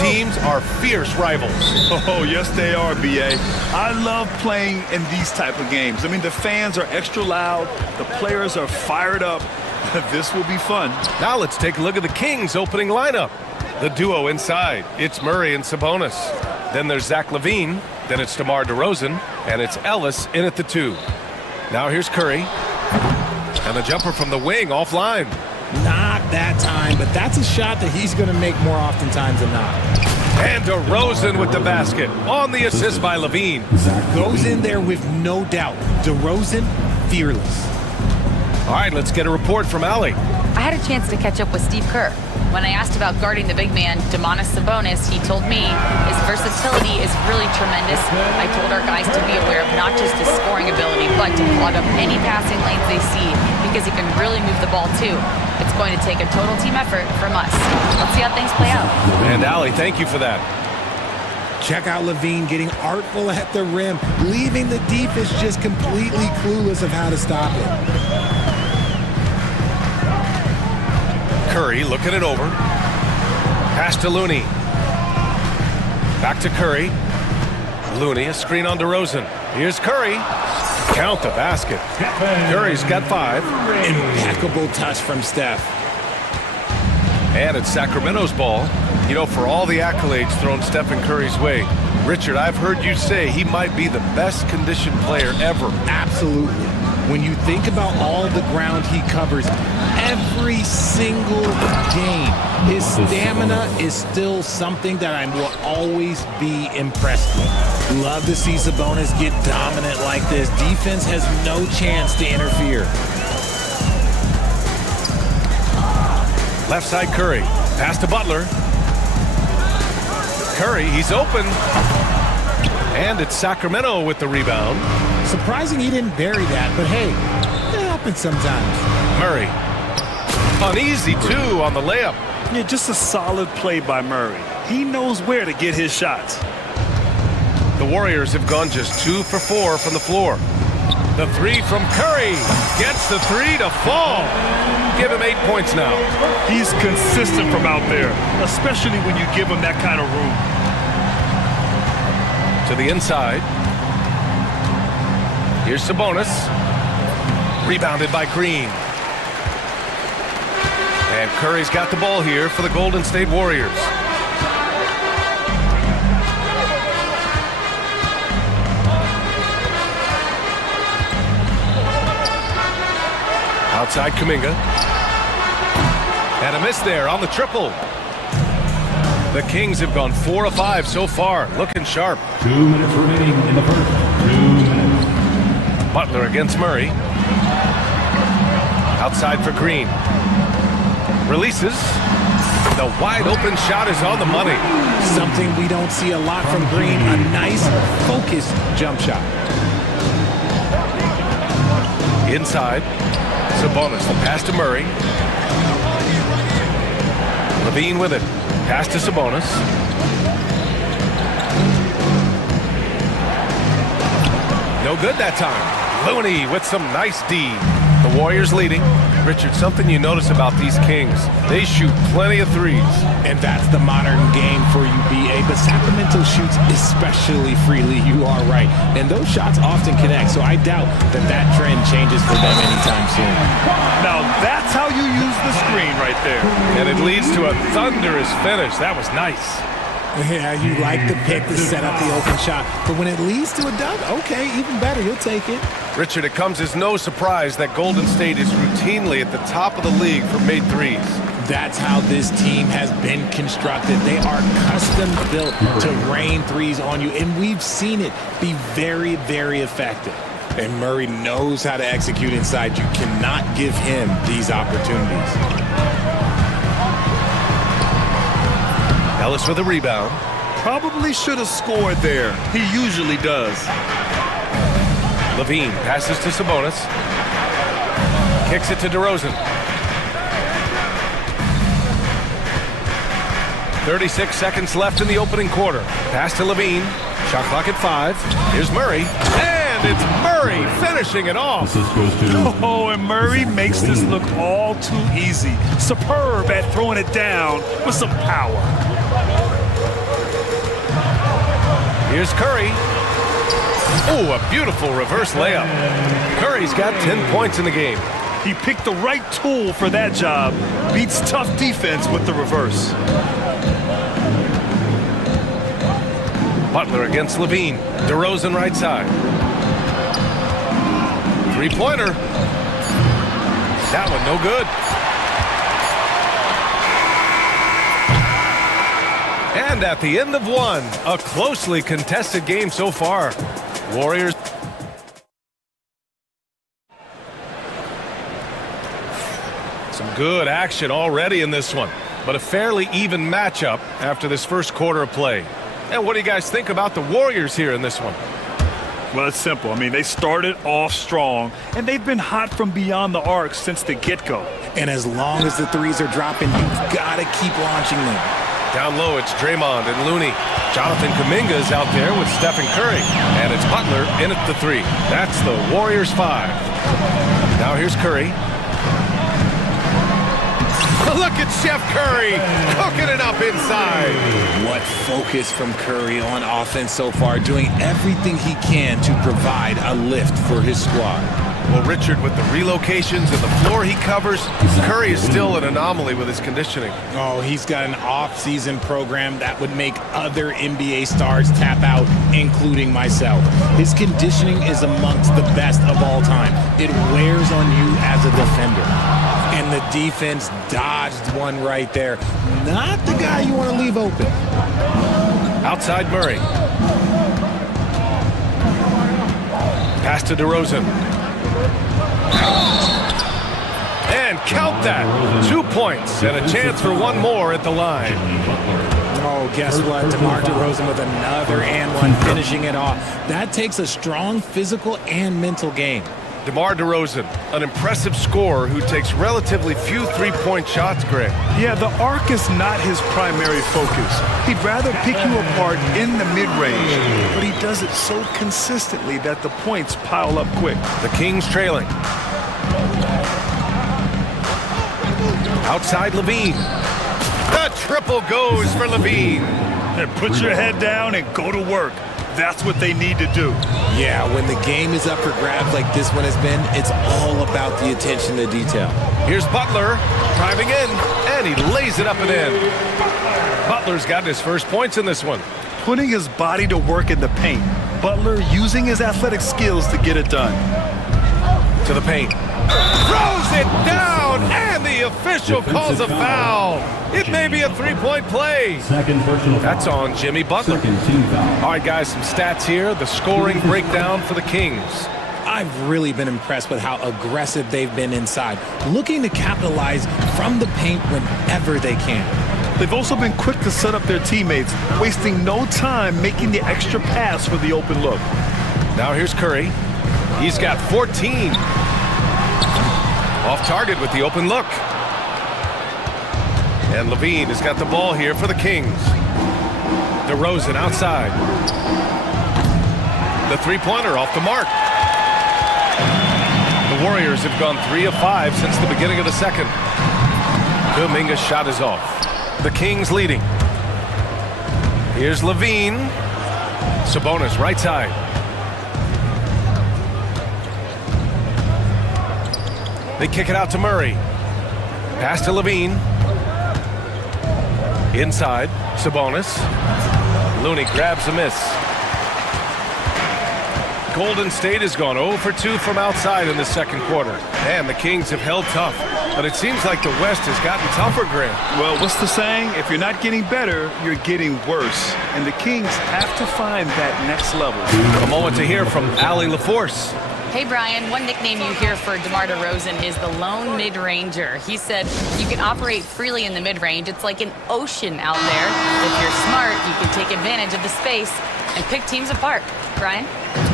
teams are fierce rivals. Oh, yes, they are, B.A. I love playing in these type of games. I mean, the fans are extra loud. The players are fired up. This will be fun. Now let's take a look at the Kings opening lineup. The duo inside. It's Murray and Sabonis. Then there's Zach LaVine. Then it's DeMar DeRozan. And it's Ellis in at the 2. Now here's Curry. And the jumper from the wing offline. Not that time, but that's a shot that he's going to make more oftentimes than not. And DeRozan with the basket on the assist by LaVine. Goes in there with no doubt. DeRozan, fearless. All right, let's get a report from Allie. I had a chance to catch up with Steve Kerr. When I asked about guarding the big man, Domantas Sabonis, he told me his versatility is really tremendous. I told our guys to be aware of not just his scoring ability, but to plug up any passing lanes they see, because he can really move the ball too. It's going to take a total team effort from us. Let's see how things play out. And Allie, thank you for that. Check out LaVine getting artful at the rim, leaving the defense just completely clueless of how to stop it. Curry looking it over. Pass to Looney. Back to Curry. Looney, a screen on DeRozan. Here's Curry. Count the basket. Curry's got 5. Impeccable touch from Steph. And it's Sacramento's ball. You know, for all the accolades thrown Stephen Curry's way, Richard, I've heard you say he might be the best conditioned player ever. Absolutely. When you think about all the ground he covers every single game, his stamina is still something that I will always be impressed with. Love to see Sabonis get dominant like this. Defense has no chance to interfere. Left side Curry. Pass to Butler. Curry, he's open. And it's Sacramento with the rebound. Surprising he didn't bury that, but hey, it happens sometimes. Murray. An easy 2 on the layup. Yeah, just a solid play by Murray. He knows where to get his shots. The Warriors have gone just 2 for 4 from the floor. The 3 from Curry. Gets the 3 to fall. Give him 8 points now. He's consistent from out there, especially when you give him that kind of room. To the inside. Here's Sabonis. Rebounded by Green. And Curry's got the ball here for the Golden State Warriors. Outside Kuminga. And a miss there on the triple. The Kings have gone 4 of 5 so far, looking sharp. 2 minutes remaining in the first. 2 minutes. Butler against Murray. Outside for Green. Releases. The wide open shot is on the money. Something we don't see a lot from Green. A nice, focused jump shot. Inside. Sabonis, the pass to Murray. LaVine with it. Pass to Sabonis. No good that time. Looney with some nice D. The Warriors leading. Richard, something you notice about these Kings, they shoot plenty of threes. And that's the modern game for you, B.A. But Sacramento shoots especially freely, you are right. And those shots often connect, so I doubt that that trend changes for them anytime soon. Now that's how you use the screen right there. And it leads to a thunderous finish. That was nice. Yeah, you like the pick to set up the open shot. But when it leads to a dunk, okay, even better, you'll take it. Richard, it comes as no surprise that Golden State is routinely at the top of the league for made threes. That's how this team has been constructed. They are custom built to rain threes on you, and we've seen it be very, very effective. And Murray knows how to execute inside. You cannot give him these opportunities. Ellis with a rebound. Probably should have scored there. He usually does. LaVine passes to Sabonis. Kicks it to DeRozan. 36 seconds left in the opening quarter. Pass to LaVine. Shot clock at 5. Here's Murray. And it's Murray finishing it off. Oh, and Murray makes this look all too easy. Superb at throwing it down with some power. Here's Curry. Oh, a beautiful reverse layup. Curry's got 10 points in the game. He picked the right tool for that job. Beats tough defense with the reverse. Butler against Levine. DeRozan right side. Three-pointer. That one no good. And at the end of one, a closely contested game so far. Warriors. Some good action already in this one, but a fairly even matchup after this first quarter of play. And what do you guys think about the Warriors here in this one? Well, it's simple. I mean, they started off strong, and they've been hot from beyond the arc since the get-go. And as long as the threes are dropping, you've got to keep launching them. Down low, it's Draymond and Looney. Jonathan Kuminga is out there with Stephen Curry. And it's Butler in at the three. That's the Warriors 5. Now here's Curry. Look at Chef Curry cooking it up inside. What focus from Curry on offense so far, doing everything he can to provide a lift for his squad. Well, Richard, with the relocations and the floor he covers, Curry is still an anomaly with his conditioning. Oh, he's got an off-season program that would make other NBA stars tap out, including myself. His conditioning is amongst the best of all time. It wears on you as a defender. And the defense dodged one right there. Not the guy you want to leave open. Outside Murray. Pass to DeRozan. And count that. 2 points and a chance for one more at the line. Oh, guess what? DeMar DeRozan with another and one, finishing it off. That takes a strong physical and mental game. DeMar DeRozan, an impressive scorer who takes relatively few three-point shots, Greg. Yeah, the arc is not his primary focus. He'd rather pick you apart in the mid-range, but he does it so consistently that the points pile up quick. The Kings trailing. Outside Levine. The triple goes for Levine. And put your head down and go to work. That's what they need to do. Yeah, when the game is up for grabs like this one has been, it's all about the attention to detail. Here's Butler driving in, and he lays it up and in. Butler's got his first points in this one. Putting his body to work in the paint. Butler using his athletic skills to get it done. To the paint. Throws it down, and the official calls a foul. It may be a three-point play. Second personal foul. That's on Jimmy Butler. Second team foul. All right, guys, some stats here. The scoring breakdown for the Kings. I've really been impressed with how aggressive they've been inside, looking to capitalize from the paint whenever they can. They've also been quick to set up their teammates, wasting no time making the extra pass for the open look. Now here's Curry. He's got 14. Off target with the open look. And Levine has got the ball here for the Kings. DeRozan outside. The three-pointer off the mark. The Warriors have gone 3 of 5 since the beginning of the second. Kuminga's shot is off. The Kings leading. Here's Levine. Sabonis right side. They kick it out to Murray. Pass to Levine. Inside, Sabonis. Looney grabs a miss. Golden State has gone 0 for 2 from outside in the second quarter. And the Kings have held tough. But it seems like the West has gotten tougher, Grant. Well, what's the saying? If you're not getting better, you're getting worse. And the Kings have to find that next level. A moment to hear from Allie LaForce. Hey, Brian, one nickname you hear for DeMar DeRozan is the lone mid-ranger. He said you can operate freely in the mid-range. It's like an ocean out there. If you're smart, you can take advantage of the space and pick teams apart. Brian?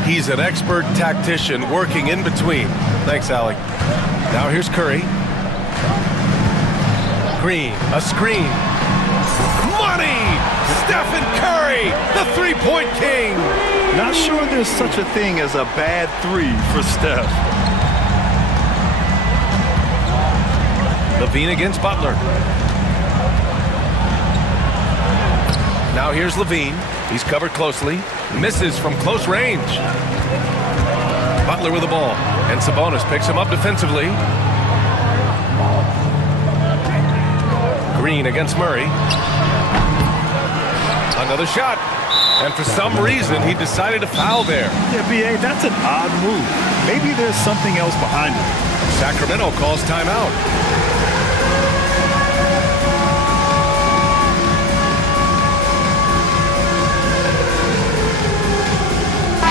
He's an expert tactician working in between. Thanks, Allie. Now here's Curry. Green, a screen. Money! Stephen Curry, the three-point king. Not sure there's such a thing as a bad three for Steph. Levine against Butler. Now here's Levine. He's covered closely. Misses from close range. Butler with the ball. And Sabonis picks him up defensively. Green against Murray. Another shot. And for some reason, he decided to foul there. Yeah, B.A., that's an odd move. Maybe there's something else behind it. Sacramento calls timeout.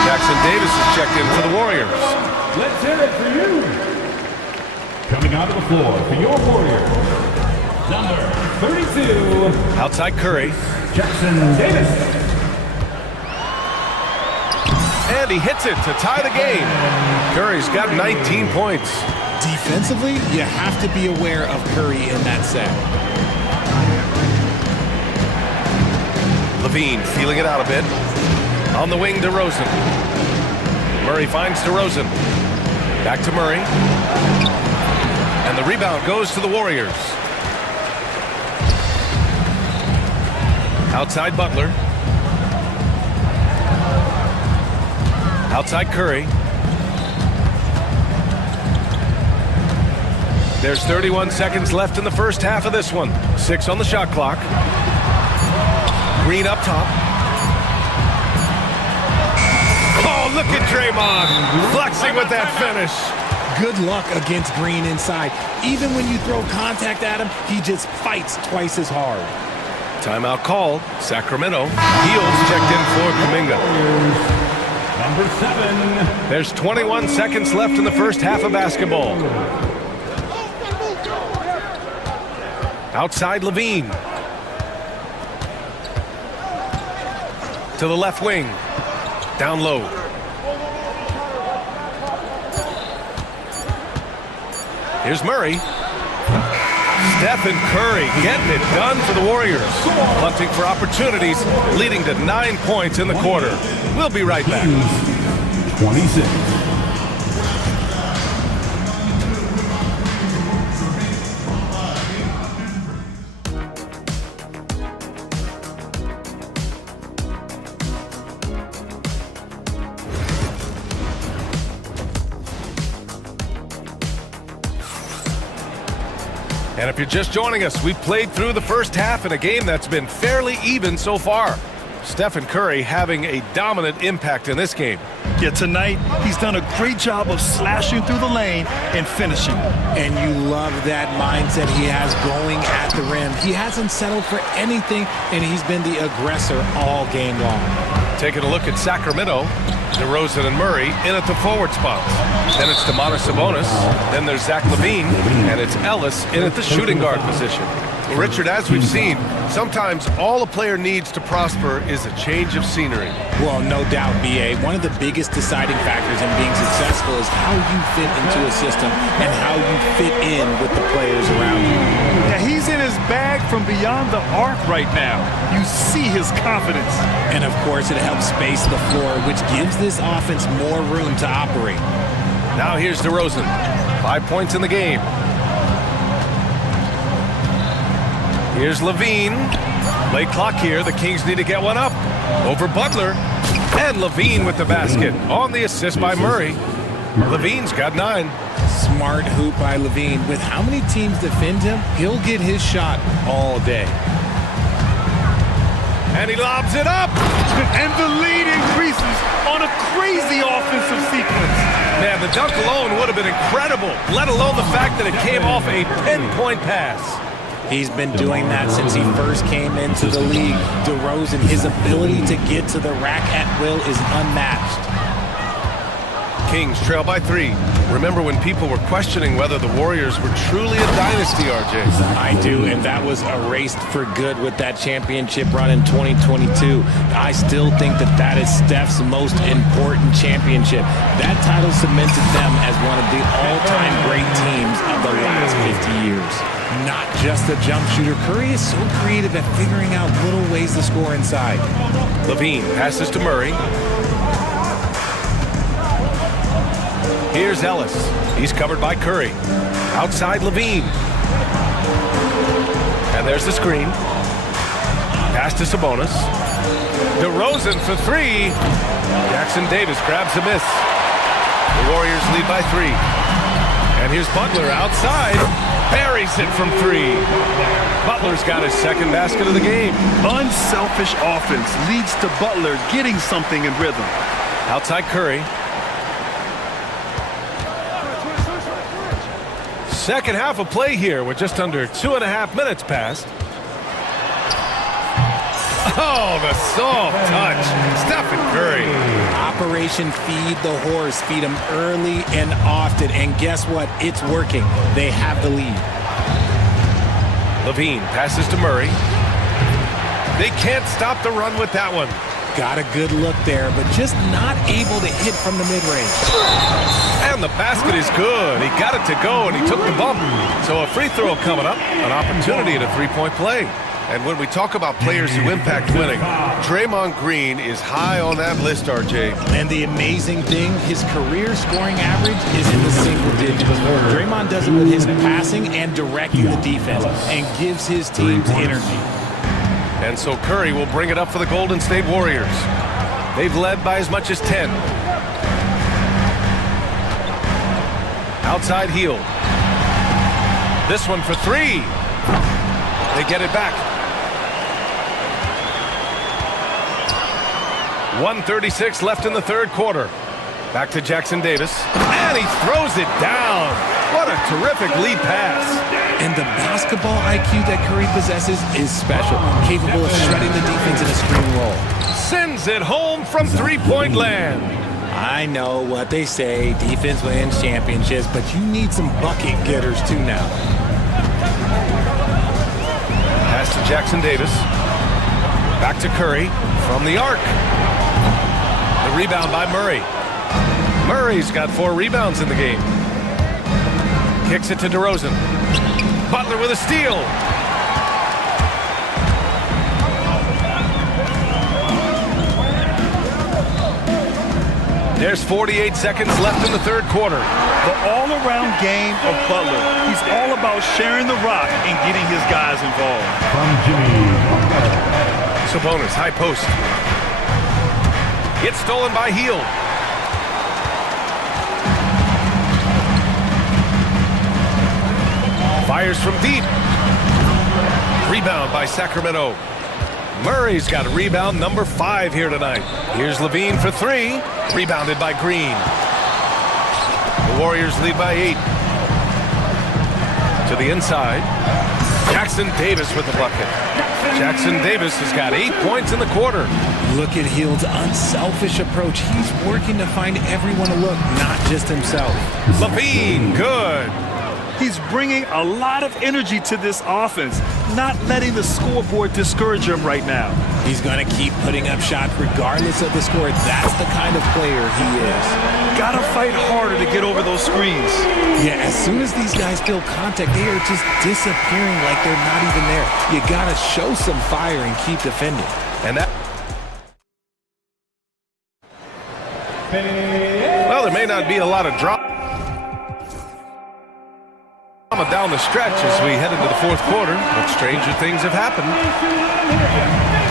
Jackson Davis is checked in for the Warriors. Let's hear it for you. Coming onto the floor for your Warriors, number 32. Outside Curry. Jackson Davis. And he hits it to tie the game. Curry's got 19 points. Defensively, you have to be aware of Curry in that set. Levine feeling it out a bit. On the wing, DeRozan. Murray finds DeRozan. Back to Murray. And the rebound goes to the Warriors. Outside Butler. Outside Curry. There's 31 seconds left in the first half of this one. 6 on the shot clock. Green up top. Oh, look at Draymond flexing with that finish. Good luck against Green inside. Even when you throw contact at him, he just fights twice as hard. Timeout called. Sacramento. Heels checked in for Kuminga. Number 7. There's 21 seconds left in the first half of basketball. Outside Levine. To the left wing. Down low. Here's Murray. Steph and Curry getting it done for the Warriors. Hunting for opportunities, leading to 9 points in the quarter. We'll be right back. 26. And if you're just joining us, we've played through the first half in a game that's been fairly even so far. Stephen Curry having a dominant impact in this game. Yeah, tonight, he's done a great job of slashing through the lane and finishing. And you love that mindset he has going at the rim. He hasn't settled for anything, and he's been the aggressor all game long. Taking a look at Sacramento, DeRozan and Murray in at the forward spots. Then it's Sabonis. Then there's Zach LaVine, and it's Ellis in at the shooting guard position. Well, Richard, as we've seen, sometimes all a player needs to prosper is a change of scenery. Well, no doubt, B.A. One of the biggest deciding factors in being successful is how you fit into a system and how you fit in with the players around you. Yeah, he's in his bag from beyond the arc right now. You see his confidence. And, of course, it helps space the floor, which gives this offense more room to operate. Now here's DeRozan. 5 points in the game. Here's Levine. Late clock here. The Kings need to get one up. Over Butler. And Levine with the basket. On the assist by Murray. Levine's got 9. Smart hoop by Levine. With how many teams defend him, he'll get his shot all day. And he lobs it up. And the lead increases on a crazy offensive sequence. Man, the dunk alone would have been incredible, let alone the fact that it came off a pinpoint pass. He's been doing that since he first came into the league. DeRozan, his ability to get to the rack at will is unmatched. Kings trail by 3. Remember when people were questioning whether the Warriors were truly a dynasty, RJ? I do, and that was erased for good with that championship run in 2022. I still think that that is Steph's most important championship. That title cemented them as one of the all-time great teams of the last 50 years. Not just a jump shooter, Curry is so creative at figuring out little ways to score inside. Levine passes to Murray. Here's Ellis. He's covered by Curry. Outside Levine. And there's the screen. Pass to Sabonis. DeRozan for three. Jackson Davis grabs a miss. The Warriors lead by 3. And here's Butler outside. Buries it from 3. Butler's got his second basket of the game. Unselfish offense leads to Butler getting something in rhythm. Outside Curry. Second half of play here with just under 2.5 minutes passed. Oh, the soft touch. Stephen Curry. Operation Feed the Horse. Feed him early and often. And guess what? It's working. They have the lead. Levine passes to Murray. They can't stop the run with that one. Got a good look there, but just not able to hit from the mid-range. And the basket is good. He got it to go, and he took the bump. So a free throw coming up, an opportunity at a three-point play. And when we talk about players who impact winning, Draymond Green is high on that list, RJ. And the amazing thing, his career scoring average is in the single digits. Draymond does it with his passing and directing the defense and gives his teams energy. And so Curry will bring it up for the Golden State Warriors. They've led by as much as 10. Outside heel. This one for 3. They get it back. 1:36 left in the third quarter. Back to Jackson Davis. And he throws it down. What a terrific lead pass. And the basketball IQ that Curry possesses is special. Capable of shredding the defense in a screen roll. Sends it home from three-point land. I know what they say, defense wins championships, but you need some bucket getters too now. Pass to Jackson Davis. Back to Curry from the arc. The rebound by Murray. Murray's got 4 rebounds in the game. Kicks it to DeRozan. Butler with a steal. There's 48 seconds left in the third quarter. The all-around game of Butler. He's all about sharing the rock and getting his guys involved. From Jimmy. Sabonis, high post. Gets stolen by Hield. Fires from deep. Rebound by Sacramento. Murray's got a rebound number 5 here tonight. Here's Levine for 3. Rebounded by Green. The Warriors lead by 8. To the inside. Jackson Davis with the bucket. Jackson Davis has got 8 points in the quarter. Look at Hield's unselfish approach. He's working to find everyone to look, not just himself. Levine, good. He's bringing a lot of energy to this offense, not letting the scoreboard discourage him right now. He's going to keep putting up shots regardless of the score. That's the kind of player he is. Gotta fight harder to get over those screens. Yeah, as soon as these guys feel contact, they are just disappearing like they're not even there. You gotta show some fire and keep defending. And that... Well, there may not be a lot of drama down the stretch as we head into the fourth quarter, but stranger things have happened.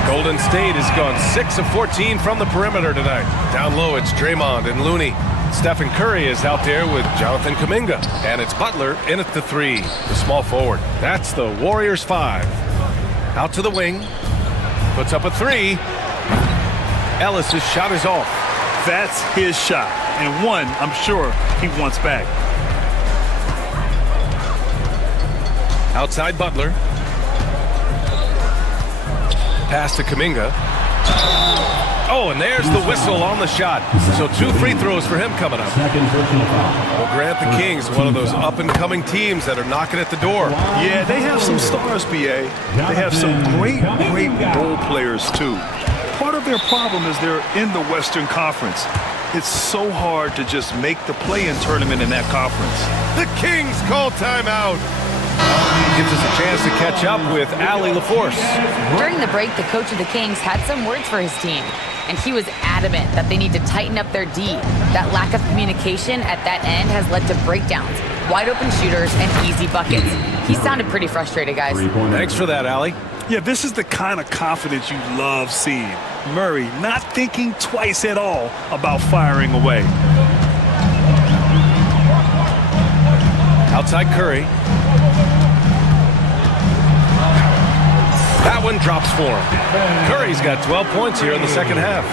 Golden State has gone 6 of 14 from the perimeter tonight. Down low, it's Draymond and Looney. Stephen Curry is out there with Jonathan Kuminga, and it's Butler in at the 3, the small forward. That's the Warriors 5. Out to the wing, puts up a 3. Ellis's shot is off. That's his shot, and one I'm sure he wants back. Outside Butler. Pass to Kuminga. Oh, and there's the whistle on the shot. So 2 free throws for him coming up. Well, Grant, the Kings, one of those up-and-coming teams that are knocking at the door. Yeah, they have some stars, BA. They have some great role players, too. Part of their problem is they're in the Western Conference. It's so hard to just make the play-in tournament in that conference. The Kings call timeout. Gives us a chance to catch up with Allie LaForce. During the break, the coach of the Kings had some words for his team, and he was adamant that they need to tighten up their D. That lack of communication at that end has led to breakdowns, wide open shooters, and easy buckets. He sounded pretty frustrated, guys. Thanks for that, Allie. Yeah, this is the kind of confidence you love seeing. Murray not thinking twice at all about firing away. Outside Curry. That one drops for him. Curry's got 12 points here in the second half.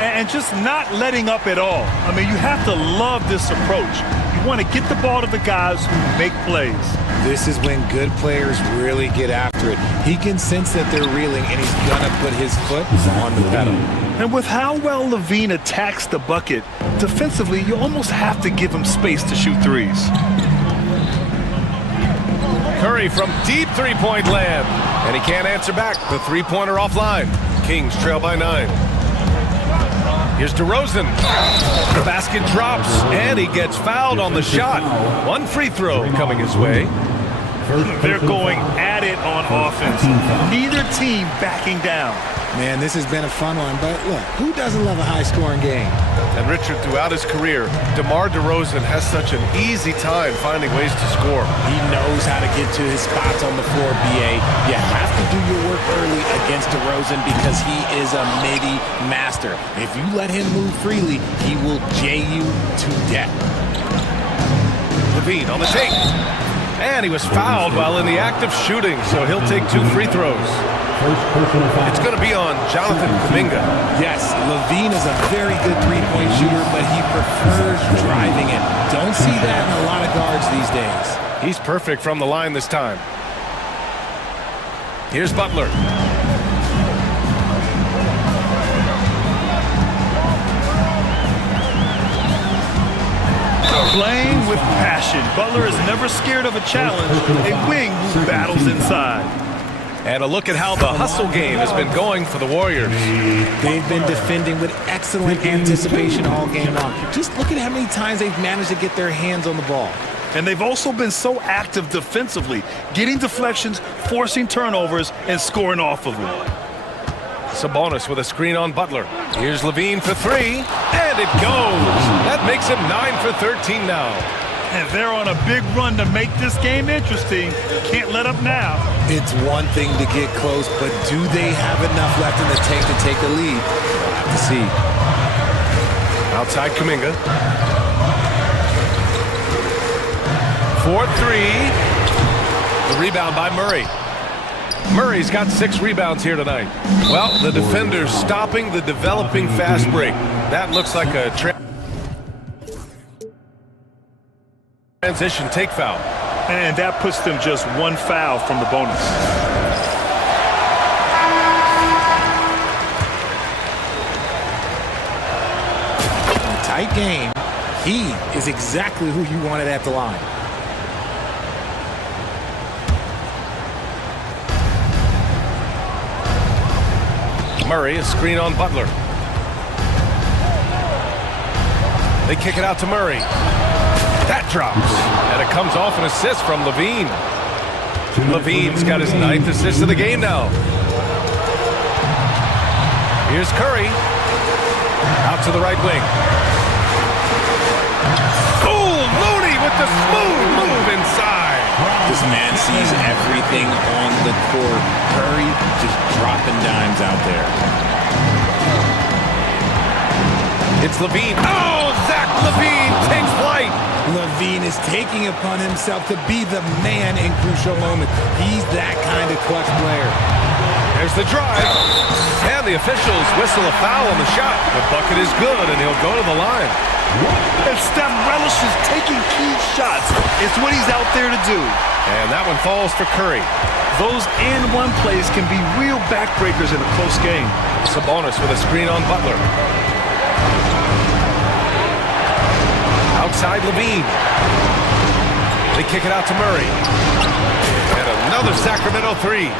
And just not letting up at all. I mean, you have to love this approach. You want to get the ball to the guys who make plays. This is when good players really get after it. He can sense that they're reeling, and he's going to put his foot on the pedal. And with how well Levine attacks the bucket, defensively, you almost have to give him space to shoot threes. Curry from deep three-point land. And he can't answer back. The three-pointer offline. Kings trail by 9. Here's DeRozan. The basket drops, and he gets fouled on the shot. One free throw coming his way. They're going at it on offense. Neither team backing down. Man, this has been a fun one, but look, who doesn't love a high-scoring game? And Richard, throughout his career, DeMar DeRozan has such an easy time finding ways to score. He knows how to get to his spots on the floor, BA. You have to do your work early against DeRozan because he is a midi master. If you let him move freely, he will J you to death. Levine on the take. And he was fouled while in the act of shooting, so he'll take 2 free throws. It's going to be on Jonathan Kuminga. Yes, Levine is a very good three-point shooter, but he prefers driving it. Don't see that in a lot of guards these days. He's perfect from the line this time. Here's Butler. Playing with passion. Butler is never scared of a challenge. A wing who battles inside. And a look at how the hustle game has been going for the Warriors. They've been defending with excellent anticipation all game long. Just look at how many times they've managed to get their hands on the ball. And they've also been so active defensively, getting deflections, forcing turnovers, and scoring off of them. Sabonis with a screen on Butler. Here's Levine for 3, and it goes. That makes him 9 for 13 now. And they're on a big run to make this game interesting. Can't let up now. It's one thing to get close, but do they have enough left in the tank to take a lead? We'll have to see. Outside Kuminga. 4-3. The rebound by Murray. Murray's got 6 rebounds here tonight. Well, the defender's stopping the developing fast break. That looks like a transition take foul. And that puts them just 1 foul from the bonus. In a tight game, he is exactly who you wanted at the line. Murray, a screen on Butler. They kick it out to Murray. That drops. And it comes off an assist from Levine. Levine's got his 9th assist of the game now. Here's Curry. Out to the right wing. Oh, Looney with the smooth move inside. This man sees everything on the court. Curry just dropping dimes out there. It's Levine. Oh, Zach Levine takes flight. Levine is taking upon himself to be the man in crucial moments. He's that kind of clutch player. There's the drive. And the officials whistle a foul on the shot. The bucket is good, and he'll go to the line. And Steph relishes taking key shots. It's what he's out there to do. And that one falls for Curry. Those and-one plays can be real backbreakers in a close game. Sabonis with a screen on Butler. Outside Levine. They kick it out to Murray. And another Sacramento 3.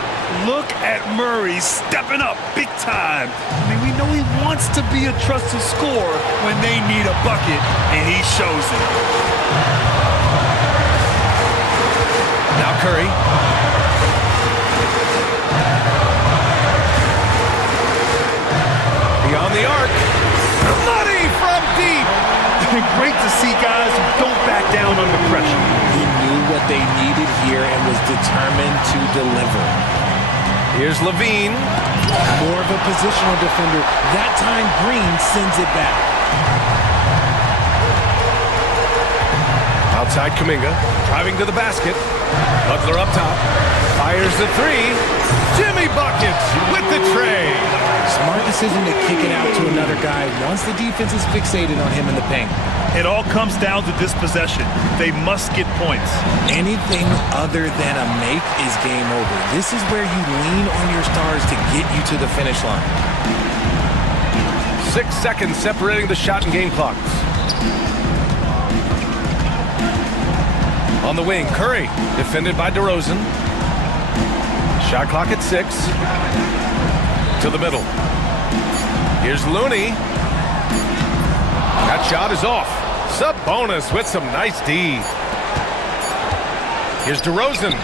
Look at Murray stepping up big time. I mean, we know he wants to be a trusted scorer when they need a bucket, and he shows it. Now Curry. Beyond the arc. Money from deep. Great to see guys who don't back down under pressure. He knew what they needed here and was determined to deliver. Here's Levine. More of a positional defender. That time Green sends it back. Outside Kuminga, driving to the basket. Butler up top, fires the three. Jimmy buckets with the tray. Smart decision to kick it out to another guy once the defense is fixated on him in the paint. It all comes down to this possession. They must get points. Anything other than a make is game over. This is where you lean on your stars to get you to the finish line. 6 seconds separating the shot and game clocks. On the wing, Curry, defended by DeRozan. Shot clock at 6. To the middle. Here's Looney. That shot is off. Sabonis with some nice D. Here's DeRozan.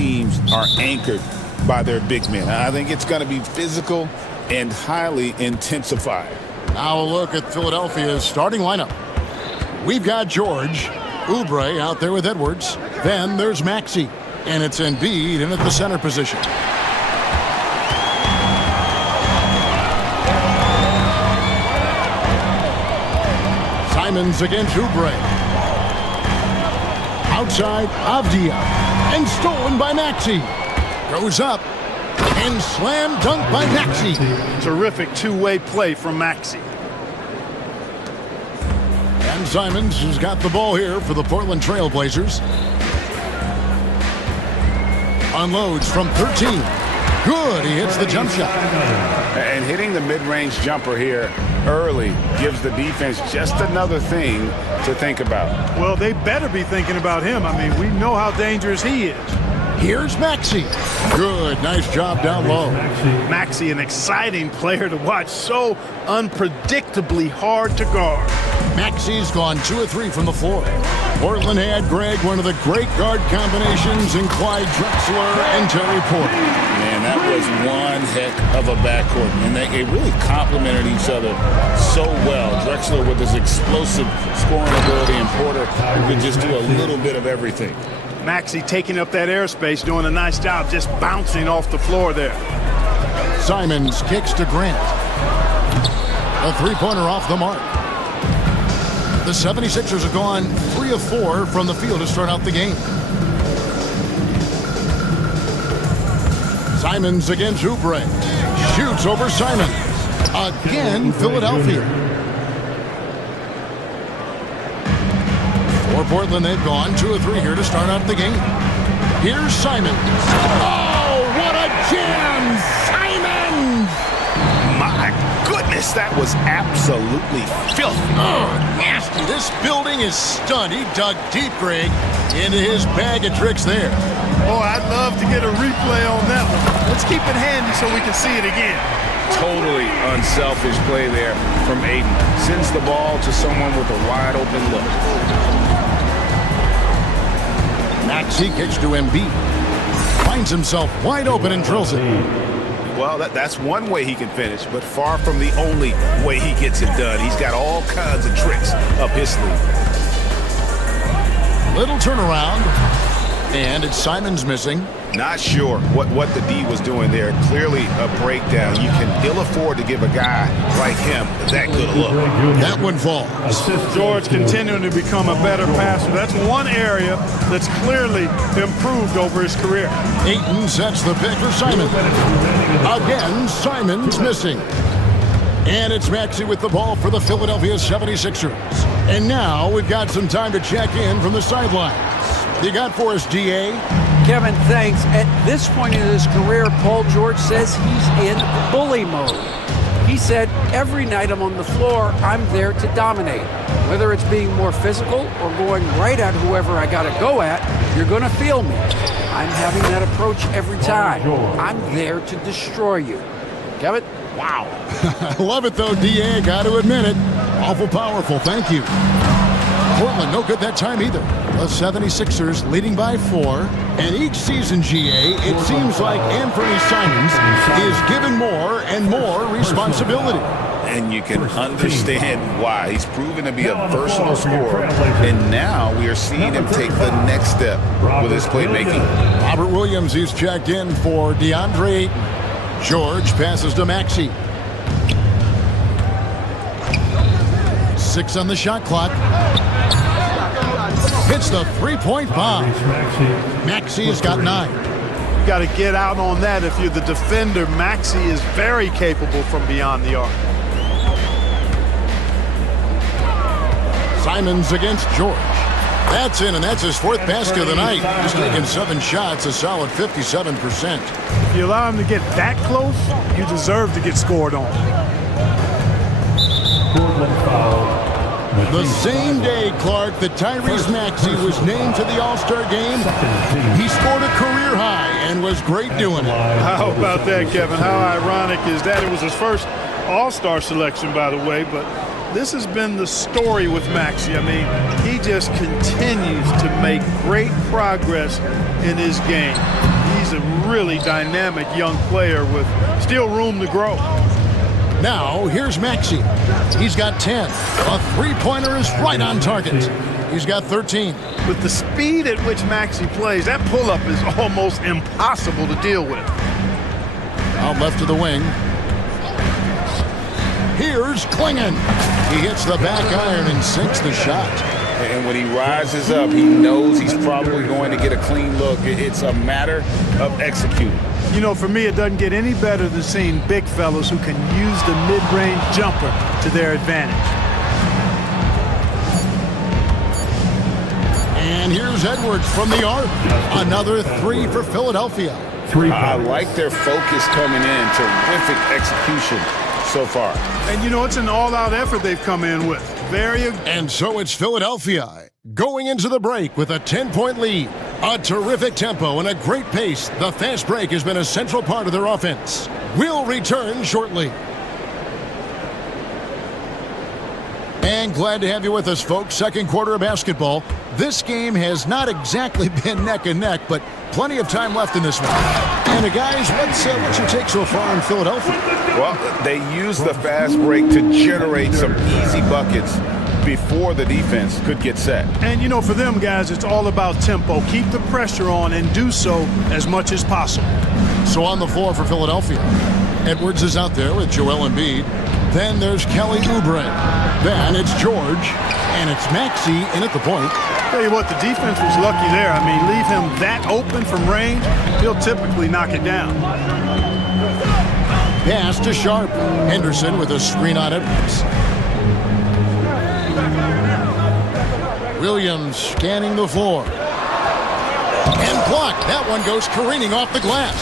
teams are anchored by their big men. I think it's going to be physical and highly intensified. Now a look at Philadelphia's starting lineup. We've got George, Oubre out there with Edwards. Then there's Maxey, and it's Embiid in at the center position. Simons against Oubre. Outside, Avdia, and stolen by Maxey. Goes up, and slam dunk by Maxey. Terrific two-way play from Maxey. And Simons has got the ball here for the Portland Trail Blazers. Unloads from 13. Good, he hits the jump shot. And hitting the mid-range jumper here early gives the defense just another thing to think about. Well, they better be thinking about him. I mean, we know how dangerous he is. Here's Maxey. Good, nice job down low. Maxey, an exciting player to watch. So unpredictably hard to guard. Maxey's gone 2 of 3 from the floor. Portland had, Greg, one of the great guard combinations in Clyde Drexler and Terry Porter. Man, that was one heck of a backcourt. And they really complemented each other so well. Drexler with his explosive scoring ability and Porter who could just do a little bit of everything. Maxey taking up that airspace, doing a nice job just bouncing off the floor there. Simons kicks to Grant. A three-pointer off the mark. The 76ers have gone 3 of 4 from the field to start out the game. Simons against Oubre. Shoots over Simons. Again, Philadelphia. For Portland, they've gone 2 of 3 here to start out the game. Here's Simons. Oh, what a jam! Simons! My goodness, that was absolutely filthy. Oh, nasty. This building is stunned. He dug deep, Greg, into his bag of tricks there. Oh, I'd love to get a replay on that one. Let's keep it handy so we can see it again. Totally unselfish play there from Aiden. Sends the ball to someone with a wide open look. Maxey kicks to Embiid. Finds himself wide open and drills it. Well, that's one way he can finish, but far from the only way he gets it done. He's got all kinds of tricks up his sleeve. Little turnaround. And it's Simons missing. Not sure what the D was doing there. Clearly a breakdown. You can ill afford to give a guy like him that good a look. That one falls. George continuing to become a better passer. That's one area that's clearly improved over his career. Ayton sets the pick for Simons. Again, Simons missing. And it's Maxey with the ball for the Philadelphia 76ers. And now we've got some time to check in from the sidelines. You got for us, DA? Kevin, thanks. At this point in his career, Paul George says he's in bully mode. He said, every night I'm on the floor, I'm there to dominate. Whether it's being more physical or going right at whoever I got to go at, you're going to feel me. I'm having that approach every time. I'm there to destroy you. Kevin? Wow. I love it, though, DA. Got to admit it. Awful powerful. Thank you. Portland, no good that time either. The 76ers leading by 4. And each season, GA, it seems like Anthony Simons is given more and more responsibility. And you can understand why. He's proven to be a versatile scorer. And now we are seeing him take the next step with his playmaking. Robert Williams, he's checked in for DeAndre Ayton. George passes to Maxey. 6 on the shot clock. Hits the three-point bomb. Maxey's got 9. You got to get out on that if you're the defender. Maxey is very capable from beyond the arc. Simons against George. That's in, and that's his 4th basket of the night. He's taken 7 shots, a solid 57%. If you allow him to get that close, you deserve to get scored on. The same day, Clark, that Tyrese Maxey was named to the All-Star game, he scored a career high and was great doing it. How about that, Kevin? How ironic is that? It was his first All-Star selection, by the way, but this has been the story with Maxey. I mean, he just continues to make great progress in his game. He's a really dynamic young player with still room to grow. Now, here's Maxey. He's got 10. A three-pointer is right on target. He's got 13. With the speed at which Maxey plays, that pull-up is almost impossible to deal with. Out left to the wing. Here's Klingon. He hits the back iron and sinks the shot. And when he rises up, he knows he's probably going to get a clean look. It's a matter of executing. You know, for me, it doesn't get any better than seeing big fellas who can use the mid-range jumper to their advantage. And here's Edwards from the arc. Another three for Philadelphia. I like their focus coming in. Terrific execution so far. And, you know, it's an all-out effort they've come in with. And so it's Philadelphia going into the break with a 10-point lead. A terrific tempo and a great pace. The fast break has been a central part of their offense. We'll return shortly. And glad to have you with us, folks. Second quarter of basketball. This game has not exactly been neck and neck, but plenty of time left in this one. And guys, what's your take so far on Philadelphia? Well, they used the fast break to generate some easy buckets before the defense could get set. And, you know, for them guys, it's all about tempo. Keep the pressure on and do so as much as possible. So on the floor for Philadelphia, Edwards is out there with Joel Embiid. Then there's Kelly Oubre. Then it's George. And it's Maxey in at the point. Tell you what, the defense was lucky there. I mean, leave him that open from range, he'll typically knock it down. Pass to Sharp. Henderson with a screen on Edwards. Williams scanning the floor. And blocked. That one goes careening off the glass.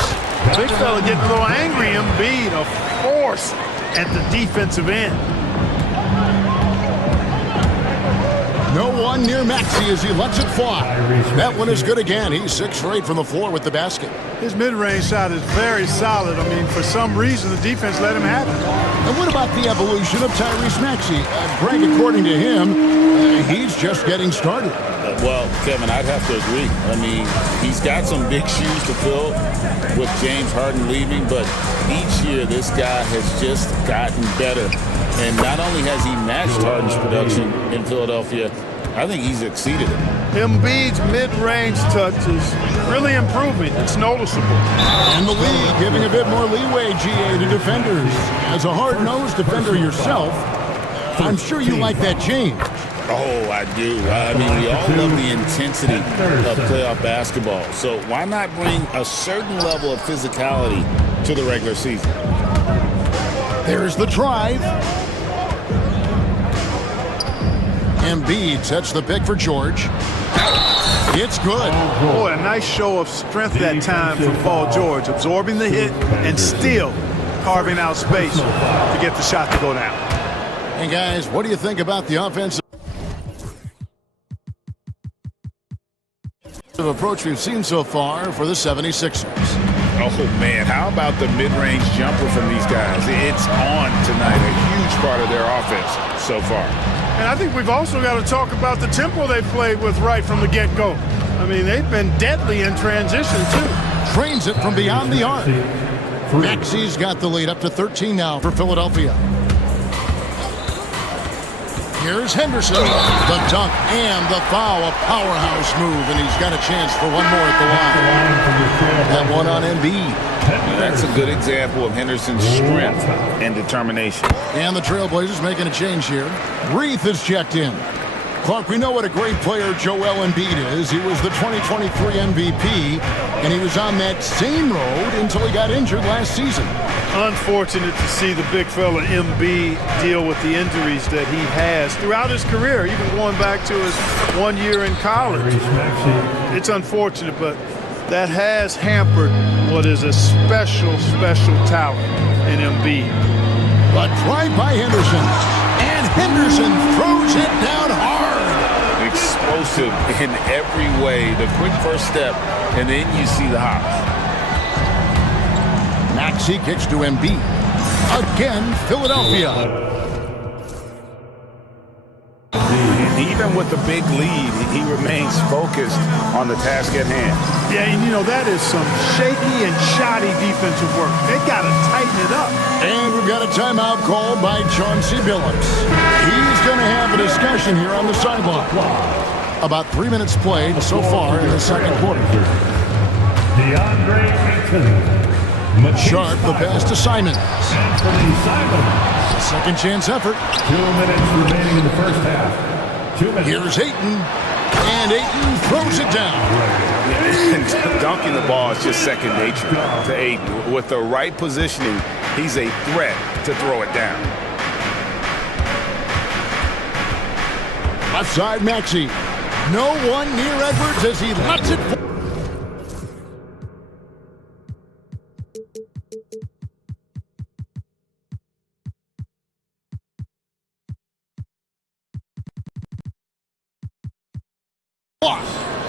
Big fella getting a little angry. Embiid, a force at the defensive end. No one near Maxey as he lets it fly. That one is good again. He's 6 for 8 from the floor with the basket. His mid-range shot is very solid. I mean, for some reason, the defense let him have it. And what about the evolution of Tyrese Maxey? Greg, according to him, he's just getting started. Well, Kevin, I'd have to agree. I mean, he's got some big shoes to fill with James Harden leaving, but each year this guy has just gotten better. And not only has he matched Harden's production in Philadelphia, I think he's exceeded it. Embiid's mid-range touch is really improving. It's noticeable. And the league giving a bit more leeway, GA, to defenders. As a hard-nosed defender yourself, I'm sure you like that change. Oh, I do. I mean, we all love the intensity of playoff basketball. So why not bring a certain level of physicality to the regular season? There's the drive. Embiid sets the pick for George. It's good. Boy, a nice show of strength that time from Paul George, absorbing the hit and still carving out space to get the shot to go down. And guys, what do you think about the offensive approach we've seen so far for the 76ers? Oh, man, how about the mid-range jumper from these guys? It's on tonight, a huge part of their offense so far. And I think we've also got to talk about the tempo they played with right from the get-go. I mean, they've been deadly in transition, too. Trains it from beyond the arc. Maxey's got the lead up to 13 now for Philadelphia. Here's Henderson, the dunk and the foul, a powerhouse move, and he's got a chance for one more at the line. That one on Embiid. That's a good example of Henderson's strength and determination. And the Trailblazers making a change here. Reith is checked in. Clark, we know what a great player Joel Embiid is. He was the 2023 MVP, and he was on that same road until he got injured last season. Unfortunate to see the big fella Embiid deal with the injuries that he has throughout his career, even going back to his 1 year in college. It's unfortunate, but that has hampered what is a special, special talent in Embiid. But drive by Henderson, and Henderson throws it down hard. Explosive in every way. The quick first step, and then you see the hops. Maxey kicks to Embiid. Again, Philadelphia. Even with the big lead, he remains focused on the task at hand. Yeah, and you know, that is some shaky and shoddy defensive work. They got to tighten it up. And we've got a timeout called by Chauncey Billups. He's going to have a discussion here on the sideline. About 3 minutes played so far in the second quarter. Sharp, the pass to Simon. A second chance effort. 2 minutes remaining in the first half. 2 minutes. Here's Ayton. And Ayton throws it down. Dunking the ball is just second nature to Ayton. With the right positioning, he's a threat to throw it down. Left side, Maxey. No one near Edwards as he lets it.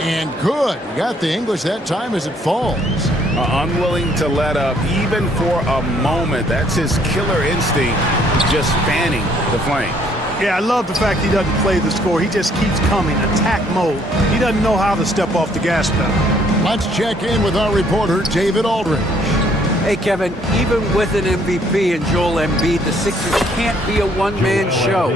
And good. You got the English that time as it falls. Unwilling to let up even for a moment. That's his killer instinct, just fanning the flame. Yeah, I love the fact he doesn't play the score. He just keeps coming, attack mode. He doesn't know how to step off the gas pedal. Let's check in with our reporter, David Aldridge. Hey, Kevin, even with an MVP and Joel Embiid, the Sixers can't be a one-man show.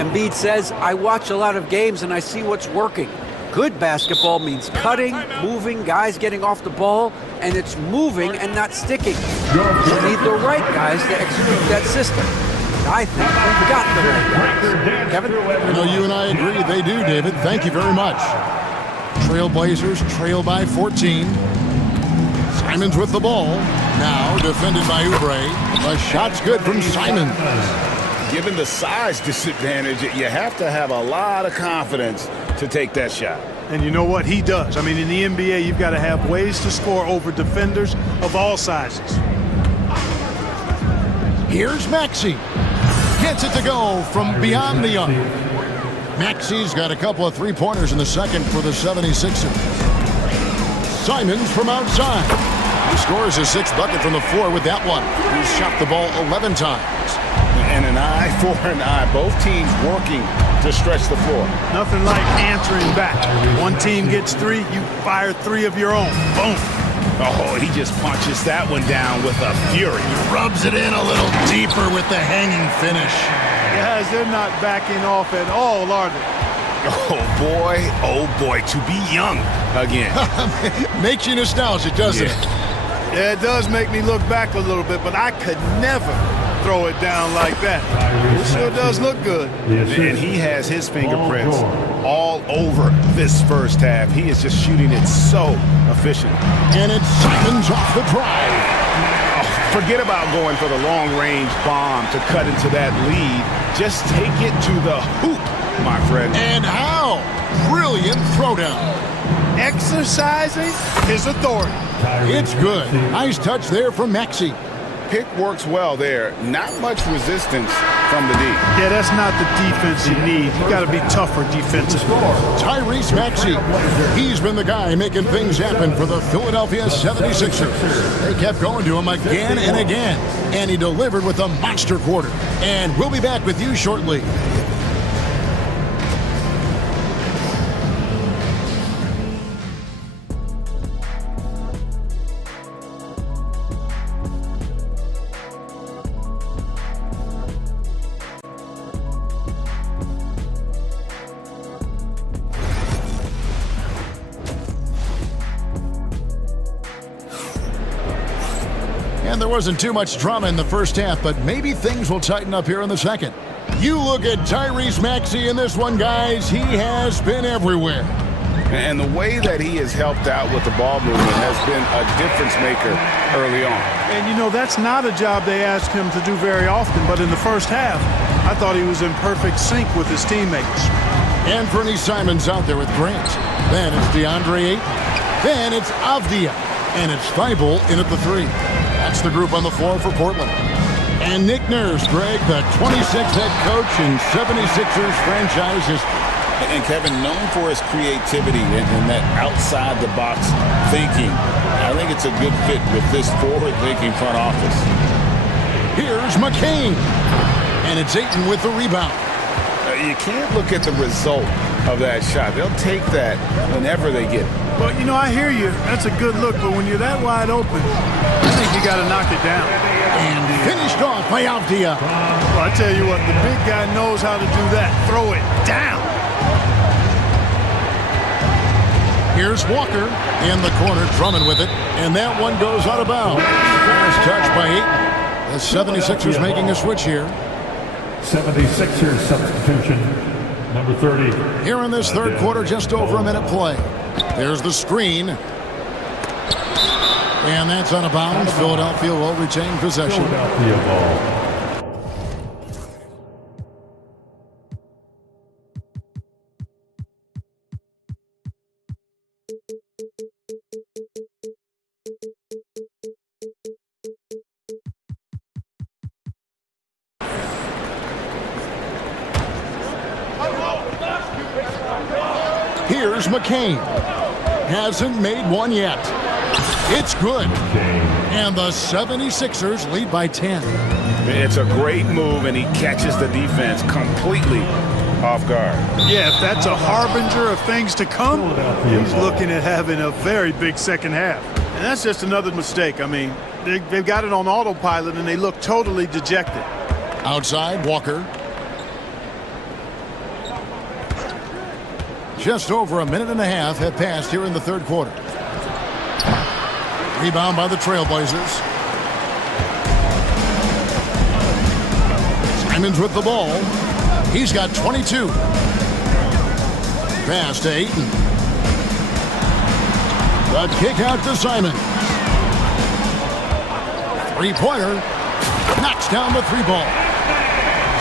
Embiid says, I watch a lot of games and I see what's working. Good basketball means cutting, moving, guys getting off the ball, and it's moving and not sticking. You need the right guys to execute that system. I think we've got the right guys. Kevin? I know you and I agree they do, David. Thank you very much. Trailblazers trail by 14. Simons with the ball. Now defended by Oubre. A shot's good from Simons. Given the size disadvantage, you have to have a lot of confidence to take that shot. And you know what? He does. I mean, in the NBA, you've got to have ways to score over defenders of all sizes. Here's Maxey. Gets it to go from beyond the arc. Maxey's got a couple of three-pointers in the second for the 76ers. Simons from outside. He scores his sixth bucket from the floor with that one. He's shot the ball 11 times. And an eye for an eye. Both teams working to stretch the floor. Nothing like answering back. One team gets three, you fire three of your own. Boom. Oh, he just punches that one down with a fury. Rubs it in a little deeper with the hanging finish. Guys, they're not backing off at all, are they? Oh boy, to be young again. Makes you nostalgic, doesn't it? Yeah, it does make me look back a little bit, but I could never throw it down like that. It sure does look good. And he has his fingerprints all over this first half. He is just shooting it so efficient. And it's Simons off the drive. Forget about going for the long-range bomb to cut into that lead. Just take it to the hoop, my friend. And how? Brilliant throwdown. Exercising his authority. It's good. Nice touch there from Maxey. Pick works well there. Not much resistance from the D. Yeah, that's not the defense you need. You got to be tougher defensively. Tyrese Maxey. He's been the guy making things happen for the Philadelphia 76ers. They kept going to him again and again, and he delivered with a monster quarter. And we'll be back with you shortly. And there wasn't too much drama in the first half, but maybe things will tighten up here in the second. You look at Tyrese Maxey in this one, guys. He has been everywhere. And the way that he has helped out with the ball movement has been a difference maker early on. And you know, that's not a job they ask him to do very often, but in the first half, I thought he was in perfect sync with his teammates. And Fernie Simons out there with Grant. Then it's DeAndre Ayton. Then it's Avdia. And it's Thibault in at the three. That's the group on the floor for Portland. And Nick Nurse, Greg, the 26th head coach in 76ers franchises. And Kevin, known for his creativity and that outside-the-box thinking, I think it's a good fit with this forward-thinking front office. Here's McCain. And it's Ayton with the rebound. you can't look at the result of that shot. They'll take that whenever they get it. Well, you know, I hear you. That's a good look, but when you're that wide open, I think you got to knock it down. And finished off by Avdia. Well, I tell you what, the big guy knows how to do that. Throw it down. Here's Walker in the corner, Drummond with it, and that one goes out of bounds. Fast touch by Ayton. The 76ers making a switch here. 76ers substitution, number 30. Here in this third quarter, just over a minute play. There's the screen. And that's out of bounds. Philadelphia will retain possession. Philadelphia ball. Here's McCain. Hasn't made one yet. It's good. And the 76ers lead by 10. It's a great move, and he catches the defense completely off guard. Yeah, if that's a harbinger of things to come, he's looking at having a very big second half. And that's just another mistake. I mean, they've got it on autopilot, and they look totally dejected. Outside, Walker. Just over a minute and a half have passed here in the third quarter. Rebound by the Trailblazers. Simons with the ball. He's got 22. Pass to Ayton. The kick out to Simons. Three-pointer. Knocks down the three ball.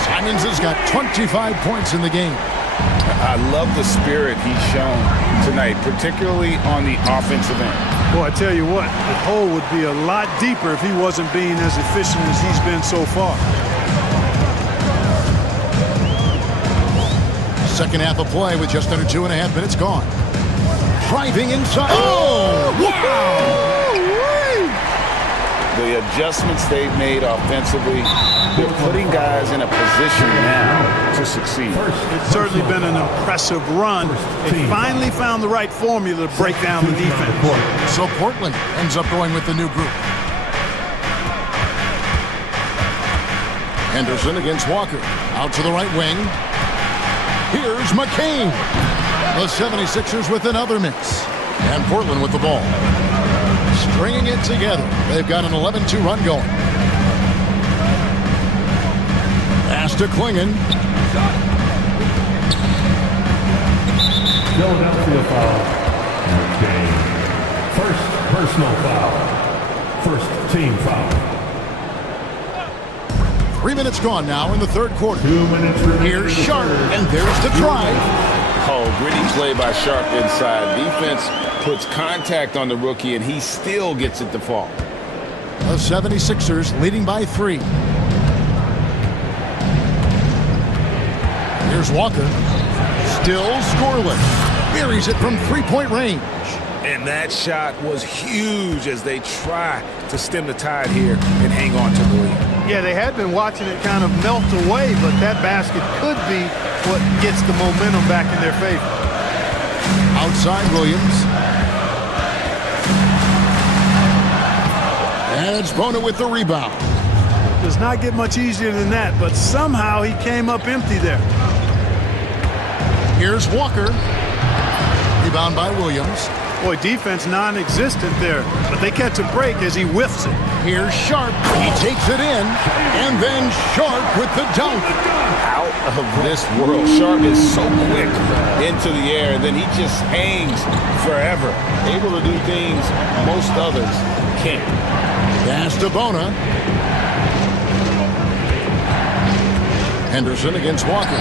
Simons has got 25 points in the game. I love the spirit he's shown tonight, particularly on the offensive end. Boy, I tell you what, the hole would be a lot deeper if he wasn't being as efficient as he's been so far. Second half of play with just under 2.5 minutes gone. Driving inside. Oh, wow! The adjustments they've made offensively, they're putting guys in a position now to succeed. It's certainly been an impressive run. They finally found the right formula to break down the defense. So Portland ends up going with the new group. Henderson against Walker. Out to the right wing. Here's McCain. The 76ers with another miss. And Portland with the ball. Stringing it together. They've got an 11-2 run going. Pass to Klingon. Philadelphia foul. Okay. First personal foul. First team foul. 3 minutes gone now in the third quarter. 2 minutes remaining. Here's Sharp, and there's the drive. Oh, gritty play by Sharp inside. Defense puts contact on the rookie, and he still gets it to fall. The 76ers leading by 3. Here's Walker. Still scoreless. Buries it from three-point range. And that shot was huge as they try to stem the tide here and hang on to the lead. Yeah, they had been watching it kind of melt away, but that basket could be what gets the momentum back in their favor. Outside Williams. And it's Bona with the rebound. Does not get much easier than that, but somehow he came up empty there. Here's Walker. Rebound by Williams. Boy, defense non-existent there, but they catch a break as he whiffs it. Here's Sharp. He takes it in, and then Sharp with the dunk. Out of this world. Sharp is so quick into the air, and then he just hangs forever. Able to do things most others can't. Pass to Bona. Henderson against Walker.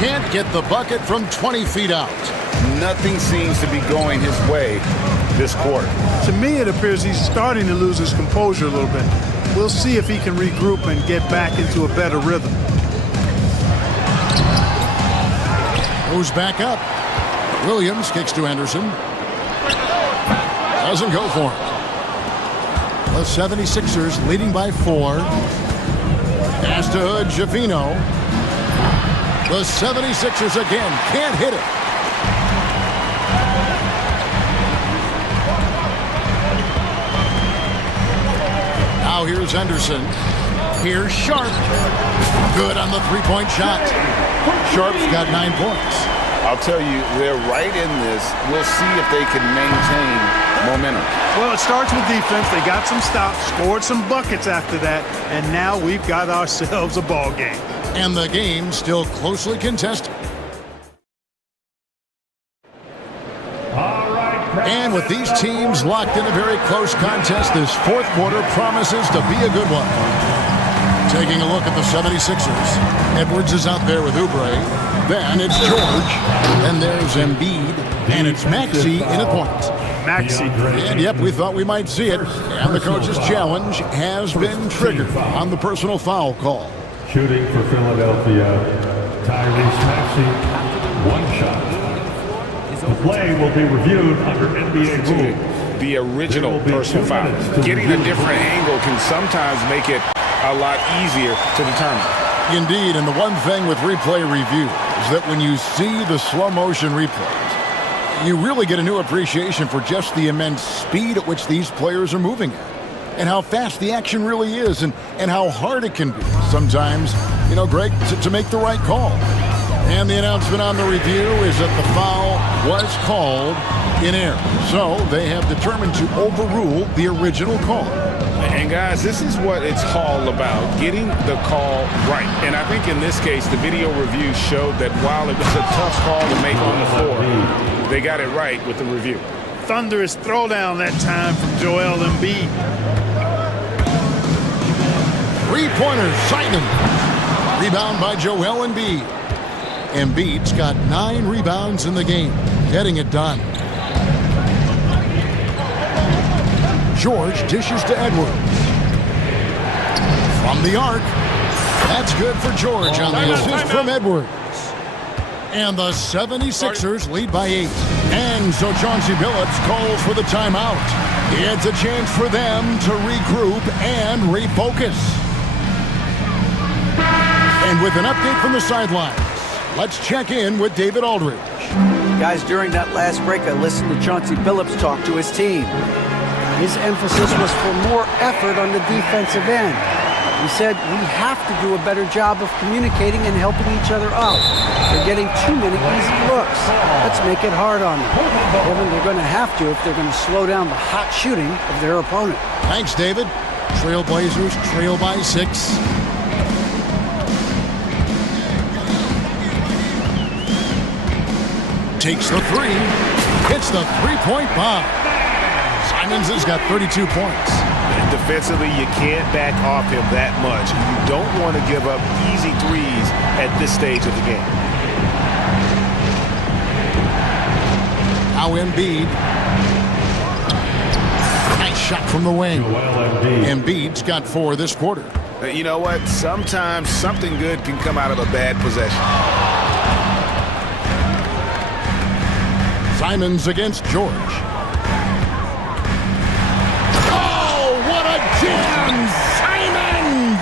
Can't get the bucket from 20 feet out. Nothing seems to be going his way this quarter. To me, it appears he's starting to lose his composure a little bit. We'll see if he can regroup and get back into a better rhythm. Goes back up. Williams kicks to Henderson. Doesn't go for it. The 76ers leading by 4. Pass to Hood, Jafino. The 76ers again can't hit it. Now here's Anderson. Here's Sharp. Good on the three-point shot. Sharp's got 9 points. I'll tell you, they're right in this. We'll see if they can maintain momentum. Well, it starts with defense. They got some stops, scored some buckets after that, and now we've got ourselves a ball game. And the game still closely contested. And with these teams locked in a very close contest, this fourth quarter promises to be a good one. Taking a look at the 76ers. Edwards is out there with Oubre. Then it's George. Then there's Embiid. And it's Maxey in at point. Maxey. And yep, we thought we might see it. And the coach's challenge has been triggered on the personal foul call. Shooting for Philadelphia, Tyrese Maxey, 1 shot. The play will be reviewed under NBA rules. The original personal foul. Getting a different angle can sometimes make it a lot easier to determine. Indeed, and the one thing with replay review is that when you see the slow motion replays, you really get a new appreciation for just the immense speed at which these players are moving at, and how fast the action really is, and how hard it can be sometimes, you know, Greg, to make the right call. And the announcement on the review is that the foul was called in error. So they have determined to overrule the original call. And guys, this is what it's all about, getting the call right. And I think in this case, the video review showed that while it was a tough call to make on the floor, they got it right with the review. Thunderous throwdown that time from Joel Embiid. Three-pointer, Simon. Rebound by Joel Embiid. Embiid's got 9 rebounds in the game, getting it done. George dishes to Edwards. From the arc. That's good for George on the assist from Edwards. And the 76ers lead by 8. And so Chauncey Billups calls for the timeout. It's a chance for them to regroup and refocus. And with an update from the sidelines, let's check in with David Aldridge. Guys, during that last break, I listened to Chauncey Billups talk to his team. His emphasis was for more effort on the defensive end. He said, we have to do a better job of communicating and helping each other out. They're getting too many easy looks. Let's make it hard on them. Kevin, they're going to have to if they're going to slow down the hot shooting of their opponent. Thanks, David. Trailblazers trail by 6. Takes the 3. Hits the three-point bomb. Simons has got 32 points. And defensively, you can't back off him that much. You don't want to give up easy threes at this stage of the game. Now Embiid. Nice shot from the wing. Embiid's got 4 this quarter. You know what? Sometimes something good can come out of a bad possession. Simons against George. Oh, what a jam! Simons!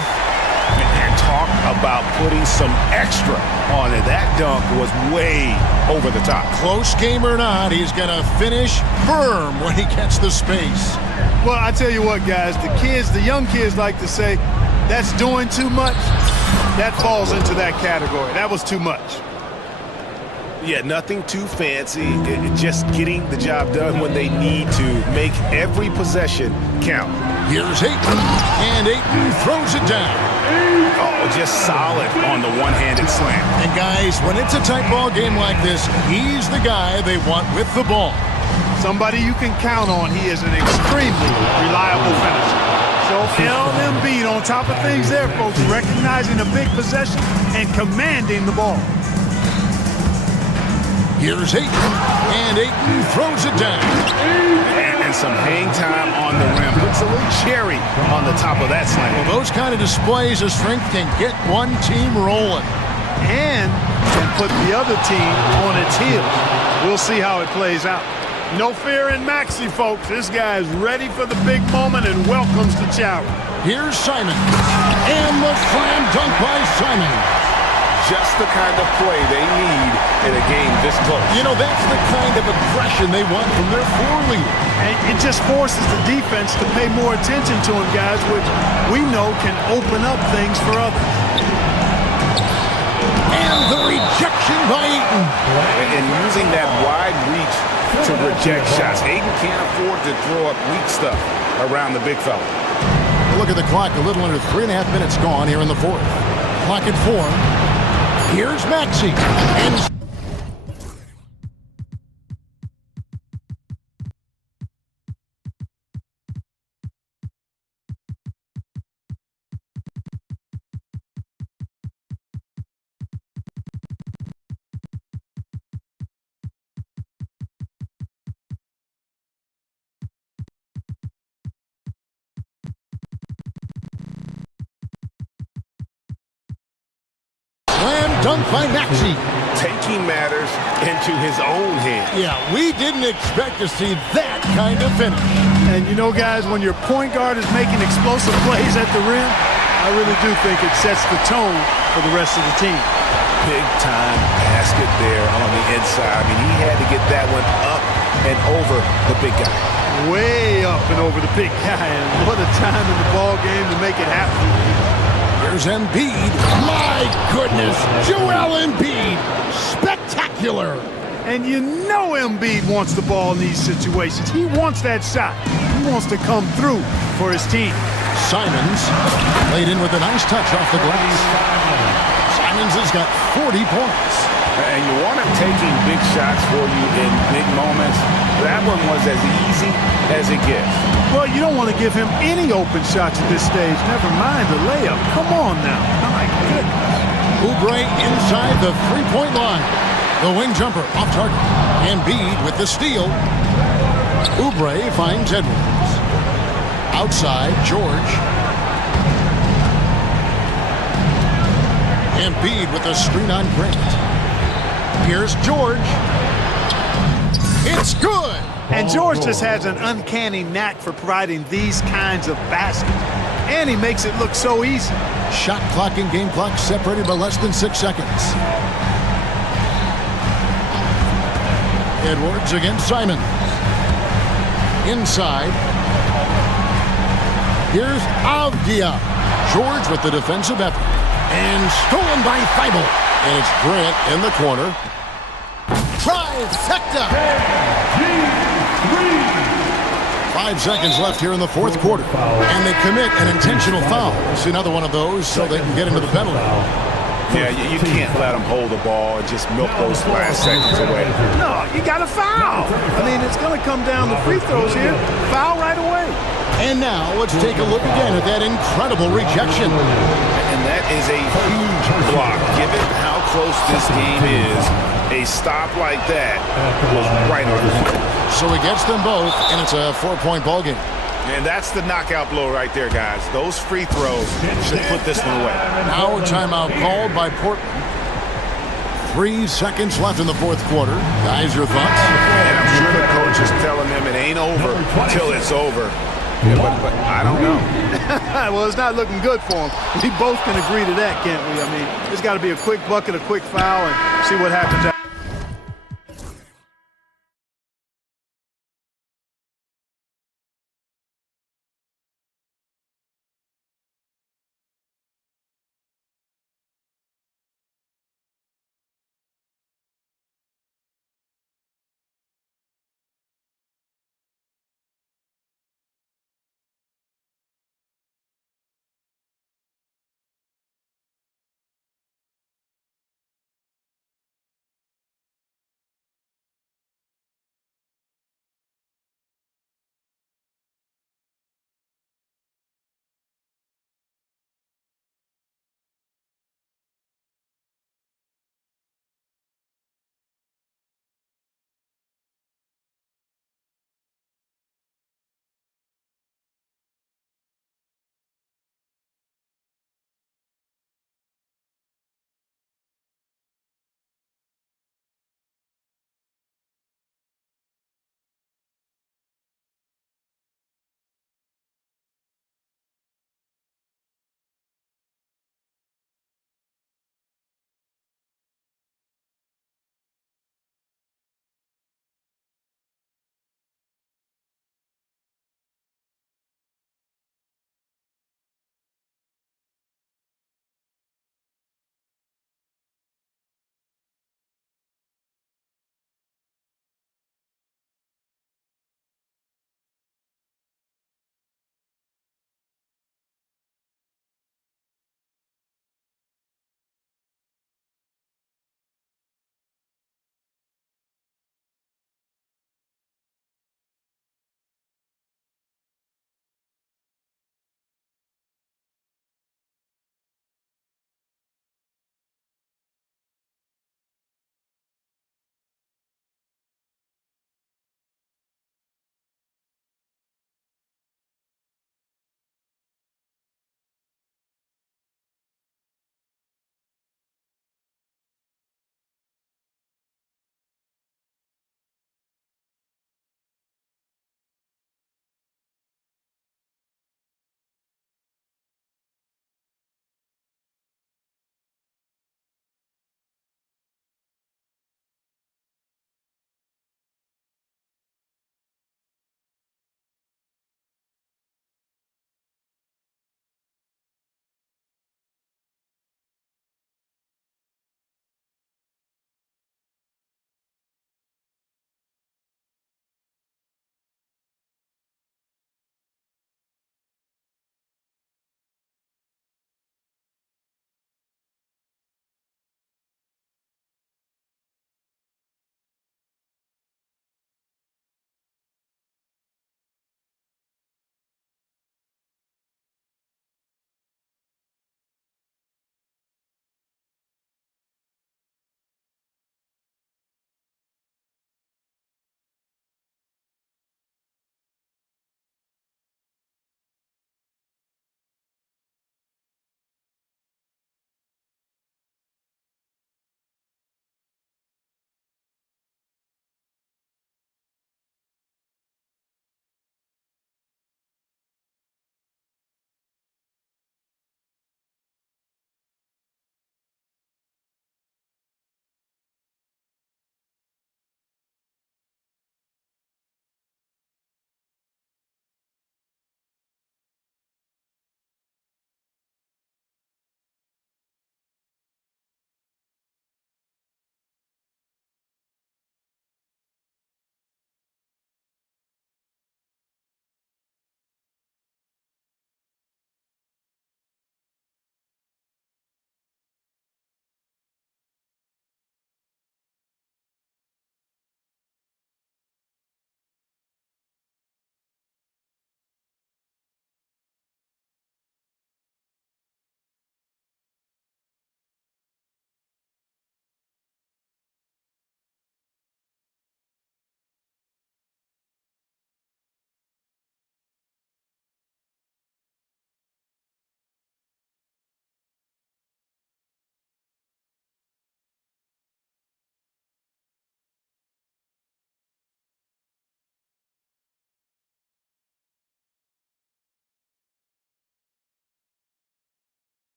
And talk about putting some extra on it. That dunk was way over the top. Close game or not, he's going to finish firm when he gets the space. Well, I tell you what, guys, the young kids like to say, that's doing too much. That falls into that category. That was too much. Yeah, nothing too fancy. Just getting the job done when they need to. Make every possession count. Here's Ayton, and Ayton throws it down. Oh, just solid on the one-handed slam. And guys, when it's a tight ball game like this, he's the guy they want with the ball. Somebody you can count on. He is an extremely reliable finisher. So Embiid on top of things there, folks, recognizing a big possession and commanding the ball. Here's Ayton, and Ayton throws it down. And some hang time on the rim. Puts a little cherry on the top of that slam. Well, those kind of displays of strength can get one team rolling. And can put the other team on its heels. We'll see how it plays out. No fear in Maxey, folks. This guy is ready for the big moment and welcomes the challenge. Here's Simon. And the slam dunk by Simon. just the kind of play they need in a game this close. You know, that's the kind of aggression they want from their floor leader. And it just forces the defense to pay more attention to him, guys, which we know can open up things for others. And the rejection by Ayton. And using that wide reach to reject shots. Ayton can't afford to throw up weak stuff around the big fella. Look at the clock, a little under 3.5 minutes gone here in the fourth. Clock at 4. Here's Maxey. And slam dunk by Maxey. Taking matters into his own hands. Yeah, we didn't expect to see that kind of finish. And you know, guys, when your point guard is making explosive plays at the rim, I really do think it sets the tone for the rest of the team. Big time basket there on the inside. I mean, he had to get that one up and over the big guy. Way up and over the big guy, and what a time in the ball game to make it happen. Here's Embiid. My goodness, Joel Embiid. Spectacular. And you know Embiid wants the ball in these situations. He wants that shot. He wants to come through for his team. Simons laid in with a nice touch off the glass. Simons has got 40 points. And you want him taking big shots for you in big moments. That one was as easy as it gets. Well, you don't want to give him any open shots at this stage. Never mind the layup. Come on now. My goodness. Oubre inside the three-point line. The wing jumper off target. Embiid with the steal. Oubre finds Edwards. Outside, George. Embiid with a screen on Grant. Here's George. It's good. And George just has an uncanny knack for providing these kinds of baskets. And he makes it look so easy. Shot clock and game clock separated by less than 6 seconds. Edwards against Simon. Inside. Here's Avdia. George with the defensive effort. And stolen by Thibault. And it's Grant in the corner. Trifecta. 5 seconds left here in the fourth quarter. And they commit an intentional foul. It's another one of those so they can get into the penalty. Yeah, you can't let them hold the ball and just milk those last seconds away. No, you got to foul. I mean, it's going to come down to free throws here. Foul right away. And now let's take a look again at that incredible rejection. And that is a huge block. Given how close this game is, a stop like that was right on the money. So he gets them both, and it's a 4-point ball game. And that's the knockout blow right there, guys. Those free throws should put this one away. Now a timeout called by Portland. 3 seconds left in the fourth quarter. Guys, your thoughts? And I'm sure the coach is telling them it ain't over until it's over. Yeah, but I don't know. Well, it's not looking good for him. We both can agree to that, can't we? I mean, there's got to be a quick bucket, a quick foul, and see what happens after.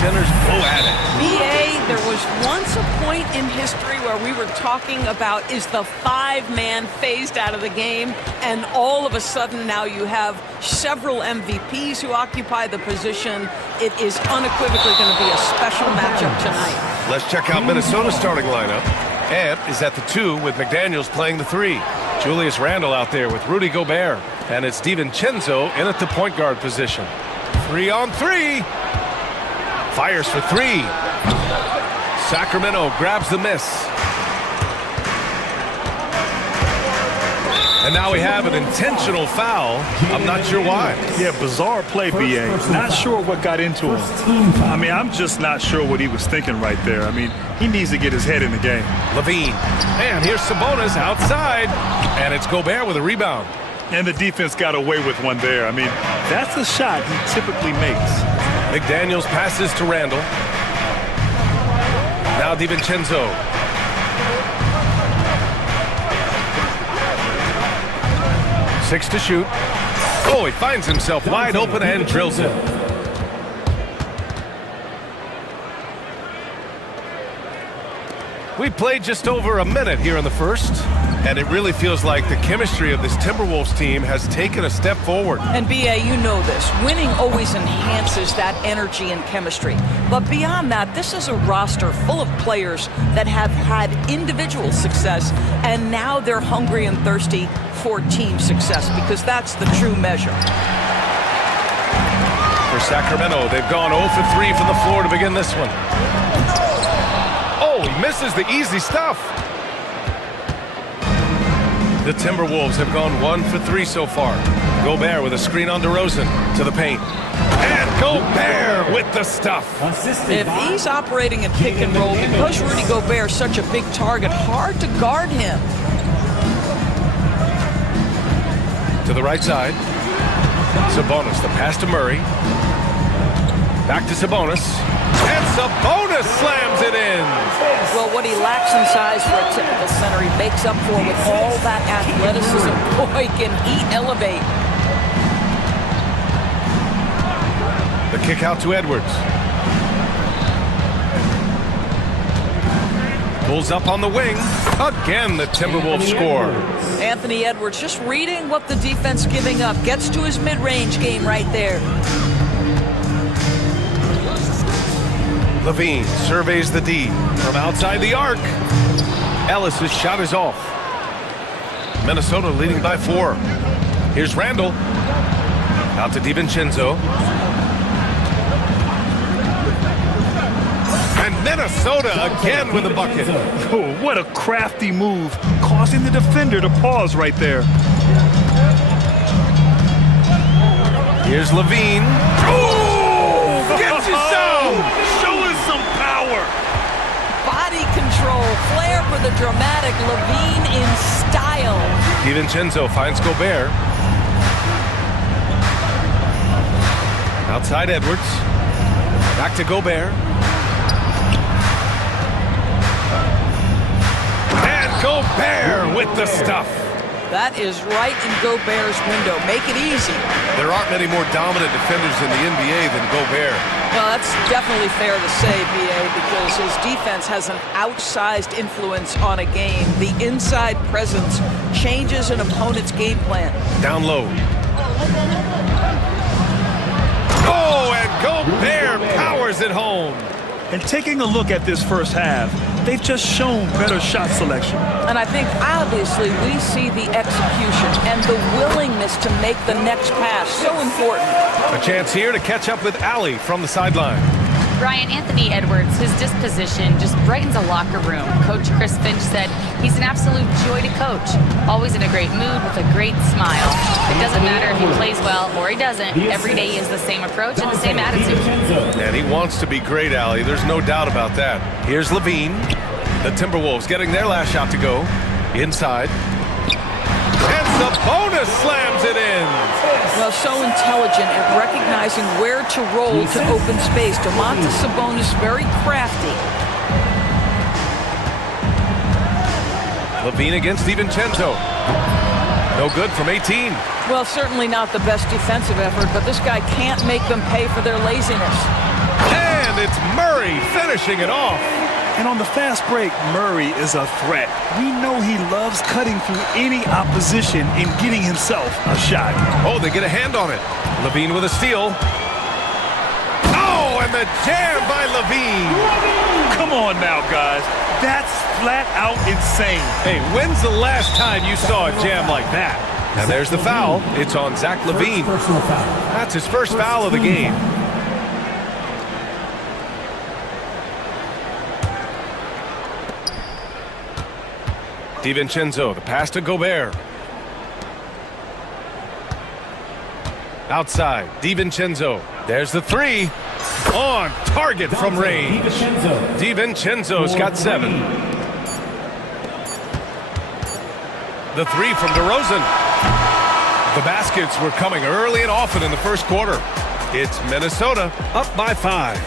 centers go at it. BA, there was once a point in history where we were talking about, is the five-man phased out of the game? And all of a sudden now you have several MVPs who occupy the position. It is unequivocally going to be a special matchup tonight. Let's check out Minnesota's starting lineup. Ant is at the 2 with McDaniels playing the 3. Julius Randle out there with Rudy Gobert. And it's DiVincenzo in at the point guard position. 3-on-3. Fires for 3. Sacramento grabs the miss. And now we have an intentional foul. I'm not sure why. Yeah, bizarre play, BA. Not sure what got into him. I mean, I'm just not sure what he was thinking right there. I mean, he needs to get his head in the game. Levine. And here's Sabonis outside. And it's Gobert with a rebound. And the defense got away with one there. I mean, that's a shot he typically makes. McDaniels passes to Randle. Now DiVincenzo. Six to shoot. Oh, he finds himself wide open and drills it. We played just over a minute here in the first, and it really feels like the chemistry of this Timberwolves team has taken a step forward. And BA, you know this. Winning always enhances that energy and chemistry. But beyond that, this is a roster full of players that have had individual success, and now they're hungry and thirsty for team success, because that's the true measure. For Sacramento, they've gone 0 for 3 from the floor to begin this one. Oh, he misses the easy stuff. The Timberwolves have gone 1 for 3 so far. Gobert with a screen on DeRozan to the paint. And Gobert with the stuff. If he's operating in pick and roll, because Rudy Gobert is such a big target, hard to guard him. To the right side. Sabonis, the pass to Murray. Back to Sabonis. And Sabonis slams it in. Well, what he lacks in size for a typical center, he makes up for with all that athleticism. Boy, can he elevate. The kick out to Edwards. Pulls up on the wing. Again, the Timberwolves score. Anthony Edwards just reading what the defense giving up. Gets to his mid-range game right there. Levine surveys the D from outside the arc. Ellis's shot is off. Minnesota leading by 4. Here's Randle. Out to DiVincenzo. And Minnesota again with a bucket. Oh, what a crafty move, causing the defender to pause right there. Here's Levine. Oh, gets you some! Showing some power. Body control, flair for the dramatic. Levine in style. DiVincenzo finds Gobert. Outside Edwards. Back to Gobert. And Gobert with the stuff. That is right in Gobert's window. Make it easy. There aren't many more dominant defenders in the NBA than Gobert. Well, that's definitely fair to say, BA, because his defense has an outsized influence on a game. The inside presence changes an opponent's game plan. Down low. Oh, and Gobert powers it home. And taking a look at this first half, they've just shown better shot selection. And I think, obviously, we see the execution and the willingness to make the next pass so important. A chance here to catch up with Allie from the sideline. Brian, Anthony Edwards, his disposition just brightens a locker room. Coach Chris Finch said he's an absolute joy to coach. Always in a great mood with a great smile. It doesn't matter if he plays well or he doesn't. Every day is the same approach and the same attitude. And he wants to be great, Allie. There's no doubt about that. Here's Levine. The Timberwolves getting their last shot to go. Inside. And Sabonis slams it in. Well, so intelligent at recognizing where to roll to open space. Domantas Sabonis very crafty. Levine against DiVincenzo. No good from 18. Well, certainly not the best defensive effort, but this guy can't make them pay for their laziness. And it's Murray finishing it off. And on the fast break, Murray is a threat. We know he loves cutting through any opposition and getting himself a shot. Oh, they get a hand on it. Levine with a steal. Oh, and the jam by Levine. Come on now, guys. That's flat out insane. Hey, when's the last time you saw a jam like that? And there's the foul. It's on Zach Levine. That's his first foul of the game. DiVincenzo, the pass to Gobert. Outside, DiVincenzo. There's the three. On target from range. DiVincenzo's got 7. The three from DeRozan. The baskets were coming early and often in the first quarter. It's Minnesota up by 5.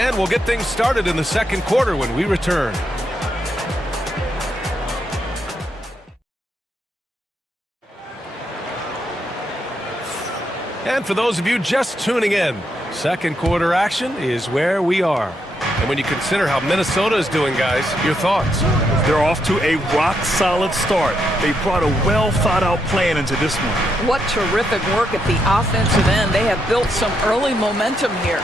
And we'll get things started in the second quarter when we return. And for those of you just tuning in, second quarter action is where we are. And when you consider how Minnesota is doing, guys, your thoughts? They're off to a rock-solid start. They brought a well-thought-out plan into this one. What terrific work at the offensive end. They have built some early momentum here.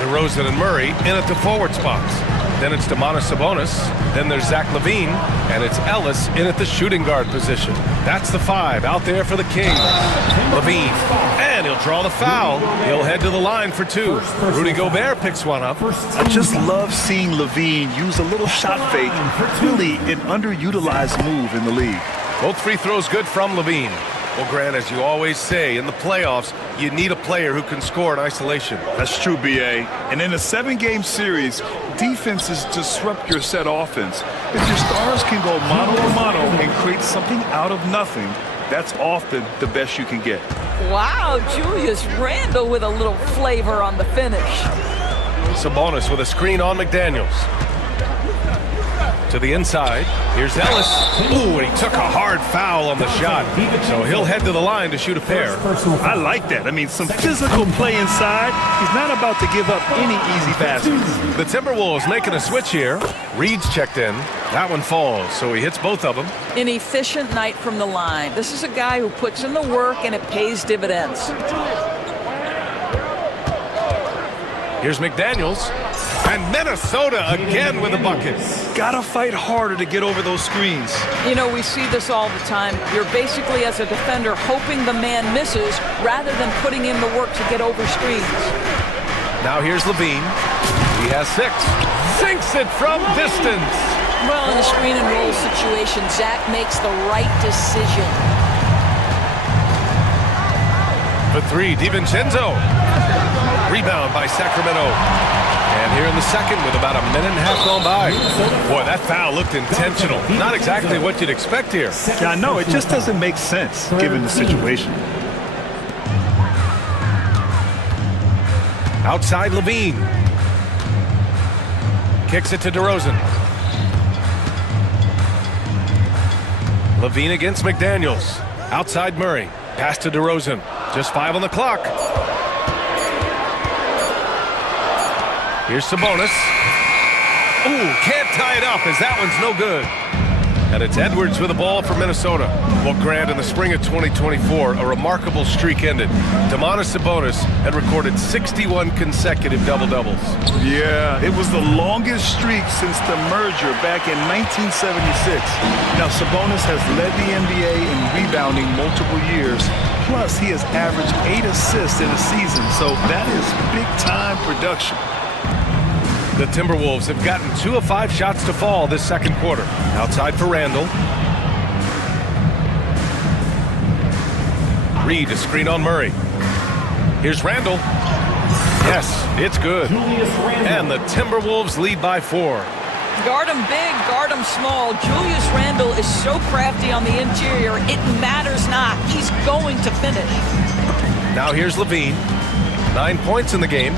DeRozan and Murray in at the forward spots. Then it's Sabonis. Then there's Zach Levine. And it's Ellis in at the shooting guard position. That's the 5 out there for the Kings. Levine. And he'll draw the foul. He'll head to the line for 2. Rudy Gobert picks one up. I just love seeing Levine use a little shot fake. Really an underutilized move in the league. Both free throws good from Levine. Well, Grant, as you always say, in the playoffs, you need a player who can score in isolation. That's true, B.A. And in a 7-game series, defenses disrupt your set offense. If your stars can go mano-a-mano and create something out of nothing, that's often the best you can get. Wow, Julius Randle with a little flavor on the finish. Sabonis with a screen on McDaniels. To the inside, here's Ellis. Ooh, and he took a hard foul on the shot. So he'll head to the line to shoot a pair. I like that. I mean, some physical play inside. He's not about to give up any easy passes. The Timberwolves making a switch here. Reed's checked in. That one falls, so he hits both of them. An efficient night from the line. This is a guy who puts in the work and it pays dividends. Here's McDaniels. And Minnesota again with a bucket. Gotta fight harder to get over those screens. You know, we see this all the time. You're basically, as a defender, hoping the man misses rather than putting in the work to get over screens. Now here's Levine. He has 6. Sinks it from distance. Well, in the screen and roll situation, Zach makes the right decision. For 3, DiVincenzo. Rebound by Sacramento. And here in the second with about a minute and a half gone by. Boy, that foul looked intentional. Not exactly what you'd expect here. Yeah, I know. It just doesn't make sense given the situation. Outside Levine. Kicks it to DeRozan. Levine against McDaniels. Outside Murray. Pass to DeRozan. Just 5 on the clock. Here's Sabonis. Ooh, can't tie it up as that one's no good. And it's Edwards with the ball for Minnesota. Well, Grant, in the spring of 2024, a remarkable streak ended. Sabonis had recorded 61 consecutive double-doubles. Yeah, it was the longest streak since the merger back in 1976. Now, Sabonis has led the NBA in rebounding multiple years. Plus, he has averaged 8 assists in a season, so that is big-time production. The Timberwolves have gotten 2 of 5 shots to fall this second quarter. Outside for Randle. Reed, a screen on Murray. Here's Randle. Yes, it's good. And the Timberwolves lead by 4. Guard him big, guard him small. Julius Randle is so crafty on the interior, it matters not. He's going to finish. Now here's Levine. 9 points in the game.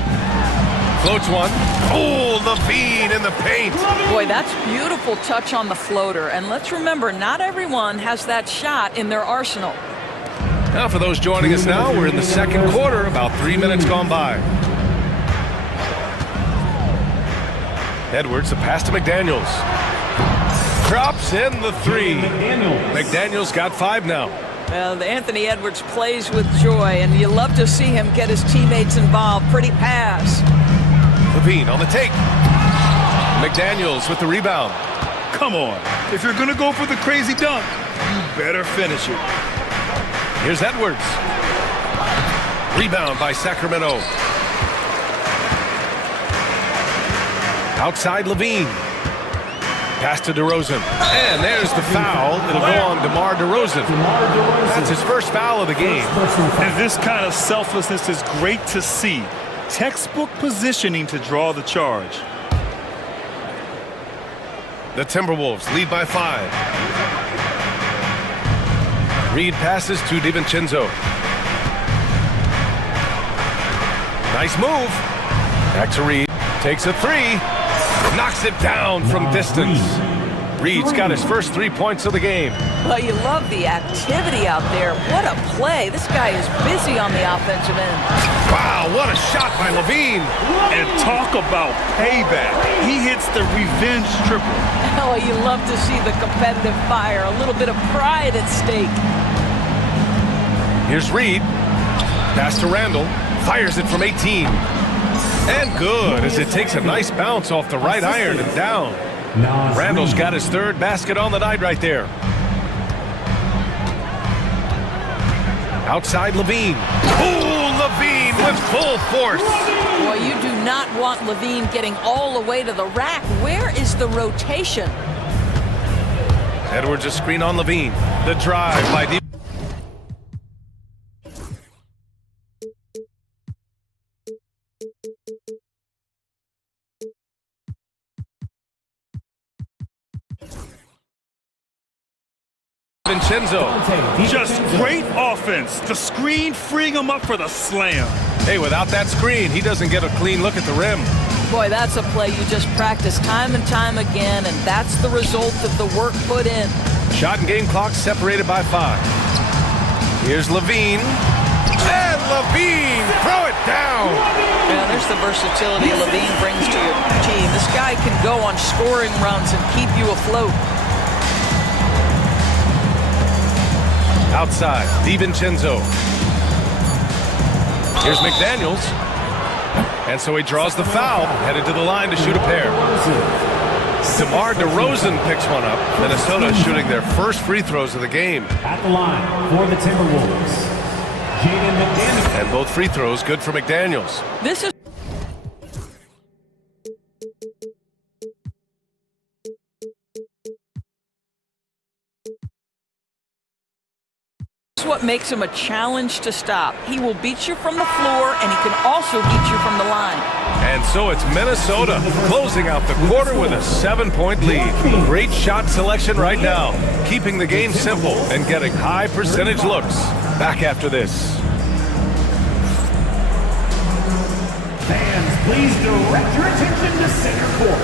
Floats one. Oh, Levine in the paint. Boy, that's beautiful touch on the floater. And let's remember, not everyone has that shot in their arsenal. Now for those joining us now, we're in the second quarter, about 3 minutes gone by. Edwards, the pass to McDaniels. Drops in the three. McDaniels got 5 now. Well, Anthony Edwards plays with joy, and you love to see him get his teammates involved. Pretty pass. Levine on the take. McDaniels with the rebound. Come on. If you're going to go for the crazy dunk, you better finish it. Here's Edwards. Rebound by Sacramento. Outside Levine. Pass to DeRozan. And there's the foul. It'll go on DeMar DeRozan. That's his first foul of the game. And this kind of selflessness is great to see. Textbook positioning to draw the charge. The Timberwolves lead by 5. Reed passes to DiVincenzo. Nice move. Back to Reed. Takes a 3. Knocks it down from distance. Reed's got his first 3 points of the game. Well, you love the activity out there. What a play. This guy is busy on the offensive end. Wow, what a shot by Levine. And talk about payback. He hits the revenge triple. Oh, you love to see the competitive fire. A little bit of pride at stake. Here's Reed. Pass to Randall. Fires it from 18. And good, as it takes a nice bounce off the right iron and down. Randall's got his 3rd basket on the night right there. Outside Levine. Ooh, Levine with full force. Boy, you do not want Levine getting all the way to the rack. Where is the rotation? Edwards a screen on Levine. The drive by DiVincenzo. Just great offense. The screen freeing him up for the slam. Hey, without that screen, he doesn't get a clean look at the rim. Boy, that's a play you just practice time and time again, and that's the result of the work put in. Shot and game clock separated by 5. Here's Levine. And Levine, throw it down. Yeah, there's the versatility Levine brings to your team. This guy can go on scoring runs and keep you afloat. Outside, DiVincenzo. Here's McDaniels. And so he draws the foul, headed to the line to shoot a pair. DeMar DeRozan picks one up. Minnesota shooting their first free throws of the game. At the line for the Timberwolves, Jaden McDaniels. And both free throws good for McDaniels. This is what makes him a challenge to stop. He will beat you from the floor, and he can also beat you from the line. And so it's Minnesota closing out the quarter with a 7-point lead. Great shot selection right now, keeping the game simple and getting high percentage looks. Back after this. Fans, please direct your attention to center court.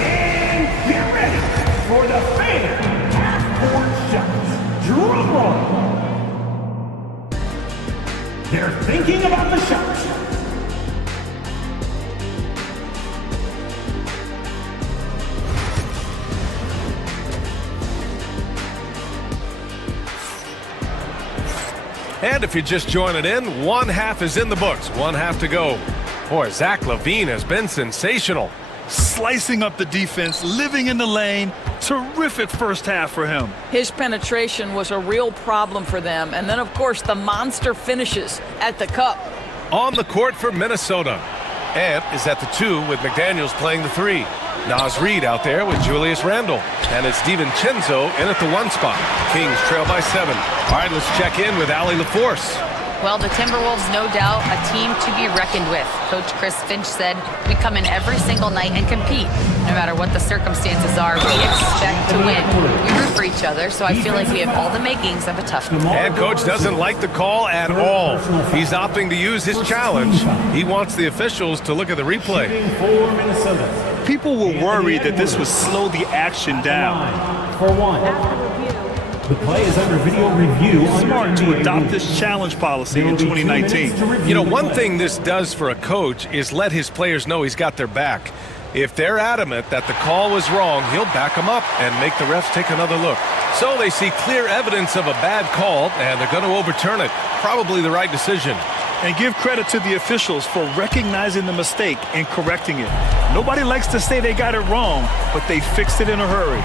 And get ready for the fan half-court shots. Drum roll. They're thinking about the shot. And if you're just joining in, 1 half is in the books, 1 half to go. Boy, Zach LaVine has been sensational. Slicing up the defense, living in the lane. Terrific first half for him. His penetration was a real problem for them. And then, of course, the monster finishes at the cup. On the court for Minnesota. Ant is at the 2 with McDaniels playing the 3. Naz Reid out there with Julius Randle. And it's DiVincenzo in at the 1 spot. Kings trail by 7. All right, let's check in with Allie LaForce. Well, the Timberwolves, no doubt, a team to be reckoned with. Coach Chris Finch said, we come in every single night and compete. No matter what the circumstances are, we expect to win. We root for each other, so I feel like we have all the makings of a tough game. And Coach doesn't like the call at all. He's opting to use his challenge. He wants the officials to look at the replay. People were worried that this would slow the action down. For 1. The play is under video review. Smart to adopt this challenge policy in 2019. You know, one thing this does for a coach is let his players know he's got their back. If they're adamant that the call was wrong, he'll back them up and make the refs take another look. So they see clear evidence of a bad call, and they're going to overturn it. Probably the right decision. And give credit to the officials for recognizing the mistake and correcting it. Nobody likes to say they got it wrong, but they fixed it in a hurry.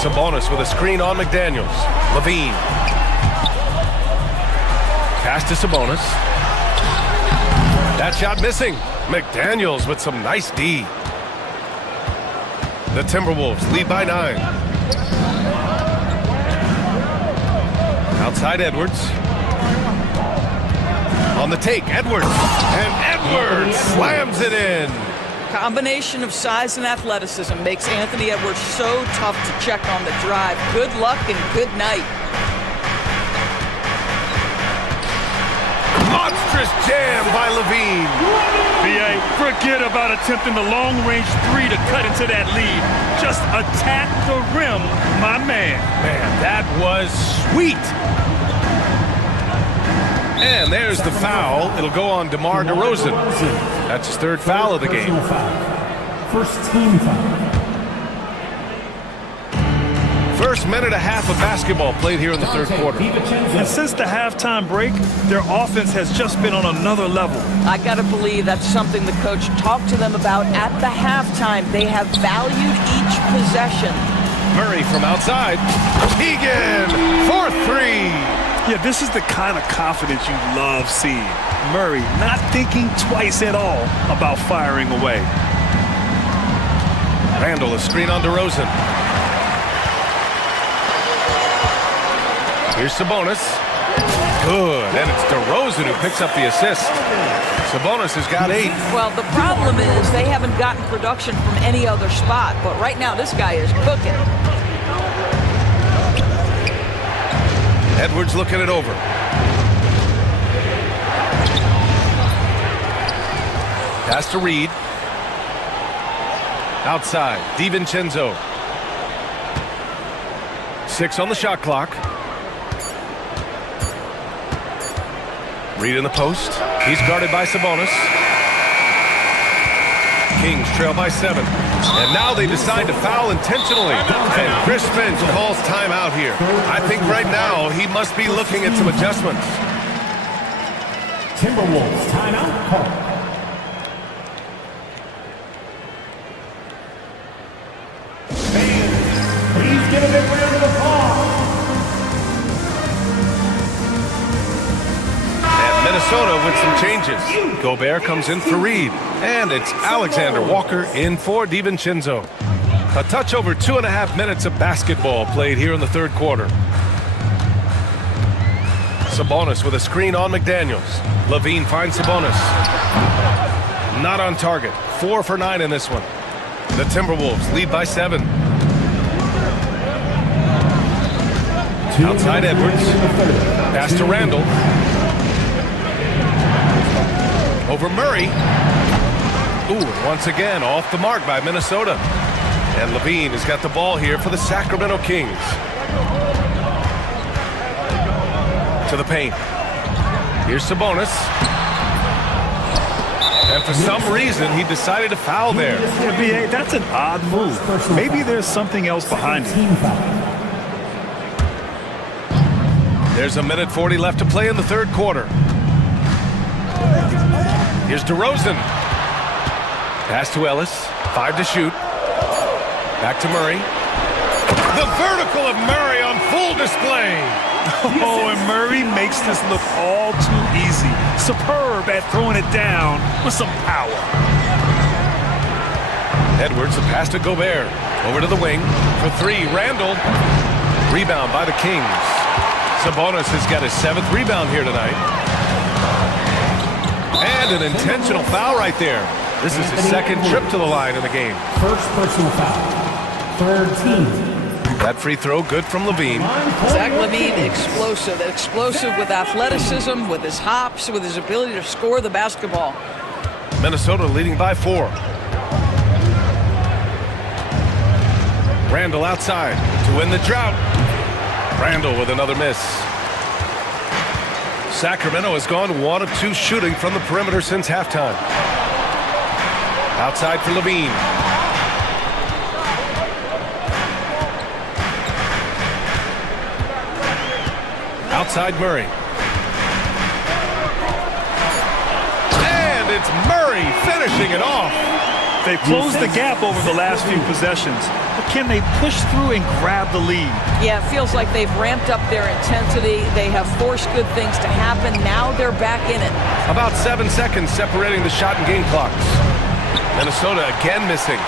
Sabonis with a screen on McDaniels. Levine. Pass to Sabonis. That shot missing. McDaniels with some nice D. The Timberwolves lead by 9. Outside Edwards. On the take, Edwards. And Edwards slams it in. Combination of size and athleticism makes Anthony Edwards so tough to check on the drive. Good luck and good night. Monstrous jam by Levine. B.A., forget about attempting the long-range three to cut into that lead. Just attack the rim, my man. Man, that was sweet. And there's the foul. It'll go on DeMar DeRozan. That's his third foul of the game. First team foul. First minute and a half of basketball played here in the third quarter. And since the halftime break, their offense has just been on another level. I got to believe that's something the coach talked to them about at the halftime. They have valued each possession. Murray from outside. Egan for 3. Yeah, this is the kind of confidence you love seeing. Murray not thinking twice at all about firing away. Randall, a screen on DeRozan. Here's Sabonis. Good, and it's DeRozan who picks up the assist. Sabonis has got 8. Well, the problem is they haven't gotten production from any other spot, but right now this guy is cooking. Edwards looking it over. Pass to Reed. Outside, DiVincenzo. 6 on the shot clock. Reed in the post. He's guarded by Sabonis. Kings trail by 7. And now they decide to foul intentionally. And Chris Finch calls timeout here. I think right now he must be looking at some adjustments. Timberwolves timeout call. Fans, please give a big round of applause. Minnesota with some changes. Gobert comes in for Reed. And it's Alexander Walker in for DiVincenzo. A touch over 2.5 minutes of basketball played here in the third quarter. Sabonis with a screen on McDaniels. Levine finds Sabonis. Not on target. 4 for 9 in this one. The Timberwolves lead by 7. Outside Edwards. Pass to Randall. Over Murray. Ooh, once again, off the mark by Minnesota. And Levine has got the ball here for the Sacramento Kings. To the paint. Here's Sabonis. And for some reason, he decided to foul there. Yeah, B.A., that's an odd move. Maybe there's something else behind it. There's a minute 40 left to play in the third quarter. Here's DeRozan. Pass to Ellis. 5 to shoot. Back to Murray. The vertical of Murray on full display. Oh, and Murray makes this look all too easy. Superb at throwing it down with some power. Edwards, a pass to Gobert. Over to the wing. For 3, Randall. Rebound by the Kings. Sabonis has got his 7th rebound here tonight. And an intentional foul right there. This is his second trip to the line in the game. First personal foul. Third team. That free throw good from Levine. Zach Levine, explosive. Explosive with athleticism, with his hops, with his ability to score the basketball. Minnesota leading by 4. Randall outside to win the drought. Randall with another miss. Sacramento has gone 1 of 2 shooting from the perimeter since halftime. Outside for Levine. Outside Murray. And it's Murray finishing it off. They've closed the gap over the last few possessions. But can they push through and grab the lead? Yeah, it feels like they've ramped up their intensity. They have forced good things to happen. Now they're back in it. About 7 seconds separating the shot and game clocks. Minnesota again missing.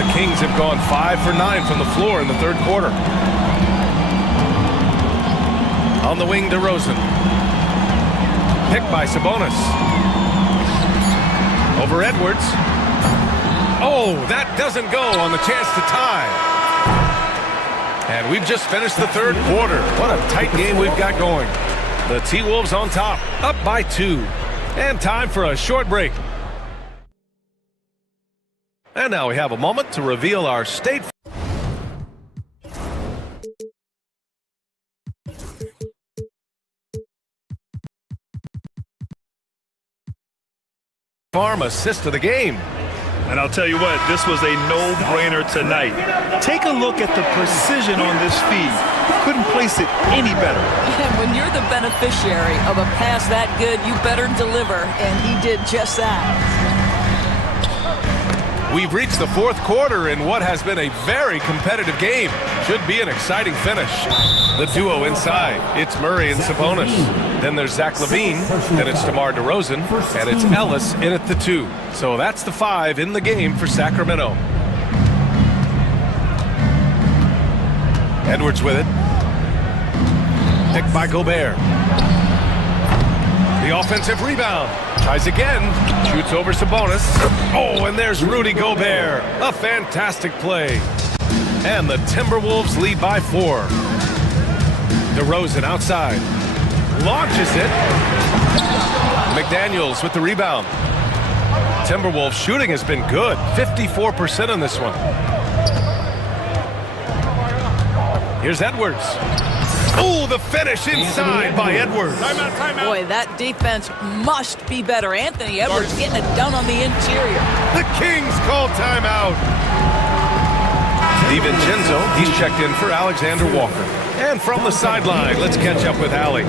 The Kings have gone 5 for 9 from the floor in the third quarter. On the wing, DeRozan. Picked by Sabonis. Over Edwards. Oh, that doesn't go on the chance to tie. And we've just finished the third quarter. What a tight game we've got going. The T-Wolves on top, up by 2. And time for a short break. And now we have a moment to reveal our State Farm assist of the game. And I'll tell you what, this was a no-brainer tonight. Take a look at the precision on this feed. Couldn't place it any better. And when you're the beneficiary of a pass that good, you better deliver, and he did just that. We've reached the fourth quarter in what has been a very competitive game. Should be an exciting finish. The duo inside. It's Murray and Sabonis. Then there's Zach Levine. Then it's DeMar DeRozan. And it's Ellis in at the 2. So that's the 5 in the game for Sacramento. Edwards with it. Picked by Gobert. The offensive rebound. Tries again. Shoots over Sabonis. Oh, and there's Rudy Gobert. A fantastic play. And the Timberwolves lead by 4. DeRozan outside. Launches it. McDaniels with the rebound. Timberwolves shooting has been good. 54% on this one. Here's Edwards. Oh, the finish inside by Edwards. Timeout. Boy, that defense must be better. Anthony Edwards getting it done on the interior. The Kings call timeout. DiVincenzo, he's checked in for Alexander Walker. And from the sideline, let's catch up with Allie.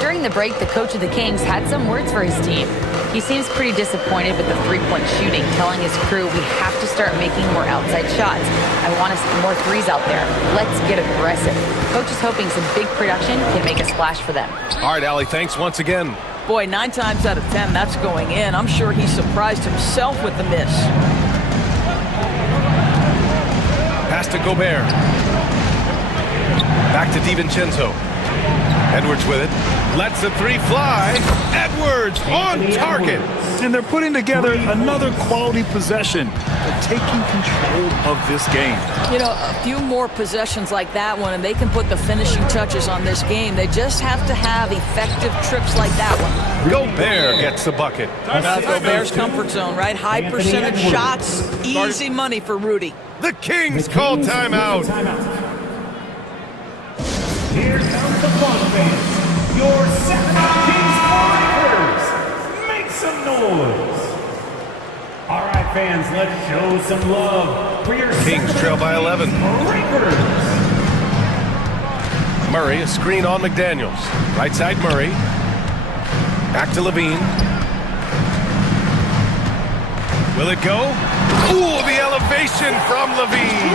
During the break, the coach of the Kings had some words for his team. He seems pretty disappointed with the three-point shooting, telling his crew we have to start making more outside shots. I want to see more threes out there. Let's get aggressive. Coach is hoping some big production can make a splash for them. All right, Allie, thanks once again. Boy, 9 times out of 10, that's going in. I'm sure he surprised himself with the miss. Pass to Gobert. Back to DiVincenzo. Edwards with it. Lets the 3 fly. Edwards on target. And they're putting together another quality possession. They're taking control of this game. You know, a few more possessions like that one, and they can put the finishing touches on this game. They just have to have effective trips like that one. Gobert gets the bucket. Gobert's comfort zone, right? High percentage shots. Easy money for Rudy. The Kings call timeout. Here comes the fun fans. Your Sacramento Kings quarters. Make some noise. All right, fans, let's show some love for your Kings trail by 11. Breakers. Murray, a screen on McDaniels. Right side Murray. Back to Levine. Will it go? Ooh, the elevation from Levine.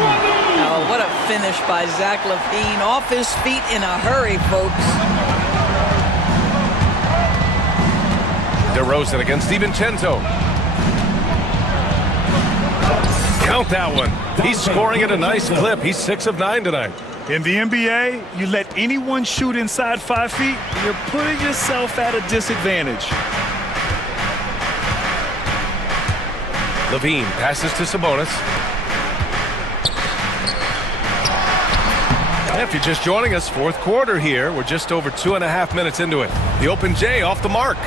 Oh, what a finish by Zach Levine. Off his feet in a hurry, folks. DeRozan against DiVincenzo. Count that one. He's scoring at a nice clip. He's 6 of 9 tonight. In the NBA, you let anyone shoot inside 5 feet, you're putting yourself at a disadvantage. Levine passes to Sabonis. And if you're just joining us, fourth quarter here. We're just over 2.5 minutes into it. The open J off the mark.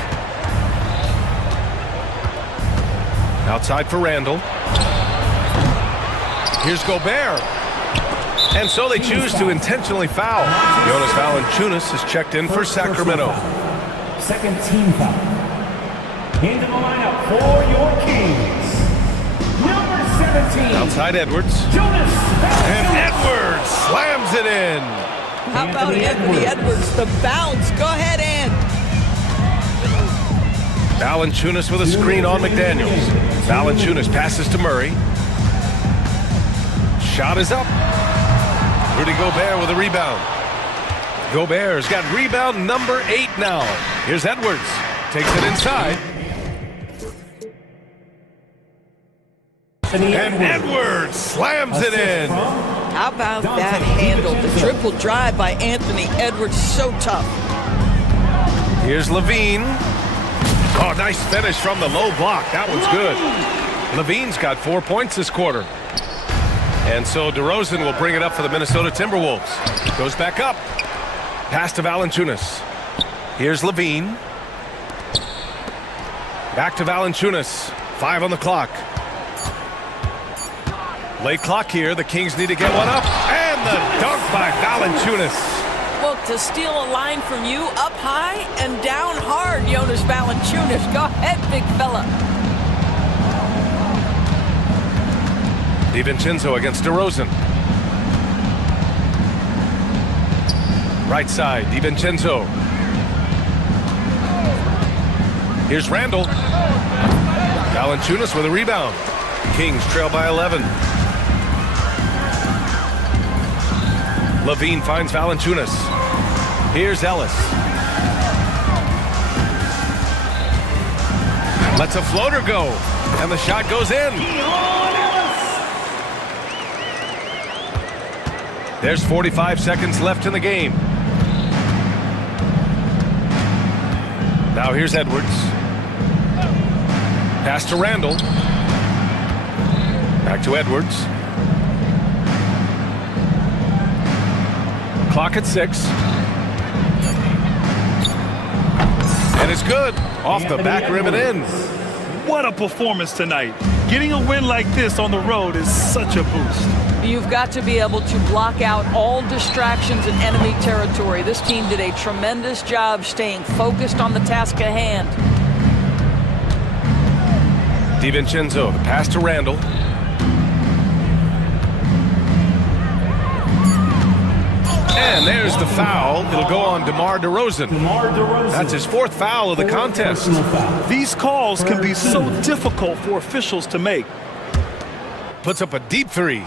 Outside for Randall. Here's Gobert. And so they choose to intentionally foul. Jonas Valanciunas is checked in for Sacramento. Second team foul. Into the lineup for your Kings. Number 17. Outside Edwards. Jonas And Valanciunas. Edwards slams it in. How about Anthony Edwards? The bounce. Go ahead, Ant. Valanciunas with a screen on McDaniels. Valanciunas passes to Murray. Shot is up. Rudy Gobert with a rebound. Gobert's got rebound number 8 now. Here's Edwards. Takes it inside. And Edwards slams it in. How about that handle? The triple drive by Anthony Edwards. So tough. Here's Levine. Oh, nice finish from the low block. That one's good. Levine's got 4 points this quarter. And so DeRozan will bring it up for the Minnesota Timberwolves. Goes back up. Pass to Valanciunas. Here's Levine. Back to Valanciunas. 5 on the clock. Late clock here. The Kings need to get one up. And the dunk by Valanciunas. Well, to steal a line from you up high and down hard, Jonas Valanciunas. Go ahead, big fella. DiVincenzo against DeRozan. Right side, DiVincenzo. Here's Randall. Valanciunas with a rebound. Kings trail by 11. Levine finds Valanciunas. Here's Ellis. Lets a floater go. And the shot goes in. There's 45 seconds left in the game. Now here's Edwards. Pass to Randall. Back to Edwards. Clock at 6. And it's good. Off the back rim and in. What a performance tonight. Getting a win like this on the road is such a boost. You've got to be able to block out all distractions in enemy territory. This team did a tremendous job staying focused on the task at hand. DiVincenzo, the pass to Randall. And there's the foul. It'll go on DeMar DeRozan. That's his 4th foul of the contest. These calls can be so difficult for officials to make. Puts up a deep 3.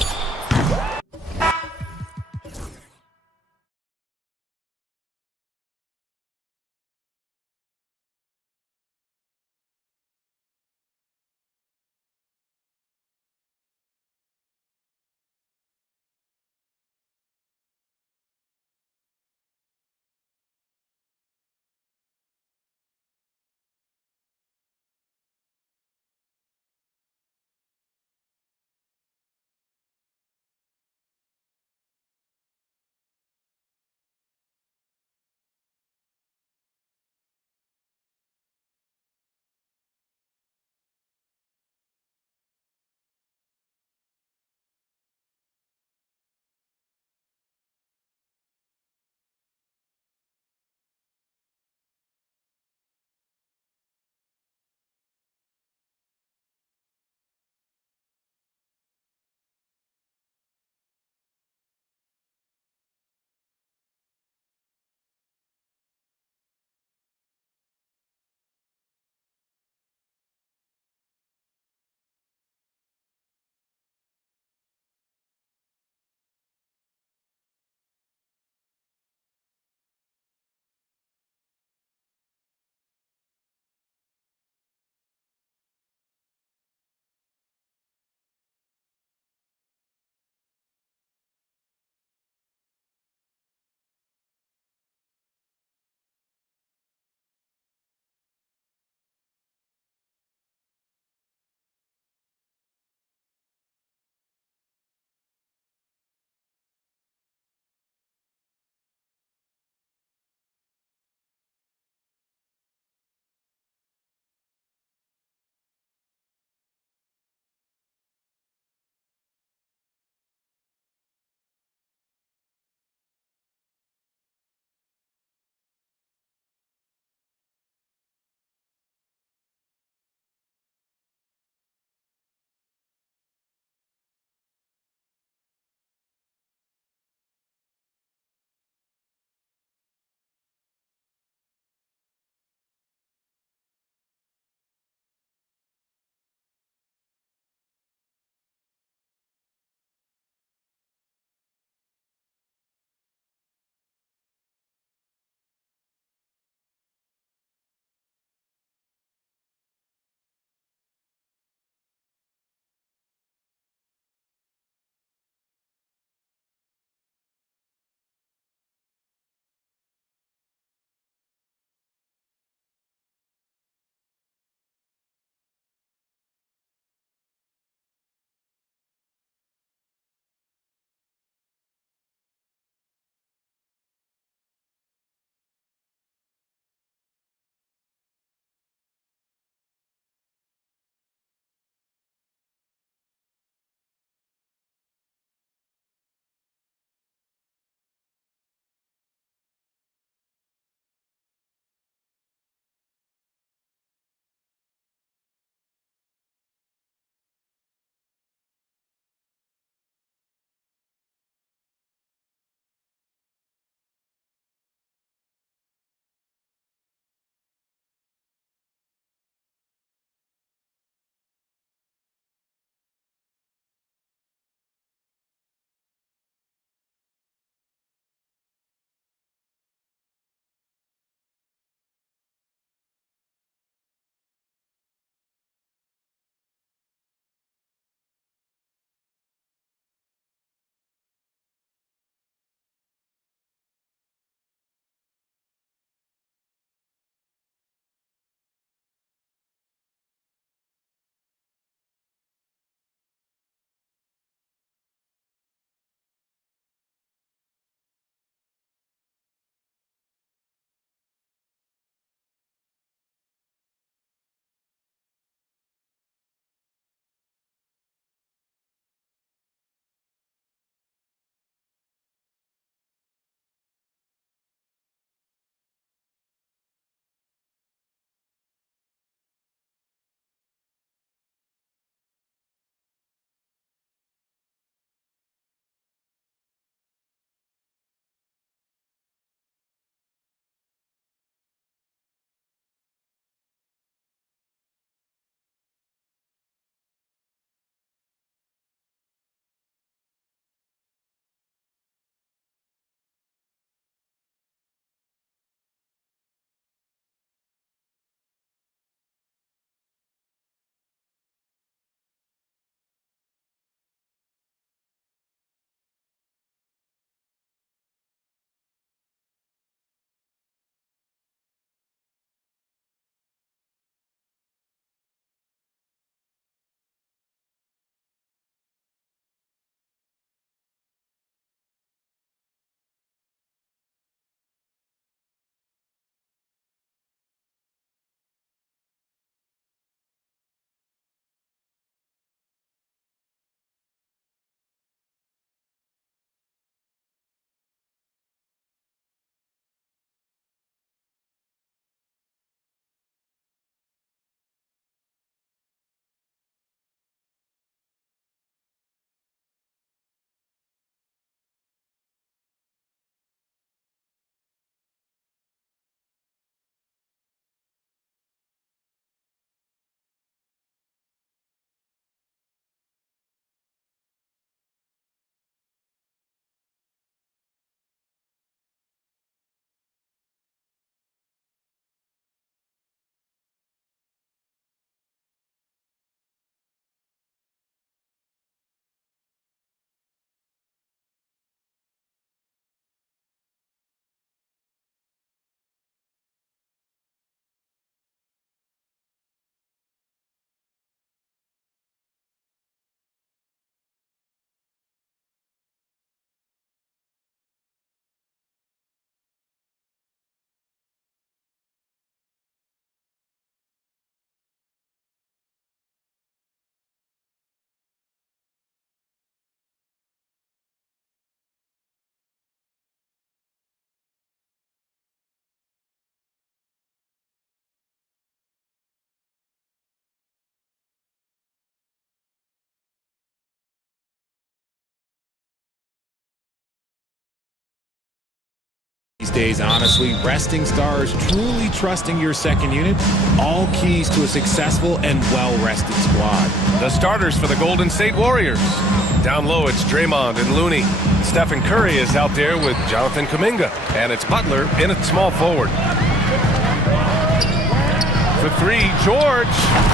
days, honestly. Resting stars, truly trusting your second unit, all keys to a successful and well-rested squad. The starters for the Golden State Warriors. Down low, it's Draymond and Looney. Stephen Curry is out there with Jonathan Kuminga. And it's Butler in at small forward. For three, George.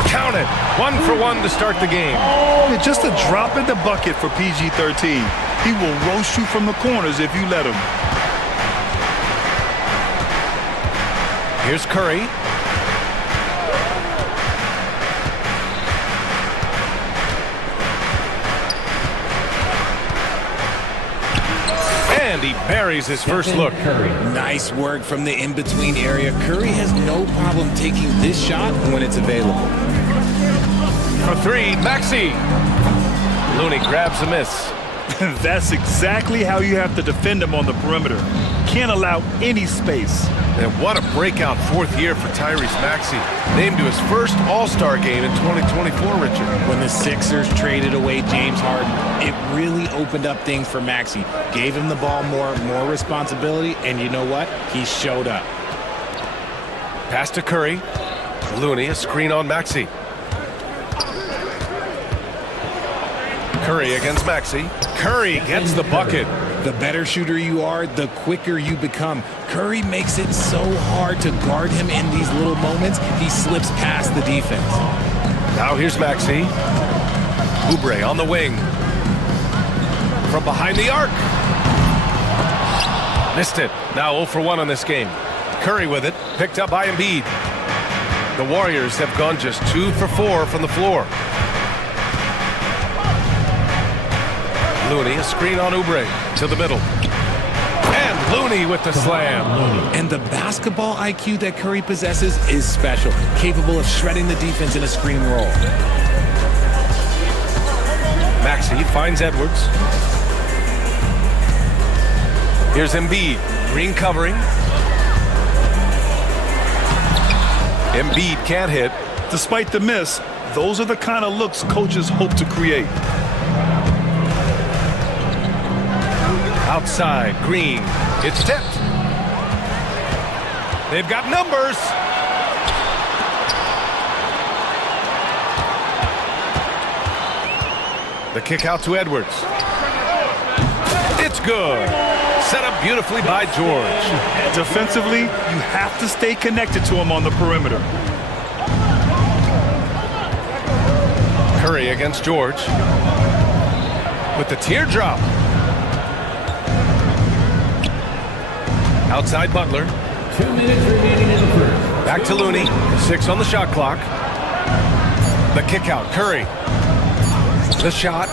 Count it. 1 for 1 to start the game. Yeah, just a drop in the bucket for PG-13. He will roast you from the corners if you let him. Here's Curry. And he buries his first look. Nice work from the in-between area. Curry has no problem taking this shot when it's available. For three, Maxey. Looney grabs a miss. That's exactly how you have to defend him on the perimeter. Can't allow any space. And what a breakout fourth year for Tyrese Maxey. Named to his first All-Star game in 2024, Richard. When the Sixers traded away James Harden, it really opened up things for Maxey. Gave him the ball more responsibility, and you know what? He showed up. Pass to Curry. Looney, a screen on Maxey. Curry against Maxey. Curry gets the bucket. The better shooter you are, the quicker you become. Curry makes it so hard to guard him in these little moments. He slips past the defense. Now here's Maxey. Oubre on the wing. From behind the arc. Missed it. Now 0 for 1 on this game. Curry with it. Picked up by Embiid. The Warriors have gone just 2 for 4 from the floor. Looney, a screen on Oubre to the middle. And Looney with the slam. And the basketball IQ that Curry possesses is special, capable of shredding the defense in a screen roll. Maxey finds Edwards. Here's Embiid, green covering. Embiid can't hit. Despite the miss, those are the kind of looks coaches hope to create. Outside, Green. It's tipped. They've got numbers. The kick out to Edwards. It's good. Set up beautifully by George. Defensively, you have to stay connected to him on the perimeter. Curry against George. With the teardrop. Outside Butler. 2 minutes remaining in the first. Back to Looney. 6 on the shot clock. The kick out. Curry. The shot.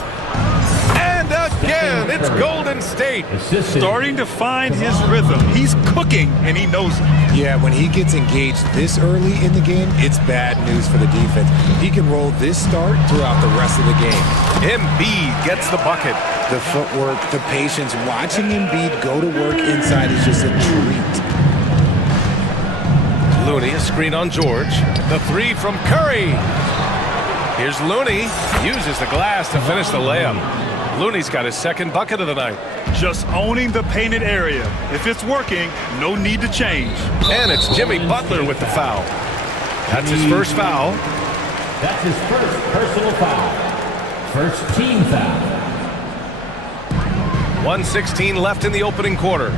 And again, it's Golden State. Starting to find his rhythm. He's cooking, and he knows it. Yeah, when he gets engaged this early in the game, it's bad news for the defense. He can roll this start throughout the rest of the game. Embiid gets the bucket. The footwork, the patience, watching Embiid go to work inside is just a treat. Looney, a screen on George. The three from Curry. Here's Looney. Uses the glass to finish the layup. Looney's got his second bucket of the night. Just owning the painted area. If it's working, no need to change. And it's Jimmy Butler with the foul. That's his first foul. That's his first personal foul. First team foul. 1:16 left in the opening quarter.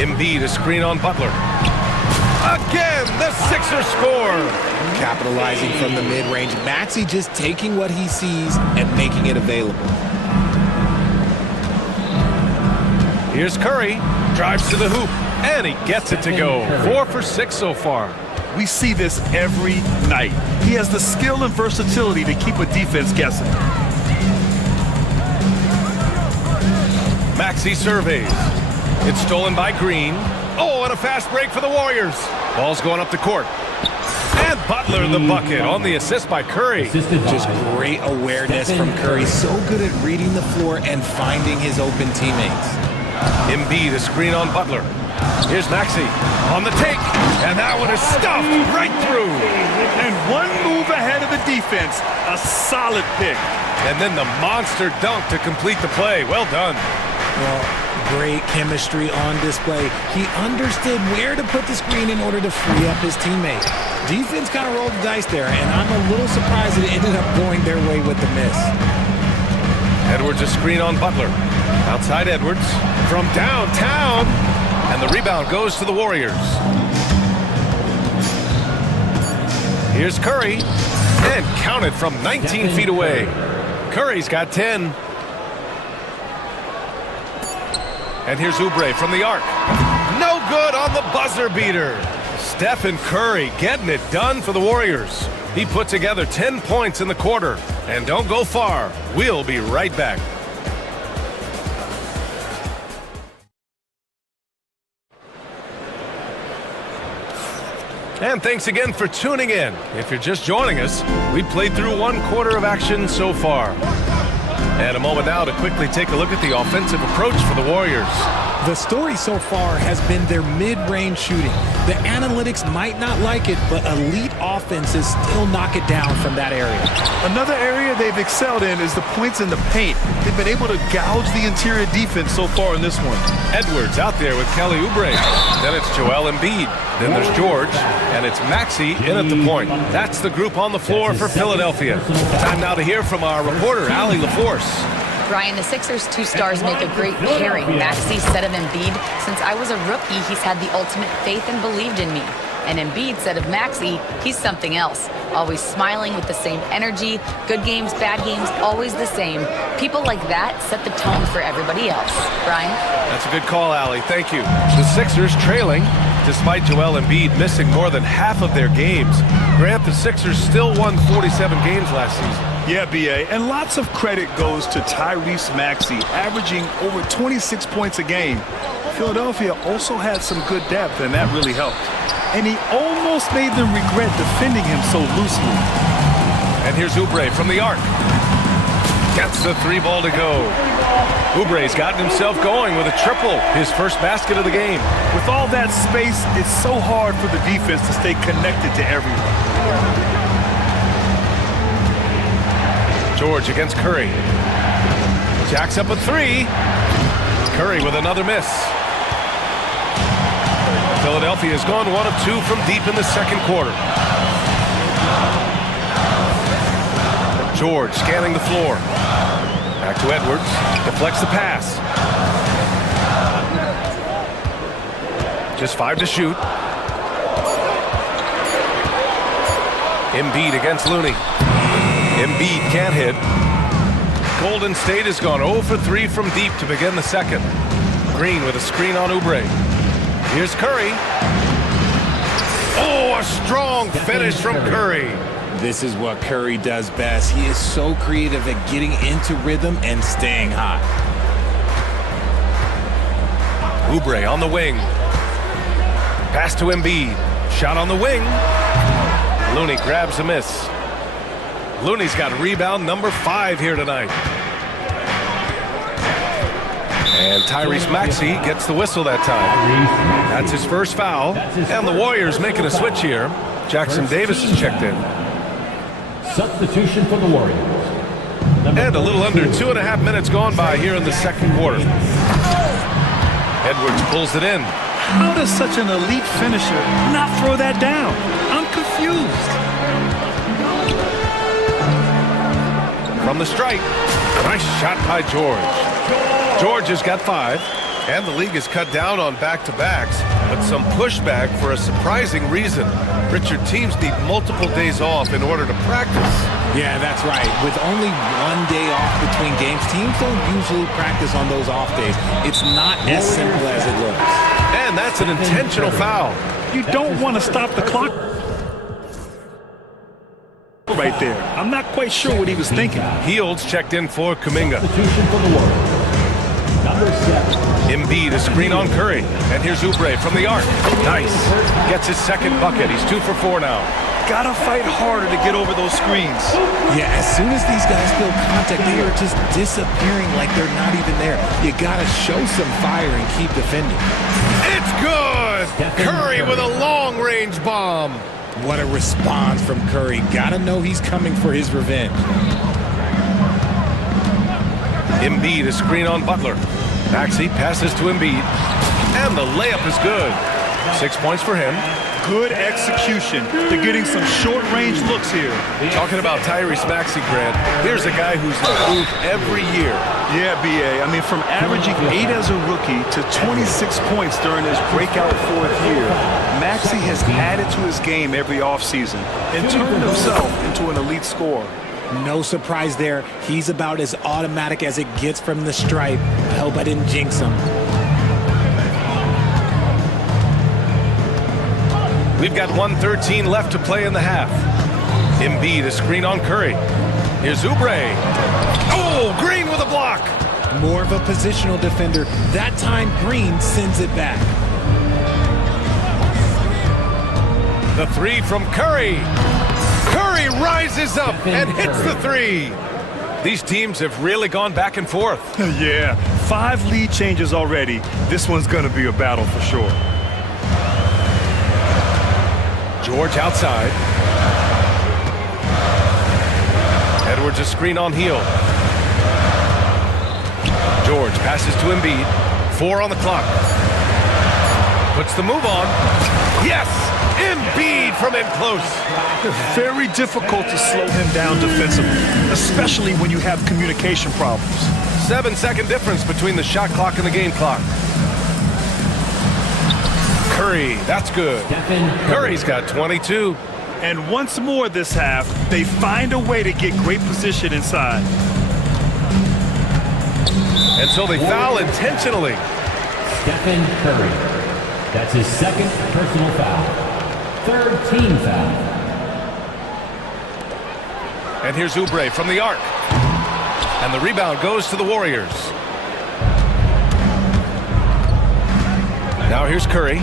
Embiid, a screen on Butler. Again, the Sixers score. Capitalizing from the mid-range. Maxey just taking what he sees and making it available. Here's Curry. Drives to the hoop. And he gets it to go. 4 for 6 so far. We see this every night. He has the skill and versatility to keep a defense guessing. Maxey surveys. It's stolen by Green. Oh, and a fast break for the Warriors. Ball's going up the court. And Butler the bucket on the assist by Curry. Just great awareness from Curry. So good at reading the floor and finding his open teammates. Embiid, a screen on Butler. Here's Maxey on the take. And that one is stuffed right through. And one move ahead of the defense. A solid pick. And then the monster dunk to complete the play. Well done. Well, Great chemistry on display. He understood where to put the screen in order to free up his teammate. Defense kind of rolled the dice there, and I'm a little surprised that it ended up going their way with the miss. Edwards a screen on Butler. Outside Edwards from downtown, and the rebound goes to the Warriors. Here's Curry, and counted from 19 feet away. Curry's got 10. And here's Oubre from the arc. No good on the buzzer beater. Stephen Curry getting it done for the Warriors. He put together 10 points in the quarter. And don't go far. We'll be right back. And thanks again for tuning in. If you're just joining us, we played through one quarter of action so far. And a moment now to quickly take a look at the offensive approach for the Warriors. The story so far has been their mid-range shooting. The analytics might not like it, but elite offenses still knock it down from that area. Another area they've excelled in is the points in the paint. They've been able to gouge the interior defense so far in this one. Edwards out there with Kelly Oubre. Then it's Joel Embiid. Then there's George, and it's Maxey in at the point. That's the group on the floor for Philadelphia. Time now to hear from our reporter, Allie LaForce. Brian, the Sixers' two stars make a great pairing. Maxey said of Embiid, since I was a rookie, he's had the ultimate faith and believed in me. And Embiid said of Maxey, he's something else. Always smiling with the same energy. Good games, bad games, always the same. People like that set the tone for everybody else. Brian? That's a good call, Allie. Thank you. The Sixers trailing, despite Joel Embiid missing more than half of their games. Grant, the Sixers still won 47 games last season. Yeah, B.A., and lots of credit goes to Tyrese Maxey, averaging over 26 points a game. Philadelphia also had some good depth, and that really helped. And he almost made them regret defending him so loosely. And here's Oubre from the arc. Gets the three ball to go. Oubre's gotten himself going with a triple, his first basket of the game. With all that space, it's so hard for the defense to stay connected to everyone. George against Curry. Jacks up a three. Curry with another miss. Philadelphia has gone 1 of 2 from deep in the second quarter. George scanning the floor. Back to Edwards. Deflects the pass. Just 5 to shoot. Embiid against Looney. Embiid can't hit. Golden State has gone 0 for 3 from deep to begin the second. Green with a screen on Oubre. Here's Curry. Oh, a strong finish from Curry. This is what Curry does best. He is so creative at getting into rhythm and staying hot. Oubre on the wing. Pass to Embiid. Shot on the wing. Looney grabs a miss. Looney's got rebound number 5 here tonight. And Tyrese Maxey gets the whistle that time. That's his first foul. And the Warriors making a switch here. Jackson Davis is checked in. Substitution for the Warriors. And a little under 2.5 minutes gone by here in the second quarter. Edwards pulls it in. How does such an elite finisher not throw that down? I'm confused. From the strike. Nice shot by George. George has got 5, and the league has cut down on back-to-backs, but some pushback for a surprising reason. Richard, teams need multiple days off in order to practice. Yeah, that's right. With only 1 day off between games, teams don't usually practice on those off days. It's not as simple as it looks. And that's an intentional foul. You don't want to stop the clock right there. I'm not quite sure what he was thinking. Heald's checked in for Kuminga. Substitution for the Warriors. Number 7. Embiid, a screen on Curry. And here's Oubre from the arc. Nice. Gets his second bucket. He's 2 for 4 now. Gotta fight harder to get over those screens. Yeah, as soon as these guys feel contact, they are just disappearing like they're not even there. You gotta show some fire and keep defending. It's good! Curry with a long-range bomb. What a response from Curry. Gotta know he's coming for his revenge. Embiid, a screen on Butler. Maxey passes to Embiid, and the layup is good. 6 points for him. Good execution. They're getting some short-range looks here. Talking about Tyrese Maxey, Grant, here's a guy who's improved every year. Yeah, B.A. I mean, from averaging 8 as a rookie to 26 points during his breakout 4th year, Maxey has added to his game every offseason and turned himself into an elite scorer. No surprise there. He's about as automatic as it gets from the stripe. I hope I didn't jinx him. We've got 1:13 left to play in the half. Embiid, a screen on Curry. Here's Oubre. Oh, Green with a block. More of a positional defender. That time, Green sends it back. The three from Curry. Curry rises up and hits the three. These teams have really gone back and forth. Yeah, 5 lead changes already. This one's going to be a battle for sure. George outside. Edwards a screen on heel. George passes to Embiid. 4 on the clock. Puts the move on. Yes! Embiid from in close. Very difficult to slow him down defensively, especially when you have communication problems. 7-second difference between the shot clock and the game clock. Curry, that's good. Curry's got 22. And once more this half, they find a way to get great position inside. And so they foul intentionally. Stephen Curry. That's his 2nd personal foul. 3rd team foul. And here's Oubre from the arc. And the rebound goes to the Warriors. Now here's Curry.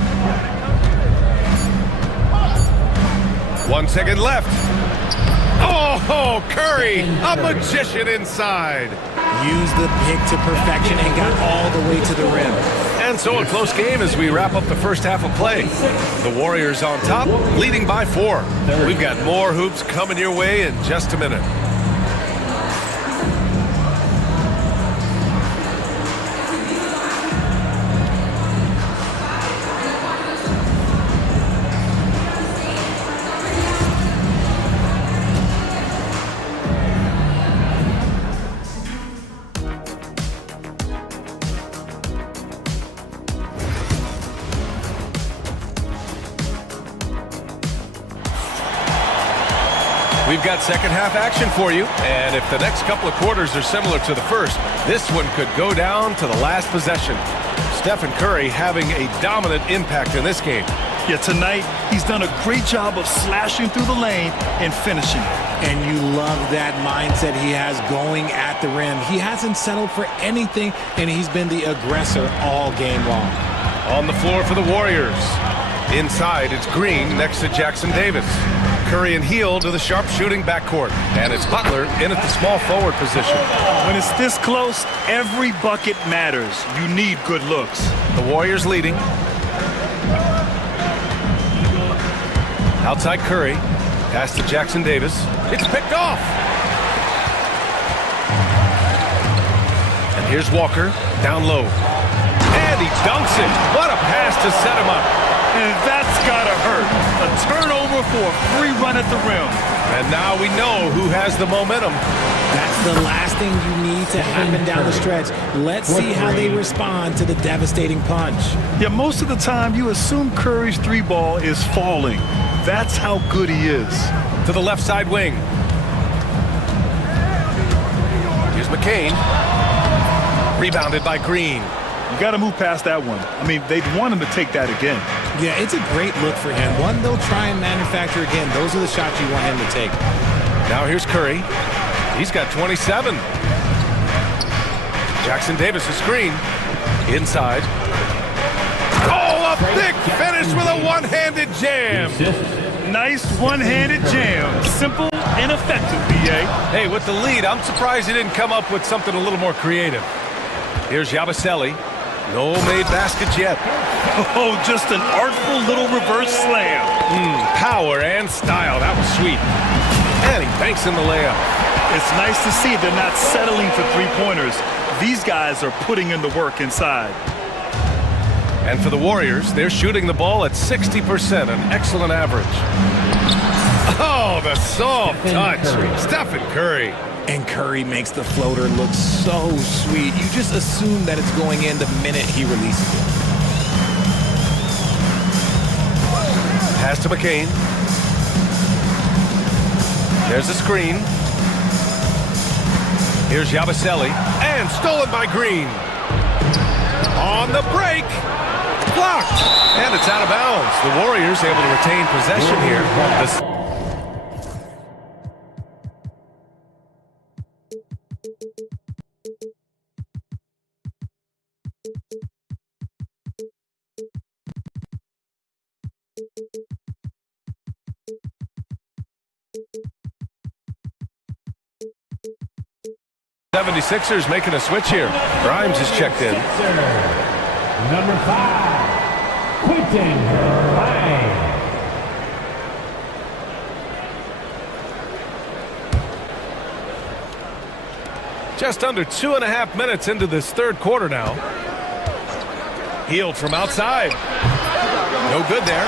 1 second left. Oh, Curry, a magician inside. Used the pick to perfection and got all the way to the rim. And so a close game as we wrap up the first half of play. The Warriors on top, leading by 4. We've got more hoops coming your way in just a minute. We've got second half action for you, and if the next couple of quarters are similar to the first, this one could go down to the last possession. Stephen Curry having a dominant impact in this game. Yeah, tonight he's done a great job of slashing through the lane and finishing. And you love that mindset he has going at the rim. He hasn't settled for anything, and he's been the aggressor all game long. On the floor for the Warriors. Inside, it's Green next to Jackson Davis. Curry and Heel to the sharp-shooting backcourt. And it's Butler in at the small forward position. When it's this close, every bucket matters. You need good looks. The Warriors leading. Outside Curry. Pass to Jackson Davis. It's picked off. And here's Walker. Down low. And he dunks it. What a pass to set him up. And that's gotta hurt. A turnover for a free run at the rim. And now we know who has the momentum. That's the last thing you need to happen down the stretch. Let's see how they respond to the devastating punch. Yeah, most of the time you assume Curry's 3-ball is falling. That's how good he is. To the left side wing. Here's McCain. Rebounded by Green. You got to move past that one. I mean, they'd want him to take that again. Yeah, it's a great look for him. One they'll try and manufacture again. Those are the shots you want him to take. Now here's Curry. He's got 27. Jackson Davis a screen. Inside. Oh, a big finish with a one-handed jam. Nice one-handed jam. Simple and effective, B.A. Hey, with the lead, I'm surprised he didn't come up with something a little more creative. Here's Yabusele. No made baskets yet. Oh, just an artful little reverse slam. Power and style. That was sweet. And he banks in the layup. It's nice to see they're not settling for three-pointers. These guys are putting in the work inside. And for the Warriors, they're shooting the ball at 60%, an excellent average. Oh, the soft touch. Stephen Curry. And Curry makes the floater look so sweet. You just assume that it's going in the minute he releases it. Pass to McCain. There's a screen. Here's Yabusele. And stolen by Green. On the break. Blocked. And it's out of bounds. The Warriors able to retain possession here. The 76ers making a switch here. Grimes is checked in. Number 5, Quentin Grimes. Just under 2.5 minutes into this third quarter now. Healed from outside. No good there.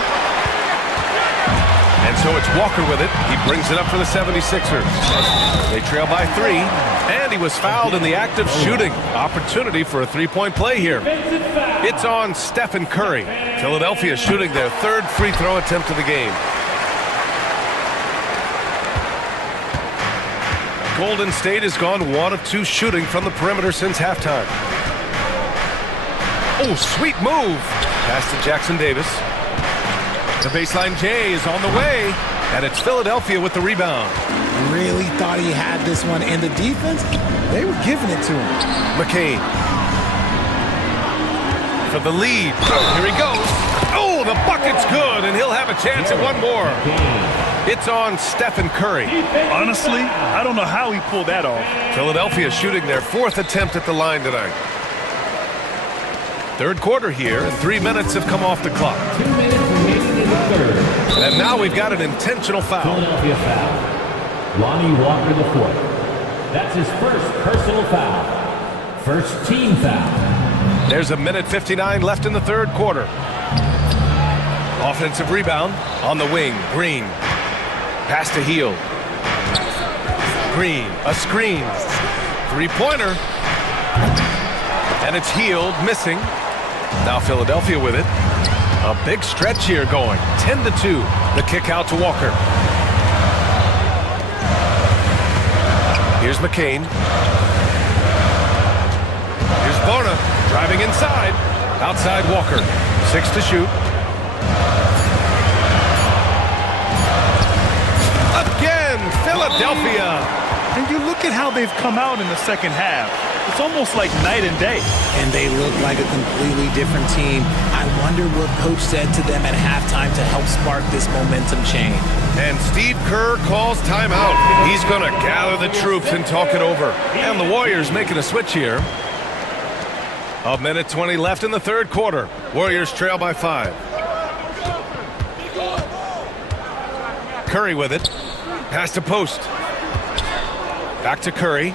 And so it's Walker with it. He brings it up for the 76ers. They trail by 3. And he was fouled in the act of shooting. Opportunity for a three-point play here. It's on Stephen Curry. Philadelphia shooting their third free throw attempt of the game. Golden State has gone 1 of 2 shooting from the perimeter since halftime. Oh, sweet move. Pass to Jackson Davis. The baseline J is on the way, and it's Philadelphia with the rebound. Really thought he had this one, and the defense, they were giving it to him. McCain. For the lead. Here he goes. Oh, the bucket's good, and he'll have a chance at one more. It's on Stephen Curry. Honestly, I don't know how he pulled that off. Philadelphia shooting their 4th attempt at the line tonight. Third quarter here, and 3 minutes have come off the clock. 2 minutes remaining in the third. And now we've got an intentional foul. Philadelphia foul. Lonnie Walker IV. That's his first personal foul. First team foul. There's 1:59 left in the third quarter. Offensive rebound on the wing. Green. Pass to Hield. Green. A screen. Three-pointer. And it's Hield missing. Now Philadelphia with it. A big stretch here going. 10-2. The kick out to Walker. Here's McCain. Here's Bona driving inside. Outside Walker. 6 to shoot. Again, Philadelphia. And you look at how they've come out in the second half. It's almost like night and day. And they look like a completely different team. I wonder what coach said to them at halftime to help spark this momentum change. And Steve Kerr calls timeout. He's going to gather the troops and talk it over. And the Warriors making a switch here. 1:20 left in the third quarter. Warriors trail by 5. Curry with it. Pass to post. Back to Curry.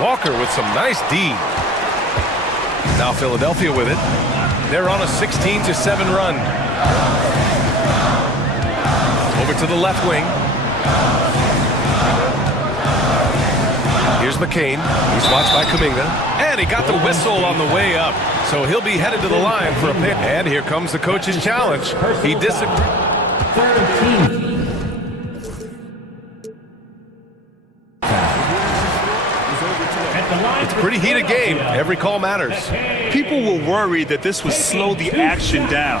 Walker with some nice D. Now Philadelphia with it. They're on a 16-7 run. Over to the left wing. Here's McCain. He's watched by Kuminga. And he got the whistle on the way up. So he'll be headed to the line for a pick. And here comes the coach's challenge. He disagrees. Third team. It's a pretty heated game. Every call matters. People were worried that this would slow the action down.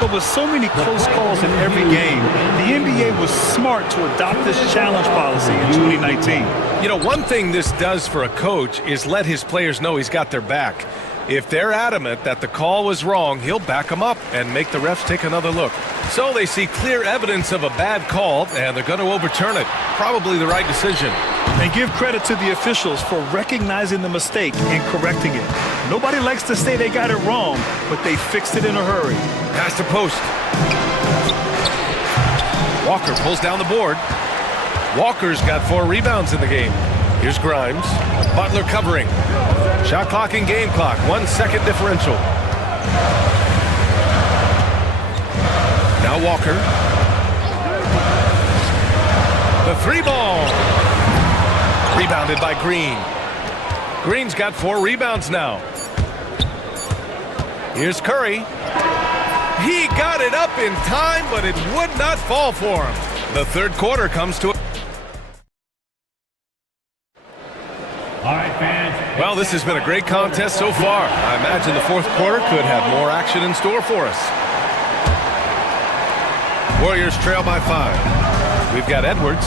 But with so many close calls in every game, the NBA was smart to adopt this challenge policy in 2019. You know, one thing this does for a coach is let his players know he's got their back. If they're adamant that the call was wrong, he'll back them up and make the refs take another look. So they see clear evidence of a bad call, and they're going to overturn it. Probably the right decision. And give credit to the officials for recognizing the mistake and correcting it. Nobody likes to say they got it wrong, but they fixed it in a hurry. Pass to post. Walker pulls down the board. Walker's got 4 rebounds in the game. Here's Grimes. Butler covering. Shot clock and game clock. 1 second differential. Now Walker. The 3 ball. Rebounded by Green. Green's got 4 rebounds now. Here's Curry. He got it up in time, but it would not fall for him. The third quarter comes to... All right, fans. Well, this has been a great contest so far. I imagine the fourth quarter could have more action in store for us. Warriors trail by 5. We've got Edwards,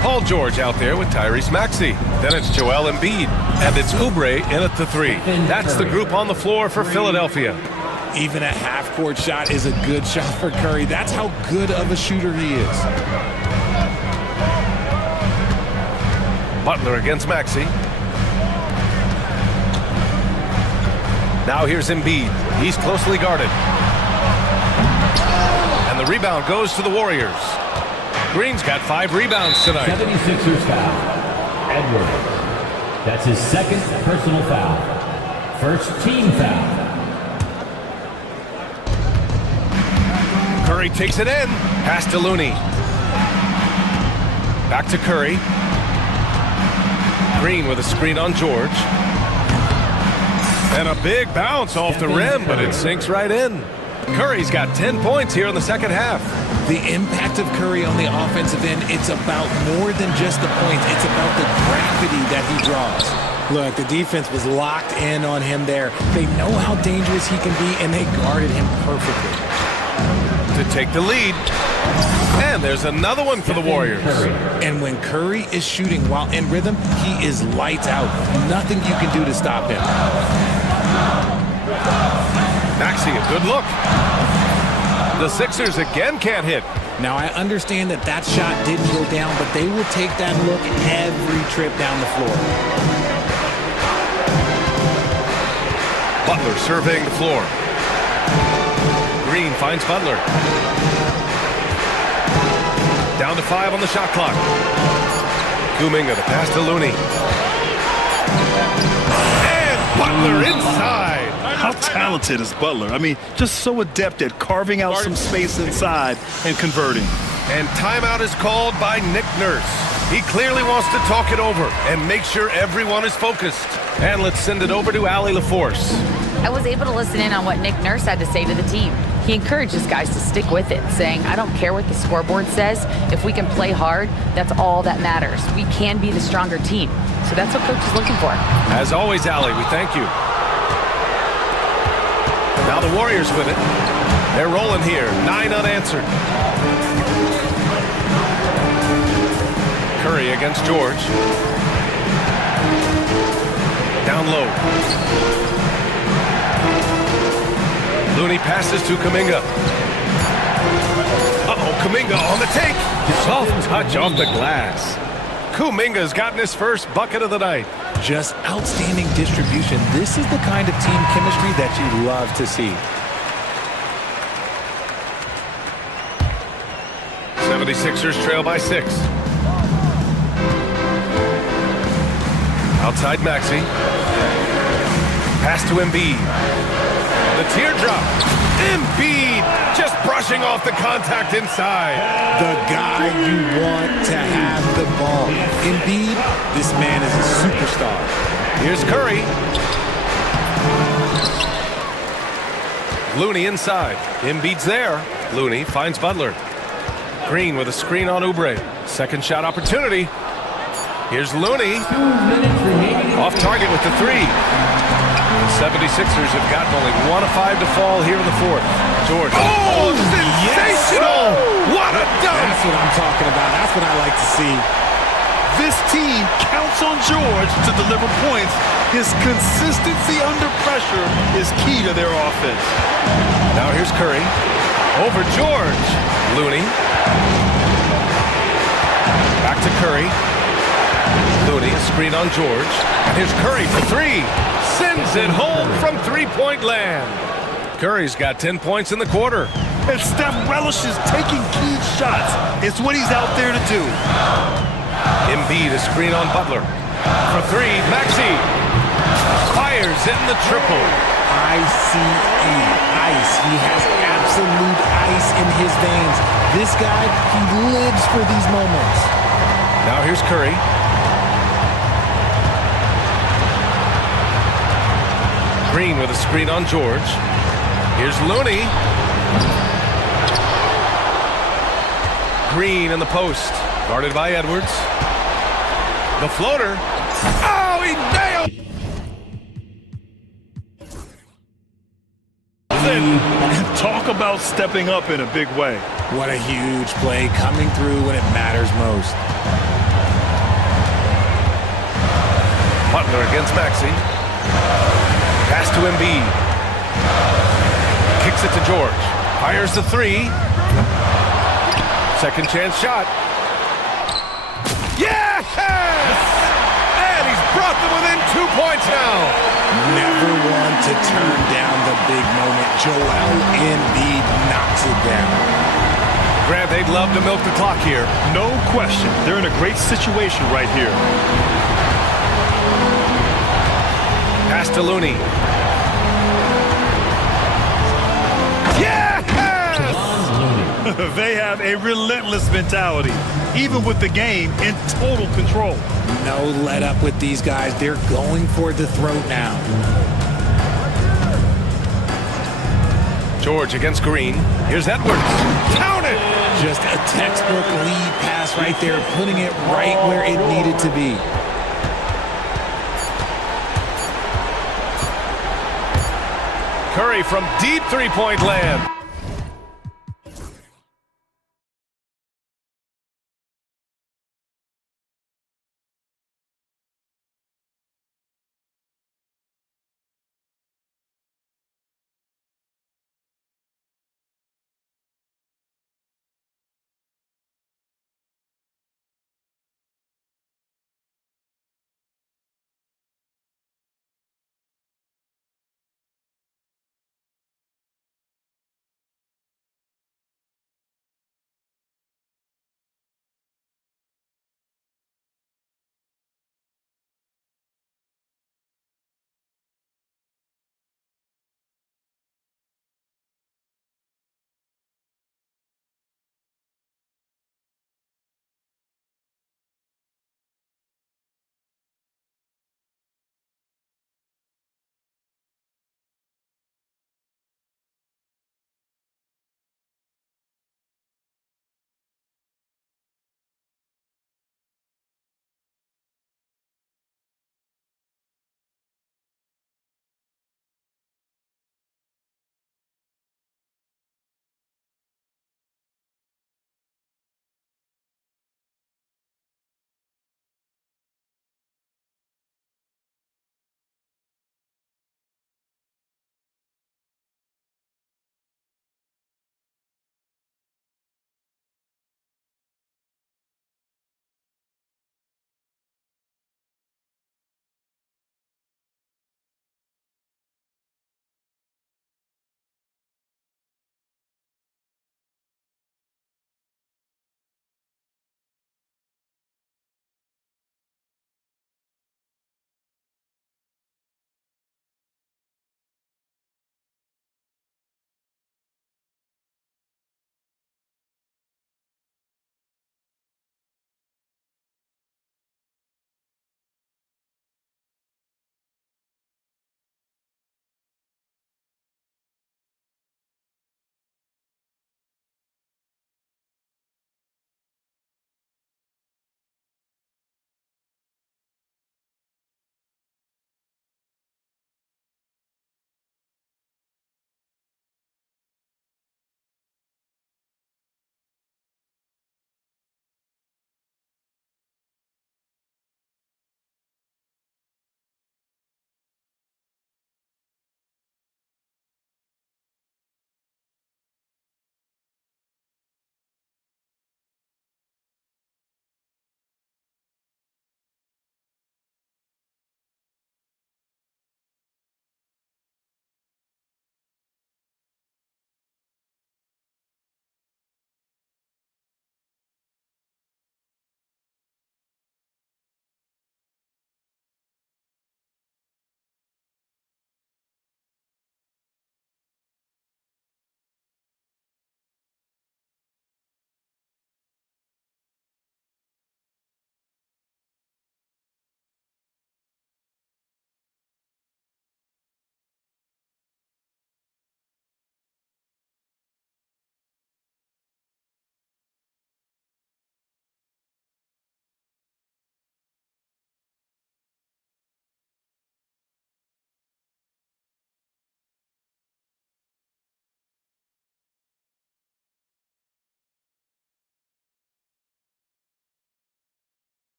Paul George out there with Tyrese Maxey. Then it's Joel Embiid, and it's Oubre in at the 3. That's the group on the floor for Philadelphia. Even a half-court shot is a good shot for Curry. That's how good of a shooter he is. Butler against Maxey. Now here's Embiid. He's closely guarded. And the rebound goes to the Warriors. Green's got 5 rebounds tonight. 76ers foul. Edwards. That's his second personal foul. First team foul. Curry takes it in. Pass to Looney. Back to Curry. Green with a screen on George. And a big bounce off the rim, but it sinks right in. Curry's got 10 points here in the second half. The impact of Curry on the offensive end, it's about more than just the points. It's about the gravity that he draws. Look, the defense was locked in on him there. They know how dangerous he can be, and they guarded him perfectly. To take the lead. And there's another one for the Warriors. And when Curry is shooting while in rhythm, he is lights out. Nothing you can do to stop him. Maxey, a good look. The Sixers again can't hit. Now, I understand that that shot didn't go down, but they will take that look every trip down the floor. Butler surveying the floor. Green finds Butler. Down to 5 on the shot clock. Kuminga to pass to Looney. And Butler inside. How talented is Butler? I mean, just so adept at carving out some space inside and converting. And timeout is called by Nick Nurse. He clearly wants to talk it over and make sure everyone is focused. And let's send it over to Allie LaForce. I was able to listen in on what Nick Nurse had to say to the team. He encourages guys to stick with it, saying, I don't care what the scoreboard says. If we can play hard, that's all that matters. We can be the stronger team. So that's what Coach is looking for. As always, Allie, we thank you. Now the Warriors with it. They're rolling here. 9 unanswered. Curry against George. Down low. Looney passes to Kuminga. Uh-oh, Kuminga on the take. Soft touch off the glass. Kuminga's gotten his first bucket of the night. Just outstanding distribution. This is the kind of team chemistry that you love to see. 76ers trail by 6. Outside Maxey. Pass to Embiid. The teardrop. Embiid just brushing off the contact inside. The guy you want to have the ball. Embiid, this man is a superstar. Here's Curry. Looney inside. Embiid's there. Looney finds Butler. Green with a screen on Oubre. Second shot opportunity. Here's Looney. Off target with the 3. 76ers have gotten only 1 of 5 to fall here in the fourth. George. Oh, sensational! Yes. What a dunk! That's what I'm talking about. That's what I like to see. This team counts on George to deliver points. His consistency under pressure is key to their offense. Now here's Curry. Over George. Looney. Back to Curry. Looney, a screen on George. And here's Curry for 3. Sends it home from three-point land. Curry's got 10 points in the quarter. And Steph relishes taking key shots. It's what he's out there to do. Embiid, a screen on Butler. For three, Maxey fires in the triple. ICE, ice. He has absolute ice in his veins. This guy, he lives for these moments. Now here's Curry. Green with a screen on George. Here's Looney. Green in the post, guarded by Edwards. The floater. Oh, he nailed! Talk about stepping up in a big way. What a huge play coming through when it matters most. Butler against Maxey. Pass to Embiid. Kicks it to George. Fires the three. Second chance shot. Yes! And he's brought them within 2 points now. Never one to turn down the big moment. Joel Embiid knocks it down. Grant, they'd love to milk the clock here. No question. They're in a great situation right here. Pass to Looney. Yes! They have a relentless mentality, even with the game in total control. No let up with these guys. They're going for the throat now. George against Green. Here's Edwards. Count it! Just a textbook lead pass right there, putting it right where it needed to be. Curry from deep three-point land.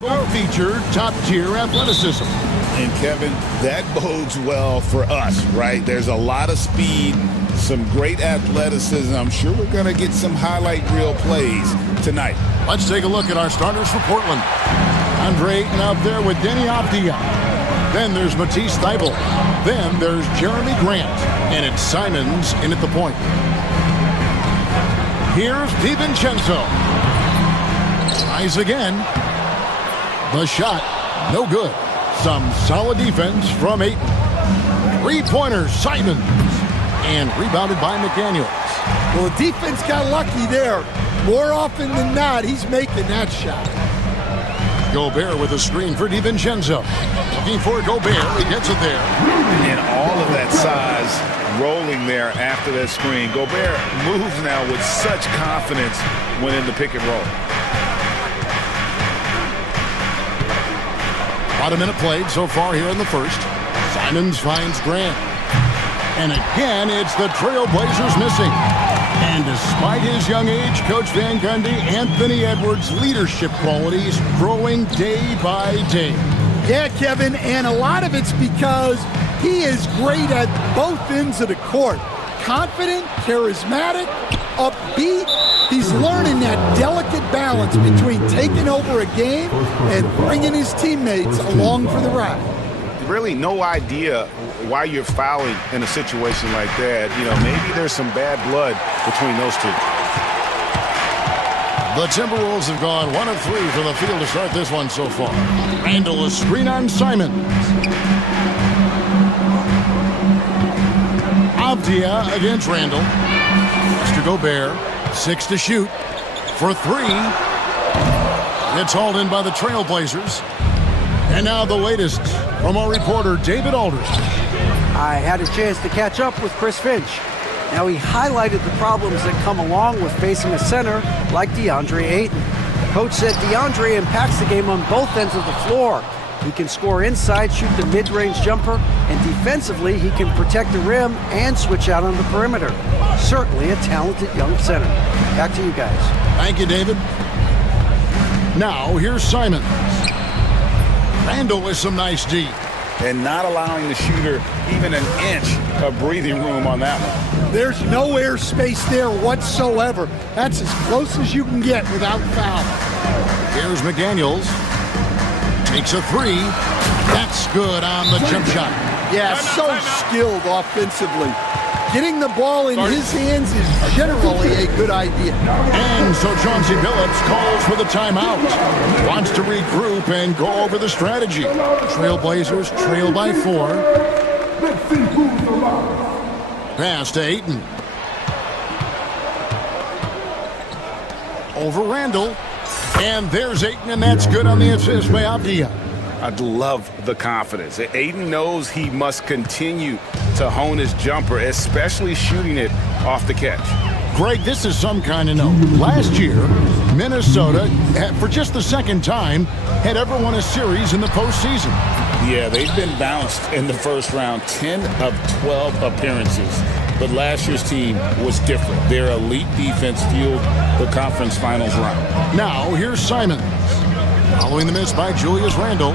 Both feature top-tier athleticism. And Kevin, that bodes well for us, right? There's a lot of speed, some great athleticism. I'm sure we're going to get some highlight reel plays tonight. Let's take a look at our starters for Portland. Andre Ayton out there with Denny Avdia. Then there's Matisse Thybulle. Then there's Jeremy Grant. And it's Simons in at the point. Here's DiVincenzo. Tries again. The shot, no good. Some solid defense from Ayton. Three-pointer, Simons. And rebounded by McDaniels. Well, the defense got lucky there. More often than not, he's making that shot. Gobert with a screen for DiVincenzo. Looking for Gobert. He gets it there. And all of that size rolling there after that screen. Gobert moves now with such confidence when in the pick and roll. About a minute played so far here in the first. Simons finds Grant. And again, it's the Trailblazers missing. And despite his young age, Coach Van Gundy, Anthony Edwards' leadership qualities growing day by day. Yeah, Kevin, and a lot of it's because he is great at both ends of the court. Confident, charismatic, upbeat. He's learning that delicate balance between taking over a game and bringing his teammates along for the ride. Really no idea why you're fouling in a situation like that. You know, maybe there's some bad blood between those two. The Timberwolves have gone 1 of 3 from the field to start this one so far. Randall a screen on Simons. Avdia against Randall. Mr. Gobert, 6 to shoot for 3. It's hauled in by the Trailblazers. And now the latest from our reporter, David Aldridge. I had a chance to catch up with Chris Finch. Now, he highlighted the problems that come along with facing a center like DeAndre Ayton. Coach said DeAndre impacts the game on both ends of the floor. He can score inside, shoot the mid-range jumper, and defensively, he can protect the rim and switch out on the perimeter. Certainly a talented young center. Back to you guys. Thank you, David. Now, here's Simons. Randall with some nice D. And not allowing the shooter even an inch of breathing room on that one. There's no air space there whatsoever. That's as close as you can get without foul. Here's McDaniels. Takes a 3. That's good on the jump shot. Yeah, so skilled offensively. Getting the ball in his hands is generally a good idea. And so Chauncey Billups calls for the timeout. Wants to regroup and go over the strategy. Trailblazers trail by 4. Pass to Ayton. Over Randall. And there's Ayton, and that's good on the assist by Avdia. I love the confidence. Ayton knows he must continue to hone his jumper, especially shooting it off the catch. Greg, this is some kind of note. Last year, Minnesota, for just the second time, had ever won a series in the postseason. Yeah, they've been bounced in the first round, 10 of 12 appearances. But last year's team was different. Their elite defense fueled the conference finals run. Now, here's Simons. Following the miss by Julius Randle.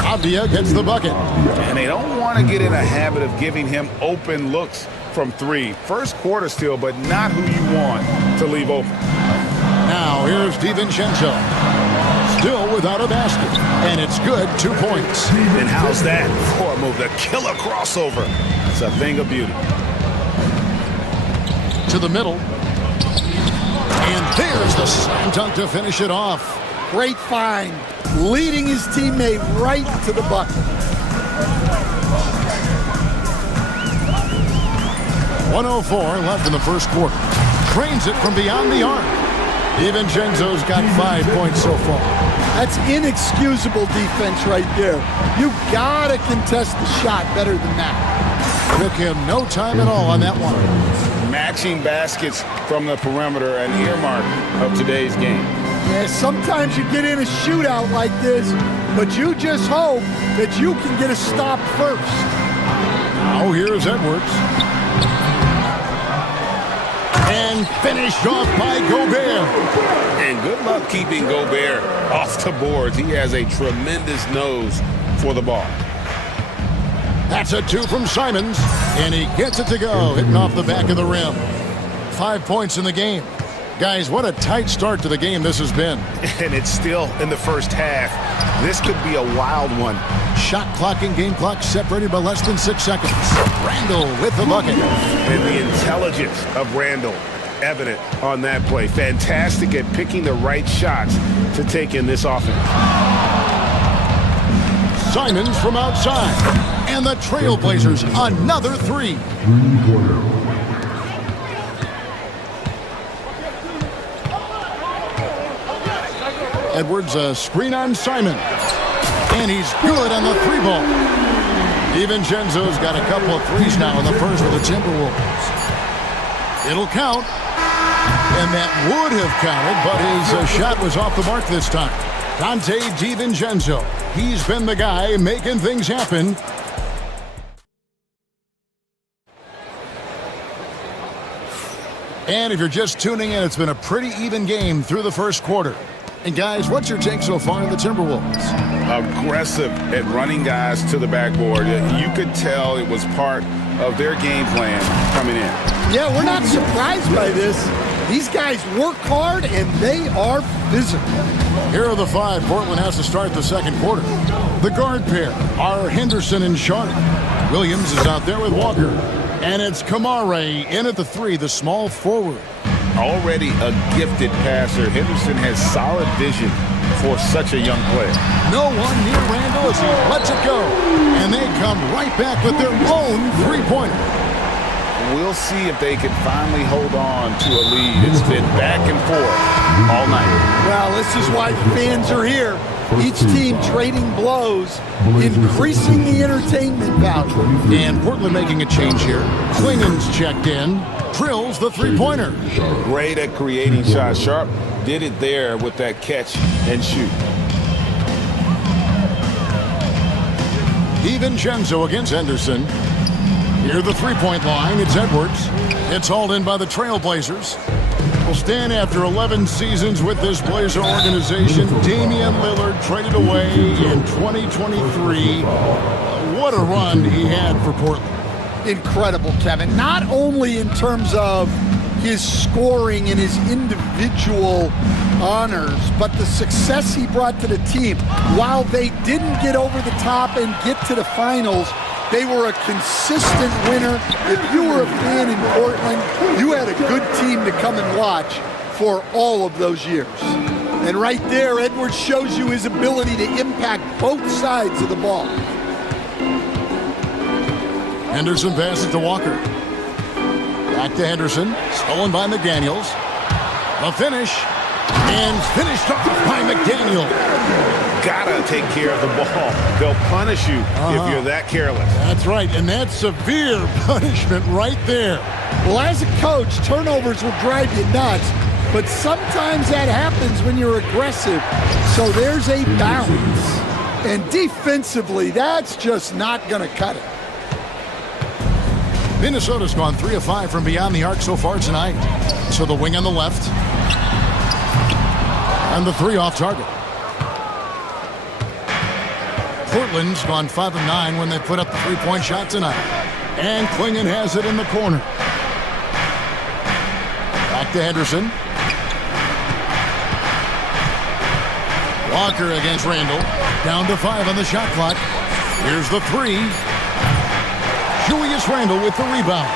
Avdia gets the bucket. And they don't want to get in a habit of giving him open looks from 3. First quarter still, but not who you want to leave open. Now, here's DiVincenzo. Still without a basket. And it's good, 2 points. And how's that for a move? The killer crossover. It's a thing of beauty. To the middle. And there's the slam dunk to finish it off. Great find. Leading his teammate right to the bucket. 1:04 left in the first quarter. Trains it from beyond the arc. DiVincenzo's got 5 points so far. That's inexcusable defense right there. You gotta contest the shot better than that. Took him no time at all on that one. Matching baskets from the perimeter, an earmark of today's game. Yeah, sometimes you get in a shootout like this, but you just hope that you can get a stop first. Now here's Edwards. And finished off by Gobert. And good luck keeping Gobert off the boards. He has a tremendous nose for the ball. That's a 2 from Simons, and he gets it to go, hitting off the back of the rim. 5 points in the game. Guys, what a tight start to the game this has been. And it's still in the first half. This could be a wild one. Shot clock and game clock separated by less than 6 seconds. Randall with the bucket. And the intelligence of Randall evident on that play. Fantastic at picking the right shots to take in this offense. Simons from outside. And the Trailblazers, another 3. Edwards, a screen on Simon. And he's good on the 3-ball. DiVincenzo's got a couple of threes now in the first for the Timberwolves. It'll count. And that would have counted, but his shot was off the mark this time. Dante DiVincenzo. He's been the guy making things happen. And if you're just tuning in, it's been a pretty even game through the first quarter. And guys, what's your take so far in the Timberwolves? Aggressive at running guys to the backboard. You could tell it was part of their game plan coming in. Yeah, we're not surprised by this. These guys work hard, and they are physical. Here are the 5 Portland has to start the second quarter. The guard pair are Henderson and Sharp. Williams is out there with Walker. And it's Kamare in at the 3, the small forward. Already a gifted passer, Henderson has solid vision for such a young player. No one near Randall as he lets it go. And they come right back with their own 3-pointer. We'll see if they can finally hold on to a lead. It's been back and forth all night. Well, this is why fans are here. Each team trading blows, increasing the entertainment value. And Portland making a change here. Klingen's checked in. Drills the 3-pointer. Great at creating shots. Sharp did it there with that catch and shoot. DiVincenzo against Henderson. Near the 3-point line, it's Edwards. It's hauled in by the Trailblazers. Will stand after 11 seasons with this Blazer organization. Damian Lillard traded away in 2023. What a run he had for Portland. Incredible, Kevin. Not only in terms of his scoring and his individual honors, but the success he brought to the team. While they didn't get over the top and get to the finals, they were a consistent winner. If you were a fan in Portland, you had a good team to come and watch for all of those years. And right there, Edwards shows you his ability to impact both sides of the ball. Henderson passes to Walker. Back to Henderson. Stolen by McDaniels. The finish. And finished off by McDaniel. Gotta take care of the ball. They'll punish you if you're that careless. That's right, and that's severe punishment right there. Well, as a coach, turnovers will drive you nuts, but sometimes that happens when you're aggressive. So there's a balance. And defensively, that's just not going to cut it. Minnesota's gone 3 of 5 from beyond the arc so far tonight. So the wing on the left. And the 3 off target. Portland's gone 5 of 9 when they put up the 3-point shot tonight. And Klingen has it in the corner. Back to Henderson. Walker against Randall. Down to 5 on the shot clock. Here's the 3. Julius Randle with the rebound.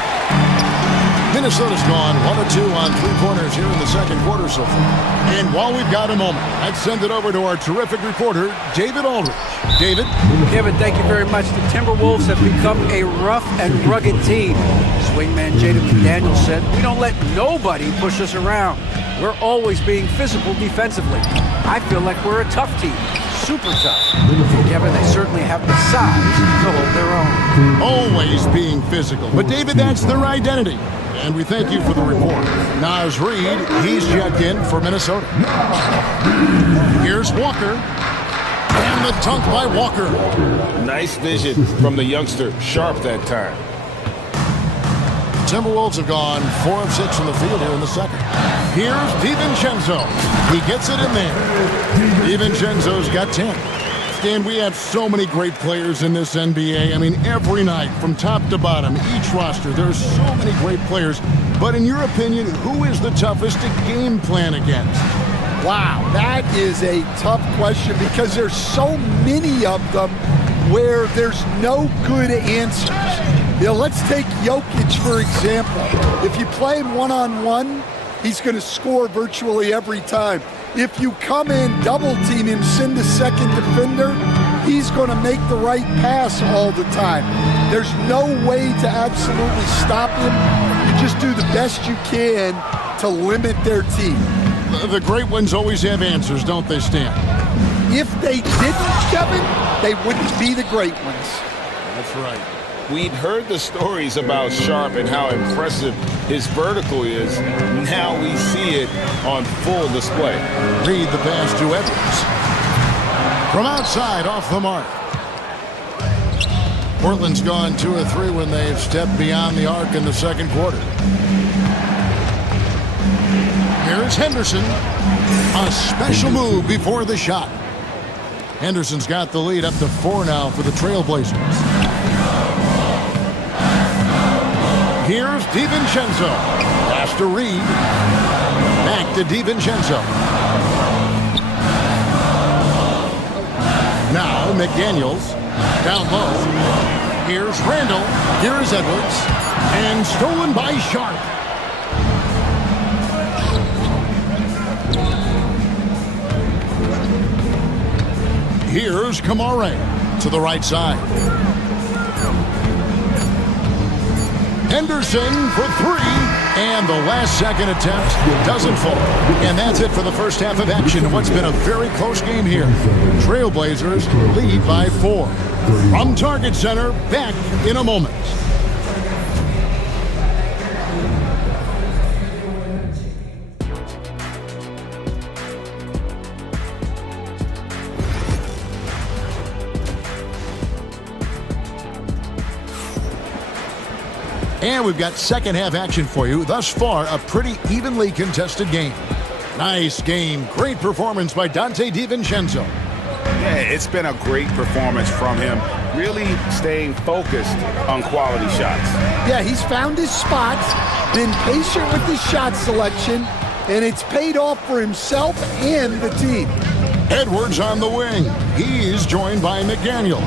Minnesota's gone 1 of 2 on 3-pointers here in the second quarter so far. And while we've got a moment, let's send it over to our terrific reporter, David Aldridge. David? Kevin, thank you very much. The Timberwolves have become a rough and rugged team. Swingman Jaden McDaniels said, "We don't let nobody push us around. We're always being physical defensively. I feel like we're a tough team. Super tough." And Kevin, they certainly have the size to hold their own. Always being physical. But David, that's their identity. And we thank you for the report. Naz Reid, he's checked in for Minnesota. Here's Walker. And the dunk by Walker. Nice vision from the youngster. Sharp that time. Timberwolves have gone 4 of 6 from the field here in the second. Here's DiVincenzo. He gets it in there. DiVincenzo's got 10. Stan, we have so many great players in this NBA. I mean, every night, from top to bottom, each roster, there's so many great players. But in your opinion, who is the toughest to game plan against? Wow, that is a tough question because there's so many of them where there's no good answers. You know, let's take Jokic, for example. If you play him one-on-one, he's going to score virtually every time. If you come in, double-team him, send a second defender, he's going to make the right pass all the time. There's no way to absolutely stop him. You just do the best you can to limit their team. The great ones always have answers, don't they, Stan? If they didn't, Kevin, they wouldn't be the great ones. That's right. We'd heard the stories about Sharp and how impressive his vertical is. Now we see it on full display. Reed the pass to Edwards. From outside, off the mark. Portland's gone 2 of 3 when they've stepped beyond the arc in the second quarter. Here's Henderson. A special move before the shot. Henderson's got the lead up to 4 now for the Trailblazers. Here's DiVincenzo. Pass to Reed. Back to DiVincenzo. Now McDaniels. Down low. Here's Randall. Here's Edwards. And stolen by Sharp. Here's Kamare to the right side. Henderson for 3, and the last second attempt doesn't fall. And that's it for the first half of action in what's been a very close game here. Trailblazers lead by 4. From Target Center, back in a moment. And we've got second half action for you. Thus far, a pretty evenly contested game. Nice game. Great performance by Dante DiVincenzo. Yeah, it's been a great performance from him. Really staying focused on quality shots. Yeah, he's found his spots, been patient with his shot selection, and it's paid off for himself and the team. Edwards on the wing. He's joined by McDaniels.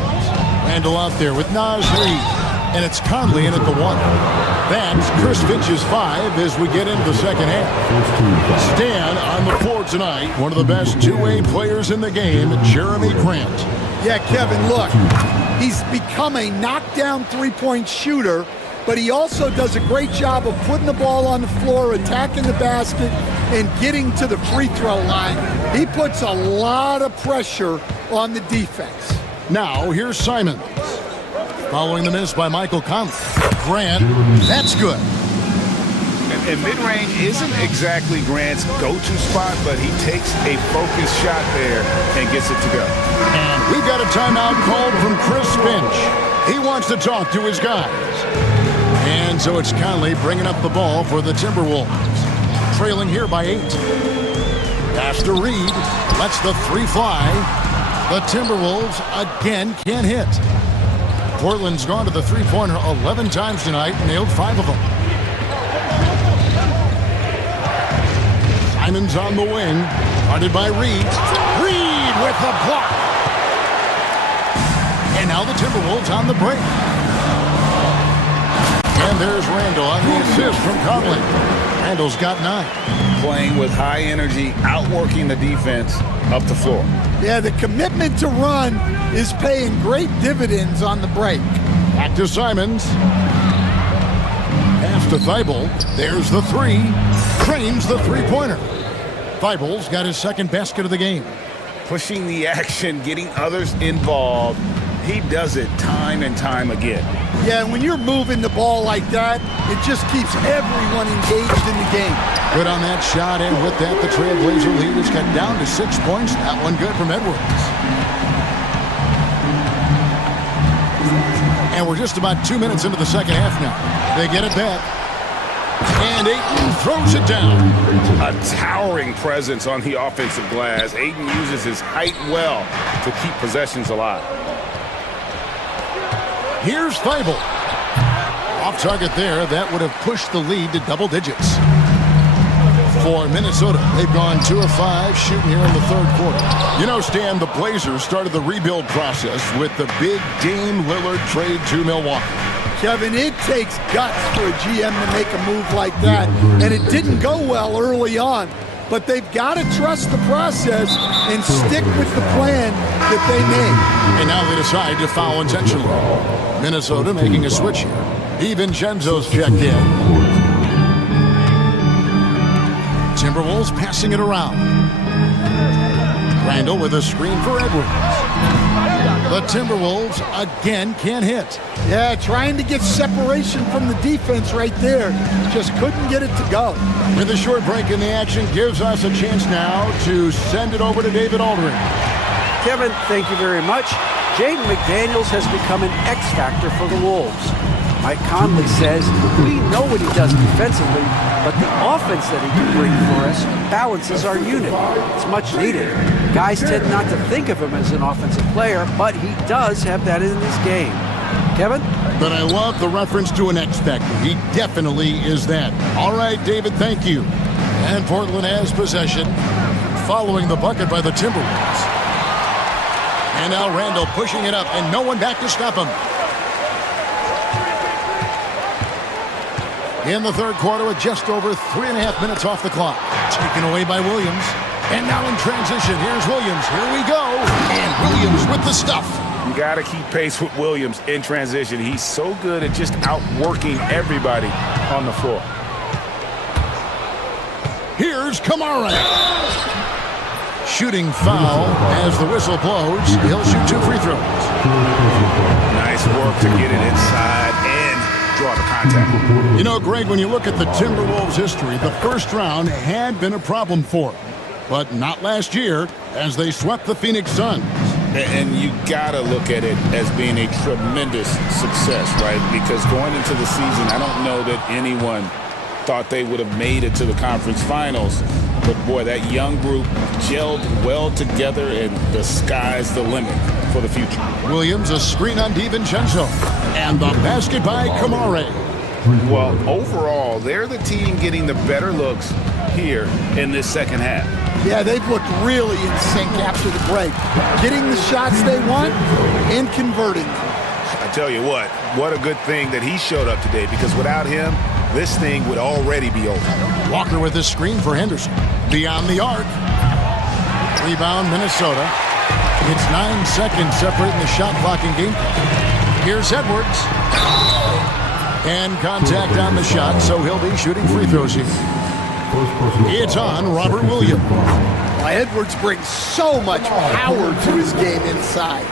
Randall out there with Nasri. And it's Conley in at the 1. That's Chris Finch's 5 as we get into the second half. Stan on the floor tonight, one of the best two-way players in the game, Jeremy Grant. Yeah, Kevin, look, he's become a knockdown three-point shooter, but he also does a great job of putting the ball on the floor, attacking the basket, and getting to the free throw line. He puts a lot of pressure on the defense. Now, here's Simons. Following the miss by Michael Conley. Grant, that's good. And mid-range isn't exactly Grant's go-to spot, but he takes a focused shot there and gets it to go. And we've got a timeout called from Chris Finch. He wants to talk to his guys. And so it's Conley bringing up the ball for the Timberwolves. Trailing here by 8. Pass to Reed. Lets the 3 fly. The Timberwolves again can't hit. Portland's gone to the three-pointer 11 times tonight, nailed 5 of them. Simons on the wing, guarded by Reed. Reed with the block. And now the Timberwolves on the break. And there's Randall on the assist from Conley. Randall's got 9. Playing with high energy, outworking the defense up the floor. Yeah, the commitment to run is paying great dividends on the break. Back to Simons. Pass to Thibault. There's the 3. Trains the three-pointer. Thibault's got his second basket of the game. Pushing the action, getting others involved. He does it time and time again. Yeah, when you're moving the ball like that, it just keeps everyone engaged in the game. Good on that shot, and with that, the Trailblazer lead is cut down to 6 points. That one good from Edwards. And we're just about 2 minutes into the second half now. They get it back. And Ayton throws it down. A towering presence on the offensive glass. Ayton uses his height well to keep possessions alive. Here's Thibault. Off target there. That would have pushed the lead to double digits. For Minnesota, they've gone 2 of 5 shooting here in the third quarter. You know, Stan, the Blazers started the rebuild process with the big Dame Lillard trade to Milwaukee. Kevin, it takes guts for a GM to make a move like that, and it didn't go well early on. But they've got to trust the process and stick with the plan that they made. And now they decide to foul intentionally. Minnesota making a switch here. DiVincenzo's checked in. Timberwolves passing it around. Randall with a screen for Edwards. The Timberwolves again can't hit. Yeah, trying to get separation from the defense right there. Just couldn't get it to go. With a short break in the action gives us a chance now to send it over to David Aldridge. Kevin, thank you very much. Jaden McDaniels has become an X factor for the Wolves. Mike Conley says, we know what he does defensively, but the offense that he can bring for us balances our unit. It's much needed. Guys tend not to think of him as an offensive player, but he does have that in his game. Kevin? But I love the reference to an X factor. He definitely is that. All right, David, thank you. And Portland has possession, following the bucket by the Timberwolves. And now Randall pushing it up, and no one back to stop him. In the third quarter with just over 3.5 minutes off the clock. Taken away by Williams. And now in transition, here's Williams. Here we go. And Williams with the stuff. You got to keep pace with Williams in transition. He's so good at just outworking everybody on the floor. Here's Kamara. Shooting foul as the whistle blows. He'll shoot 2 free throws. Nice work to get it inside and draw the contact. You know, Greg, when you look at the Timberwolves' history, the first round had been a problem for them. But not last year, as they swept the Phoenix Suns. And you got to look at it as being a tremendous success, right? Because going into the season, I don't know that anyone thought they would have made it to the conference finals. But, boy, that young group gelled well together, and the sky's the limit for the future. Williams, a screen on DiVincenzo. And the basket by Kamara. Well, overall, they're the team getting the better looks here in this second half. Yeah, they've looked really in sync after the break. Getting the shots they want and converting them. I tell you what a good thing that he showed up today, because without him, this thing would already be over. Walker with a screen for Henderson. Beyond the arc. Rebound, Minnesota. It's 9 seconds separating the shot clock and game clock. Here's Edwards. And contact on the shot, so he'll be shooting free throws here. It's on Robert Williams. Well, Edwards brings so much power to his game inside.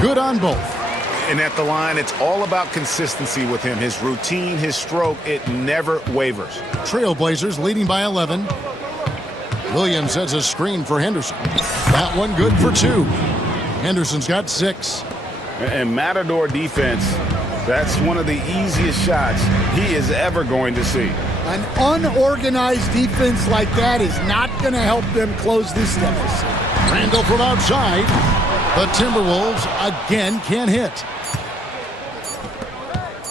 Good on both. And at the line, it's all about consistency with him. His routine, his stroke, it never wavers. Trailblazers leading by 11. Williams sets a screen for Henderson. That one good for 2. Henderson's got 6. And Matador defense, that's one of the easiest shots he is ever going to see. An unorganized defense like that is not going to help them close this deficit. Randall from outside. The Timberwolves again can't hit.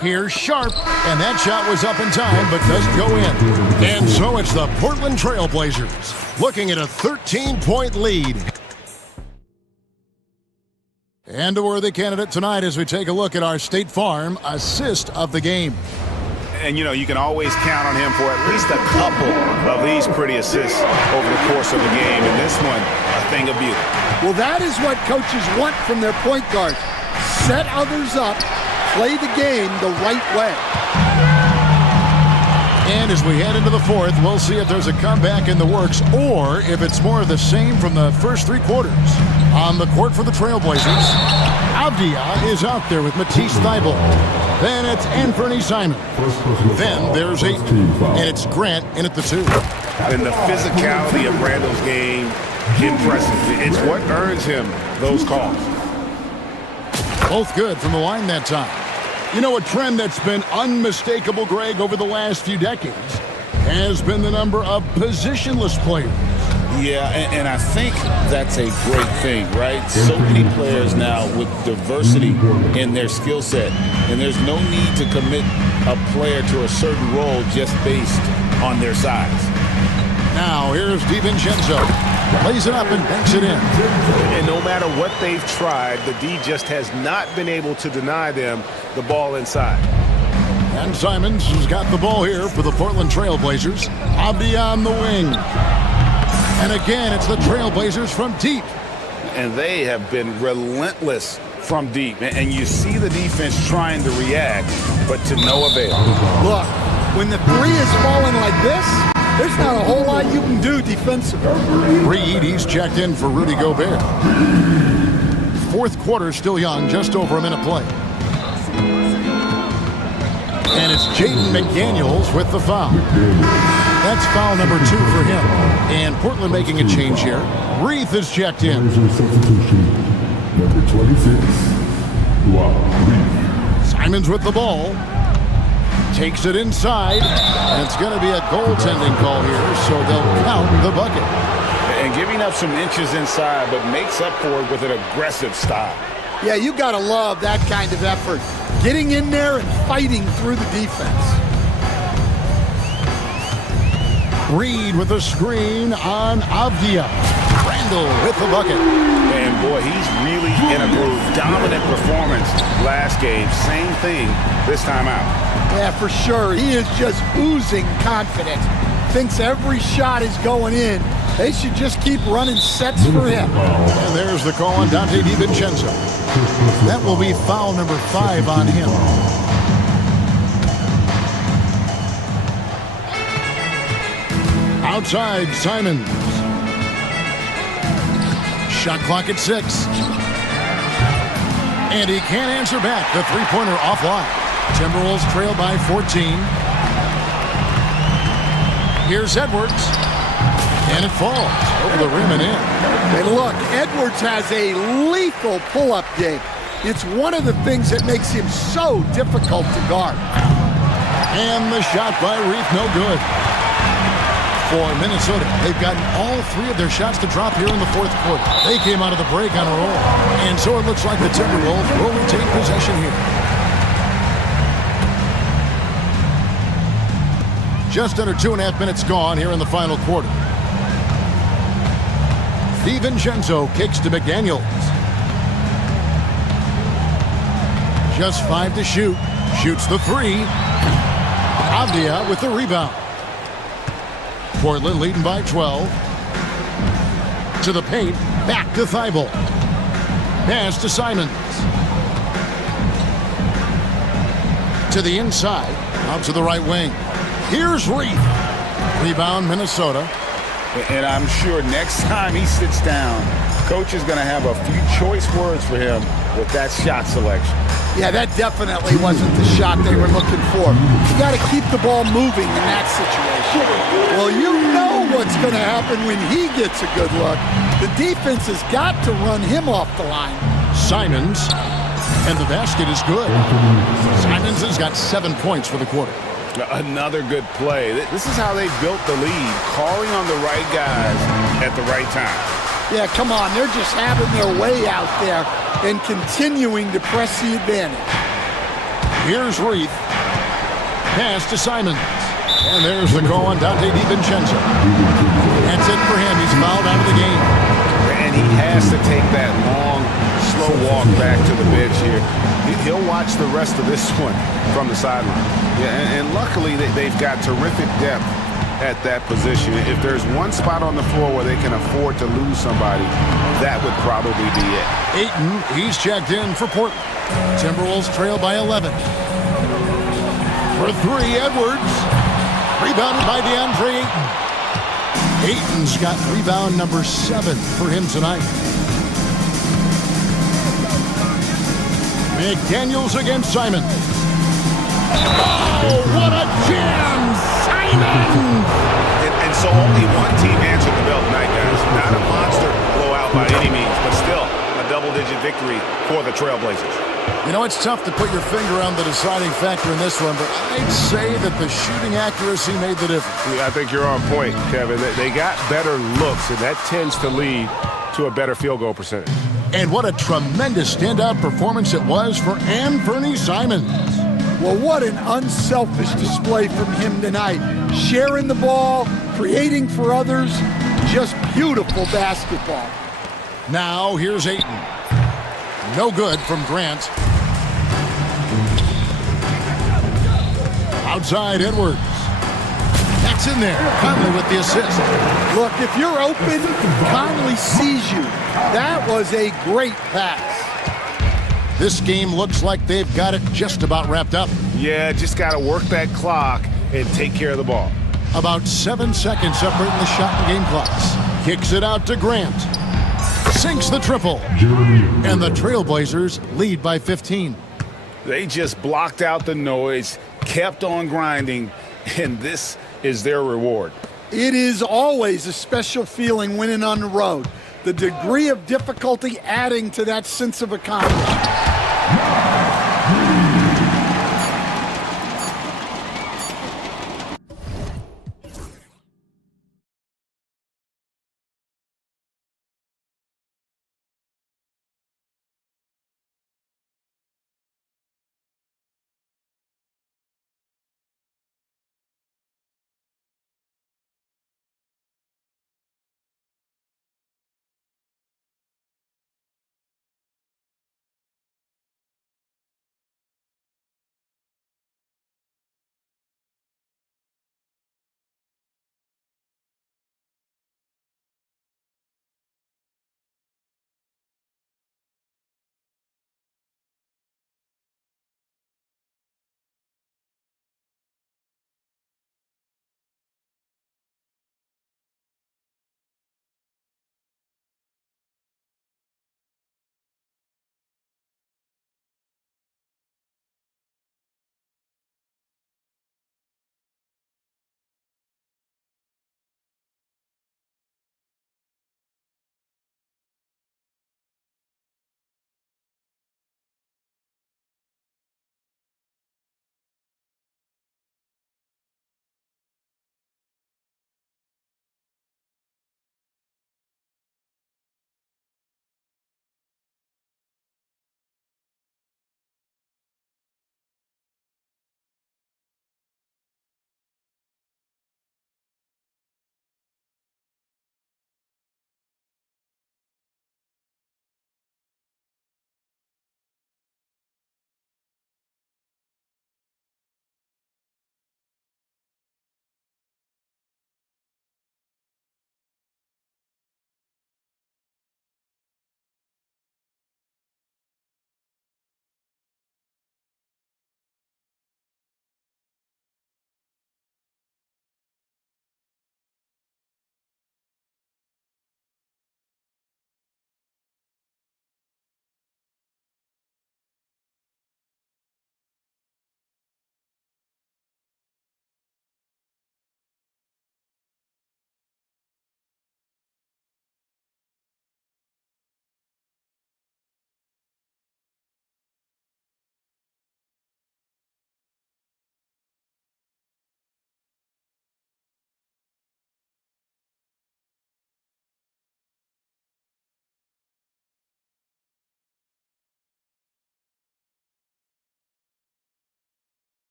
Here's Sharp, and that shot was up in time, but doesn't go in. And so it's the Portland Trailblazers looking at a 13-point lead. And a worthy candidate tonight as we take a look at our State Farm assist of the game. And, you know, you can always count on him for at least a couple of these pretty assists over the course of the game. And this one, a thing of beauty. Well, that is what coaches want from their point guard. Set others up, play the game the right way. And as we head into the fourth, we'll see if there's a comeback in the works or if it's more of the same from the first 3 quarters. On the court for the Trailblazers, Avdia is out there with Matisse Thybulle. Then it's Anthony Simon. Then there's 8. And it's Grant in at the 2. And the physicality of Randall's game, impressive. It's what earns him those calls. Both good from the line that time. You know, a trend that's been unmistakable, Greg, over the last few decades has been the number of positionless players. Yeah, and I think that's a great thing, right? So many players now with diversity in their skill set, and there's no need to commit a player to a certain role just based on their size. Now, here's DiVincenzo. Lays it up and banks it in. And no matter what they've tried, the D just has not been able to deny them the ball inside. And Simons has got the ball here for the Portland Trailblazers. Abdi on the wing. And again, it's the Trailblazers from deep. And they have been relentless from deep. And you see the defense trying to react, but to no avail. Look, when the three is falling like this, there's not a whole lot you can do defensively. Reed, he's checked in for Rudy Gobert. Fourth quarter still young, just over a minute play. And it's Jaden McDaniels with the foul. That's foul number 2 for him. And Portland making a change here. Reed is checked in. Number 26, Reed. Simons with the ball. Takes it inside. And it's going to be a goaltending call here, so they'll count the bucket. And giving up some inches inside, but makes up for it with an aggressive style. Yeah, you got to love that kind of effort. Getting in there and fighting through the defense. Reed with a screen on Avdia. Randall with the bucket. And boy, he's really in a groove. Dominant performance last game. Same thing this time out. Yeah, for sure. He is just oozing confidence. Thinks every shot is going in. They should just keep running sets for him. And there's the call on Dante DiVincenzo. That will be foul number 5 on him. Outside, Simons. Shot clock at 6. And he can't answer back. The three-pointer offline. Timberwolves trail by 14. Here's Edwards. And it falls over the rim and in. And look, Edwards has a lethal pull-up game. It's one of the things that makes him so difficult to guard. And the shot by Reed, no good. For Minnesota, they've gotten all 3 of their shots to drop here in the fourth quarter. They came out of the break on a roll. And so it looks like the Timberwolves will retain possession here. Just under 2.5 minutes gone here in the final quarter. DiVincenzo kicks to McDaniels. Just 5 to shoot. Shoots the 3. Avdia with the rebound. Portland leading by 12. To the paint. Back to Thibault. Pass to Simons. To the inside. Out to the right wing. Here's Reed. Rebound, Minnesota. And I'm sure next time he sits down, coach is going to have a few choice words for him with that shot selection. Yeah, that definitely wasn't the shot they were looking for. You got to keep the ball moving in that situation. Well, you know what's going to happen when he gets a good look. The defense has got to run him off the line. Simons, and the basket is good. Simons has got 7 points for the quarter. Another good play. This is how they built the lead, calling on the right guys at the right time. Yeah, come on. They're just having their way out there and continuing to press the advantage. Here's Reed. Pass to Simons. And there's the call on Dante DiVincenzo. That's it for him. He's fouled out of the game. And he has to take that long, slow walk back to the bench here. He'll watch the rest of this one from the sideline. Yeah, and luckily they've got terrific depth at that position. If there's one spot on the floor where they can afford to lose somebody, that would probably be it. Ayton, he's checked in for Portland. Timberwolves trail by 11. For 3, Edwards. Rebounded by DeAndre Ayton. Ayton's got rebound number 7 for him tonight. McDaniels against Simon. Oh, what a jam! Simon! And so only one team answered the bell tonight, guys. Not a monster blowout by any means, but still a double-digit victory for the Trailblazers. You know, it's tough to put your finger on the deciding factor in this one, but I'd say that the shooting accuracy made the difference. Yeah, I think you're on point, Kevin. They got better looks, and that tends to lead to a better field goal percentage. And what a tremendous standout performance it was for Anthony Simons. Well, what an unselfish display from him tonight. Sharing the ball, creating for others, just beautiful basketball. Now here's Ayton. No good from Grant. Outside Edwards. That's in there. Conley with the assist. Look, if you're open, Conley sees you. That was a great pass. This game looks like they've got it just about wrapped up. Yeah, just got to work that clock and take care of the ball. About 7 seconds separating the shot and game clocks. Kicks it out to Grant. Sinks the triple. And the Trailblazers lead by 15. They just blocked out the noise, kept on grinding, and this is their reward. It is always a special feeling winning on the road. The degree of difficulty adding to that sense of accomplishment.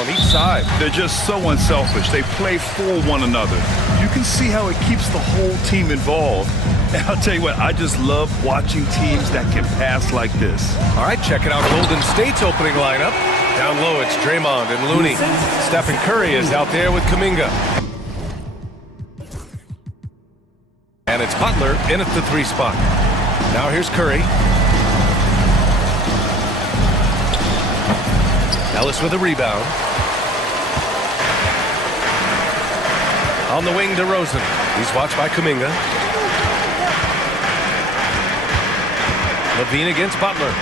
on each side. They're just so unselfish. They play for one another. You can see how it keeps the whole team involved. And I'll tell you what, I just love watching teams that can pass like this. All right, checking out Golden State's opening lineup. Down low, it's Draymond and Looney. Stephen Curry is out there with Kuminga. And it's Butler in at the 3 spot. Now here's Curry. Ellis with a rebound. On the wing, DeRozan. He's watched by Kuminga. Levine against Butler.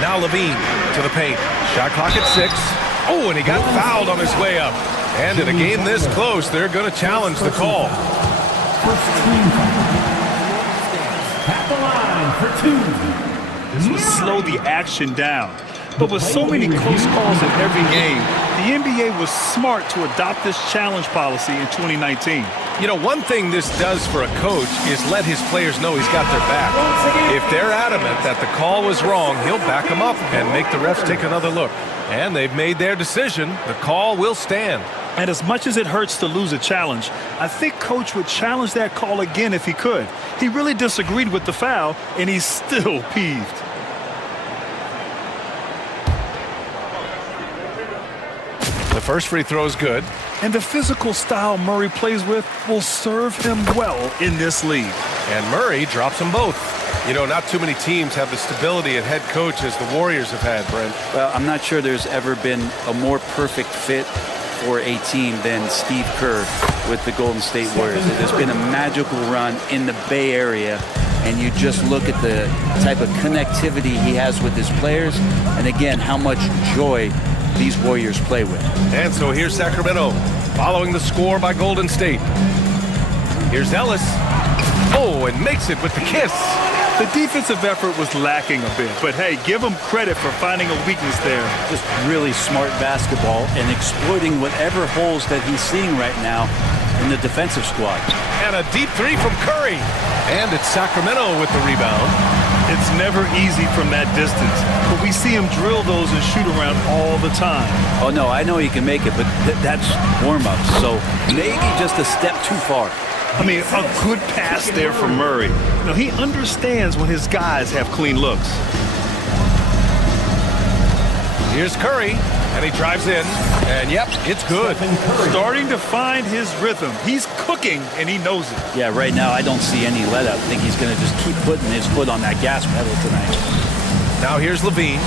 Now Levine to the paint. Shot clock at 6. Oh, and he got fouled on his way up. And in a game this close, they're going to challenge the call. First team at the line for 2. This would slow the action down. But with so many close calls in every game, the NBA was smart to adopt this challenge policy in 2019. You know, one thing this does for a coach is let his players know he's got their back. If they're adamant that the call was wrong, he'll back them up and make the refs take another look. And they've made their decision. The call will stand. And as much as it hurts to lose a challenge, I think Coach would challenge that call again if he could. He really disagreed with the foul, and he's still peeved. The first free throw is good. And the physical style Murray plays with will serve him well in this league. And Murray drops them both. You know, not too many teams have the stability at head coach as the Warriors have had, Brent. Well, I'm not sure there's ever been a more perfect fit for a team than Steve Kerr with the Golden State Warriors. It has been a magical run in the Bay Area, and you just look at the type of connectivity he has with his players, and again, how much joy these Warriors play with. And so here's Sacramento, following the score by Golden State. Here's Ellis. Oh, and makes it with the kiss. The defensive effort was lacking a bit, but hey, give him credit for finding a weakness there. Just really smart basketball and exploiting whatever holes that he's seeing right now in the defensive squad. And a deep 3 from Curry. And it's Sacramento with the rebound. It's never easy from that distance, but we see him drill those and shoot around all the time. Oh, no, I know he can make it, but that's warm-up, so maybe just a step too far. I mean, a good pass there from Murray. You know, he understands when his guys have clean looks. Here's Curry, and he drives in, and yep, it's good. Starting to find his rhythm. He's cooking, and he knows it. Yeah, right now I don't see any let-up. I think he's going to just keep putting his foot on that gas pedal tonight. Now here's Levine.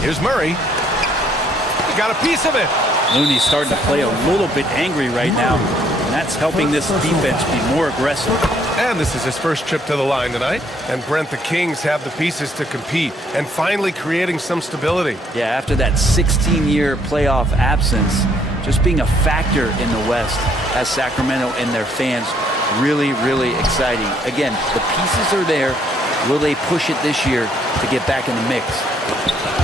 Here's Murray. He got a piece of it. Looney's starting to play a little bit angry right now, and that's helping this defense be more aggressive. And this is his first trip to the line tonight. And Brent, the Kings have the pieces to compete and finally creating some stability. Yeah, after that 16-year playoff absence, just being a factor in the West has Sacramento and their fans really, really exciting. Again, the pieces are there. Will they push it this year to get back in the mix?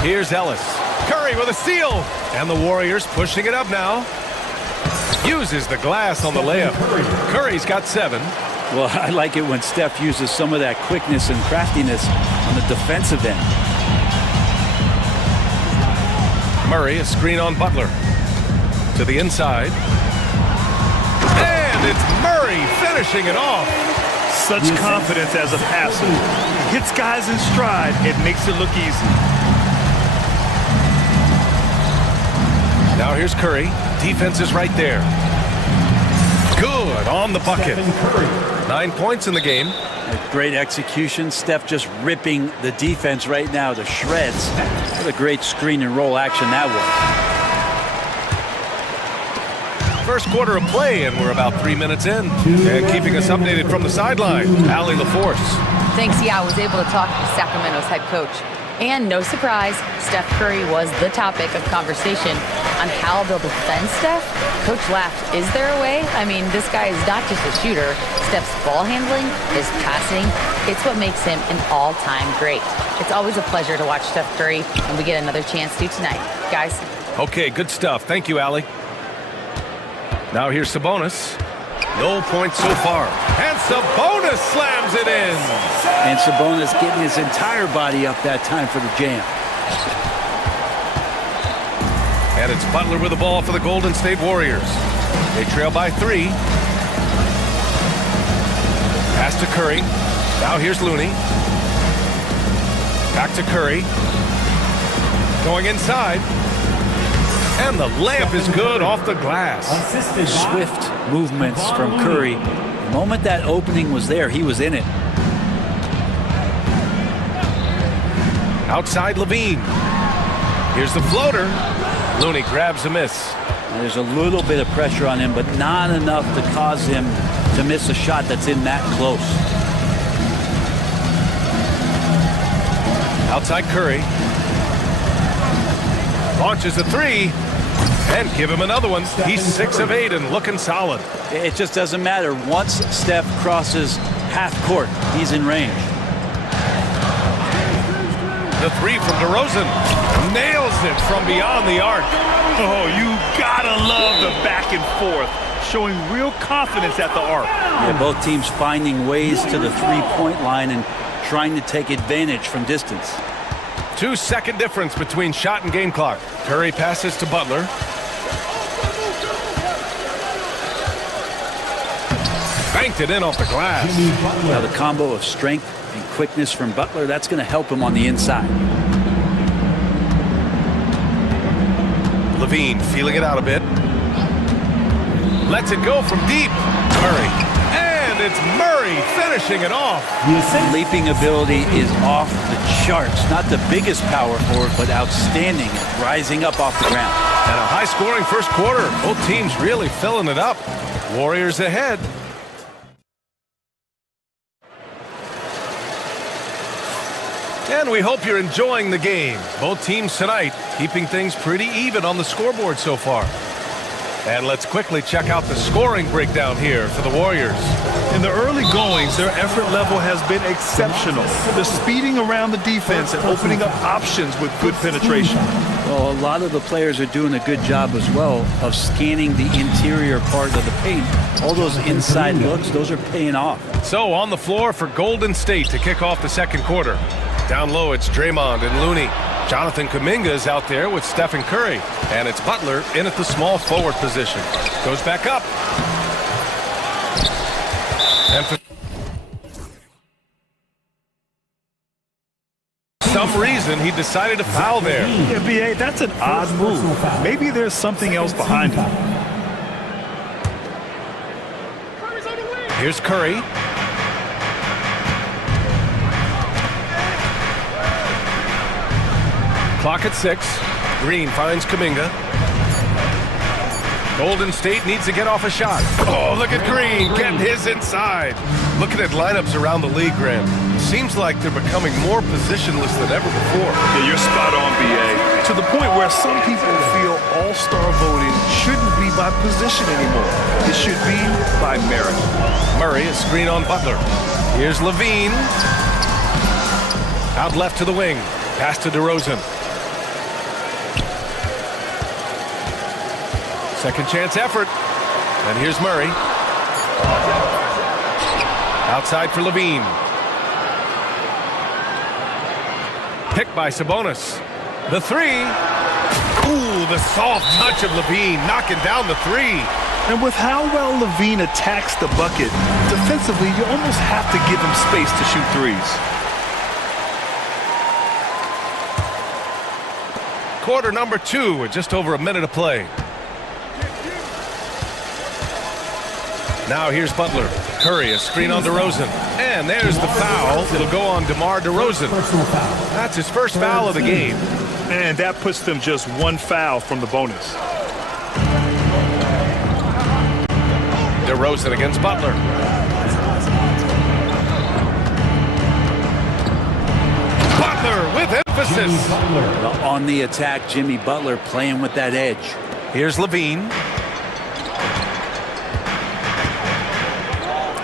Here's Ellis. Curry with a steal. And the Warriors pushing it up now. Uses the glass on the layup. Curry's got 7. Well, I like it when Steph uses some of that quickness and craftiness on the defensive end. Murray, a screen on Butler. To the inside. And it's Murray finishing it off. Such confidence as a passer. Hits guys in stride. It makes it look easy. Now here's Curry. Defense is right there. Good on the bucket. 9 points in the game. Great execution. Steph just ripping the defense right now to shreds. What a great screen and roll action that was. First quarter of play, and we're about 3 minutes in. And keeping us updated from the sideline, Allie LaForce. Thanks, yeah, I was able to talk to Sacramento's head coach. And no surprise, Steph Curry was the topic of conversation on how they'll defend Steph. Coach laughed, is there a way? I mean, this guy is not just a shooter. Steph's ball handling, his passing, it's what makes him an all-time great. It's always a pleasure to watch Steph Curry, and we get another chance to tonight. Guys. Okay, good stuff. Thank you, Allie. Now here's Sabonis. No points so far. And Sabonis slams it in. And Sabonis getting his entire body up that time for the jam. And it's Butler with the ball for the Golden State Warriors. They trail by 3. Pass to Curry. Now here's Looney. Back to Curry. Going inside. And the layup is good off the glass. Swift movements from Curry. The moment that opening was there, he was in it. Outside Levine. Here's the floater. Looney grabs a miss. And there's a little bit of pressure on him, but not enough to cause him to miss a shot that's in that close. Outside Curry. Launches a 3. And give him another one. He's 6 of 8 and looking solid. It just doesn't matter. Once Steph crosses half court, he's in range. The 3 from DeRozan. Nails it from beyond the arc. Oh, you gotta love the back and forth. Showing real confidence at the arc. Yeah, both teams finding ways to the three-point line and trying to take advantage from distance. 2-second difference between shot and game clock. Curry passes to Butler. Banked it in off the glass. Now the combo of strength and quickness from Butler, that's going to help him on the inside. Levine feeling it out a bit. Lets it go from deep. Murray. And it's Murray finishing it off. Leaping ability is off the charts. Not the biggest power forward, but outstanding, rising up off the ground. And a high-scoring first quarter. Both teams really filling it up. Warriors ahead. And we hope you're enjoying the game. Both teams tonight keeping things pretty even on the scoreboard so far. And let's quickly check out the scoring breakdown here for the Warriors. In the early goings, their effort level has been exceptional. They're speeding around the defense and opening up options with good penetration. Well, a lot of the players are doing a good job as well of scanning the interior part of the paint. All those inside looks, those are paying off. So on the floor for Golden State to kick off the second quarter. Down low, it's Draymond and Looney. Jonathan Kuminga is out there with Stephen Curry. And it's Butler in at the small forward position. Goes back up. And for some reason, he decided to foul there. Yeah, B.A., that's an odd move. Maybe there's something else behind it. Here's Curry. Clock at 6. Green finds Kuminga. Golden State needs to get off a shot. Oh, look at Green getting his inside. Looking at lineups around the league, Graham. Seems like they're becoming more positionless than ever before. Yeah, you're spot on, B.A. To the point where some people feel all-star voting shouldn't be by position anymore. It should be by merit. Murray, a screen on Butler. Here's Levine. Out left to the wing. Pass to DeRozan. Second chance effort. And here's Murray. Outside for Levine. Picked by Sabonis. The 3. Ooh, the soft touch of Levine knocking down the 3. And with how well Levine attacks the bucket, defensively, you almost have to give him space to shoot threes. Quarter number 2 with just over a minute to play. Now here's Butler. Curry, a screen on DeRozan. And there's the foul. It'll go on DeMar DeRozan. That's his first foul of the game. And that puts them just one foul from the bonus. DeRozan against Butler. Butler with emphasis. On the attack, Jimmy Butler playing with that edge. Here's Levine.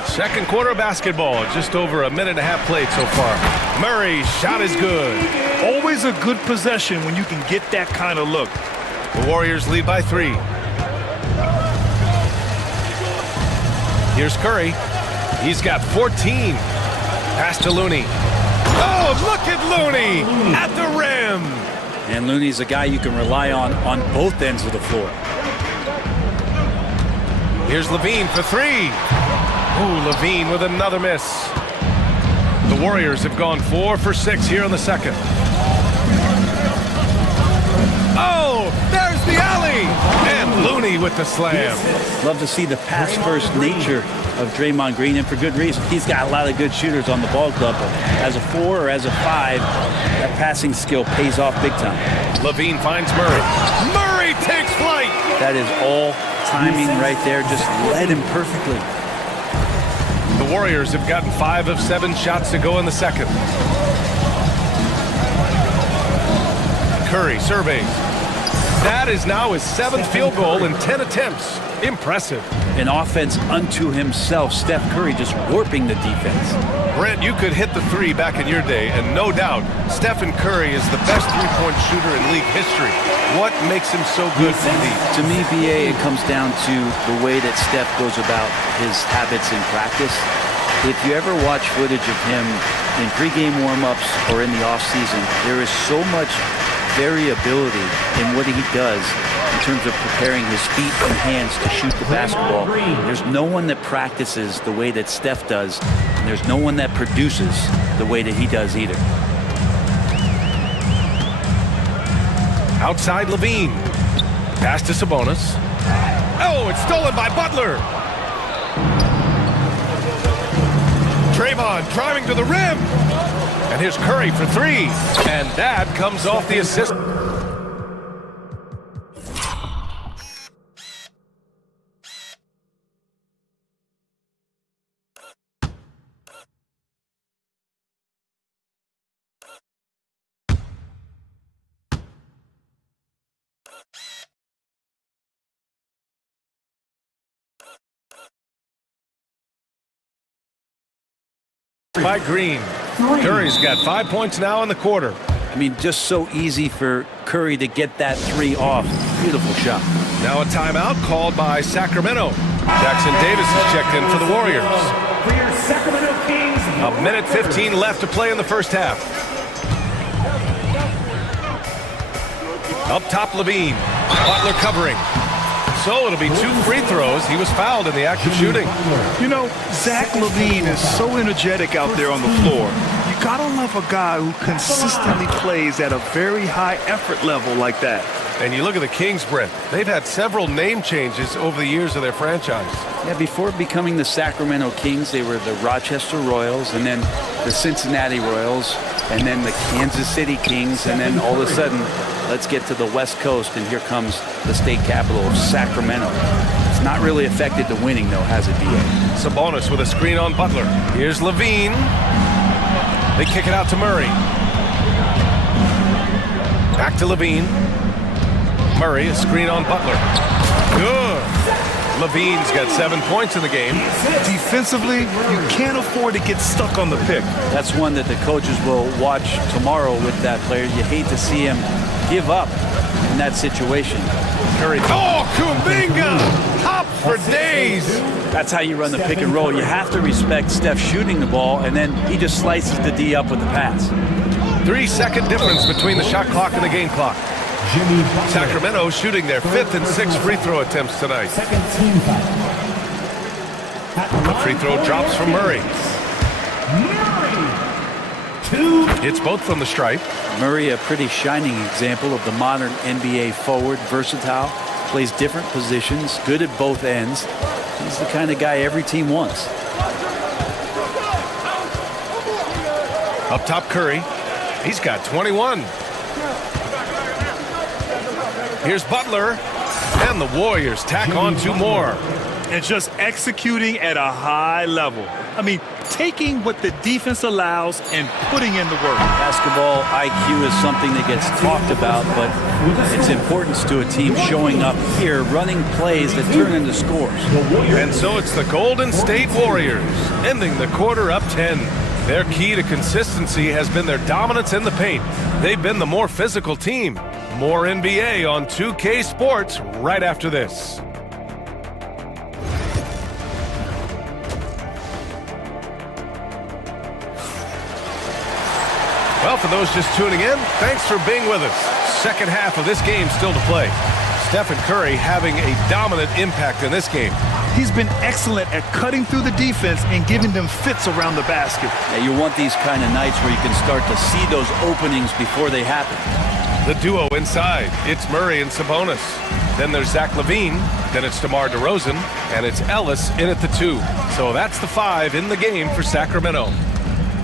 Second quarter basketball, just over a minute and a half played so far. Murray's shot is good. Always a good possession when you can get that kind of look. The Warriors lead by 3. Here's Curry. He's got 14. Pass to Looney. Oh, look at Looney at the rim. And Looney's a guy you can rely on both ends of the floor. Here's Levine for three. Ooh, Levine with another miss. The Warriors have gone 4 for 6 here in the second. Oh, there's the alley! And Looney with the slam. Love to see the pass-first nature of Draymond Green, and for good reason. He's got a lot of good shooters on the ball club, but as a 4 or as a 5, that passing skill pays off big time. Levine finds Murray. Murray takes flight! That is all timing right there, just led him perfectly. The Warriors have gotten 5 of 7 shots to go in the second. Curry surveys. That is now his 7th field goal in 10 attempts. Impressive. An offense unto himself. Steph Curry just warping the defense. Brent, you could hit the 3 back in your day, and no doubt, Stephen Curry is the best three-point shooter in league history. What makes him so good for these? To me, BA, it comes down to the way that Steph goes about his habits in practice. If you ever watch footage of him in pregame warm-ups or in the off-season, there is so much variability in what he does in terms of preparing his feet and hands to shoot the basketball. There's no one that practices the way that Steph does, and there's no one that produces the way that he does either. Outside Levine. Pass to Sabonis. Oh, it's stolen by Butler. Draymond driving to the rim. And here's Curry for 3. And that comes off the assist. By Green. Curry's got 5 points now in the quarter. I mean, just so easy for Curry to get that 3 off. Beautiful shot. Now a timeout called by Sacramento. Jackson Davis is checked in for the Warriors. For your Sacramento Kings. A minute 15 left to play in the first half. Up top, Levine. Butler covering. So it'll be 2 free throws. He was fouled in the act of shooting. You know, Zach LaVine is so energetic out there on the floor. You gotta love a guy who consistently plays at a very high effort level like that. And you look at the Kings, Brent. They've had several name changes over the years of their franchise. Yeah, before becoming the Sacramento Kings, they were the Rochester Royals, and then the Cincinnati Royals, and then the Kansas City Kings, and then all of a sudden, let's get to the West Coast, and here comes the state capital of Sacramento. It's not really affected the winning, though, has it, B.A.? Sabonis with a screen on Butler. Here's Levine. They kick it out to Murray. Back to Levine. Murray, a screen on Butler. Good. Levine's got 7 points in the game. Defensively, you can't afford to get stuck on the pick. That's one that the coaches will watch tomorrow with that player. You hate to see him give up in that situation. Curry. Oh, Kuminga! Hop for days! That's how you run the pick and roll. You have to respect Steph shooting the ball, and then he just slices the D up with the pass. 3-second difference between the shot clock and the game clock. Sacramento shooting their 5th and 6th free throw attempts tonight. The free throw drops from Murray. It's both from the stripe. Murray, a pretty shining example of the modern NBA forward, versatile, plays different positions, good at both ends. He's the kind of guy every team wants. Up top, Curry. He's got 21. Here's Butler, and the Warriors tack on 2 more. And just executing at a high level. I mean, taking what the defense allows and putting in the work. Basketball IQ is something that gets talked about, but its importance to a team showing up here, running plays that turn into scores. And so it's the Golden State Warriors, ending the quarter up 10. Their key to consistency has been their dominance in the paint. They've been the more physical team. More NBA on 2K Sports right after this. Well, for those just tuning in, thanks for being with us. Second half of this game still to play. Stephen Curry having a dominant impact in this game. He's been excellent at cutting through the defense and giving them fits around the basket. Yeah, you want these kind of nights where you can start to see those openings before they happen. The duo inside. It's Murray and Sabonis. Then there's Zach LaVine. Then it's DeMar DeRozan. And it's Ellis in at the 2. So that's the 5 in the game for Sacramento.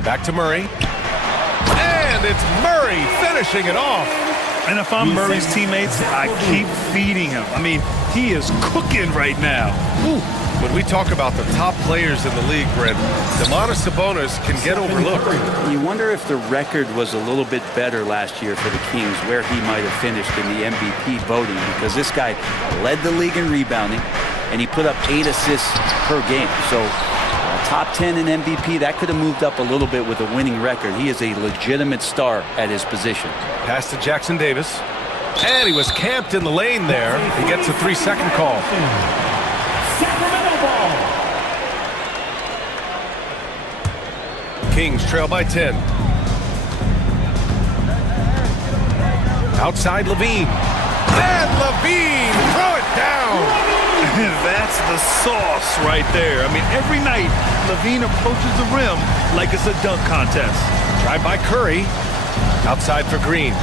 Back to Murray. And it's Murray finishing it off. And if I'm Murray's teammates, I keep feeding him. I mean, he is cooking right now. Ooh. When we talk about the top players in the league, Brent, Domantas Sabonis can get overlooked. You wonder if the record was a little bit better last year for the Kings, where he might have finished in the MVP voting, because this guy led the league in rebounding, and he put up 8 assists per game. So top 10 in MVP, that could have moved up a little bit with a winning record. He is a legitimate star at his position. Pass to Jackson Davis. And he was camped in the lane there. He gets a 3-second call. Sacramento ball. Kings trail by 10. Outside LaVine. And LaVine, throw it down. That's the sauce right there. I mean, every night, LaVine approaches the rim like it's a dunk contest. Drive by Curry. Outside for Green.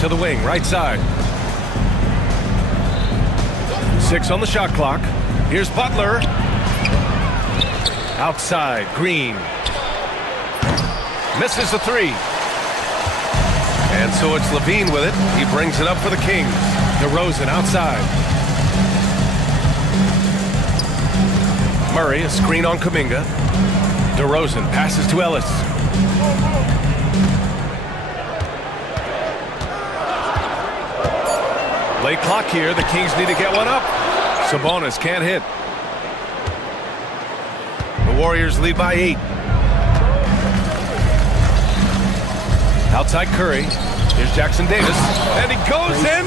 To the wing, right side. 6 on the shot clock. Here's Butler. Outside, Green. Misses the 3. And so it's LaVine with it. He brings it up for the Kings. DeRozan outside. Murray, a screen on Kuminga. DeRozan passes to Ellis. Late clock here. The Kings need to get one up. Sabonis can't hit. The Warriors lead by 8. Outside Curry. Here's Jackson Davis. And he goes in.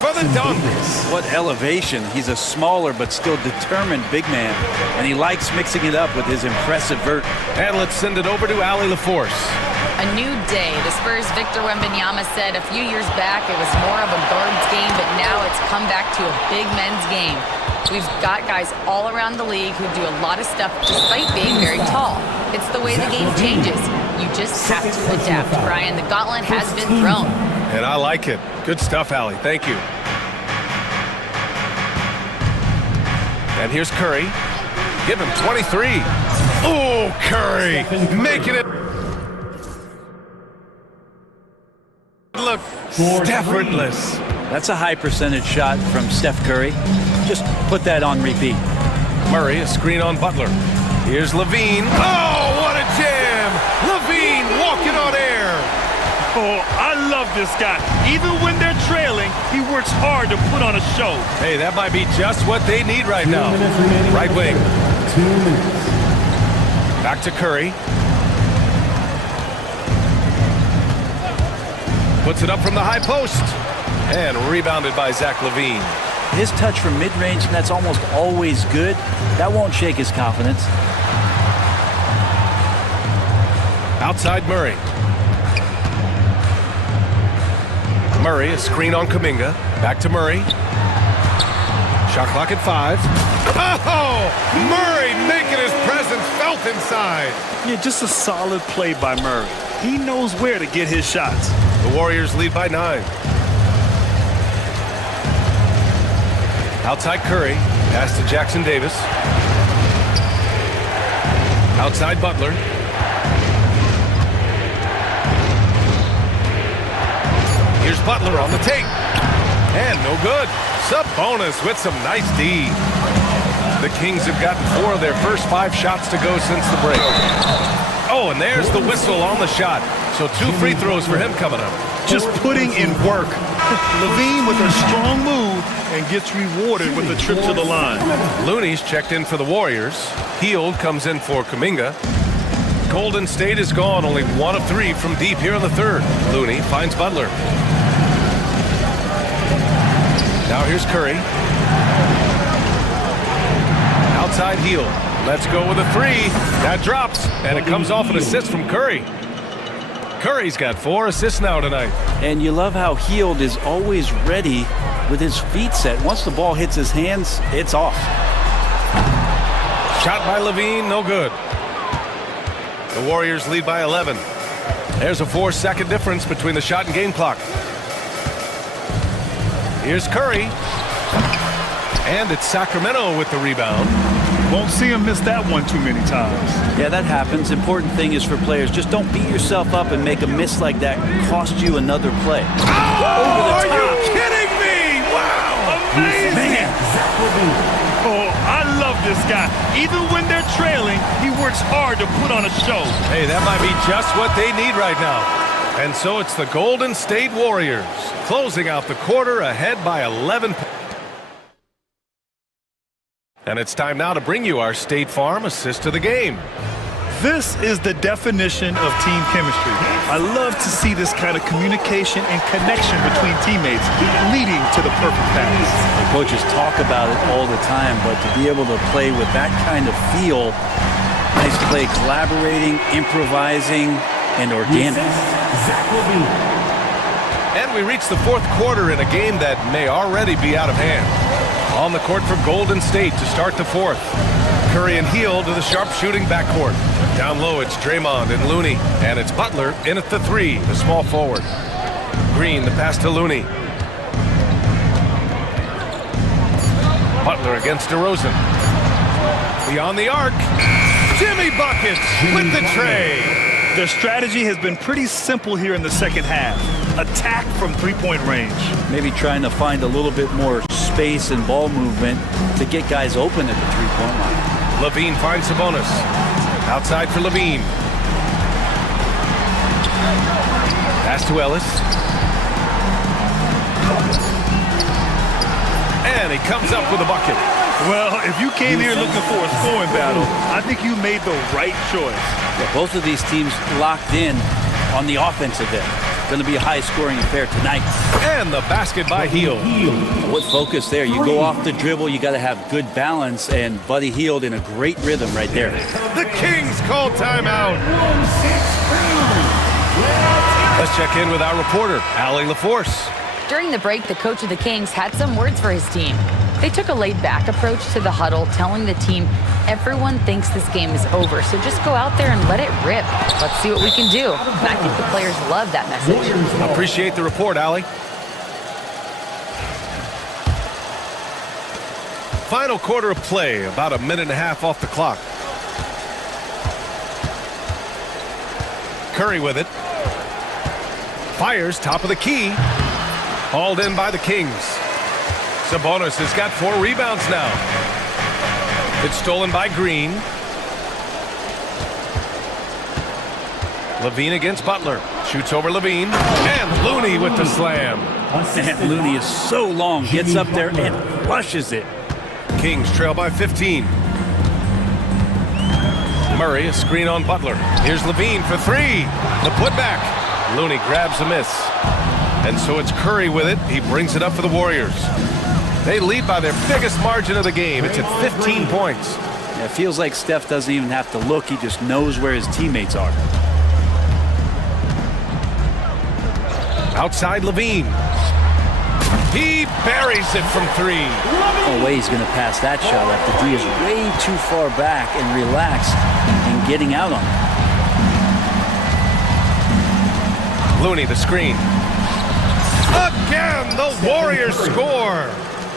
For the dunk. What elevation. He's a smaller but still determined big man, and he likes mixing it up with his impressive vert. And let's send it over to Ali LaForce. A new day. The Spurs' Victor Wembanyama said a few years back it was more of a guards game, but now it's come back to a big men's game. We've got guys all around the league who do a lot of stuff despite being very tall. It's the way the game changes. You just have to adapt. Brian, the gauntlet has been thrown. And I like it. Good stuff, Ali. Thank you. And here's Curry. Give him 23. Oh, Curry making it look effortless. That's a high percentage shot from Steph Curry. Just put that on repeat. Murray, a screen on Butler. Here's LaVine. Oh, what a jam! LaVine walking on air. Oh, I love this guy. Even when they're trailing, he works hard to put on a show. Hey, that might be just what they need right now. Right wing. 2 minutes. Back to Curry. Puts it up from the high post. And rebounded by Zach LaVine. His touch from mid-range, and that's almost always good. That won't shake his confidence. Outside Murray. Murray, a screen on Kuminga. Back to Murray. Shot clock at 5. Oh! Murray making his presence felt inside. Yeah, just a solid play by Murray. He knows where to get his shots. The Warriors lead by 9. Outside Curry. Pass to Jackson Davis. Outside Butler. Here's Butler on the take. And no good. Sabonis with some nice D. The Kings have gotten 4 of their first 5 shots to go since the break. Oh, and there's the whistle on the shot. So 2 free throws for him coming up. Just putting in work. LaVine with a strong move and gets rewarded with a trip to the line. Looney's checked in for the Warriors. Hield comes in for Kuminga. Golden State is gone. Only 1 of 3 from deep here in the third. Looney finds Butler. Now here's Curry. Outside heel. Let's go with a 3. That drops, and it comes off an assist from Curry. Curry's got 4 assists now tonight. And you love how Hield is always ready with his feet set. Once the ball hits his hands, it's off. Shot by Levine, no good. The Warriors lead by 11. There's a 4-second difference between the shot and game clock. Here's Curry. And it's Sacramento with the rebound. Won't see him miss that one too many times. Yeah, that happens. Important thing is for players, just don't beat yourself up and make a miss like that cost you another play. Oh, are you kidding me? Wow, amazing. Man. Oh, I love this guy. Even when they're trailing, he works hard to put on a show. Hey, that might be just what they need right now. And so it's the Golden State Warriors closing out the quarter ahead by 11. And it's time now to bring you our State Farm assist of the game. This is the definition of team chemistry. I love to see this kind of communication and connection between teammates leading to the perfect pass. The coaches talk about it all the time, but to be able to play with that kind of feel, nice play, collaborating, improvising, and organic. And we reach the fourth quarter in a game that may already be out of hand. On the court for Golden State to start the fourth. Curry and Hield to the sharpshooting backcourt. Down low, it's Draymond and Looney. And it's Butler in at the 3, the small forward. Green, the pass to Looney. Butler against DeRozan. Beyond the arc. Jimmy Buckets with the tray. Their strategy has been pretty simple here in the second half. Attack from three-point range. Maybe trying to find a little bit more space and ball movement to get guys open at the three-point line. Levine finds Sabonis. Outside for Levine. Pass to Ellis. And he comes up with a bucket. Well, if you came here looking for a scoring battle, I think you made the right choice. Yeah, both of these teams locked in on the offensive end. Going to be a high-scoring affair tonight. And the basket by Hield. What focus there. You go off the dribble, you got to have good balance, and Buddy Hield in a great rhythm right there. The Kings call timeout. Let's check in with our reporter, Allie LaForce. During the break, the coach of the Kings had some words for his team. They took a laid-back approach to the huddle, telling the team everyone thinks this game is over, so just go out there and let it rip. Let's see what we can do. And I think the players love that message. Appreciate the report, Allie. Final quarter of play, about a minute and a half off the clock. Curry with it. Fires top of the key. Hauled in by the Kings. Sabonis has got 4 rebounds now. It's stolen by Green. Levine against Butler. Shoots over Levine. And Looney with the slam. And Looney is so long. Gets up there and flushes it. Kings trail by 15. Murray, a screen on Butler. Here's Levine for 3. The putback. Looney grabs a miss. And so it's Curry with it. He brings it up for the Warriors. They lead by their biggest margin of the game. It's at 15 points. Yeah, it feels like Steph doesn't even have to look. He just knows where his teammates are. Outside Levine. He buries it from 3. No way he's going to pass that shot after D is way too far back and relaxed and getting out on it. Looney, the screen. Again, the Warriors score.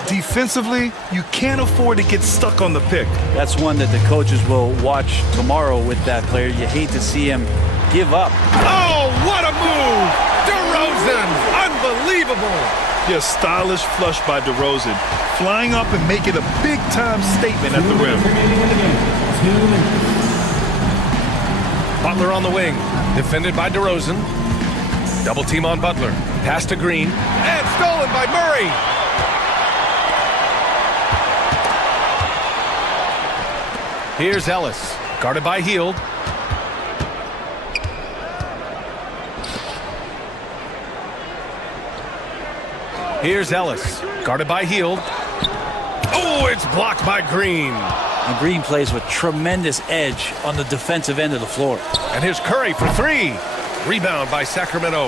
Defensively, you can't afford to get stuck on the pick. That's one that the coaches will watch tomorrow with that player. You hate to see him give up. Oh, what a move! DeRozan, unbelievable! Just stylish flush by DeRozan, flying up and making a big-time statement at the rim. Butler on the wing, defended by DeRozan. Double team on Butler. Pass to Green, and stolen by Murray. Here's Ellis, guarded by Hield. Here's Ellis, guarded by Hield. Oh, it's blocked by Green. And Green plays with tremendous edge on the defensive end of the floor. And here's Curry for three. Rebound by Sacramento.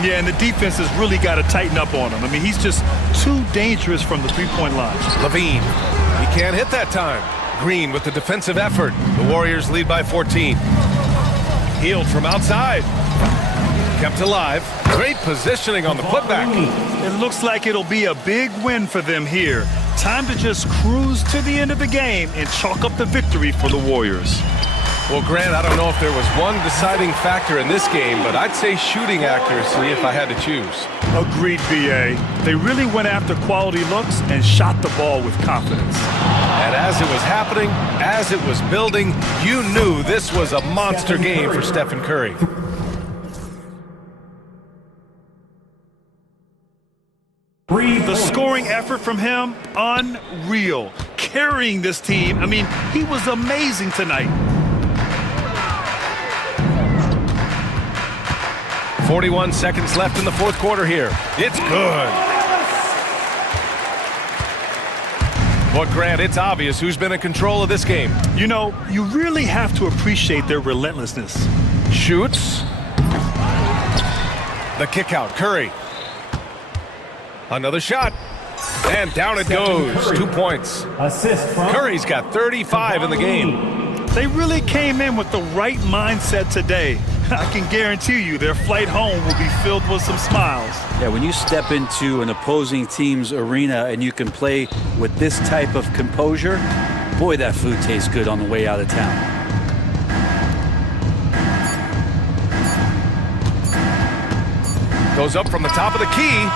Yeah, and the defense has really got to tighten up on him. I mean, he's just too dangerous from the three-point line. Levine, he can't hit that time. Green with the defensive effort. The Warriors lead by 14. Hield from outside. Kept alive. Great positioning on the putback. It looks like it'll be a big win for them here. Time to just cruise to the end of the game and chalk up the victory for the Warriors. Well, Grant, I don't know if there was one deciding factor in this game, but I'd say shooting accuracy if I had to choose. Agreed, BA. They really went after quality looks and shot the ball with confidence. And as it was happening, as it was building, you knew this was a monster game for Stephen Curry. The scoring effort from him, unreal. Carrying this team, I mean, he was amazing tonight. 41 seconds left in the fourth quarter here. It's good. But Grant, it's obvious who's been in control of this game. You know, you really have to appreciate their relentlessness. Shoots. The kick out, Curry. Another shot. And down it goes. 2 points. Assist from Curry's got 35 in the game. They really came in with the right mindset today. I can guarantee you their flight home will be filled with some smiles. Yeah, when you step into an opposing team's arena and you can play with this type of composure, boy, that food tastes good on the way out of town. Goes up from the top of the key.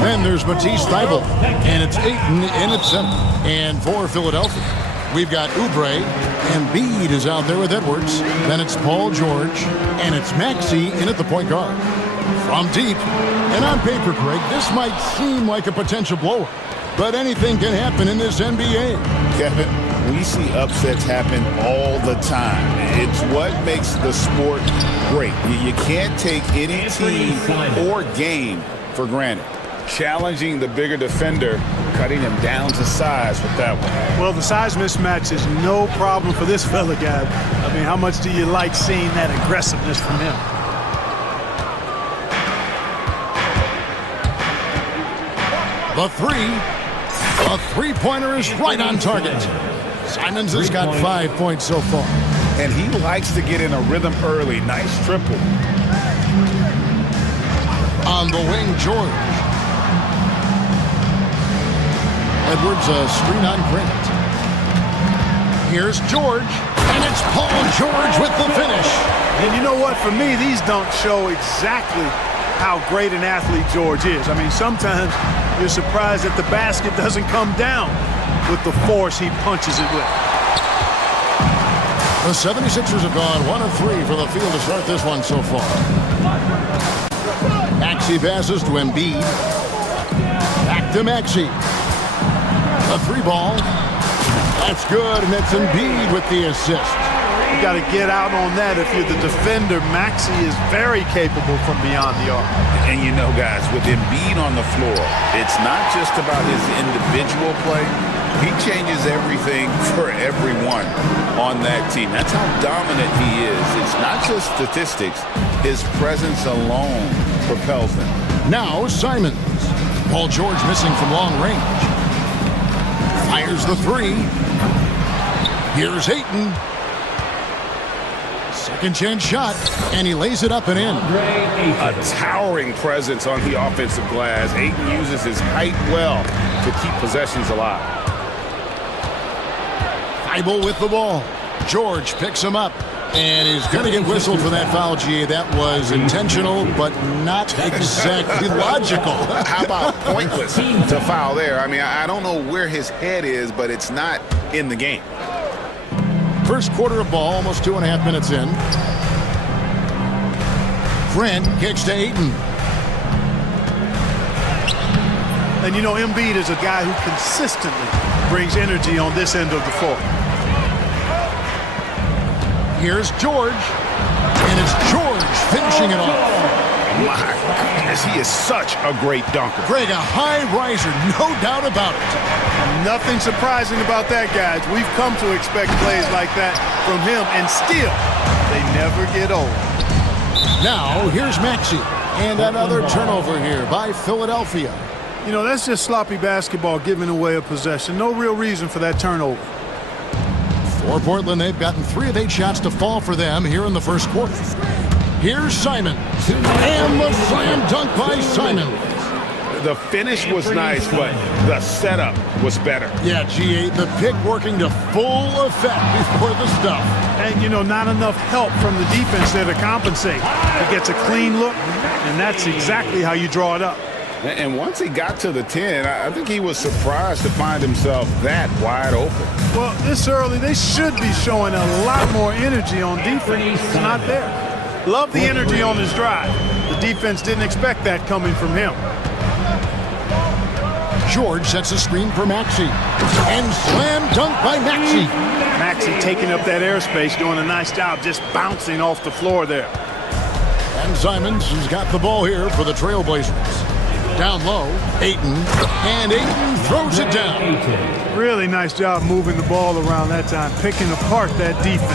Then there's Matisse Thybulle, and it's Ayton in at center. And for Philadelphia, we've got Oubre, and Embiid is out there with Edwards. Then it's Paul George, and it's Maxey in at the point guard. From deep, and on paper, Greg, this might seem like a potential blowout, but anything can happen in this NBA. Kevin, we see upsets happen all the time. It's what makes the sport great. You can't take any team or game for granted. Challenging the bigger defender, cutting him down to size with that one. Well, the size mismatch is no problem for this fella, guy. I mean, how much do you like seeing that aggressiveness from him? The three-pointer is right on target. Simons has got 5 points so far. And he likes to get in a rhythm early. Nice triple. On the wing, George. Edwards, a screen on Grant. Here's George, and it's Paul George with the finish. And you know what? For me, these don't show exactly how great an athlete George is. I mean, sometimes you're surprised that the basket doesn't come down with the force he punches it with. The 76ers have gone 1 of 3 for the field to start this one so far. Maxey passes to Embiid. Back to Maxey. The 3-ball. That's good, and it's Embiid with the assist. You got to get out on that if you're the defender. Maxey is very capable from beyond the arc. And you know, guys, with Embiid on the floor, it's not just about his individual play. He changes everything for everyone on that team. That's how dominant he is. It's not just statistics. His presence alone propels them. Now Simons. Paul George missing from long range. Fires the 3. Here's Ayton. Second chance shot, and he lays it up and in. A towering presence on the offensive glass. Ayton uses his height well to keep possessions alive. Thybulle with the ball. George picks him up, and he's going to get whistled for that foul, GA. That was intentional, but not exactly logical. How about pointless to foul there? I mean, I don't know where his head is, but it's not in the game. First quarter of ball, almost 2.5 minutes in. Grant kicks to Ayton. And you know, Embiid is a guy who consistently brings energy on this end of the floor. Here's George, and it's George finishing it off. My goodness, he is such a great dunker. Greg, a high riser, no doubt about it. Nothing surprising about that, guys. We've come to expect plays like that from him, and still, they never get old. Now, here's Maxey, and another turnover here by Philadelphia. You know, that's just sloppy basketball giving away a possession. No real reason for that turnover. For Portland, they've gotten 3 of 8 shots to fall for them here in the first quarter. Here's Simons, and the slam dunk by Simons. The finish was nice, but the setup was better. Yeah, GA, the pick working to full effect before the stuff. And, you know, not enough help from the defense there to compensate. He gets a clean look, and that's exactly how you draw it up. And once he got to the 10, I think he was surprised to find himself that wide open. Well, this early, they should be showing a lot more energy on defense. It's not there. Love the energy on his drive. The defense didn't expect that coming from him. George sets a screen for Maxey. And slam dunk by Maxey. Maxey taking up that airspace, doing a nice job just bouncing off the floor there. And Simons has got the ball here for the Trailblazers. Down low, Ayton, and Ayton throws it down. Really nice job moving the ball around that time, picking apart that defense.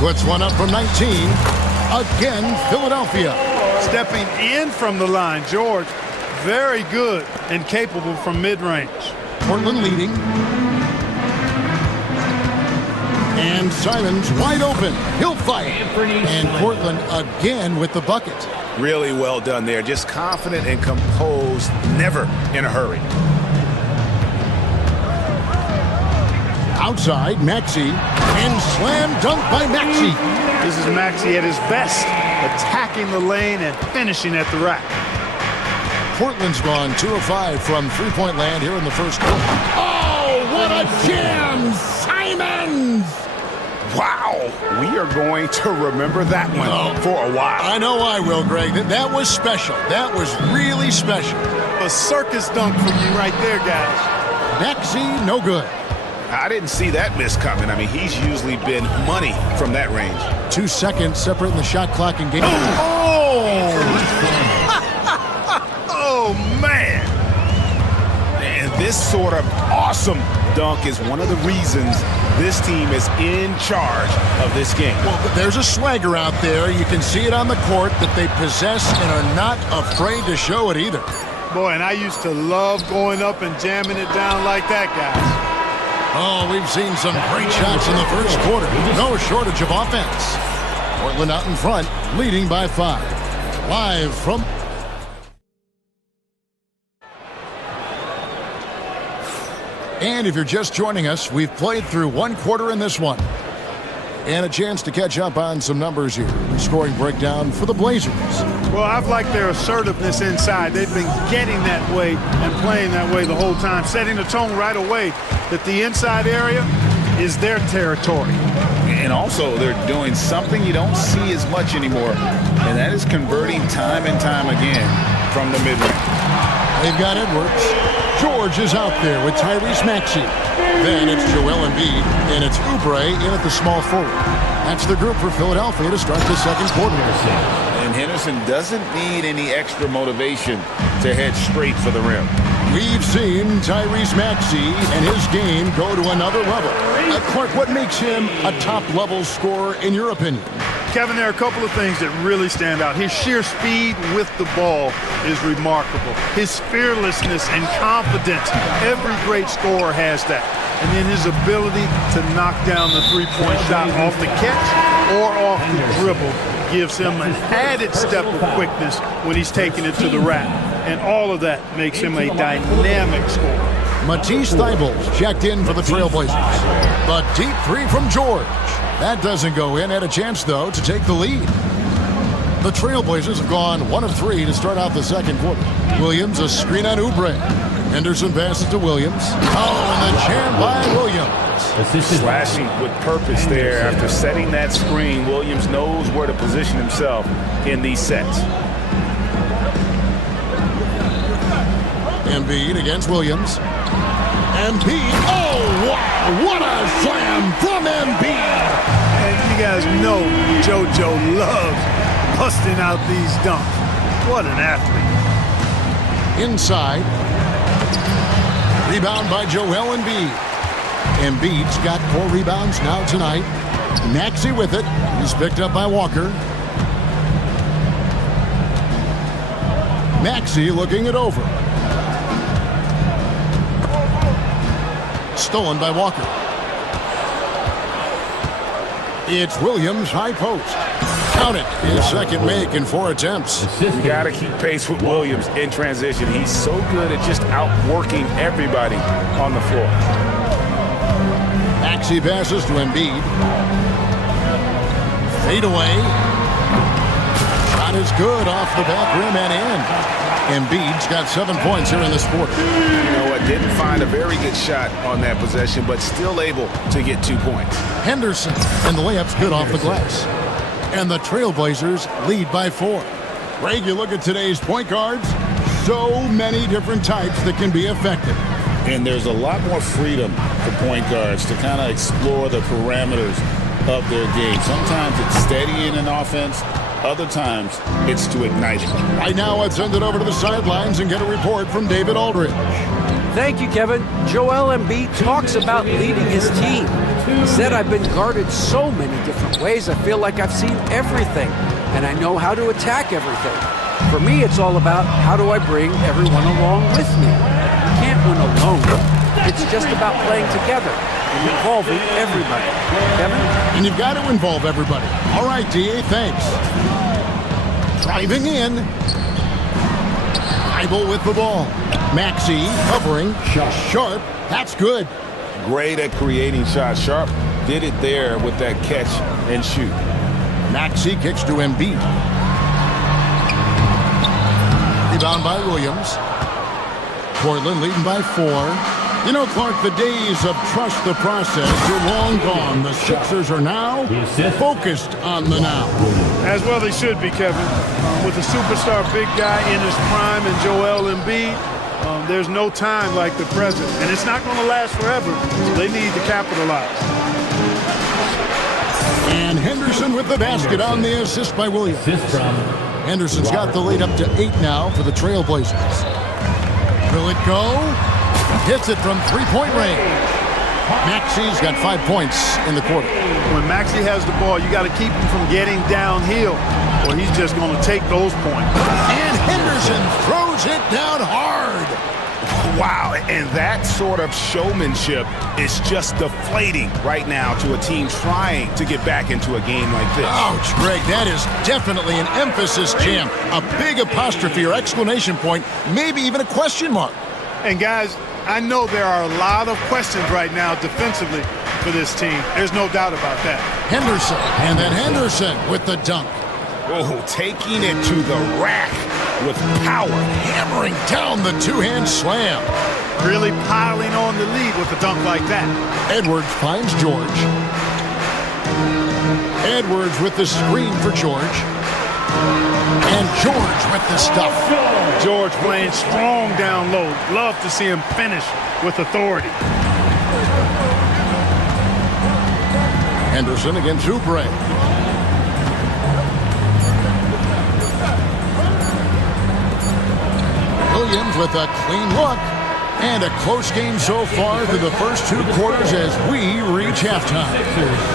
Puts one up from 19. Again, Philadelphia. Stepping in from the line, George, very good and capable from mid-range. Portland leading. And Simons wide open. He'll fire. And Portland again with the bucket. Really well done there. Just confident and composed, never in a hurry. Outside, Maxey. And slam dunk by Maxey. This is Maxey at his best attacking the lane and finishing at the rack. Portland's gone 2 of 5 from three-point land here in the first quarter. Oh, what a jam! Simons! Wow, we are going to remember that one for a while. I know I will, Greg. That was special. That was really special. A circus dunk for you right there, guys. Maxey, no good. I didn't see that miss coming. I mean, he's usually been money from that range. 2 seconds separating the shot clock and game. Oh! Oh, man. And this sort of awesome dunk is one of the reasons this team is in charge of this game. Well, there's a swagger out there. You can see it on the court that they possess and are not afraid to show it either. Boy, and I used to love going up and jamming it down like that, guys. Oh, we've seen some great shots in the first quarter. No shortage of offense. Portland out in front, leading by 5. Live from... And if you're just joining us, we've played through 1 quarter in this one. And a chance to catch up on some numbers here. The scoring breakdown for the Blazers. Well, I've liked their assertiveness inside. They've been getting that way and playing that way the whole time, setting the tone right away that the inside area is their territory. And also, they're doing something you don't see as much anymore, and that is converting time and time again from the mid-range. They've got Edwards. George is out there with Tyrese Maxey. Then it's Joel Embiid, and it's Oubre in at the small forward. That's the group for Philadelphia to start the second quarter. And Henderson doesn't need any extra motivation to head straight for the rim. We've seen Tyrese Maxey and his game go to another level. Clark, what makes him a top-level scorer in your opinion? Kevin, there are a couple of things that really stand out. His sheer speed with the ball is remarkable. His fearlessness and confidence, every great scorer has that. And then his ability to knock down the three-point shot off the catch or off the dribble gives him an added step of quickness when he's taking it to the rack. And all of that makes him a dynamic scorer. Matisse Thybulle checked in for the Trailblazers. The deep 3 from George. That doesn't go in. Had a chance, though, to take the lead. The Trailblazers have gone 1 of 3 to start out the second quarter. Williams, a screen on Oubre. Henderson passes to Williams. Oh, and the jam by Williams. Slashing with purpose there. After setting that screen, Williams knows where to position himself in these sets. Embiid against Williams. Embiid. Oh, wow. What a slam from Embiid. And you guys know JoJo loves busting out these dunks. What an athlete. Inside. Rebound by Joel Embiid. Embiid's got 4 rebounds now tonight. Maxey with it. He's picked up by Walker. Maxey looking it over. Stolen by Walker. It's Williams, high post. Count it. His second make in 4 attempts. You got to keep pace with Williams in transition. He's so good at just outworking everybody on the floor. Maxey passes to Embiid. Fade away. Shot is good off the back rim and in. Embiid's got 7 points here in this quarter. You know what? Didn't find a very good shot on that possession, but still able to get 2 points. Henderson, and the layup's good off the glass. And the Trailblazers lead by 4. Greg, you look at today's point guards, so many different types that can be effective. And there's a lot more freedom for point guards to kind of explore the parameters of their game. Sometimes it's steadying an offense. Other times, it's to ignite it. Right now, let's send it over to the sidelines and get a report from David Aldridge. Thank you, Kevin. Joel Embiid talks about leading his team. He said, I've been guarded so many different ways. I feel like I've seen everything, and I know how to attack everything. For me, it's all about how do I bring everyone along with me. You can't win alone. It's just about playing together and involving everybody. Kevin? And you've got to involve everybody. All right, D.A., thanks. Driving in. Thybulle with the ball. Maxey covering. Sharp. That's good. Great at creating shots. Sharp did it there with that catch and shoot. Maxey kicks to Embiid. Rebound by Williams. Portland leading by 4. You know, Clark, the days of trust the process are long gone. The Sixers are now focused on the now. As well they should be, Kevin. With a superstar big guy in his prime and Joel Embiid, there's no time like the present. And it's not going to last forever, so they need to capitalize. And Henderson with the basket on the assist by Williams. Henderson's got the lead up to 8 now for the Trailblazers. Will it go? Hits it from three-point range. Maxi's got 5 points in the quarter. When Maxey has the ball, you got to keep him from getting downhill, or he's just going to take those points. And Henderson throws it down hard. Wow, and that sort of showmanship is just deflating right now to a team trying to get back into a game like this. Ouch, Greg, that is definitely an emphasis jam. A big apostrophe or exclamation point, maybe even a question mark. And guys, I know there are a lot of questions right now defensively for this team. There's no doubt about that. Henderson, and then Henderson with the dunk. Oh, taking it to the rack with power. Hammering down the two-hand slam. Really piling on the lead with a dunk like that. Edwards finds George. Edwards with the screen for George. And George with the stuff. George playing strong down low. Love to see him finish with authority. Henderson against Oubre. Williams with a clean look. And a close game so far through the first 2 quarters as we reach halftime.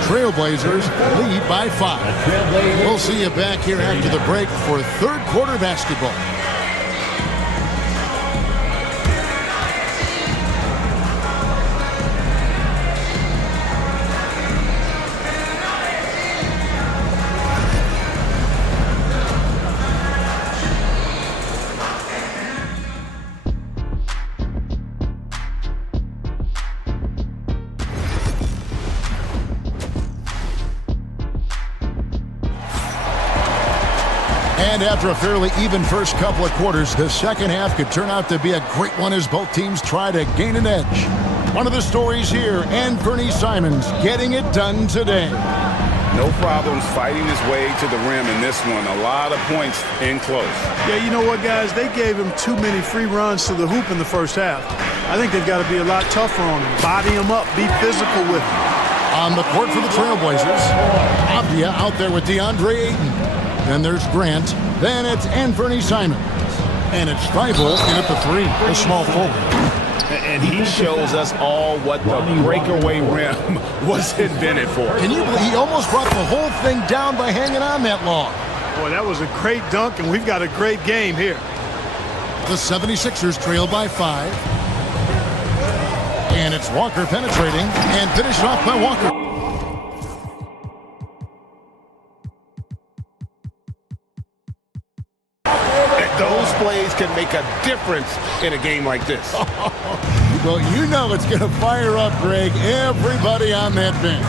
Trailblazers lead by 5. We'll see you back here after the break for third quarter basketball. And after a fairly even first couple of quarters, the second half could turn out to be a great one as both teams try to gain an edge. One of the stories here, Anthony Simons getting it done today. No problems fighting his way to the rim in this one. A lot of points in close. Yeah, you know what, guys? They gave him too many free runs to the hoop in the first half. I think they've got to be a lot tougher on him. Body him up. Be physical with him. On the court for the Trailblazers, Avdia out there with DeAndre Ayton. Then there's Grant. Then it's Anthony Simons. And it's Thibault in at the 3, a small forward. And he shows us all what the breakaway rim was invented for. Can you believe he almost brought the whole thing down by hanging on that long? Boy, that was a great dunk, and we've got a great game here. The 76ers trail by 5. And it's Walker penetrating and finished off by Walker. Those plays can make a difference in a game like this. Well, you know it's going to fire up, Greg, everybody on that bench.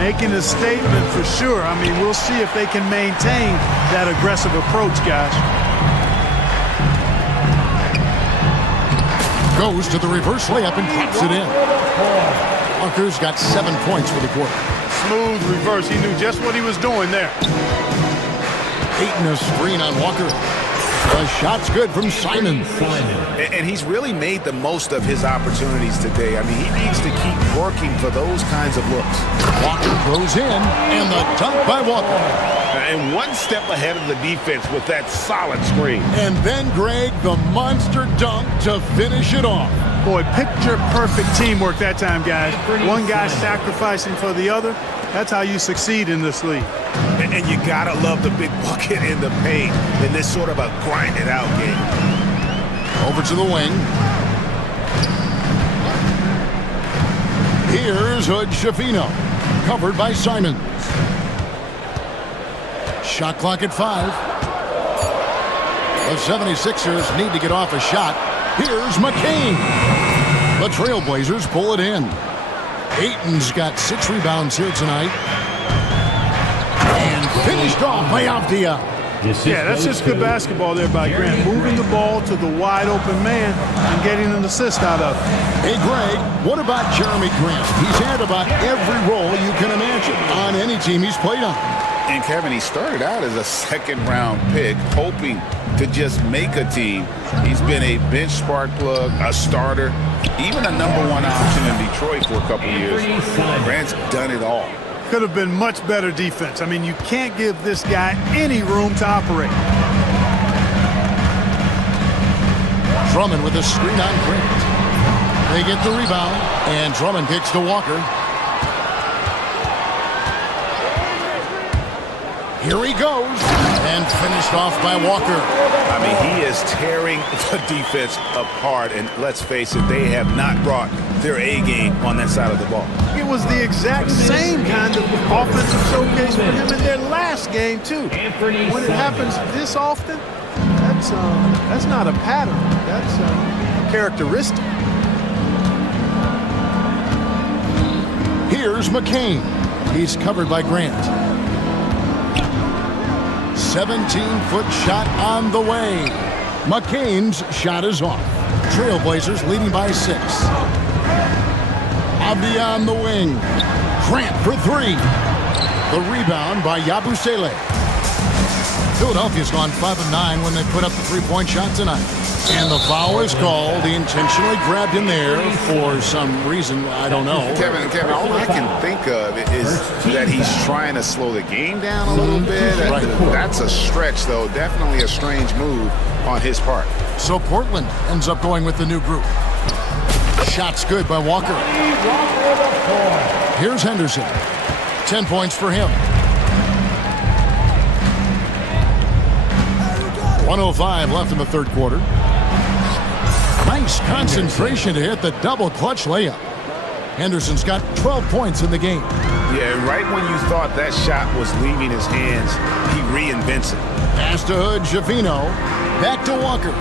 Making a statement for sure. I mean, we'll see if they can maintain that aggressive approach, guys. Goes to the reverse layup and drops it in. Walker's got 7 points for the quarter. Smooth reverse. He knew just what he was doing there. Ayton a screen on Walker. The shot's good from Simons. And he's really made the most of his opportunities today. I mean, he needs to keep working for those kinds of looks. Walker throws in, and the dunk by Walker. And one step ahead of the defense with that solid screen. And then, Greg, the monster dunk to finish it off. Boy, picture perfect teamwork that time, guys. One guy sacrificing for the other. That's how you succeed in this league. And you gotta love the big bucket in the paint in this sort of a grind-it-out game. Over to the wing. Here's Hood Schifino, covered by Simons. Shot clock at 5. The 76ers need to get off a shot. Here's McCain. The Trailblazers pull it in. Ayton's got 6 rebounds here tonight. And finished off by Avdia. Yeah, that's just good basketball there by Grant. Moving the ball to the wide open man and getting an assist out of it. Hey, Greg, what about Jeremy Grant? He's had about every role you can imagine on any team he's played on. And Kevin, he started out as a second-round pick, hoping to just make a team. He's been a bench spark plug, a starter, even a #1 option in Detroit for a couple years. Grant's done it all. Could have been much better defense. I mean, you can't give this guy any room to operate. Drummond with a screen on Grant. They get the rebound, and Drummond kicks to Walker. Here he goes, and finished off by Walker. I mean, he is tearing the defense apart, and let's face it, they have not brought their A game on that side of the ball. It was the exact same kind of offensive showcase for him in their last game, too. When it happens this often, that's not a pattern. That's a characteristic. Here's McCain. He's covered by Grant. 17-foot shot on the way. McCain's shot is off. Trailblazers leading by 6. Abdi on the wing. Grant for 3. The rebound by Yabusele. Philadelphia's gone 5 of 9 when they put up the three-point shot tonight. And the foul is called. He intentionally grabbed him there for some reason. I don't know. Kevin, all I can think of is that he's trying to slow the game down a little bit. Right. That's a stretch, though. Definitely a strange move on his part. So Portland ends up going with the new group. Shot's good by Walker. Here's Henderson. 10 points for him. 1:05 left in the third quarter. Nice concentration to hit the double clutch layup. Henderson's got 12 points in the game. Yeah, right when you thought that shot was leaving his hands, he reinvents it. Pass to Hood, Javino. Back to Walker.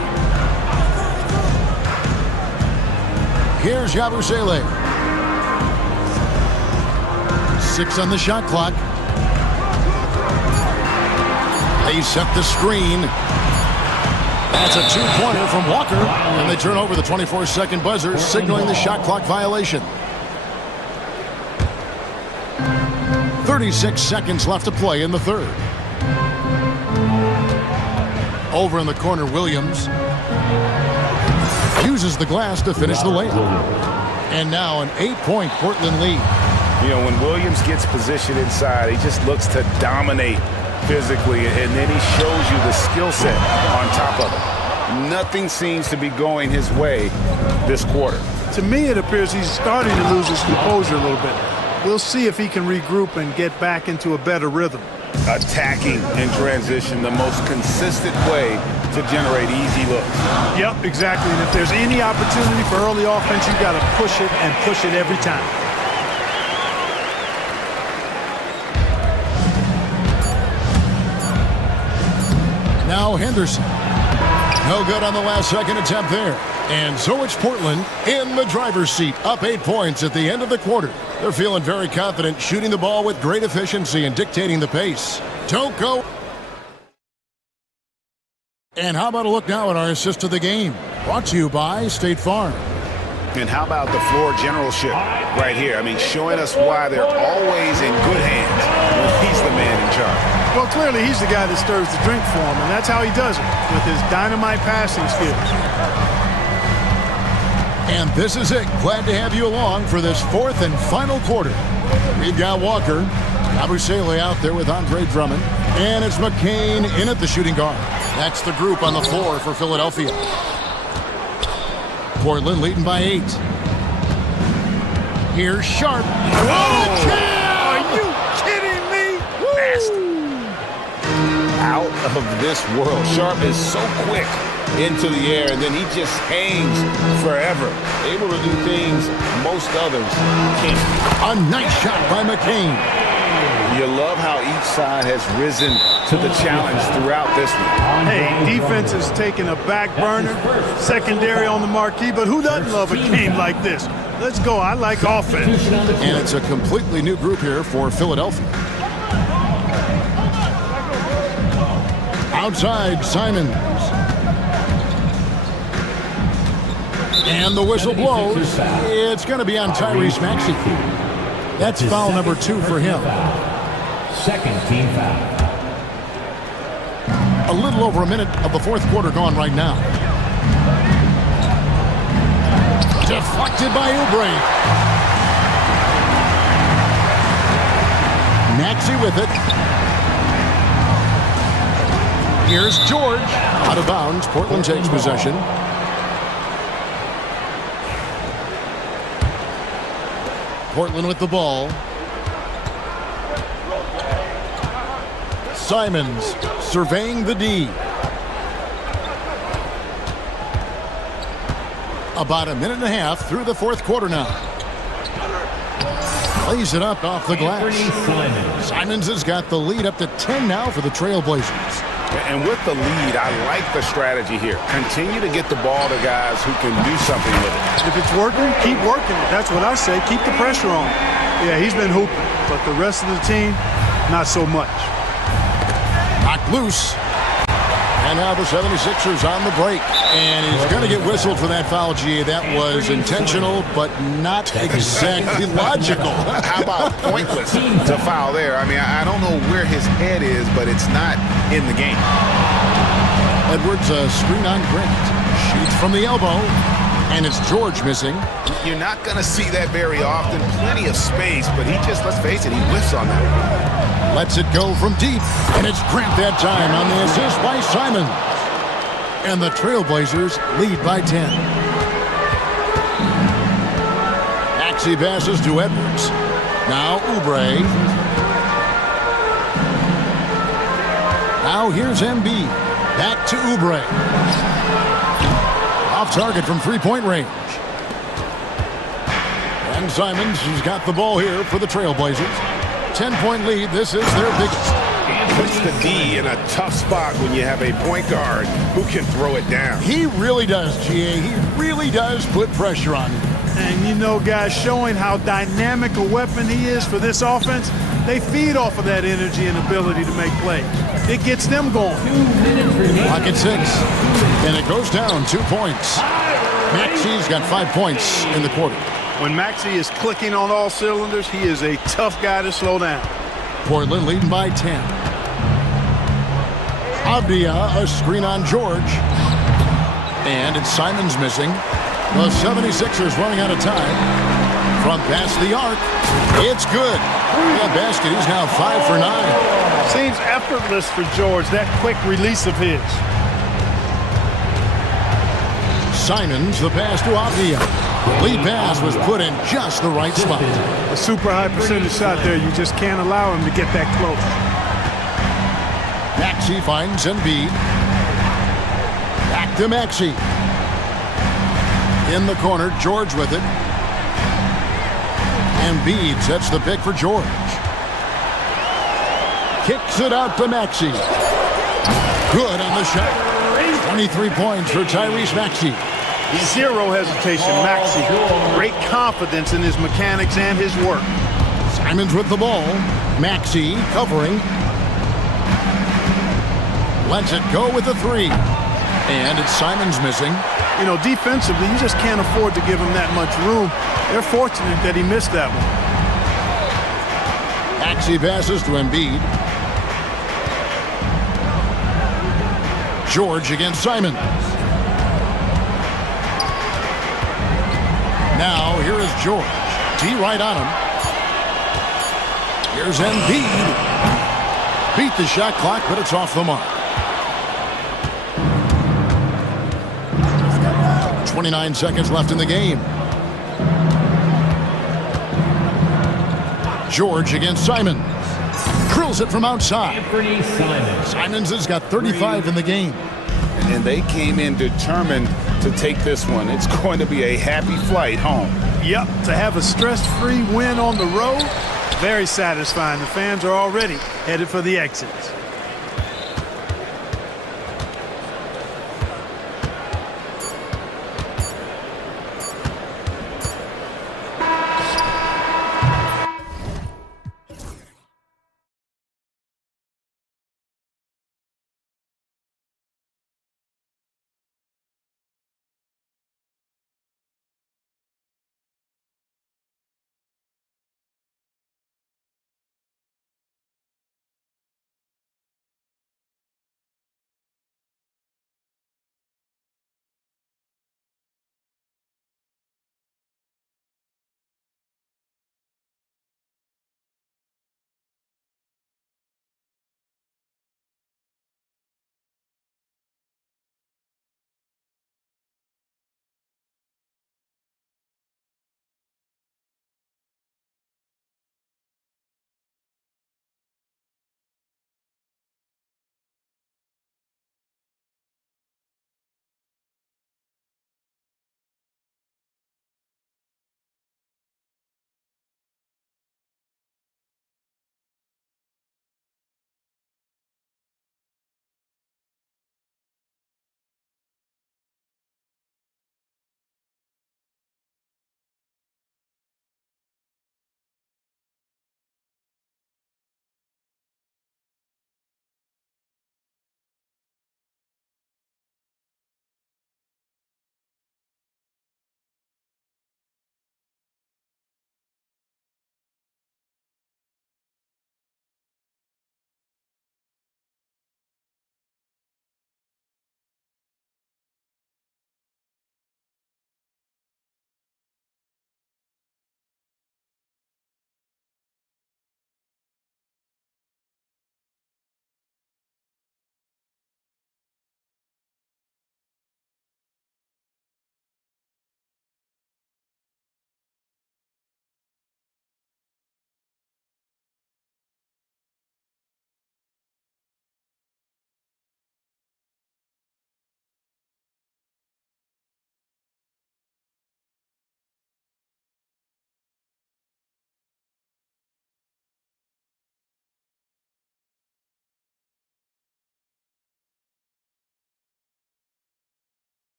Here's Yabusele. 6 on the shot clock. They set the screen. That's a 2-pointer from Walker, and they turn over the 24-second buzzer, signaling the shot clock violation. 36 seconds left to play in the third. Over in the corner, Williams uses the glass to finish the layup. And now an 8-point Portland lead. You know, when Williams gets positioned inside, he just looks to dominate physically, and then he shows you the skill set on top of it. Nothing seems to be going his way this quarter. To me, it appears he's starting to lose his composure a little bit. We'll see if he can regroup and get back into a better rhythm. Attacking in transition, the most consistent way to generate easy looks. Yep, exactly. And if there's any opportunity for early offense, you've got to push it and push it every time. Now Henderson. No good on the last second attempt there. And so it's Portland in the driver's seat, up 8 points at the end of the quarter. They're feeling very confident, shooting the ball with great efficiency and dictating the pace. Don't go. And how about a look now at our assist of the game? Brought to you by State Farm. And how about the floor generalship right here? I mean, showing us why they're always in good hands when he's the man in charge. Well, clearly he's the guy that stirs the drink for him, and that's how he does it, with his dynamite passing skills. And this is it. Glad to have you along for this fourth and final quarter. We've got Walker, Yabusele out there with Andre Drummond, and it's McCain in at the shooting guard. That's the group on the floor for Philadelphia. Portland leading by 8. Here's Sharp. Whoa! Are you kidding me? Nasty. Out of this world. Sharp is so quick into the air, and then he just hangs forever. Able to do things most others can't. A nice shot by McCain. You love how each side has risen to the challenge throughout this one. Hey, defense is taking a back burner, secondary on the marquee, but who doesn't love a game like this? Let's go. I like offense. And it's a completely new group here for Philadelphia. Outside, Simons. And the whistle blows. It's going to be on Tyrese Maxey. That's foul number 2 for him. Second team foul. A little over a minute of the fourth quarter gone right now. Deflected by Oubre. Maxey with it. Here's George. Out of bounds. Portland takes possession. Portland with the ball. Simons surveying the D. About a minute and a half through the fourth quarter now. Plays it up off the glass. Simons has got the lead up to 10 now for the Trailblazers. And with the lead, I like the strategy here. Continue to get the ball to guys who can do something with it. If it's working, keep working it. That's what I say. Keep the pressure on. Yeah, he's been hooping, but the rest of the team, not so much. Knocked loose. And now the 76ers on the break. And he's going to get whistled for that foul, GA. That was intentional, but not exactly logical. How about pointless to foul there? I mean, I don't know where his head is, but it's not in the game. Edwards, a screen on Grant. Shoots from the elbow. And it's George missing. You're not going to see that very often. Plenty of space, but he just, let's face it, he whiffs on that. Lets it go from deep, and it's Grant that time on the assist by Simon. And the Trailblazers lead by 10. Maxey passes to Edwards. Now Oubre. Now here's Embiid. Back to Oubre. Off target from three-point range. And Simons has got the ball here for the Trailblazers. 10-point lead. This is their biggest. Puts the D in a tough spot when you have a point guard who can throw it down. He really does, GA. He really does put pressure on him. And you know, guys, showing how dynamic a weapon he is for this offense, they feed off of that energy and ability to make plays. It gets them going. Clock at 6. And it goes down 2 points. Maxey's got 5 points in the quarter. When Maxey is clicking on all cylinders, he is a tough guy to slow down. Portland leading by 10. Avdia, a screen on George. And it's Simons missing. The 76ers running out of time. From past the arc. It's good. The basket, he's now 5 for 9. Seems effortless for George, that quick release of his. Simons, the pass to Avdia. Lead pass was put in just the right spot. A super high percentage shot there. You just can't allow him to get that close. Maxey finds Embiid. Back to Maxey. In the corner, George with it. Embiid sets the pick for George. Kicks it out to Maxey. Good on the shot. 23 points for Tyrese Maxey. Zero hesitation, Maxey. Great confidence in his mechanics and his work. Simons with the ball. Maxey covering. Lets it go with the 3. And it's Simons missing. You know, defensively, you just can't afford to give him that much room. They're fortunate that he missed that one. Maxey passes to Embiid. George against Simons. Now, here is George. D right on him. Here's Embiid. Beat the shot clock, but it's off the mark. 29 seconds left in the game. George against Simons. Drills it from outside. Simons has got 35 in the game. And they came in determined to take this one. It's going to be a happy flight home. Yep, to have a stress-free win on the road, very satisfying. The fans are already headed for the exits.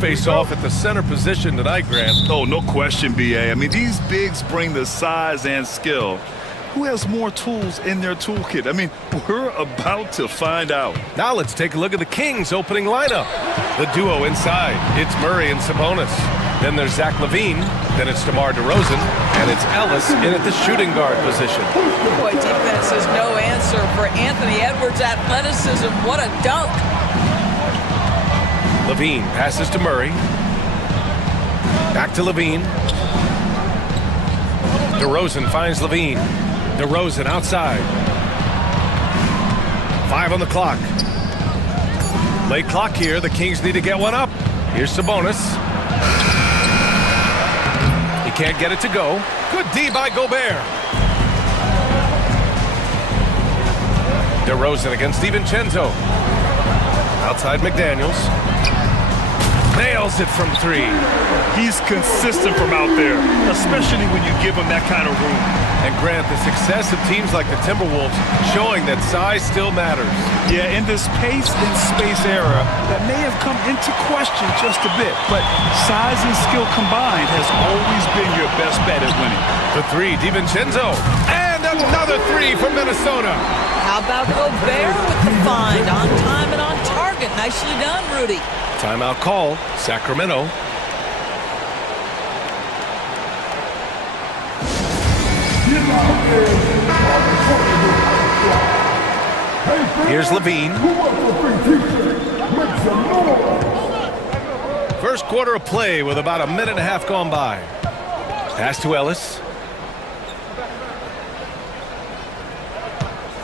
face off at the center position tonight, Grant. Oh, no question, BA. I mean, these bigs bring the size and skill. Who has more tools in their toolkit? I mean, we're about to find out. Now let's take a look at the Kings opening lineup. The duo inside, it's Murray and Sabonis. Then there's Zach LaVine, then it's DeMar DeRozan, and it's Ellis in at the shooting guard position. Boy, defense is no answer for Anthony Edwards' athleticism. What a dunk. LaVine passes to Murray. Back to LaVine. DeRozan finds LaVine. DeRozan outside. 5 on the clock. Late clock here. The Kings need to get one up. Here's Sabonis. He can't get it to go. Good D by Gobert. DeRozan against DiVincenzo. Outside McDaniels. Nails it from 3. He's consistent from out there, especially when you give him that kind of room. And Grant, the success of teams like the Timberwolves showing that size still matters. Yeah, in this pace and space era, that may have come into question just a bit, but size and skill combined has always been your best bet at winning. The 3, DiVincenzo, and another 3 from Minnesota. How about Gobert with the find? On time and on target. Nicely done, Rudy. Timeout call, Sacramento. Here's LaVine. First quarter of play with about a minute and a half gone by. Pass to Ellis.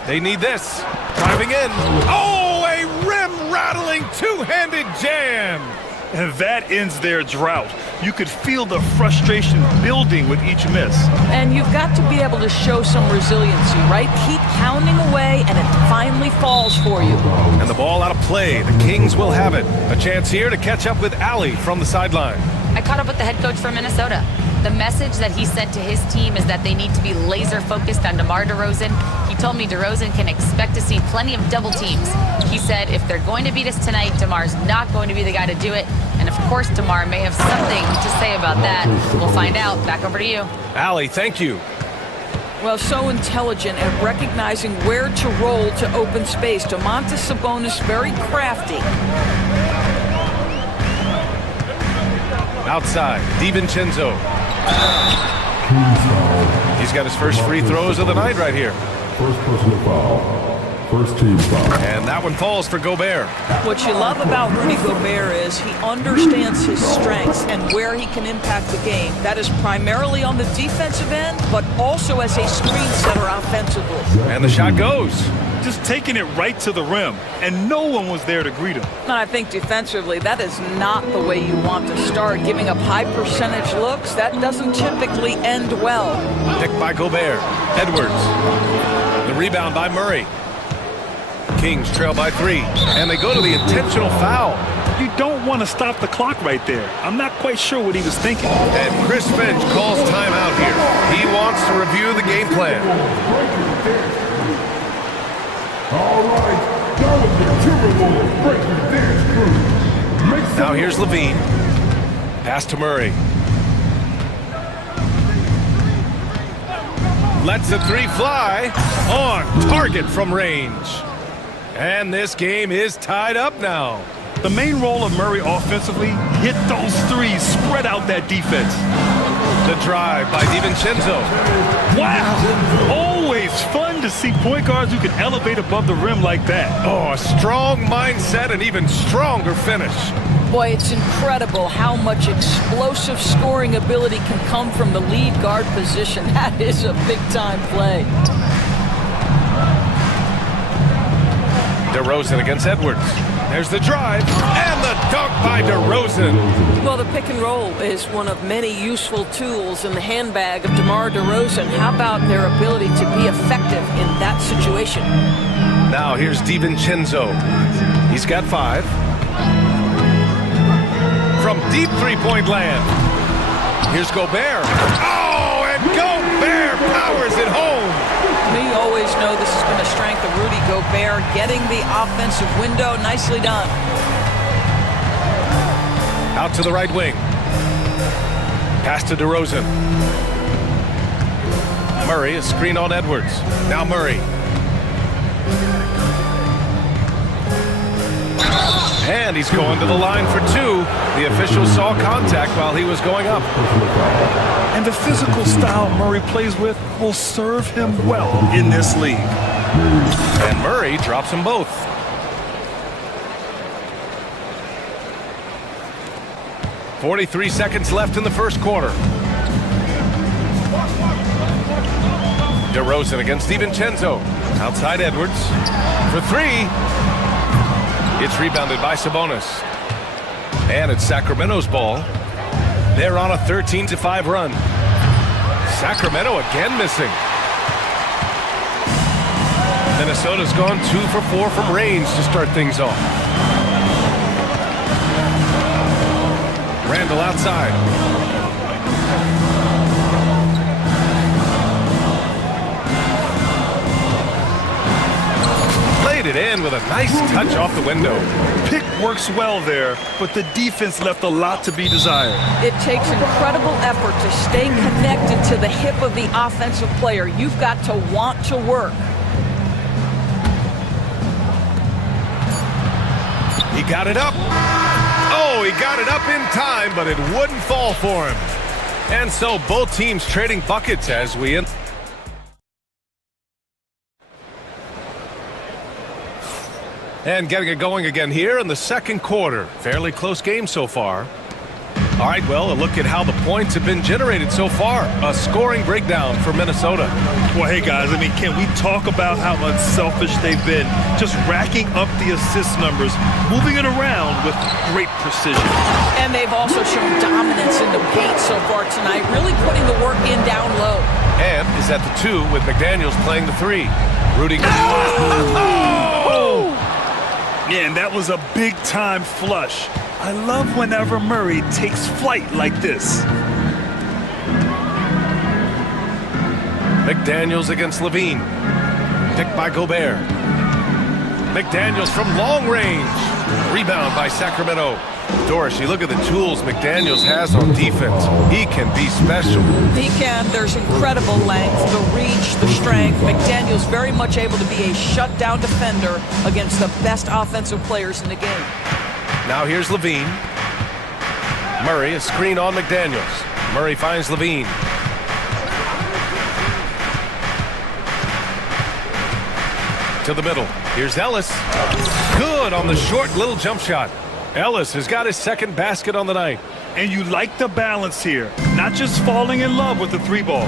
They need this. Driving in. Oh, a rim-rattling two-handed jam. And that ends their drought. You could feel the frustration building with each miss. And you've got to be able to show some resiliency, right? Keep pounding away, and it finally falls for you. And the ball out of play. The Kings will have it. A chance here to catch up with Allie from the sideline. I caught up with the head coach from Minnesota. The message that he sent to his team is that they need to be laser focused on DeMar DeRozan. He told me DeRozan can expect to see plenty of double teams. He said if they're going to beat us tonight, DeMar's not going to be the guy to do it. And of course, DeMar may have something to say about that. We'll find out. Back over to you. Allie, thank you. Well, so intelligent at recognizing where to roll to open space. Domantas Sabonis, very crafty. Outside, DiVincenzo. He's got his first free throws of the night right here. First personal foul. First team foul. And that one falls for Gobert. What you love about Rudy Gobert is he understands his strengths and where he can impact the game. That is primarily on the defensive end, but also as a screen setter offensively. And the shot goes. Just taking it right to the rim, and no one was there to greet him. And I think defensively, that is not the way you want to start. Giving up high percentage looks, that doesn't typically end well. Picked by Gobert. Edwards. The rebound by Murray. Kings trail by 3, and they go to the intentional foul. You don't want to stop the clock right there. I'm not quite sure what he was thinking. And Chris Finch calls timeout here. He wants to review the game plan. All right, that was the Timberwolves breaking dance crew. Now here's LaVine. Pass to Murray. Lets the 3 fly. On target from range. And this game is tied up now. The main role of Murray offensively, hit those threes, spread out that defense. The drive by DiVincenzo. Wow! Always fun to see point guards who can elevate above the rim like that. Oh, a strong mindset and even stronger finish. Boy, it's incredible how much explosive scoring ability can come from the lead guard position. That is a big-time play. DeRozan against Edwards. There's the drive and the dunk by DeRozan. Well, the pick and roll is one of many useful tools in the handbag of DeMar DeRozan. How about their ability to be effective in that situation? Now here's DiVincenzo. He's got 5. From deep three-point land. Here's Gobert. Oh, and Gobert powers it home. We always know this has been a strength of Rudy Gobert, getting the offensive window. Nicely done. Out to the right wing. Pass to DeRozan. Murray, a screen on Edwards. Now Murray. And he's going to the line for two. The official saw contact while he was going up. And the physical style Murray plays with will serve him well in this league. And Murray drops them both. .43 seconds left in the first quarter. DeRozan against DiVincenzo. Outside Edwards. For three. It's rebounded by Sabonis. And it's Sacramento's ball. They're on a 13-5 run. Sacramento again missing. Minnesota's gone 2 for 4 from range to start things off. Randall outside. Played it in with a nice touch off the window. Pick works well there, but the defense left a lot to be desired. It takes incredible effort to stay connected to the hip of the offensive player. You've got to want to work. He got it up. Oh, he got it up in time, but it wouldn't fall for him. And so both teams trading buckets as we end. And getting it going again here in the second quarter. Fairly close game so far. All right, well, a look at how the points have been generated so far. A scoring breakdown for Minnesota. Well, hey, guys, I mean, can we talk about how unselfish they've been? Just racking up the assist numbers, moving it around with great precision. And they've also shown dominance in the paint so far tonight, really putting the work in down low. And is at the 2 with McDaniels playing the 3. Rudy. Oh! Yeah, and that was a big-time flush. I love whenever Murray takes flight like this. McDaniels against Levine. Picked by Gobert. McDaniels from long range. Rebound by Sacramento. Doris, you look at the tools McDaniels has on defense. He can be special. He can. There's incredible length, the reach, the strength. McDaniels very much able to be a shutdown defender against the best offensive players in the game. Now here's Levine. Murray, a screen on McDaniels. Murray finds Levine. To the middle. Here's Ellis. Good on the short little jump shot. Ellis has got his second basket on the night. And you like the balance here. Not just falling in love with the 3-ball.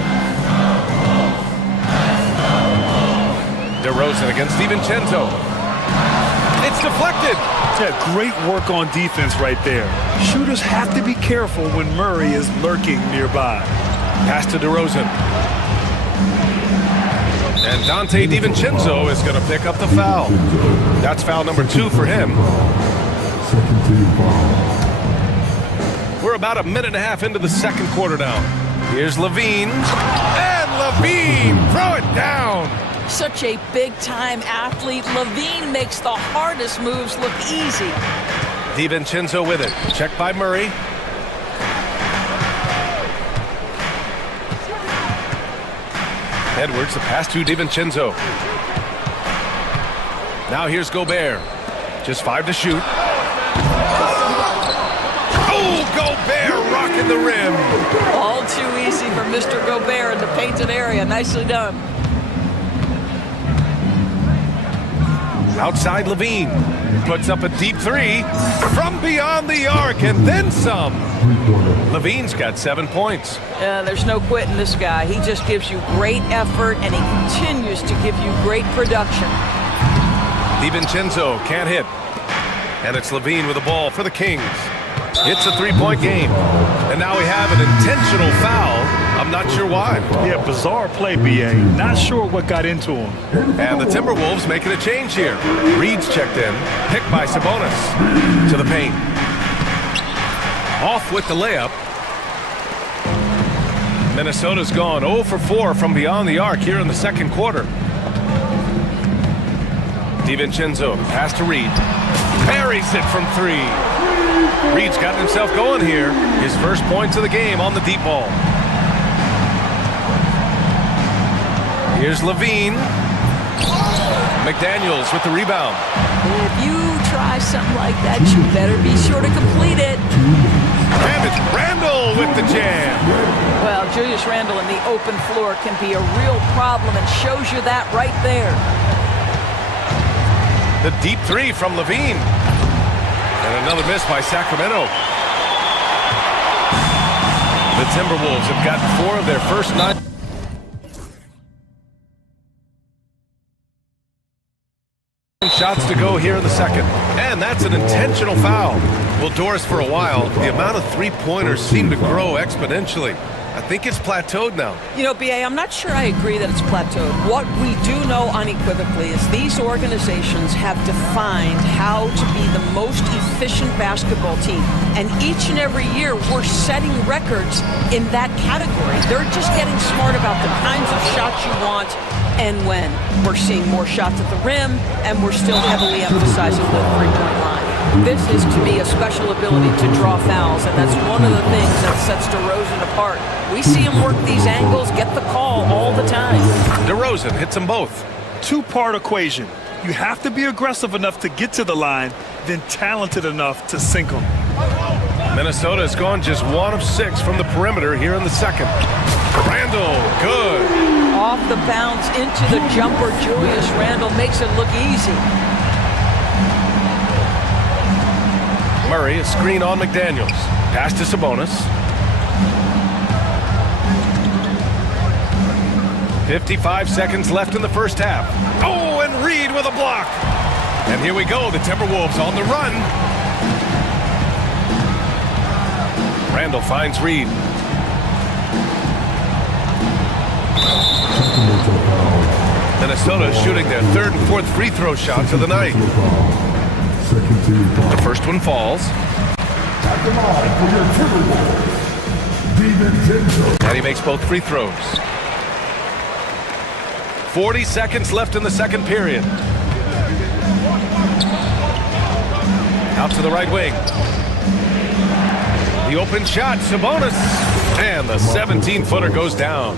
DeRozan against DiVincenzo. It's deflected. Yeah, great work on defense right there. Shooters have to be careful when Murray is lurking nearby. Pass to DeRozan. And Dante DiVincenzo is going to pick up the foul. That's foul number 2 for him. We're about a minute and a half into the second quarter now. Here's Levine. And Levine, throw it down. Such a big-time athlete. Levine makes the hardest moves look easy. DiVincenzo with it. Checked by Murray. Edwards, the pass to DiVincenzo. Now here's Gobert. Just 5 to shoot. Oh, Gobert rocking the rim. All too easy for Mr. Gobert in the painted area. Nicely done. Outside Levine. Puts up a deep 3 from beyond the arc and then some. Levine's got 7 points. There's no quitting this guy. He just gives you great effort and he continues to give you great production. DiVincenzo can't hit. And it's Levine with the ball for the Kings. It's a 3-point game. And now we have an intentional foul. I'm not sure why. Yeah, bizarre play, B.A. Not sure what got into him. And the Timberwolves making a change here. Reed's checked in. Picked by Sabonis. To the paint. Off with the layup. Minnesota's gone 0 for 4 from beyond the arc here in the second quarter. DiVincenzo, pass to Reed. Parries it from 3. Reed's gotten himself going here. His first points of the game on the deep ball. Here's Levine. McDaniels with the rebound. If you try something like that, you better be sure to complete it. And it's Randall with the jam. Well, Julius Randle in the open floor can be a real problem and shows you that right there. The deep three from Levine. And another miss by Sacramento. The Timberwolves have gotten 4 of their first 9 shots to go here in the second. And that's an intentional foul. Well, Doris, for a while, the amount of three-pointers seemed to grow exponentially. I think it's plateaued now. You know, B.A., I'm not sure I agree that it's plateaued. What we do know unequivocally is these organizations have defined how to be the most efficient basketball team. And each and every year, we're setting records in that category. They're just getting smart about the kinds of shots you want and when. We're seeing more shots at the rim, and we're still heavily emphasizing the three-point line. This is, to me, a special ability to draw fouls, and that's one of the things that sets DeRozan apart. We see him work these angles, get the call all the time. DeRozan hits them both. Two-part equation. You have to be aggressive enough to get to the line, then talented enough to sink them. Minnesota has gone just 1 of 6 from the perimeter here in the second. Randall, good. Off the bounce into the jumper, Julius Randle makes it look easy. Murray, a screen on McDaniels. Pass to Sabonis. 55 seconds left in the first half. Oh, and Reed with a block. And here we go, the Timberwolves on the run. Randall finds Reed. Minnesota shooting their 3rd and 4th free throw shots of the night. The first one falls. And he makes both free throws. 40 seconds left in the second period. Out to the right wing. The open shot, Sabonis. And the 17-footer goes down.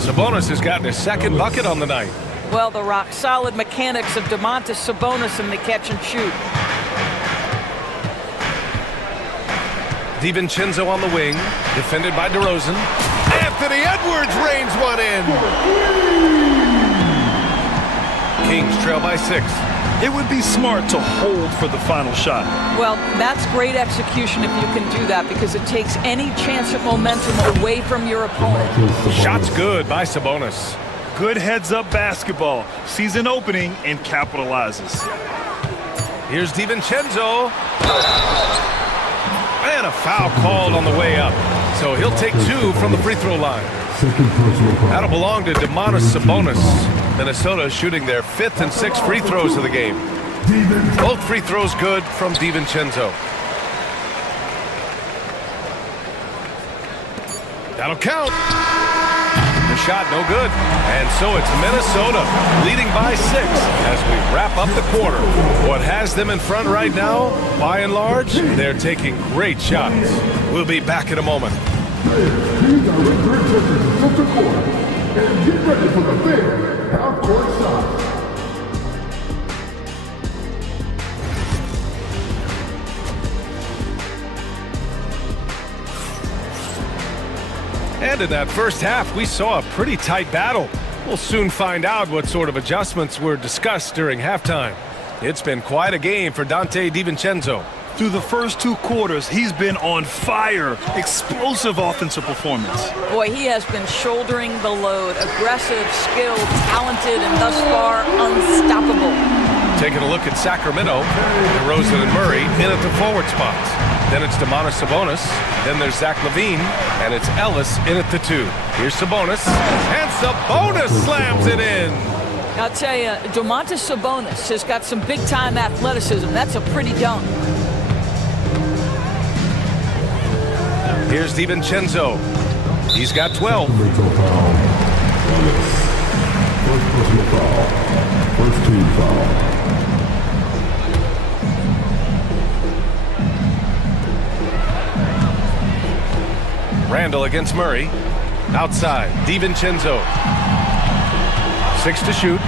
Sabonis has gotten his second bucket on the night. Well, the rock-solid mechanics of Domantas Sabonis in the catch and shoot. DiVincenzo on the wing, defended by DeRozan. Anthony Edwards rains one in. Kings trail by 6. It would be smart to hold for the final shot. Well, that's great execution if you can do that, because it takes any chance of momentum away from your opponent. Shot's good by Sabonis. Good heads-up basketball. Sees an opening and capitalizes. Here's DiVincenzo. And a foul called on the way up. So he'll take 2 from the free throw line. That'll belong to Domantas Sabonis. Minnesota shooting their 5th and 6th free throws of the game. Both free throws good from DiVincenzo. That'll count. The shot no good. And so it's Minnesota leading by 6 as we wrap up the quarter. What has them in front right now, by and large, they're taking great shots. We'll be back in a moment. Please direct your attention to center court and get ready for the big half-court shot. And in that first half, we saw a pretty tight battle. We'll soon find out what sort of adjustments were discussed during halftime. It's been quite a game for Donte DiVincenzo. Through the first 2 quarters, he's been on fire. Explosive offensive performance. Boy, he has been shouldering the load. Aggressive, skilled, talented, and thus far unstoppable. Taking a look at Sacramento, DeRozan and Murray in at the forward spots. Then it's Domantas Sabonis. Then there's Zach LaVine. And it's Ellis in at the 2. Here's Sabonis. And Sabonis slams it in. I'll tell you, Domantas Sabonis has got some big-time athleticism. That's a pretty dunk. Here's DiVincenzo. He's got 12. First personal foul. First team foul. Randall against Murray. Outside, DiVincenzo. 6 to shoot.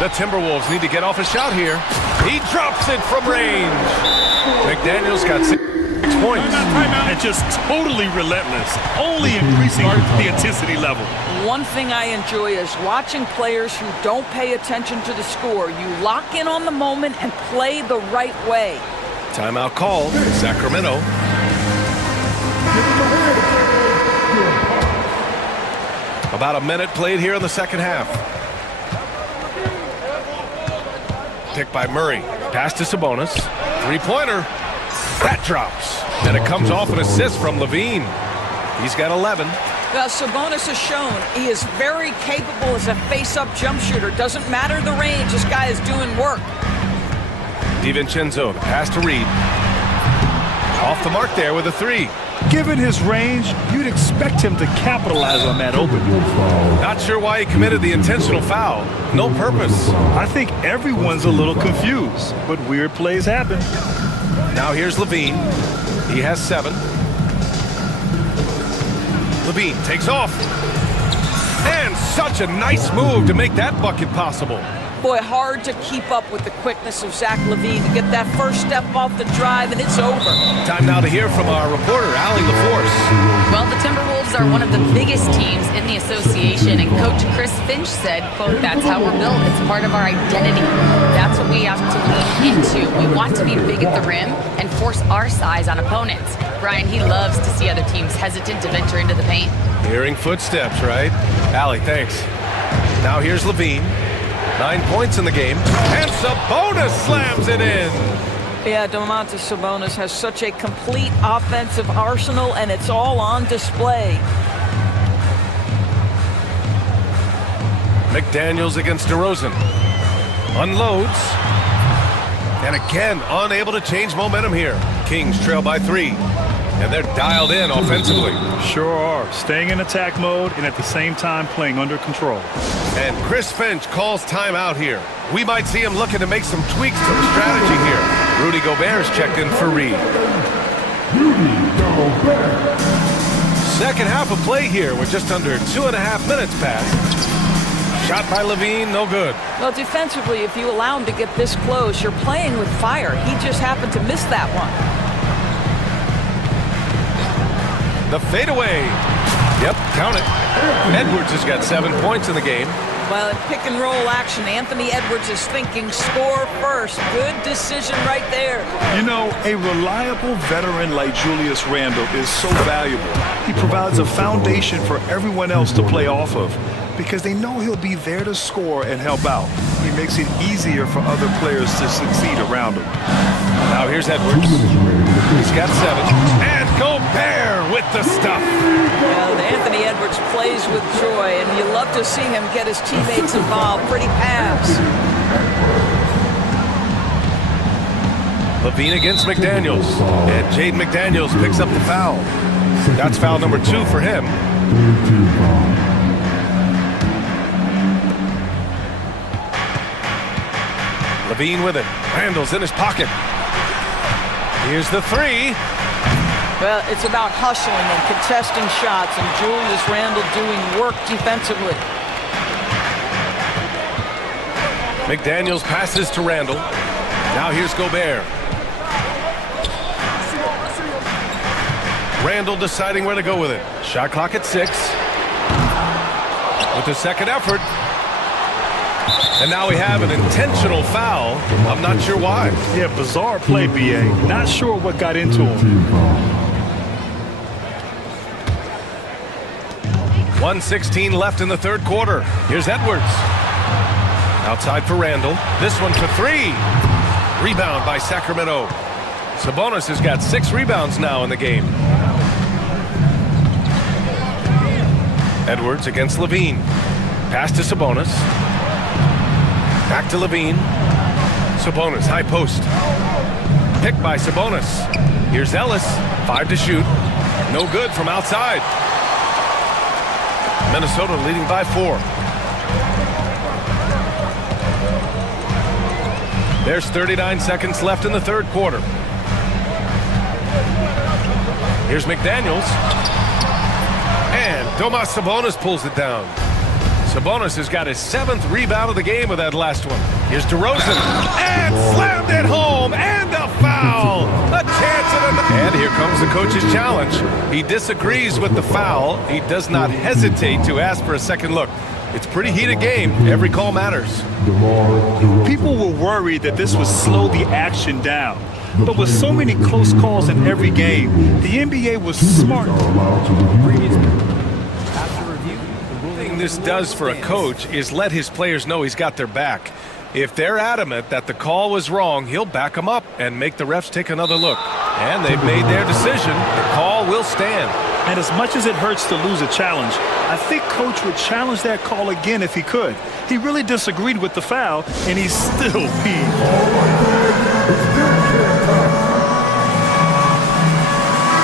The Timberwolves need to get off a shot here. He drops it from range. McDaniels got 6 points. And just totally relentless, only increasing the intensity level. One thing I enjoy is watching players who don't pay attention to the score. You lock in on the moment and play the right way. Timeout called. Sacramento. About a minute played here in the second half. Picked by Murray. Pass to Sabonis. Three-pointer. That drops. And it comes off an assist from Levine. He's got 11. Well, Sabonis has shown he is very capable as a face-up jump shooter. Doesn't matter the range. This guy is doing work. DiVincenzo, the pass to Reed. Off the mark there with a three. Given his range, you'd expect him to capitalize on that open. Not sure why he committed the intentional foul. No purpose. I think everyone's a little confused, but weird plays happen. Now here's Levine. He has 7. Levine takes off. And such a nice move to make that bucket possible. Boy, hard to keep up with the quickness of Zach LaVine to get that first step off the drive, and it's over. Time now to hear from our reporter, Allie LaForce. Well, the Timberwolves are one of the biggest teams in the association, and Coach Chris Finch said, quote, "That's how we're built. It's part of our identity. That's what we have to lean into. We want to be big at the rim and force our size on opponents." Brian, he loves to see other teams hesitant to venture into the paint. Hearing footsteps, right? Allie, thanks. Now here's Levine. 9 points in the game, and Sabonis slams it in. Yeah, Domantas Sabonis has such a complete offensive arsenal, and it's all on display. McDaniels against DeRozan. Unloads. And again, unable to change momentum here. Kings trail by 3. And they're dialed in offensively. Sure are. Staying in attack mode and at the same time playing under control. And Chris Finch calls timeout here. We might see him looking to make some tweaks to the strategy here. Rudy Gobert's checked in for Reed. Second half of play here with just under 2.5 minutes passed. Shot by Levine, no good. Well, defensively, if you allow him to get this close, you're playing with fire. He just happened to miss that one. The fadeaway. Yep, count it. Edwards has got 7 points in the game. Well, in pick and roll action, Anthony Edwards is thinking score first. Good decision right there. You know, a reliable veteran like Julius Randle is so valuable. He provides a foundation for everyone else to play off of because they know he'll be there to score and help out. He makes it easier for other players to succeed around him. Now here's Edwards. He's got 7. And Gobert with the stuff. Well, Anthony Edwards plays with joy, and you love to see him get his teammates involved. Pretty pass. Levine against McDaniels. And Jaden McDaniels picks up the foul. That's foul number 2 for him. Levine with it. Randall's in his pocket. Here's the 3. Well, it's about hustling and contesting shots, and Julius Randle doing work defensively. McDaniels passes to Randall. Now here's Gobert. Randall deciding where to go with it. Shot clock at 6. With the second effort. And now we have an intentional foul. I'm not sure why. Yeah, bizarre play, BA. Not sure what got into him. 1:16 left in the third quarter. Here's Edwards. Outside for Randall. This one for 3. Rebound by Sacramento. Sabonis has got 6 rebounds now in the game. Edwards against Levine. Pass to Sabonis. Back to Levine. Sabonis, high post. Picked by Sabonis. Here's Ellis. 5 to shoot. No good from outside. Minnesota leading by 4. There's 39 seconds left in the third quarter. Here's McDaniels. And Domas Sabonis pulls it down. Sabonis has got his 7th rebound of the game with that last one. Here's DeRozan. And slammed it home. And a foul. A chance at another. And here comes the coach's challenge. He disagrees with the foul. He does not hesitate to ask for a second look. It's a pretty heated game. Every call matters. People were worried that this would slow the action down. But with so many close calls in every game, the NBA was smart. The thing this does for a coach is let his players know he's got their back. If they're adamant that the call was wrong, he'll back them up and make the refs take another look. And they've made their decision. The call will stand. And as much as it hurts to lose a challenge, I think Coach would challenge that call again if he could. He really disagreed with the foul, and he's still peeved.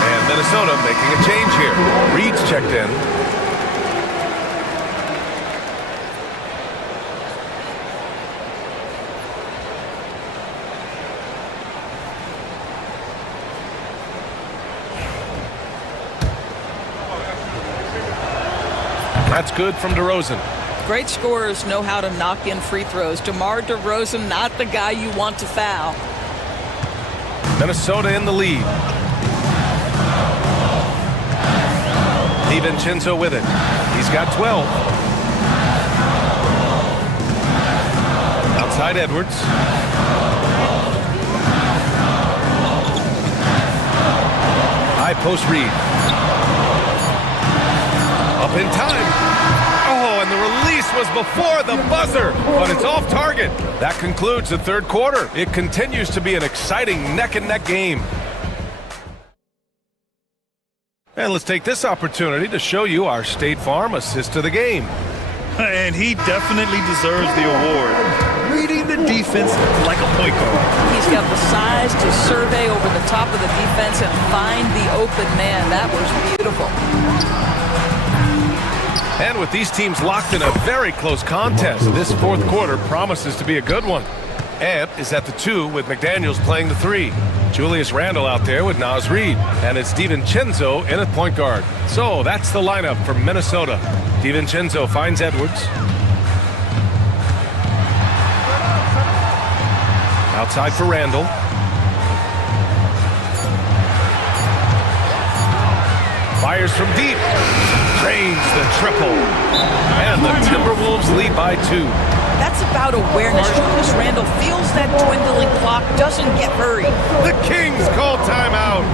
And Minnesota making a change here. Reed's checked in. That's good from DeRozan. Great scorers know how to knock in free throws. DeMar DeRozan, not the guy you want to foul. Minnesota in the lead. DiVincenzo with it. He's got 12. Outside Edwards. High post Reed. Up in time. Oh, and the release was before the buzzer, but it's off target. That concludes the third quarter. It continues to be an exciting neck-and-neck game. And let's take this opportunity to show you our State Farm assist of the game. And he definitely deserves the award. Reading the defense like a point guard. He's got the size to survey over the top of the defense and find the open man. That was beautiful. And with these teams locked in a very close contest, this fourth quarter promises to be a good one. Ant is at the 2 with McDaniels playing the 3. Julius Randle out there with Naz Reid. And it's DiVincenzo in at point guard. So that's the lineup for Minnesota. DiVincenzo finds Edwards. Outside for Randle. Fires from deep. Drains the triple. And the Timberwolves lead by 2. That's about awareness. Julius Randle feels that dwindling clock, doesn't get hurried. The Kings call timeout.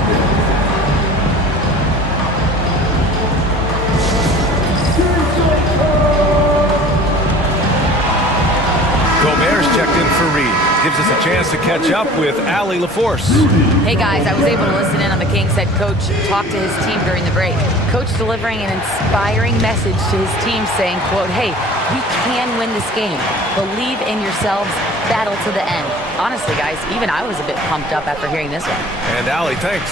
Gobert's checked in for Reed. Gives us a chance to catch up with Allie LaForce. Hey guys, I was able to listen in on the Kings head coach talk to his team during the break. Coach delivering an inspiring message to his team saying, quote, hey, we can win this game. Believe in yourselves, battle to the end. Honestly, guys, even I was a bit pumped up after hearing this one. And Allie, thanks.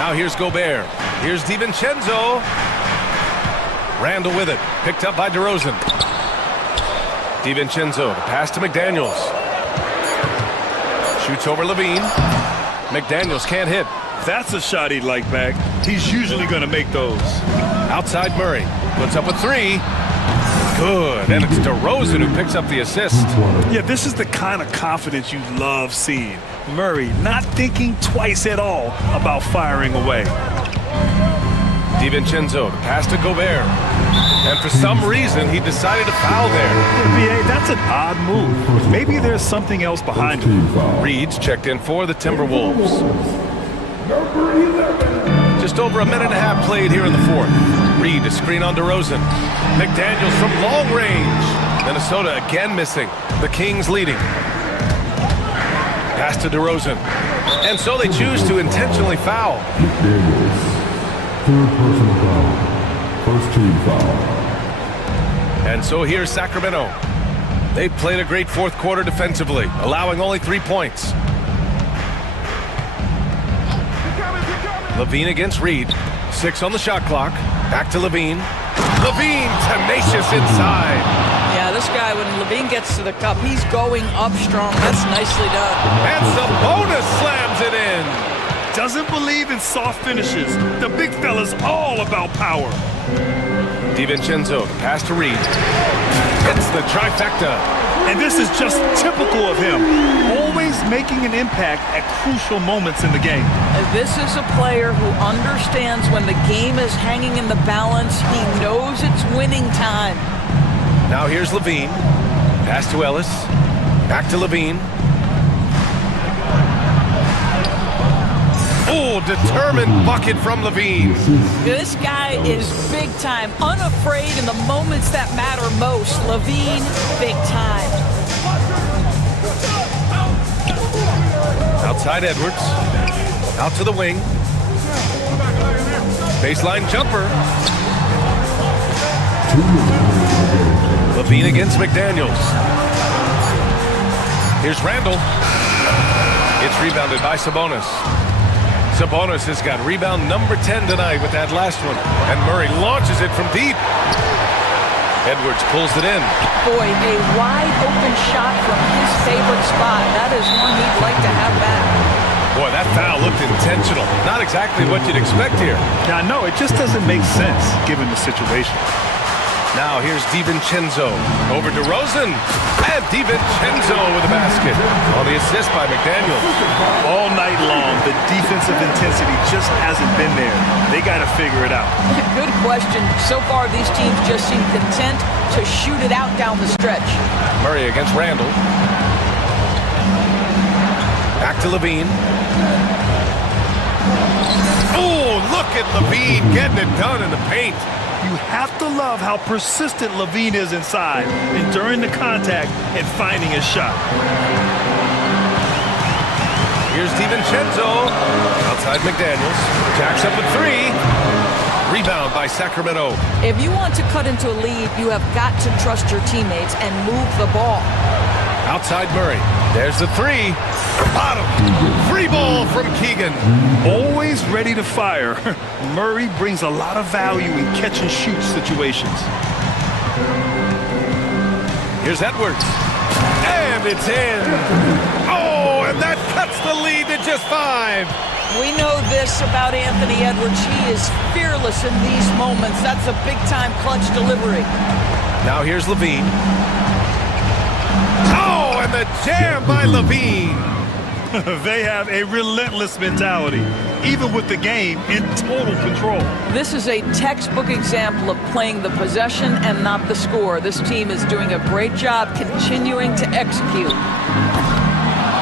Now here's Gobert. Here's DiVincenzo. Randle with it. Picked up by DeRozan. DiVincenzo, the pass to McDaniels. Shoots over Levine. McDaniels can't hit. That's a shot he'd like back. He's usually going to make those. Outside Murray. Puts up a 3. Good. And it's DeRozan who picks up the assist. Yeah, this is the kind of confidence you love seeing. Murray not thinking twice at all about firing away. DiVincenzo, the pass to Gobert. And for some reason, he decided to foul there. BA, that's an odd move. Maybe there's something else behind it. Reed's checked in for the Timberwolves. Just over a minute and a half played here in the fourth. Reed to screen on DeRozan. McDaniels from long range. Minnesota again missing. The Kings leading. Pass to DeRozan. And so they choose to intentionally foul. Third personal foul. First team foul. And so here's Sacramento. They've played a great fourth quarter defensively, allowing only 3 points. Levine against Reed. 6 on the shot clock. Back to Levine. Levine tenacious inside. Yeah, this guy, when Levine gets to the cup, he's going up strong. That's nicely done. And Sabonis slams it in. doesn't believe in soft finishes. The big fella's all about power. DiVincenzo, pass to Reed. Hits the trifecta. And this is just typical of him, always making an impact at crucial moments in the game. This is a player who understands when the game is hanging in the balance. He knows it's winning time. Now here's Levine. Pass to Ellis. Back to Levine. Oh, determined bucket from Levine. This guy is big time, unafraid in the moments that matter most. Levine, big time. Outside Edwards. Out to the wing. Baseline jumper. Levine against McDaniels. Here's Randall. It's rebounded by Sabonis. Sabonis has got rebound number 10 tonight with that last one. And Murray launches it from deep. Edwards pulls it in. Boy, a wide open shot from his favorite spot. That is one he'd like to have back. Boy, that foul looked intentional. Not exactly what you'd expect here. Yeah, I know, it just doesn't make sense given the situation. Now here's DiVincenzo. Over to Rosen. And DiVincenzo with a basket. On the assist by McDaniels. All night long, the defensive intensity just hasn't been there. They got to figure it out. Good question. So far, these teams just seem content to shoot it out down the stretch. Murray against Randall. Back to Levine. Oh, look at Levine getting it done in the paint. You have to love how persistent Levine is inside, enduring the contact and finding his shot. Here's DiVincenzo. Outside McDaniels. Jacks up a three. Rebound by Sacramento. If you want to cut into a lead, you have got to trust your teammates and move the ball. Outside Murray. There's the three. Bottom. Free ball from Keegan. Always ready to fire. Murray brings a lot of value in catch-and-shoot situations. Here's Edwards. And it's in. Oh, and that cuts the lead to just 5. We know this about Anthony Edwards. He is fearless in these moments. That's a big-time clutch delivery. Now here's Levine. Oh, and the jam by Levine. They have a relentless mentality, even with the game in total control. This is a textbook example of playing the possession and not the score. This team is doing a great job continuing to execute.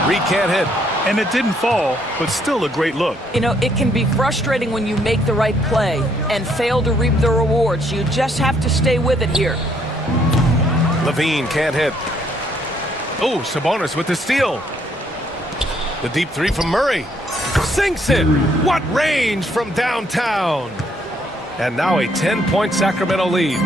Reed can't hit. And it didn't fall, but still a great look. You know, it can be frustrating when you make the right play and fail to reap the rewards. You just have to stay with it here. Levine can't hit. Oh, Sabonis with the steal. The deep three from Murray. Sinks it. What range from downtown. And now a 10-point Sacramento lead.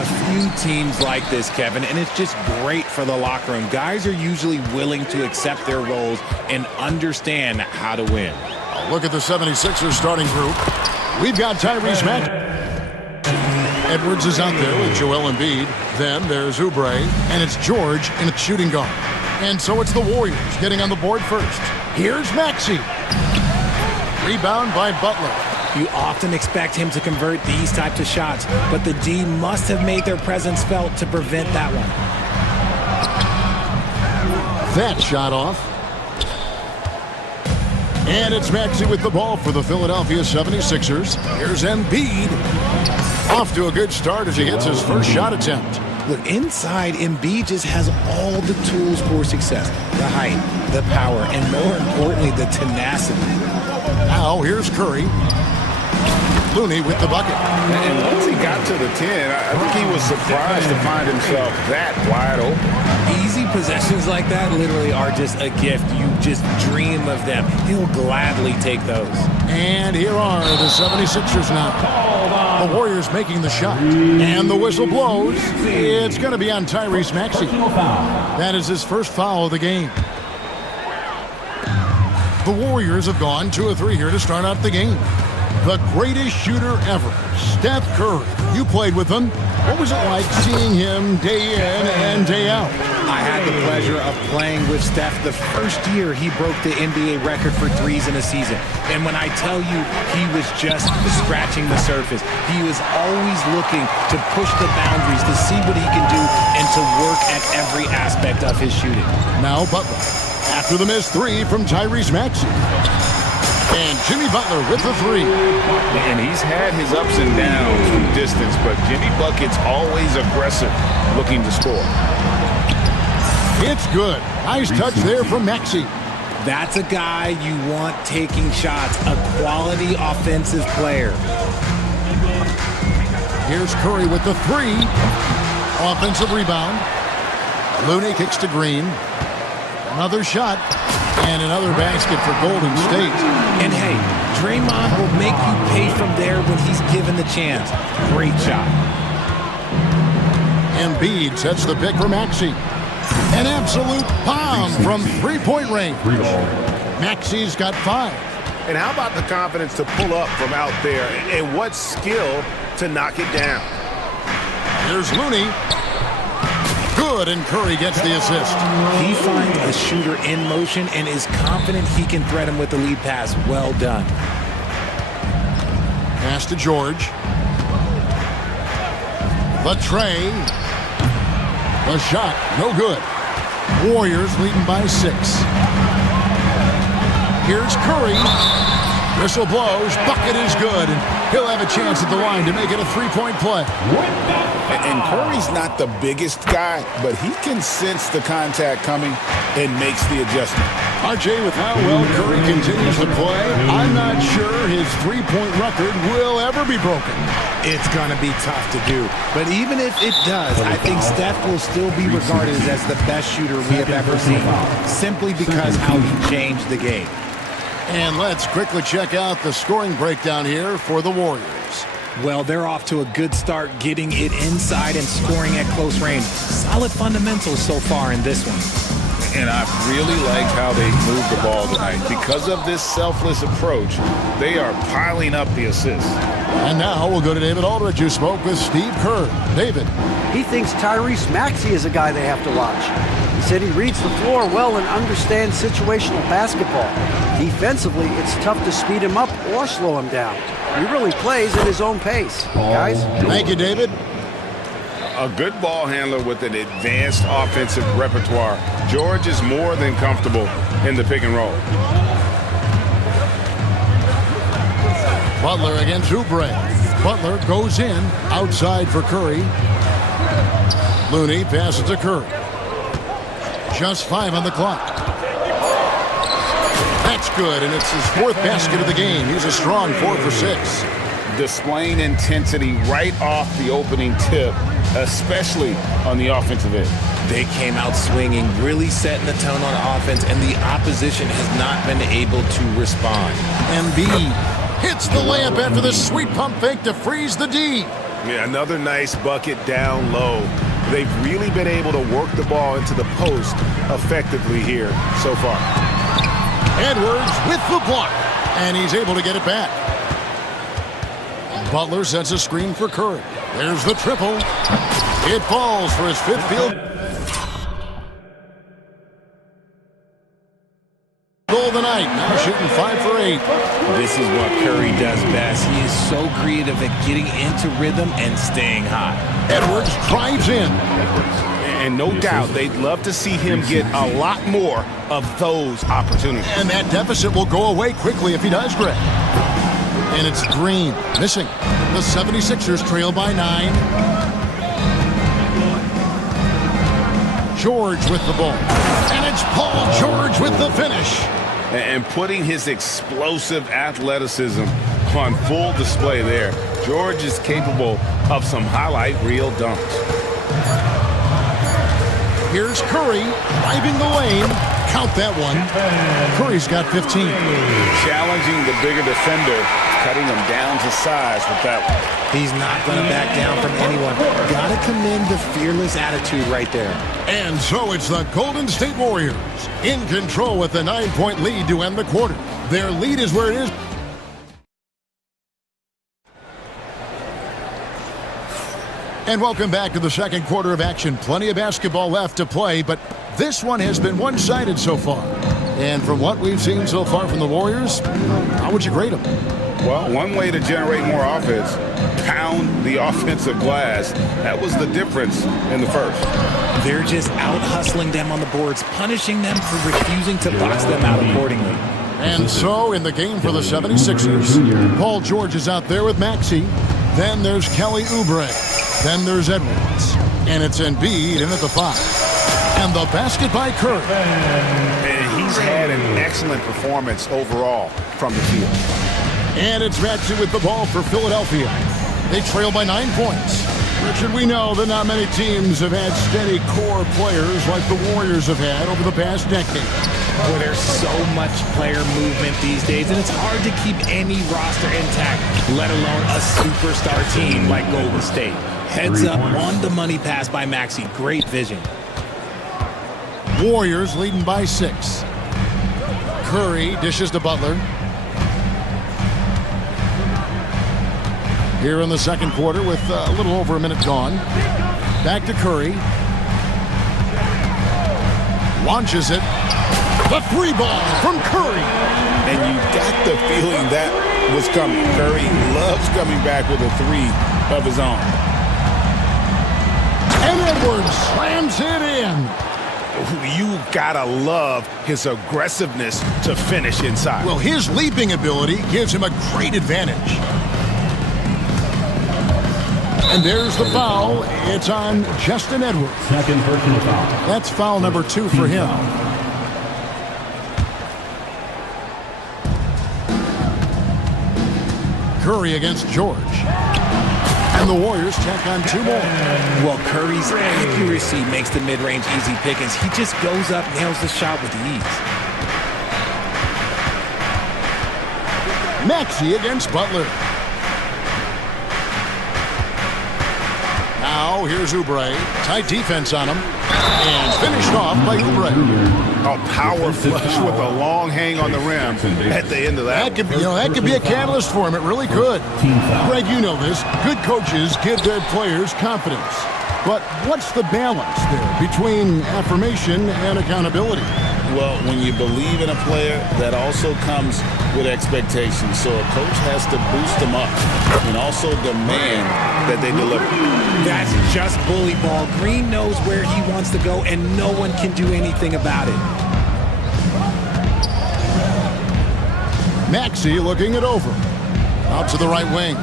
A few teams like this, Kevin, and it's just great for the locker room. Guys are usually willing to accept their roles and understand how to win. Look at the 76ers starting group. We've got Tyrese Maxey. Edwards is out there with Joel Embiid. Then there's Oubre, and it's George in the shooting guard. And so it's the Warriors getting on the board first. Here's Maxey. Rebound by Butler. You often expect him to convert these types of shots, but the D must have made their presence felt to prevent that one. That shot off. And it's Maxey with the ball for the Philadelphia 76ers. Here's Embiid. Off to a good start as he hits his first shot attempt. Look, inside, Embiid just has all the tools for success. The height, the power, and more importantly, the tenacity. Now here's Curry. Looney with the bucket. And once he got to the 10, I think he was surprised to find himself that wide open. Easy possessions like that literally are just a gift. You just dream of them. He'll gladly take those. And here are the 76ers now. The Warriors making the shot. And the whistle blows. It's going to be on Tyrese Maxey. That is his first foul of the game. The Warriors have gone 2 of 3 here to start out the game. The greatest shooter ever, Steph Curry. You played with him. What was it like seeing him day in and day out? I had the pleasure of playing with Steph the first year he broke the NBA record for threes in a season. And when I tell you he was just scratching the surface, he was always looking to push the boundaries, to see what he can do, and to work at every aspect of his shooting. Now Butler, after the missed 3 from Tyrese Maxey. And Jimmy Butler with the 3. And he's had his ups and downs from distance, but Jimmy Bucket's always aggressive, looking to score. It's good. Nice touch there from Maxey. That's a guy you want taking shots, a quality offensive player. Here's Curry with the 3. Offensive rebound. Looney kicks to Green. Another shot. And another basket for Golden State. And hey, Draymond will make you pay from there when he's given the chance. Great shot. Embiid sets the pick for Maxey. An absolute bomb from three-point range. Maxey's got 5. And how about the confidence to pull up from out there? And what skill to knock it down? Here's Looney. Good, and Curry gets the assist. He finds a shooter in motion and is confident he can thread him with the lead pass. Well done. Pass to George. The tray. The shot, no good. Warriors leading by 6. Here's Curry. Whistle blows, bucket is good, and he'll have a chance at the line to make it a 3-point play. And Curry's not the biggest guy, but he can sense the contact coming and makes the adjustment. RJ, with how well Curry continues to play, I'm not sure his 3-point record will ever be broken. It's going to be tough to do. But even if it does, I think Steph will still be regarded as the best shooter we have ever seen, simply because how he changed the game. And let's quickly check out the scoring breakdown here for the Warriors. Well, they're off to a good start getting it inside and scoring at close range. Solid fundamentals so far in this one. And I really liked how they moved the ball tonight. Because of this selfless approach, they are piling up the assists. And now we'll go to David Aldridge, who spoke with Steve Kerr. David. He thinks Tyrese Maxey is a guy they have to watch. He said he reads the floor well and understands situational basketball. Defensively, it's tough to speed him up or slow him down. He really plays at his own pace. Guys? Thank you, David. A good ball handler with an advanced offensive repertoire. George is more than comfortable in the pick and roll. Butler against Oubre. Butler goes in, outside for Curry. Looney passes to Curry. Just 5 on the clock. That's good, and it's his 4th basket of the game. He's a strong 4 for 6. Displaying intensity right off the opening tip, especially on the offensive end. They came out swinging, really setting the tone on offense, and the opposition has not been able to respond. Embiid hits the layup after the sweet pump fake to freeze the D. Yeah, another nice bucket down low. They've really been able to work the ball into the post effectively here so far. Edwards with the block, and he's able to get it back. Butler sets a screen for Curry. There's the triple. It falls for his fifth field goal of the night. Now shooting 5 for 8. This is what Curry does best. He is so creative at getting into rhythm and staying hot. Edwards drives in. And no doubt they'd love to see him get a lot more of those opportunities. And that deficit will go away quickly if he does, Greg. And it's Green missing. The 76ers trail by 9. George with the ball. And it's Paul George with the finish. And putting his explosive athleticism on full display there. George is capable of some highlight reel dunks. Here's Curry driving the lane. Count that one. Curry's got 15. Challenging the bigger defender, cutting him down to size with that one. He's not going to back down from anyone. Got to commend the fearless attitude right there. And so it's the Golden State Warriors in control with a 9-point lead to end the quarter. Their lead is where it is. And welcome back to the second quarter of action. Plenty of basketball left to play, but this one has been one-sided so far. And from what we've seen so far from the Warriors, how would you grade them? Well, one way to generate more offense, pound the offensive glass. That was the difference in the first. They're just out-hustling them on the boards, punishing them for refusing to box them out accordingly. And so in the game for the 76ers, Paul George is out there with Maxey. Then there's Kelly Oubre. Then there's Edwards. And it's Embiid in at the 5. And the basket by Curry. And he's had an excellent performance overall from the field. And it's Maxey with the ball for Philadelphia. They trail by 9 points. Richard, we know that not many teams have had steady core players like the Warriors have had over the past decade. Well, there's so much player movement these days, and it's hard to keep any roster intact, let alone a superstar team like Golden State. Heads up on the money pass by Maxey. Great vision. Warriors leading by 6. Curry dishes to Butler. Here in the second quarter with a little over a minute gone. Back to Curry. Launches it. The 3 ball from Curry. And you got the feeling that was coming. Curry loves coming back with a 3 of his own. And Edwards slams it in. You gotta love his aggressiveness to finish inside. Well, his leaping ability gives him a great advantage. And there's the foul. It's on Justin Edwards. Second personal foul. That's foul number 2 for him. Curry against George. And the Warriors tack on 2 more. Well, Curry's accuracy makes the mid-range easy pickings. He just goes up, nails the shot with ease. Maxey against Butler. Now here's Oubre. Tight defense on him. And finished off by Oubre. A power flush with a long hang on the rim at the end of that. That could be a catalyst for him. It really could. Greg, you know this. Good coaches give their players confidence. But what's the balance there between affirmation and accountability? Well, when you believe in a player, that also comes with expectations. So a coach has to boost them up and also demand that they deliver. That's just bully ball. Green knows where he wants to go, and no one can do anything about it. Maxey looking it over. Out to the right wing.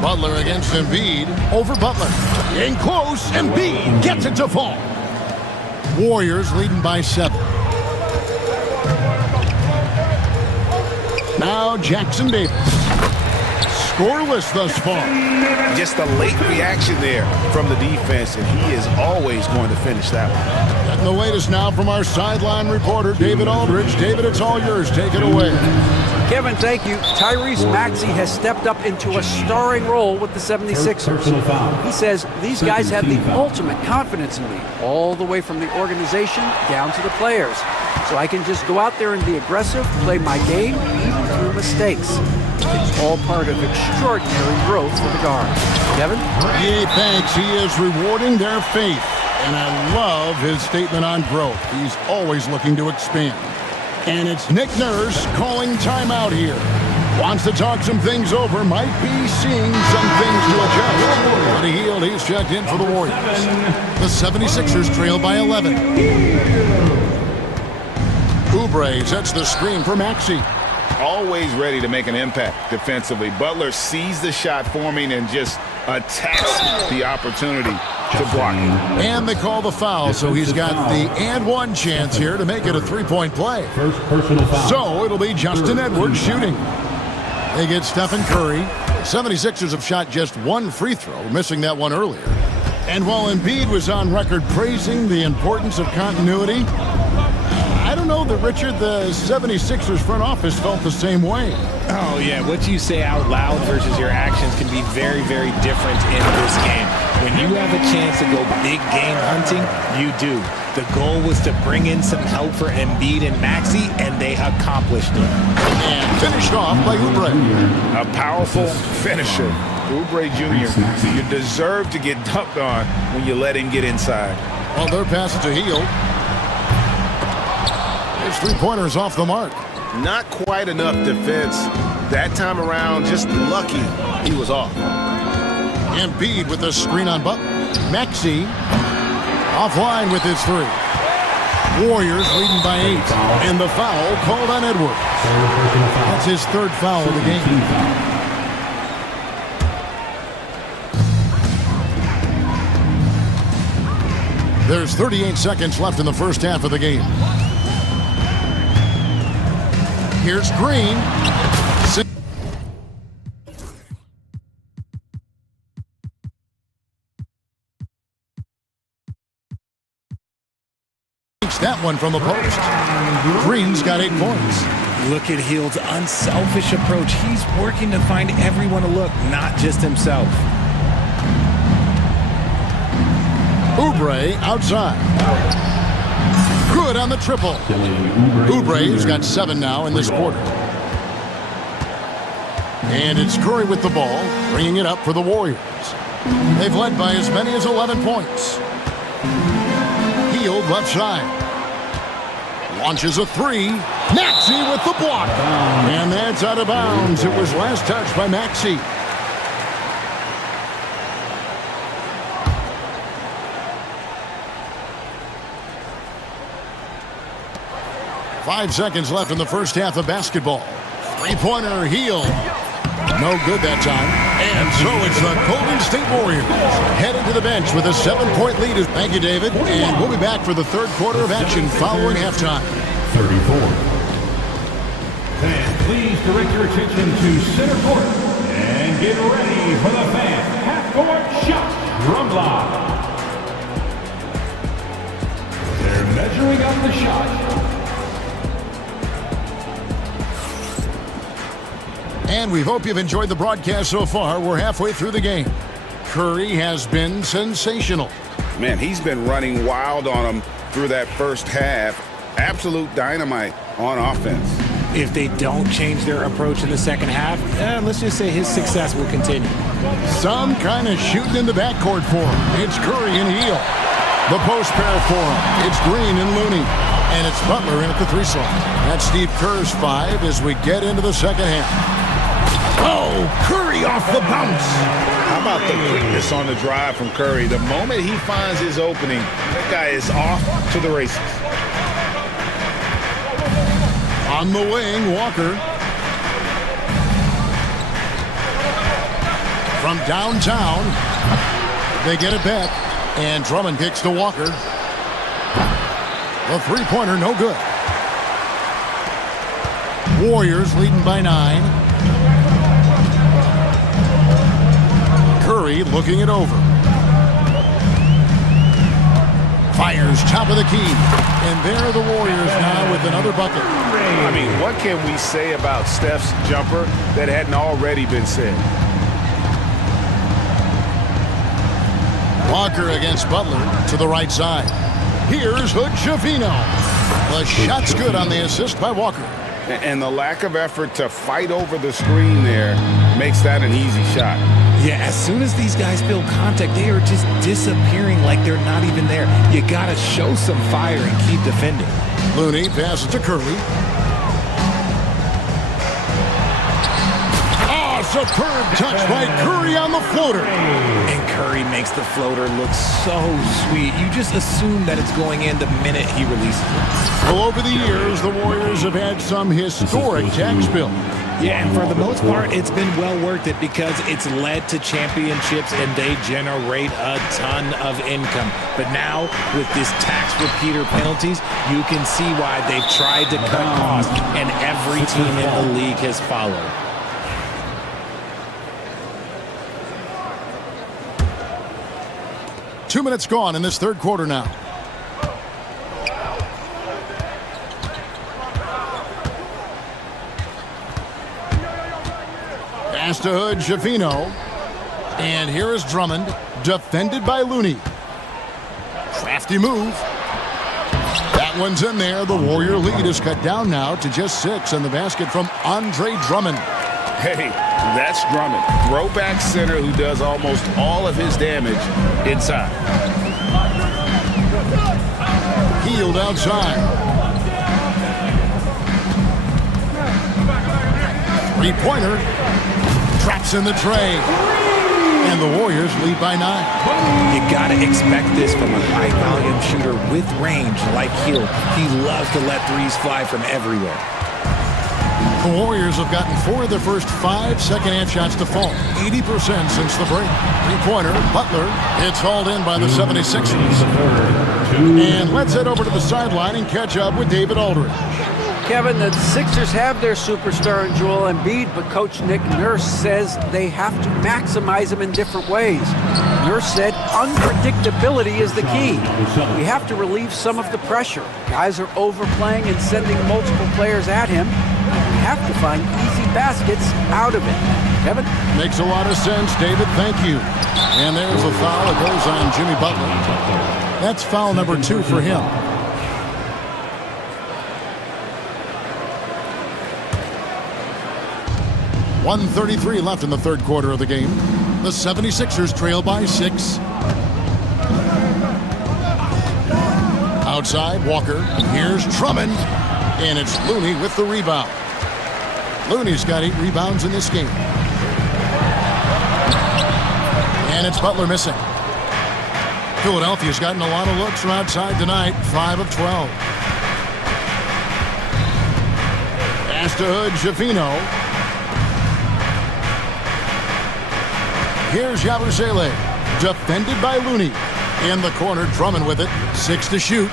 Butler against Embiid. Over Butler. In close. Embiid gets it to fall. Warriors leading by 7. Now Jackson Davis. Scoreless thus far. Just a late reaction there from the defense, and he is always going to finish that one. Getting the latest now from our sideline reporter, David Aldridge. David, it's all yours. Take it away. Kevin, thank you. Tyrese Maxey has stepped up into a starring role with the 76ers. He says these guys have the ultimate confidence in me, all the way from the organization down to the players. So I can just go out there and be aggressive, play my game, even through mistakes. It's all part of extraordinary growth for the guard. Kevin? Yeah, thanks. He is rewarding their faith. And I love his statement on growth. He's always looking to expand. And it's Nick Nurse calling timeout here. Wants to talk some things over, might be seeing some things to adjust. But Hield, he's checked in for the Warriors. The 76ers trail by 11. Oubre sets the screen for Maxey. Always ready to make an impact defensively. Butler sees the shot forming and just attacks the opportunity to block it. And they call the foul, so he's got the and one chance here to make it a three-point play. So it'll be Justin Edwards shooting. They get Stephen Curry. The 76ers have shot just one free throw, missing that one earlier. And while Embiid was on record praising the importance of continuity, I don't know that, Richard, the 76ers front office felt the same way. Oh, yeah. What you say out loud versus your actions can be very, very different in this game. When you have a chance to go big game hunting, you do. The goal was to bring in some help for Embiid and Maxey, and they accomplished it. And finished off by Oubre. A powerful finisher. Oubre Jr., you deserve to get dunked on when you let him get inside. Well, their pass to Hield. His three-pointer is off the mark. Not quite enough defense. That time around, just lucky he was off. Embiid with the screen on Butler. Maxey offline with his three. Warriors leading by 8. And the foul called on Edwards. That's his third foul of the game. There's 38 seconds left in the first half of the game. Here's Green. That one from the post. Green's got 8 points. Look at Hield's unselfish approach. He's working to find everyone to look, not just himself. Oubre outside. Good on the triple. Oubre's got 7 now in this quarter. And it's Curry with the ball, bringing it up for the Warriors. They've led by as many as 11 points. Hield left side. Launches a three. Maxey with the block. And that's out of bounds. It was last touched by Maxey. Five seconds left in the first half of basketball. Three-pointer, Hield. No good that time. And so it's the Golden State Warriors heading to the bench with a 7-point lead. Thank you, David. And we'll be back for the third quarter of action following halftime. 34. Fans, please direct your attention to center court and get ready for the fan half-court shot drum line. They're measuring up the shot. And we hope you've enjoyed the broadcast so far. We're halfway through the game. Curry has been sensational. Man, he's been running wild on him through that first half. Absolute dynamite on offense. If they don't change their approach in the second half, let's just say his success will continue. Some kind of shooting in the backcourt for him. It's Curry and Hield. The post pair for him. It's Green and Looney. And it's Butler in at the 3 slot. That's Steve Kerr's 5 as we get into the second half. Oh, Curry off the bounce. How about the quickness on the drive from Curry? The moment he finds his opening, that guy is off to the races. On the wing, Walker. From downtown, they get it back. And Drummond kicks to Walker. The three-pointer, no good. Warriors leading by 9. Curry looking it over. Fires top of the key. And there are the Warriors now with another bucket. I mean, what can we say about Steph's jumper that hadn't already been said? Walker against Butler to the right side. Here's Hood-Schifino. The shot's good on the assist by Walker. And the lack of effort to fight over the screen there makes that an easy shot. Yeah, as soon as these guys feel contact, they are just disappearing like they're not even there. You gotta show some fire and keep defending. Looney passes to Curry. Oh, superb touch by Curry on the floater. And Curry makes the floater look so sweet. You just assume that it's going in the minute he releases it. Well, over the years, the Warriors have had some historic tax bill. Yeah, and for the most part, it's been well worth it because it's led to championships and they generate a ton of income. But now, with this tax repeater penalties, you can see why they've tried to cut costs, and every team in the league has followed. Two minutes gone in this third quarter now. Pass to Hood-Schifino. And here is Drummond, defended by Looney. Crafty move. That one's in there. The Warrior lead is cut down now to just 6, and the basket from Andre Drummond. Hey, that's Drummond. Throwback center who does almost all of his damage inside. Healed outside. Three-pointer. Traps in the tray. And the Warriors lead by 9. You gotta expect this from a high-volume shooter with range like Hill. He loves to let threes fly from everywhere. The Warriors have gotten 4 of their first 5 second-hand shots to fall. 80% since the break. Three-pointer, Butler. It's hauled in by the 76ers. And let's head over to the sideline and catch up with David Aldridge. Kevin, the Sixers have their superstar in Joel Embiid, but Coach Nick Nurse says they have to maximize him in different ways. Nurse said unpredictability is the key. We have to relieve some of the pressure. Guys are overplaying and sending multiple players at him. We have to find easy baskets out of it. Kevin? Makes a lot of sense, David. Thank you. And there's a foul. It goes on Jimmy Butler. That's foul number 2 for him. .133 left in the third quarter of the game. The 76ers trail by 6. Outside, Walker. Here's Drummond. And it's Looney with the rebound. Looney's got 8 rebounds in this game. And it's Butler missing. Philadelphia's gotten a lot of looks from outside tonight. 5 of 12. Pass to Hood-Schifino. Here's Yabusele, defended by Looney. In the corner, Drummond with it. 6 to shoot.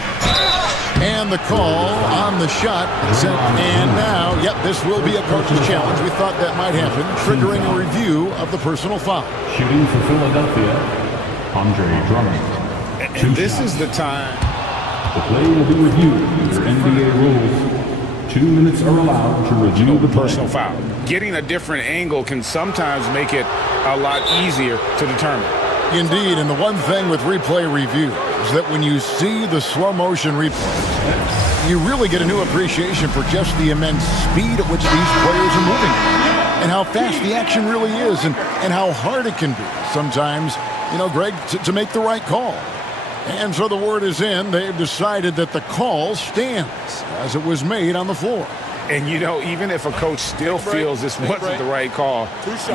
And the call on the shot. And now, yep, this will be a coach's challenge. We thought that might happen, triggering a review of the personal foul. Shooting for Philadelphia, Andre Drummond. And this is the time. The play will be reviewed under NBA rules. 2 minutes are allowed to review the personal foul. Getting a different angle can sometimes make it a lot easier to determine. Indeed, and the one thing with replay review is that when you see the slow motion replays, you really get a new appreciation for just the immense speed at which these players are moving and how fast the action really is and how hard it can be sometimes, you know, Greg, to make the right call. And so the word is in. They've decided that the call stands as it was made on the floor. And, you know, even if a coach still feels this wasn't the right call,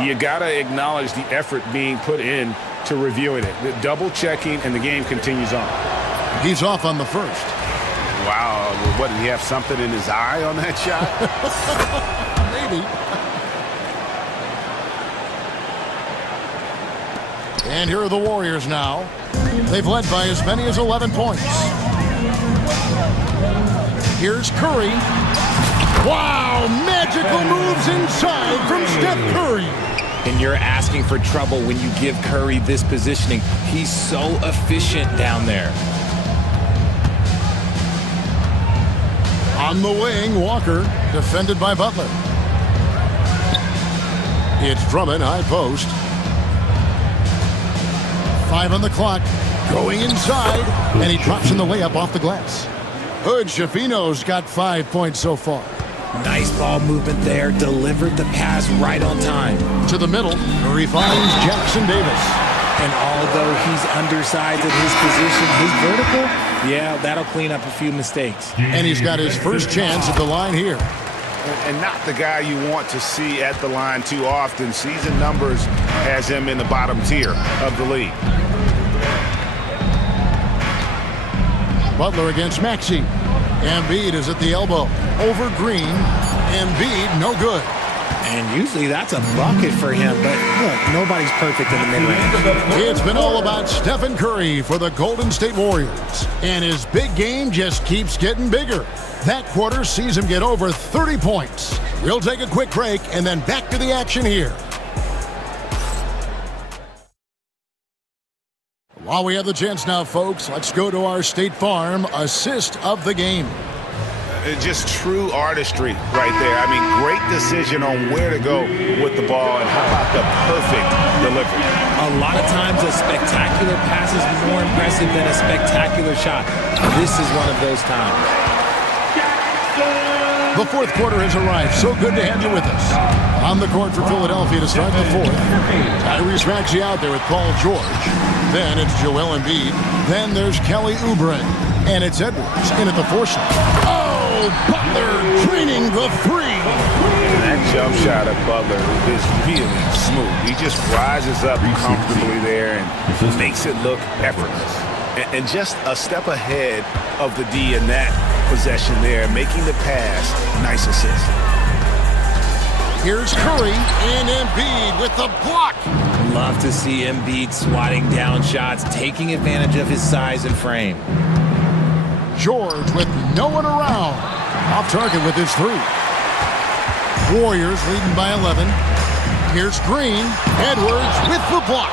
you got to acknowledge the effort being put in to reviewing it. The double checking, and the game continues on. He's off on the first. Wow. What, did he have something in his eye on that shot? Maybe. And here are the Warriors now. They've led by as many as 11 points. Here's Curry. Wow, magical moves inside from Steph Curry. And you're asking for trouble when you give Curry this positioning. He's so efficient down there. On the wing, Walker, defended by Butler. It's Drummond, high post. 5 on the clock. Going inside, and he drops in the layup off the glass. Hood Schifino's got 5 points so far. Nice ball movement there. Delivered the pass right on time. To the middle, where he finds Jackson Davis. And although he's undersized at his position, his vertical, yeah, that'll clean up a few mistakes. And he's got his first chance at the line here. And not the guy you want to see at the line too often. Season numbers has him in the bottom tier of the league. Butler against Maxey. Embiid is at the elbow. Over Green. Embiid, no good. And usually that's a bucket for him, but look, nobody's perfect in the mid-range. It's been all about Stephen Curry for the Golden State Warriors. And his big game just keeps getting bigger. That quarter sees him get over 30 points. We'll take a quick break and then back to the action here. While we have the chance now, folks, let's go to our State Farm assist of the game. Just true artistry right there. I mean, great decision on where to go with the ball, and how about the perfect delivery? A lot of times a spectacular pass is more impressive than a spectacular shot. This is one of those times. The fourth quarter has arrived. So good to have you with us. On the court for Philadelphia to start the fourth. Tyrese Maxey out there with Paul George. Then it's Joel Embiid. Then there's Kelly Oubre. And it's Edwards in at the foresight. Oh, Butler draining the three. That jump shot of Butler is really smooth. He just rises up comfortably there and makes it look effortless. And just a step ahead of the D in that possession there, making the pass. Nice assist. Here's Curry and Embiid with the block. Love to see Embiid swatting down shots, taking advantage of his size and frame. George with no one around. Off target with his three. Warriors leading by 11. Here's Green. Edwards with the block.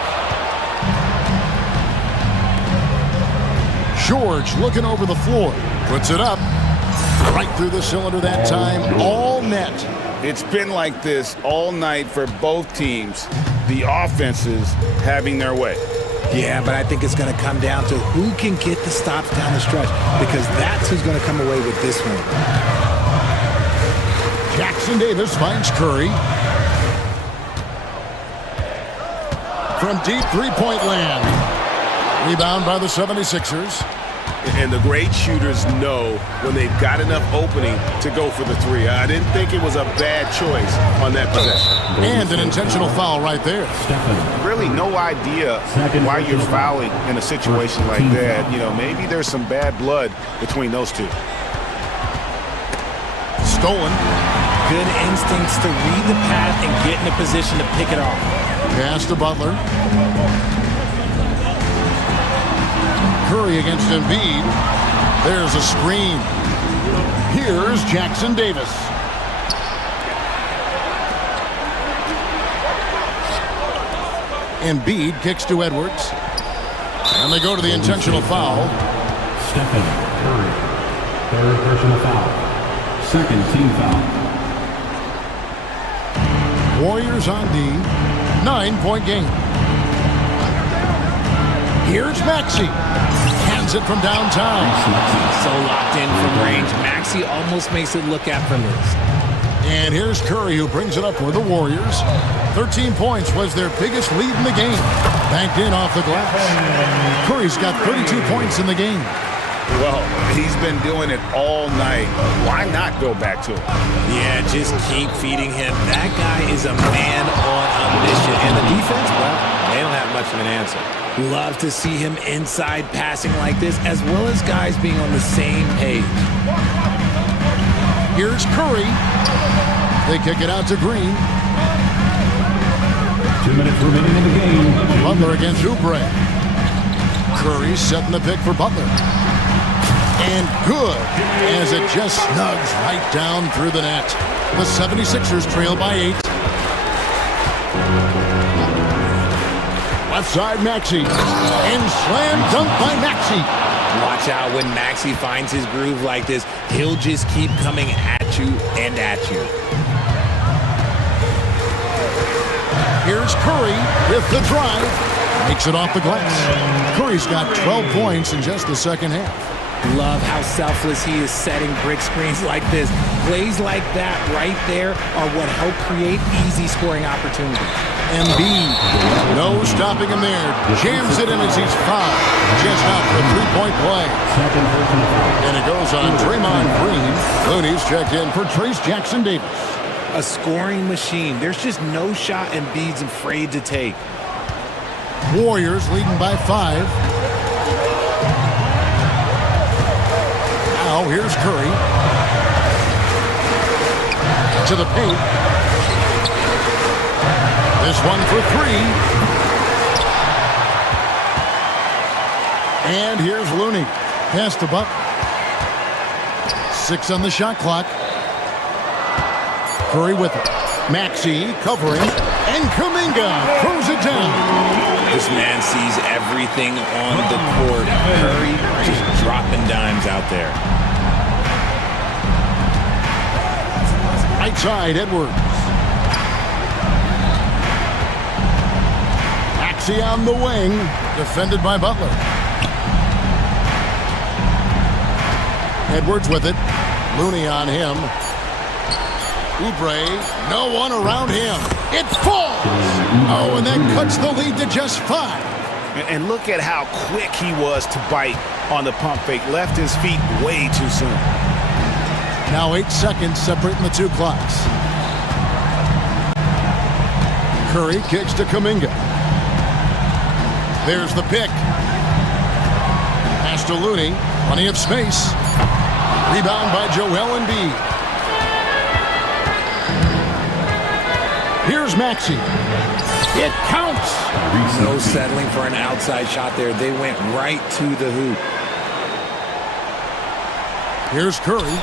George looking over the floor. Puts it up. Right through the cylinder that time. All net. It's been like this all night for both teams. The offenses having their way. Yeah, but I think it's going to come down to who can get the stops down the stretch, because that's who's going to come away with this one. Jackson Davis finds Curry. From deep three-point land. Rebound by the 76ers. And the great shooters know when they've got enough opening to go for the three. I didn't think it was a bad choice on that possession. And an intentional foul right there. Really no idea why you're fouling in a situation like that. You know, maybe there's some bad blood between those two. Stolen. Good instincts to read the path and get in a position to pick it off. Pass to Butler. Curry against Embiid. There's a screen. Here's Jackson Davis. Embiid kicks to Edwards. And they go to the intentional foul. Stephen Curry. Third personal foul. Second team foul. Warriors on D. 9-point game. Here's Maxey. Hands it from downtown. So locked in from range. Maxey almost makes it look effortless. And here's Curry, who brings it up for the Warriors. 13 points was their biggest lead in the game. Banked in off the glass. Curry's got 32 points in the game. Well, he's been doing it all night. Why not go back to him? Yeah, just keep feeding him. That guy is a man on a mission. And the defense, well, they don't have much of an answer. Love to see him inside passing like this, as well as guys being on the same page. Here's Curry. They kick it out to Green. 2 minutes remaining in the game. Butler against Oubre. Curry setting the pick for Butler. And good, as it just snugs right down through the net. The 76ers trail by 8. Left side, Maxey. And slam dunk by Maxey. Watch out when Maxey finds his groove like this. He'll just keep coming at you and at you. Here's Curry with the drive. Makes it off the glass. Curry's got 12 points in just the second half. Love how selfless he is setting brick screens like this. Plays like that right there are what help create easy scoring opportunities. Embiid, no stopping him there. Jams it in as he's fouled. Just out for a three-point play. And it goes on Draymond Green. Looney's checked in for Trace Jackson Davis. A scoring machine. There's just no shot Embiid's afraid to take. Warriors leading by 5. Now here's Curry. To the paint. This one for 3. And here's Looney. Pass to Butler. 6 on the shot clock. Curry with it. Maxey covering. And Kuminga throws it down. This man sees everything on the court. Curry just dropping dimes out there. Right side, Edwards. Maxey on the wing. Defended by Butler. Edwards with it. Looney on him. Oubre, no one around him. It falls! Oh, and that cuts the lead to just 5. And look at how quick he was to bite on the pump fake. Left his feet way too soon. Now 8 seconds separating the two clocks. Curry kicks to Kuminga. There's the pick. Pass to Looney. Plenty of space. Rebound by Joel Embiid. Here's Maxey. It counts. No settling for an outside shot there. They went right to the hoop. Here's Curry.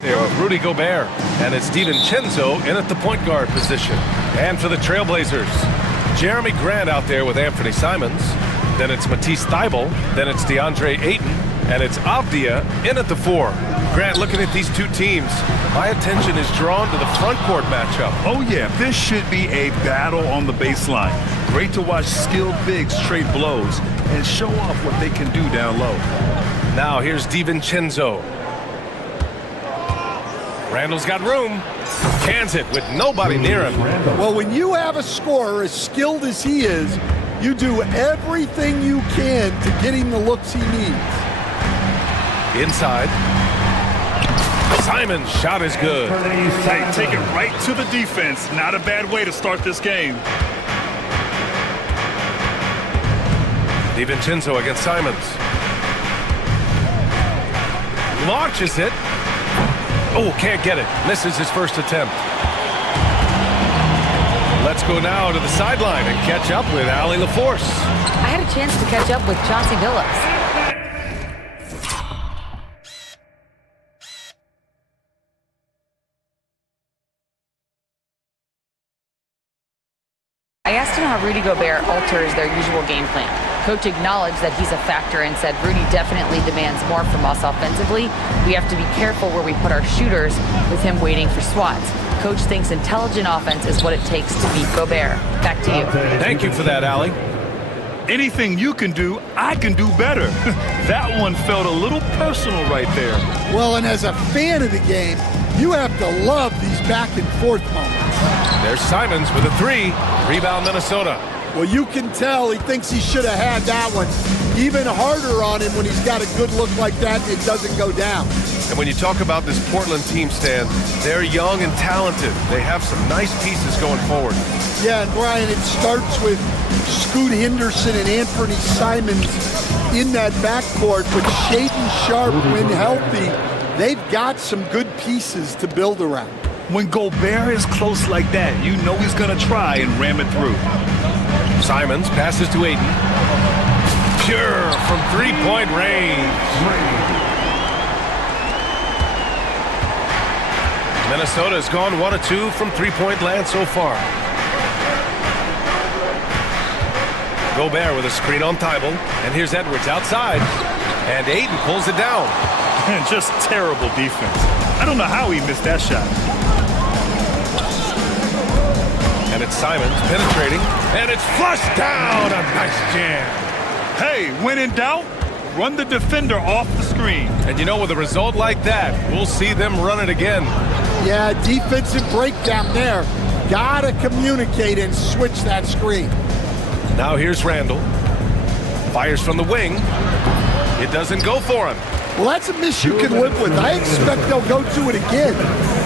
There with Rudy Gobert, and it's DiVincenzo in at the point guard position. And for the Trailblazers, Jeremy Grant out there with Anthony Simons. Then it's Matisse Thybulle. Then it's DeAndre Ayton, and it's Avdia in at the 4. Grant, looking at these two teams, my attention is drawn to the front court matchup. Oh yeah, this should be a battle on the baseline. Great to watch skilled bigs trade blows and show off what they can do down low. Now here's DiVincenzo. Randall's got room. Cans it with nobody near him. Well, when you have a scorer as skilled as he is, you do everything you can to get him the looks he needs. Inside. Simon's shot is good. Hey, take it right to the defense. Not a bad way to start this game. DiVincenzo against Simons. Launches it. Oh, can't get it. Misses his first attempt. Let's go now to the sideline and catch up with Allie LaForce. I had a chance to catch up with Chauncey Billups. I asked him how Rudy Gobert alters their usual game plan. Coach acknowledged that he's a factor and said Rudy definitely demands more from us offensively. We have to be careful where we put our shooters with him waiting for swats. Coach thinks intelligent offense is what it takes to beat Gobert. Back to you. Thank you for that, Allie. Anything you can do, I can do better. That one felt a little personal right there. Well, and as a fan of the game, you have to love these back and forth moments. There's Simons with a 3. Rebound Minnesota. Well, you can tell he thinks he should have had that one. Even harder on him when he's got a good look like that and it doesn't go down. And when you talk about this Portland team, Stan, they're young and talented. They have some nice pieces going forward. Yeah, and Brian, it starts with Scoot Henderson and Anthony Simons in that backcourt, but Shaedon Sharpe, when healthy, they've got some good pieces to build around. When Gobert is close like that, you know he's going to try and ram it through. Simons passes to Ayton. Pure from three-point range. Minnesota's gone 1 of 2 from three-point land so far. Gobert with a screen on Thybulle. And here's Edwards outside. And Ayton pulls it down. Just terrible defense. I don't know how he missed that shot. And it's Simons penetrating, and it's flushed down. A nice jam. Hey, when in doubt, run the defender off the screen. And you know, with a result like that, we'll see them run it again. Yeah, defensive breakdown there. Gotta communicate and switch that screen. Now here's Randall. Fires from the wing. It doesn't go for him. Well, that's a miss you can live with. I expect they'll go to it again,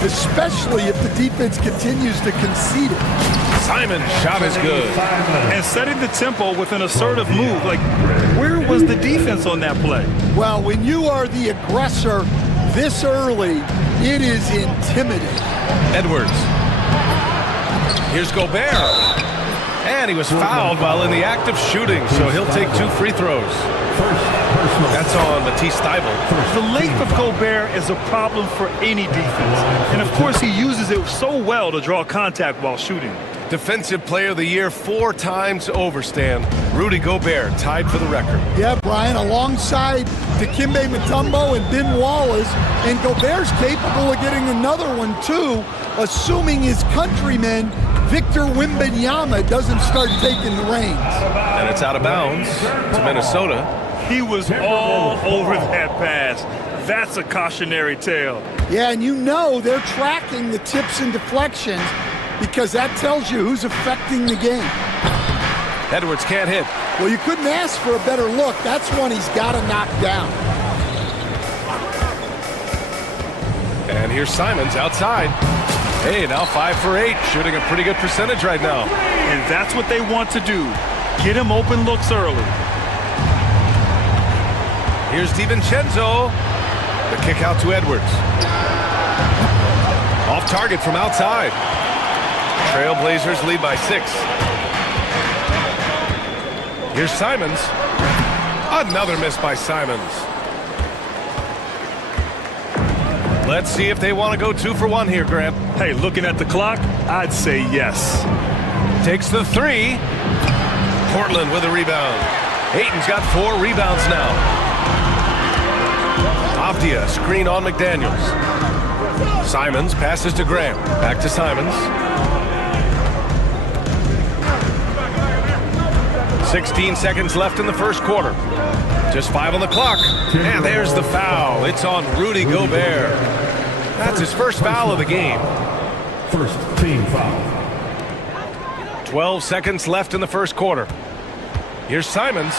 especially if the defense continues to concede it. Simon's shot is good. And setting the tempo with an assertive move. Like, where was the defense on that play? Well, when you are the aggressor this early, it is intimidating. Edwards. Here's Gobert. And he was fouled while in the act of shooting, so he'll take 2 free throws. That's on Matisse Thybulle. The length of Gobert is a problem for any defense. And of course, he uses it so well to draw contact while shooting. Defensive Player of the Year 4 times over, Stan. Rudy Gobert tied for the record. Yeah, Brian, alongside Dikembe Mutombo and Ben Wallace, and Gobert's capable of getting another one too, assuming his countryman Victor Wembanyama doesn't start taking the reins. And it's out of bounds to Minnesota. He was all over that pass. That's a cautionary tale. Yeah, and you know they're tracking the tips and deflections because that tells you who's affecting the game. Edwards can't hit. Well, you couldn't ask for a better look. That's one he's got to knock down. And here's Simons outside. Hey, now 5 for 8, shooting a pretty good percentage right now. And that's what they want to do. Get him open looks early. Here's DiVincenzo. The kick out to Edwards. Off target from outside. Trailblazers lead by 6. Here's Simons. Another miss by Simons. Let's see if they want to go 2 for 1 here, Grant. Hey, looking at the clock, I'd say yes. Takes the 3. Portland with a rebound. Ayton's got 4 rebounds now. Avdia, screen on McDaniels. Simons passes to Graham. Back to Simons. 16 seconds left in the first quarter. Just 5 on the clock. And there's the foul. It's on Rudy Gobert. That's his first foul of the game. First team foul. 12 seconds left in the first quarter. Here's Simons.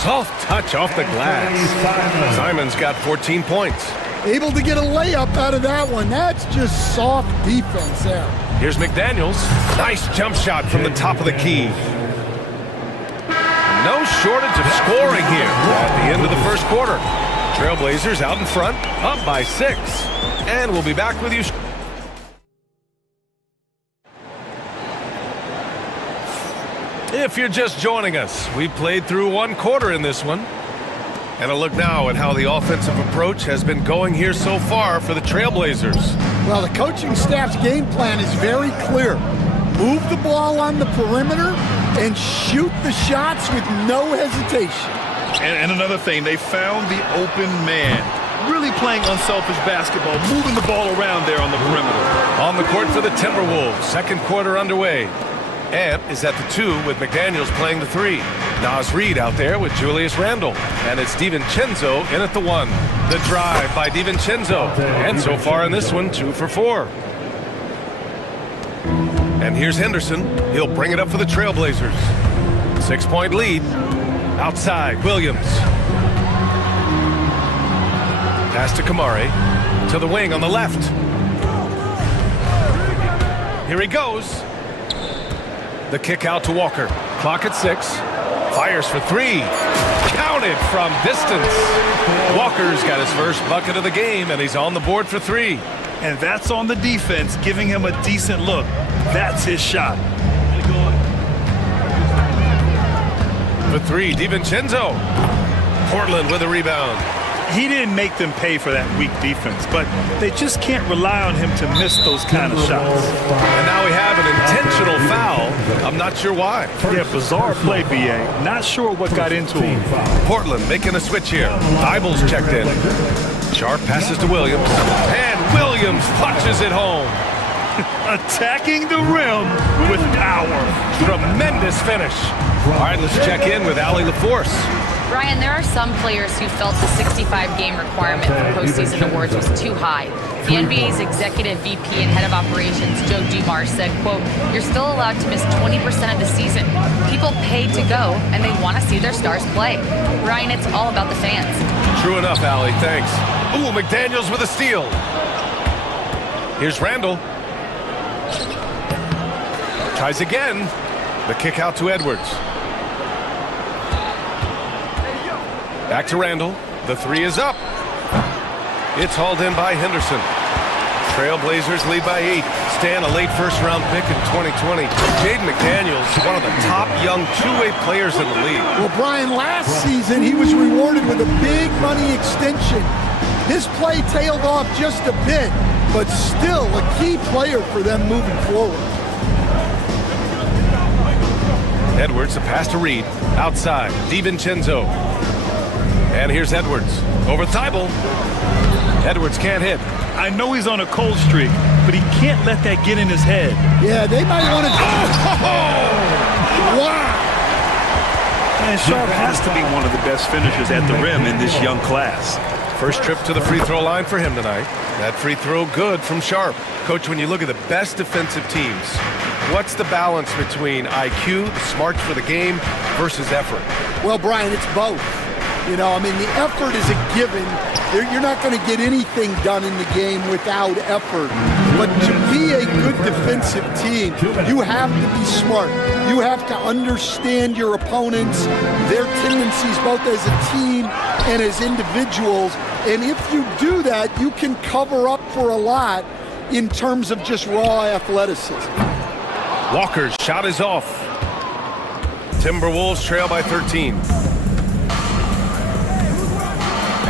Soft touch off the glass. Simons got 14 points. Able to get a layup out of that one. That's just soft defense there. Here's McDaniels. Nice jump shot from the top of the key. No shortage of scoring here at the end of the first quarter. Trailblazers out in front, up by 6. And we'll be back with you. If you're just joining us, we played through 1 quarter in this one. And a look now at how the offensive approach has been going here so far for the Trailblazers. Well, the coaching staff's game plan is very clear. Move the ball on the perimeter and shoot the shots with no hesitation. And another thing, they found the open man. Really playing unselfish basketball, moving the ball around there on the perimeter. On the court for the Timberwolves, second quarter underway. Ant is at the 2 with McDaniels playing the 3. Naz Reid out there with Julius Randle. And it's DiVincenzo in at the 1. The drive by DiVincenzo. And so far in this one, 2 for 4. And here's Henderson. He'll bring it up for the Trailblazers. 6-point lead. Outside, Williams. Pass to Kamari. To the wing on the left. Here he goes. The kick out to Walker. Clock at 6. Fires for 3. Counted from distance. Walker's got his first bucket of the game, and he's on the board for 3. And that's on the defense, giving him a decent look. That's his shot. For 3, DiVincenzo. Portland with a rebound. He didn't make them pay for that weak defense, but they just can't rely on him to miss those kind of shots. And now we have an intentional foul. I'm not sure why. Yeah, bizarre play, BA. Not sure what got into him. Portland making a switch here. Dible's checked in. Sharp passes to Williams. And Williams punches it home. Attacking the rim with power. Tremendous finish. All right, let's check in with Allie LaForce. Ryan, there are some players who felt the 65-game requirement for postseason awards was too high. The NBA's executive VP and head of operations, Joe Dumars, said, quote, "You're still allowed to miss 20% of the season. People pay to go, and they want to see their stars play." Ryan, it's all about the fans. True enough, Allie. Thanks. Ooh, McDaniels with a steal. Here's Randall. Tries again. The kick out to Edwards. Back to Randall. The 3 is up. It's hauled in by Henderson. Trailblazers lead by 8. Stan, a late first-round pick in 2020. Jaden McDaniels, one of the top young two-way players in the league. Well, Brian, last season he was rewarded with a big money extension. His play tailed off just a bit, but still a key player for them moving forward. Edwards, a pass to Reed. Outside, DiVincenzo. And here's Edwards. Over Thibault. Edwards can't hit. I know he's on a cold streak, but he can't let that get in his head. Yeah, they might want to... Wow! And Sharp has to be one of the best finishers at the rim in this young class. First trip to the free throw line for him tonight. That free throw good from Sharp. Coach, when you look at the best defensive teams, what's the balance between IQ, the smarts for the game, versus effort? Well, Brian, it's both. You know, I mean, the effort is a given. You're not going to get anything done in the game without effort. But to be a good defensive team, you have to be smart. You have to understand your opponents, their tendencies, both as a team and as individuals. And if you do that, you can cover up for a lot in terms of just raw athleticism. Walker's shot is off. Timberwolves trail by 13.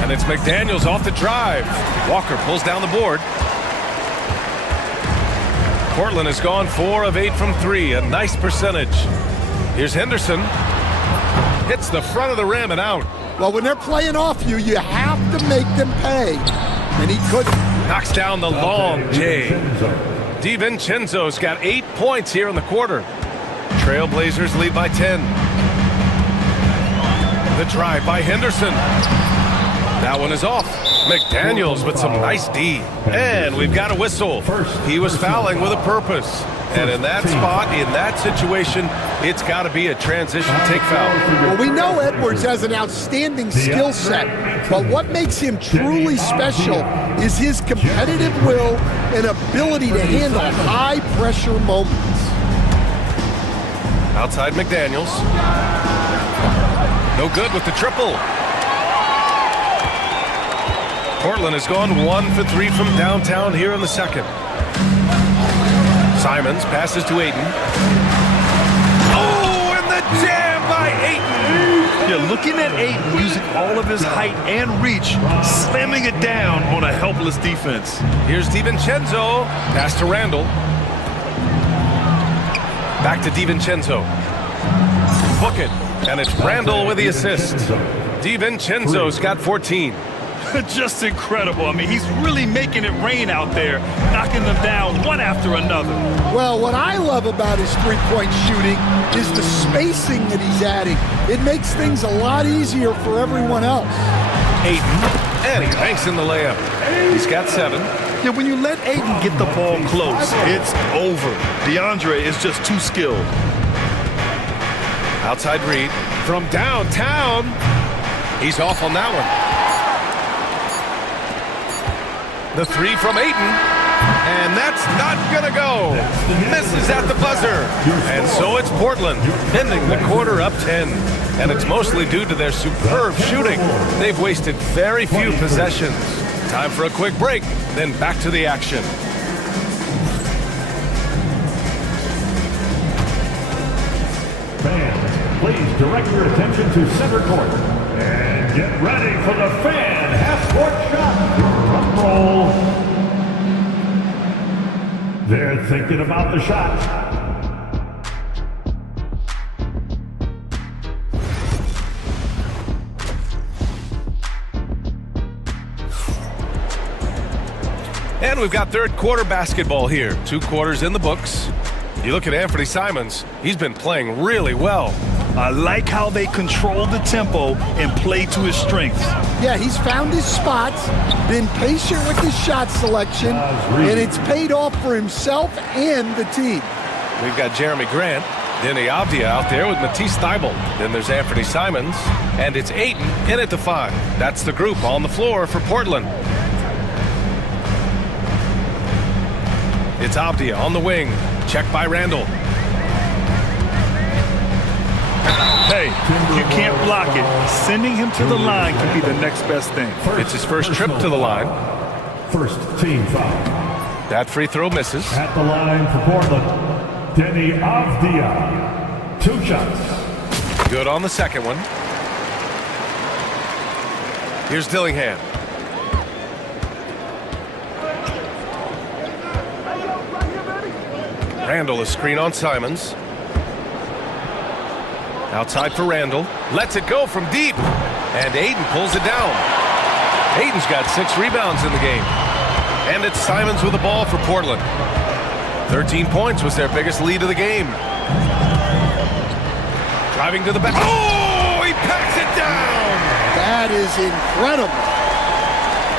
And And it's McDaniels off the drive. Walker pulls down the board. Portland has gone 4 of 8 from 3, a nice percentage. Here's Henderson. Hits the front of the rim and out. Well, when they're playing off you, you have to make them pay. And he couldn't. Knocks down the long J. DiVincenzo's got 8 points here in the quarter. Trailblazers lead by 10. The drive by Henderson. That one is off. McDaniels with some nice D. And we've got a whistle. He was fouling with a purpose. And in that spot, in that situation, it's got to be a transition take foul. Well, we know Edwards has an outstanding skill set, but what makes him truly special is his competitive will and ability to handle high-pressure moments. Outside McDaniels. No good with the triple. Portland has gone 1 for 3 from downtown here in the second. Simons passes to Ayton. Oh, and the jam by Ayton! You're looking at Ayton using all of his height and reach, slamming it down on a helpless defense. Here's DiVincenzo. Pass to Randall. Back to DiVincenzo. Book it. And it's Randall with the assist. DiVincenzo's got 14. Just incredible. I mean, he's really making it rain out there, knocking them down one after another. Well, what I love about his three-point shooting is the spacing that he's adding. It makes things a lot easier for everyone else. Ayton, and he banks in the layup. He's got 7. Yeah, when you let Ayton get the ball close, it's over. DeAndre is just too skilled. Outside Reed from downtown. He's off on that one. The 3 from Ayton, and that's not gonna go. Misses at the buzzer, and so it's Portland, ending the quarter up 10. And it's mostly due to their superb shooting. They've wasted very few possessions. Time for a quick break, then back to the action. Fans, please direct your attention to center court. And get ready for the fan half-court shot. Drum roll. They're thinking about the shot. And we've got third quarter basketball here. 2 quarters in the books. You look at Anthony Simons, he's been playing really well. I like how they control the tempo and play to his strengths. Yeah, he's found his spots, been patient with his shot selection, and it's paid off for himself and the team. We've got Jeremy Grant, Denny Avdia out there with Matisse Thybulle. Then there's Anthony Simons, and it's Ayton in at the 5. That's the group on the floor for Portland. It's Avdia on the wing, checked by Randall. Hey, you can't block it. Sending him to the line could be the next best thing. It's his first trip to the line. First team foul. That free throw misses. At the line for Portland, Denny Avdia. 2 shots. Good on the second one. Here's Dillingham. Randall, a screen on Simons. Outside for Randall. Lets it go from deep. And Ayton pulls it down. Ayton's got 6 rebounds in the game. And it's Simons with the ball for Portland. 13 points was their biggest lead of the game. Driving to the back. Oh, he packs it down! That is incredible.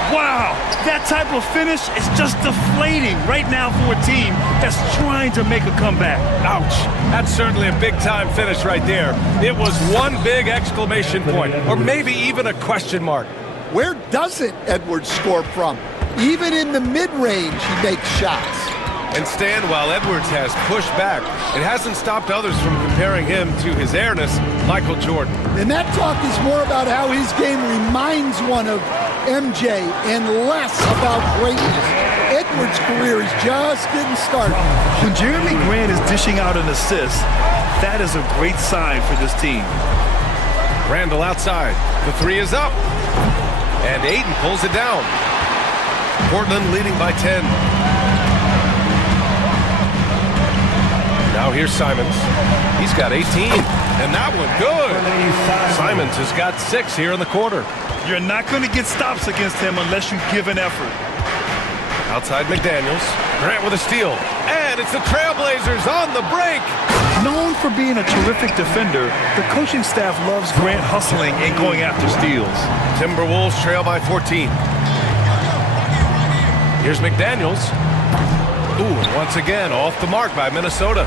Wow, that type of finish is just deflating right now for a team that's trying to make a comeback. Ouch. That's certainly a big-time finish right there. It was one big exclamation point, or maybe even a question mark. Where doesn't Edwards score from? Even in the mid-range, he makes shots. And Stan, while Edwards has pushed back, it hasn't stopped others from comparing him to his airness, Michael Jordan. And that talk is more about how his game reminds one of MJ and less about greatness. Edwards' career is just getting started. When Jeremy Grant is dishing out an assist, that is a great sign for this team. Randall outside. The 3 is up. And Aiden pulls it down. Portland leading by 10. Now here's Simons. He's got 18. And that one good. Simons has got 6 here in the quarter. You're not going to get stops against him unless you give an effort. Outside McDaniels. Grant with a steal. And it's the Trailblazers on the break. Known for being a terrific defender, the coaching staff loves Grant hustling and going after steals. Timberwolves trail by 14. Here's McDaniels. Ooh, and once again, off the mark by Minnesota.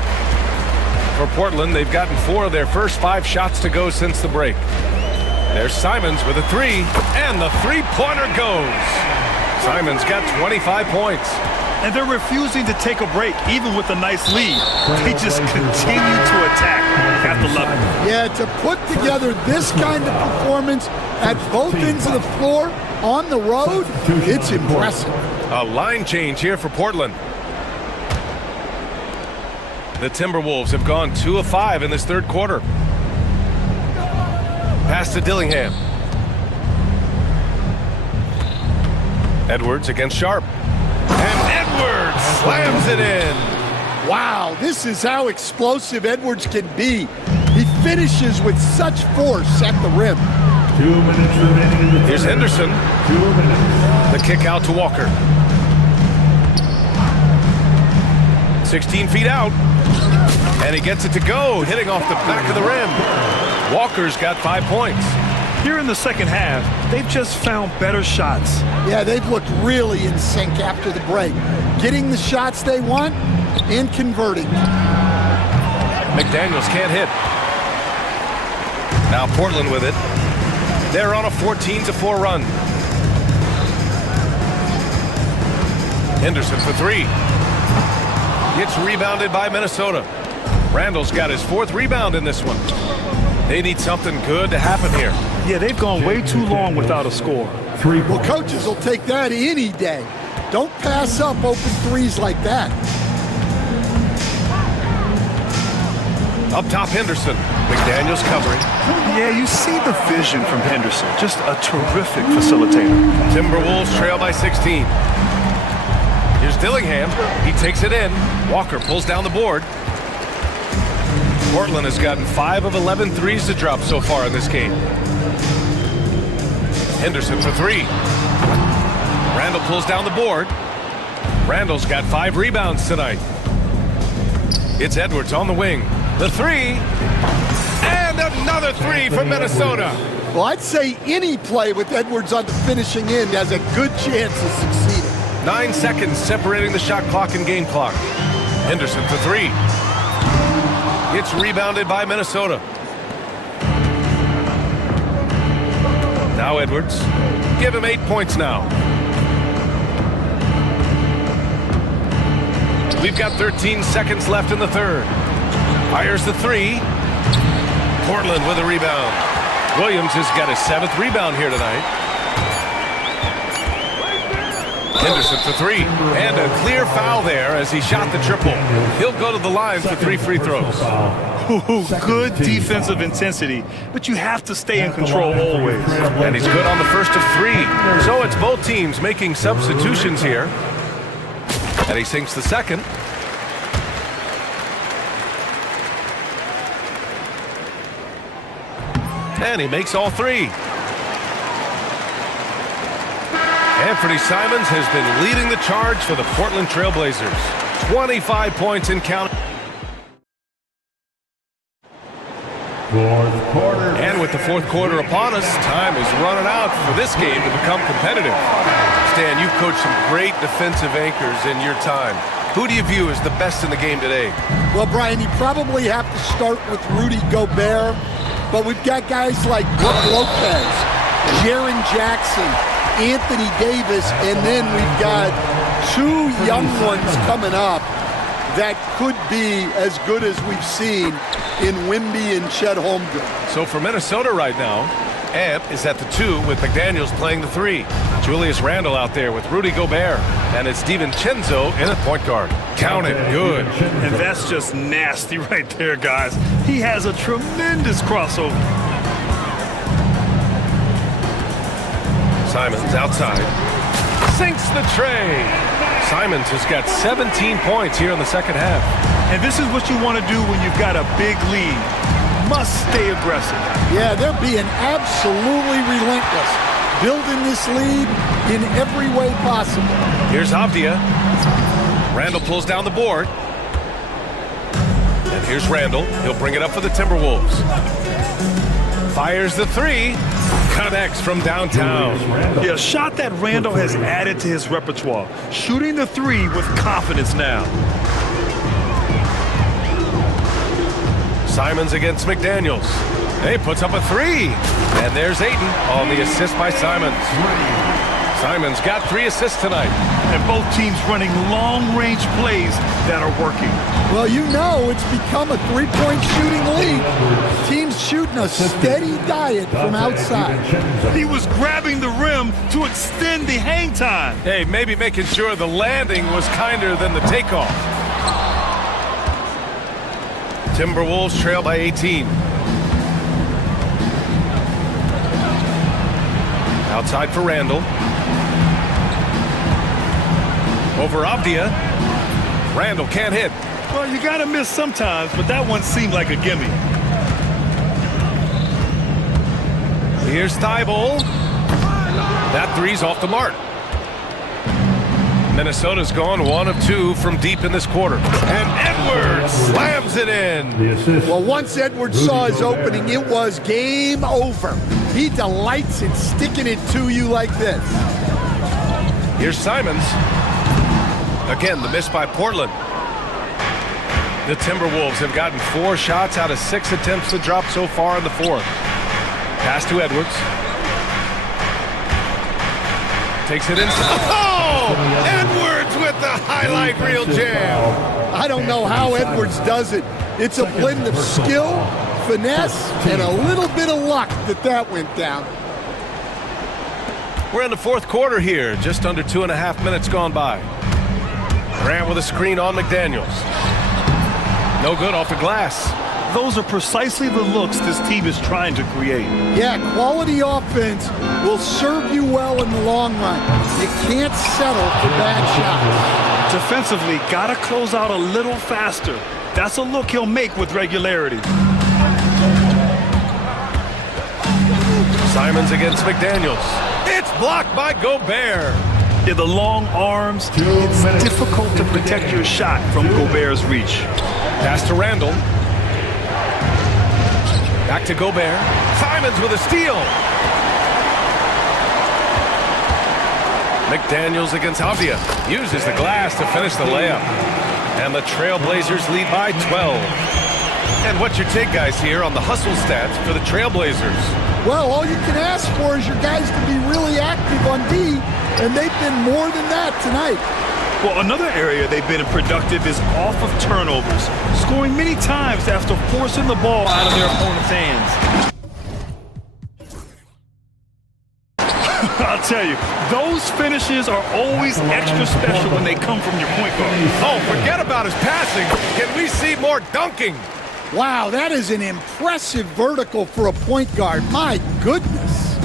For Portland, they've gotten 4 of their first 5 shots to go since the break. There's Simons with a 3, and the three-pointer goes. Simons got 25 points. And they're refusing to take a break, even with a nice lead. They just continue to attack at the level. Yeah, to put together this kind of performance at both ends of the floor on the road, it's impressive. A line change here for Portland. The Timberwolves have gone 2 of 5 in this third quarter. Pass to Dillingham. Edwards against Sharp. And Edwards slams it in. Wow, this is how explosive Edwards can be. He finishes with such force at the rim. 2 minutes remaining in the Here's Henderson. 2 minutes. The kick out to Walker. 16 feet out. And he gets it to go, hitting off the back of the rim. Walker's got 5 points. Here in the second half, they've just found better shots. Yeah, they've looked really in sync after the break. Getting the shots they want and converting. McDaniels can't hit. Now Portland with it. They're on a 14-4 run. Henderson for 3. Gets rebounded by Minnesota. Randall's got his 4th rebound in this one. They need something good to happen here. Yeah, they've gone way too long without a score. Well, coaches will take that any day. Don't pass up open threes like that. Up top, Henderson. McDaniels covering. Yeah, you see the vision from Henderson. Just a terrific facilitator. Timberwolves trail by 16. Here's Dillingham. He takes it in. Walker pulls down the board. Portland has gotten 5 of 11 threes to drop so far in this game. Henderson for 3. Randall pulls down the board. Randall's got 5 rebounds tonight. It's Edwards on the wing. The 3. And another 3 from Minnesota. Well, I'd say any play with Edwards on the finishing end has a good chance of succeeding. 9 seconds separating the shot clock and game clock. Henderson for 3. It's rebounded by Minnesota. Now Edwards. Give him 8 points now. We've got 13 seconds left in the third. Fires the 3. Portland with a rebound. Williams has got his 7th rebound here tonight. Henderson for 3. And a clear foul there as he shot the triple. He'll go to the line for 3 free throws. Ooh, good defensive intensity, but you have to stay in control always. And he's good on the first of 3. So it's both teams making substitutions here. And he sinks the second. And he makes all 3. Anthony Simons has been leading the charge for the Portland Trailblazers. 25 points in counting. And with the fourth quarter upon us, time is running out for this game to become competitive. Stan, you've coached some great defensive anchors in your time. Who do you view as the best in the game today? Well, Brian, you probably have to start with Rudy Gobert, but we've got guys like Brook Lopez, Jaren Jackson, Anthony Davis, and then we've got 2 young ones coming up that could be as good as we've seen in Wemby and Chet Holmgren. So for Minnesota right now, Ant is at the 2 with McDaniels playing the 3. Julius Randle out there with Rudy Gobert. And it's DiVincenzo in at point guard. Count it good. And that's just nasty right there, guys. He has a tremendous crossover. Simons outside. Sinks the tray. Simons has got 17 points here in the second half. And this is what you want to do when you've got a big lead. Must stay aggressive. Yeah, they're being absolutely relentless, building this lead in every way possible. Here's Avdia. Randall pulls down the board. And here's Randall. He'll bring it up for the Timberwolves. Fires the three. Connects from downtown. Yeah, a shot that Randall has added to his repertoire. Shooting the three with confidence now. Simons against McDaniels. He puts up a three. And there's Ayton on the assist by Simons. Simons got 3 assists tonight. And both teams running long-range plays that are working. Well, you know it's become a three-point shooting league. Teams shooting a steady diet from outside. He was grabbing the rim to extend the hang time. Hey, maybe making sure the landing was kinder than the takeoff. Timberwolves trail by 18. Outside for Randall. Over Avdia. Randall can't hit. Well, you got to miss sometimes, but that one seemed like a gimme. Here's Thibault. That three's off the mark. Minnesota's gone 1 of 2 from deep in this quarter. And Edwards slams it in. Well, once Edwards saw his opening, it was game over. He delights in sticking it to you like this. Here's Simons. Again, the miss by Portland. The Timberwolves have gotten 4 shots out of 6 attempts to drop so far in the fourth. Pass to Edwards. Takes it inside. Oh! Edwards with the highlight reel jam. I don't know how Edwards does it. It's a blend of skill, finesse, and a little bit of luck that went down. We're in the fourth quarter here. Just under 2.5 minutes gone by. Grant with a screen on McDaniels. No good off the glass. Those are precisely the looks this team is trying to create. Yeah, quality offense will serve you well in the long run. You can't settle for bad shots. Defensively, gotta close out a little faster. That's a look he'll make with regularity. Simons against McDaniels. It's blocked by Gobert. Yeah, the long arms, it's difficult to protect your shot from Gobert's reach. Pass to Randall. Back to Gobert. Simons with a steal. McDaniels against Avdia. Uses the glass to finish the layup. And the Trailblazers lead by 12. And what's your take, guys, here on the hustle stats for the Trailblazers? Well, all you can ask for is your guys to be really active on D, and they've been more than that tonight. Well, another area they've been productive is off of turnovers, scoring many times after forcing the ball out of their opponent's hands. I'll tell you, those finishes are always extra special when they come from your point guard. Oh, forget about his passing. Can we see more dunking? Wow, that is an impressive vertical for a point guard. My goodness.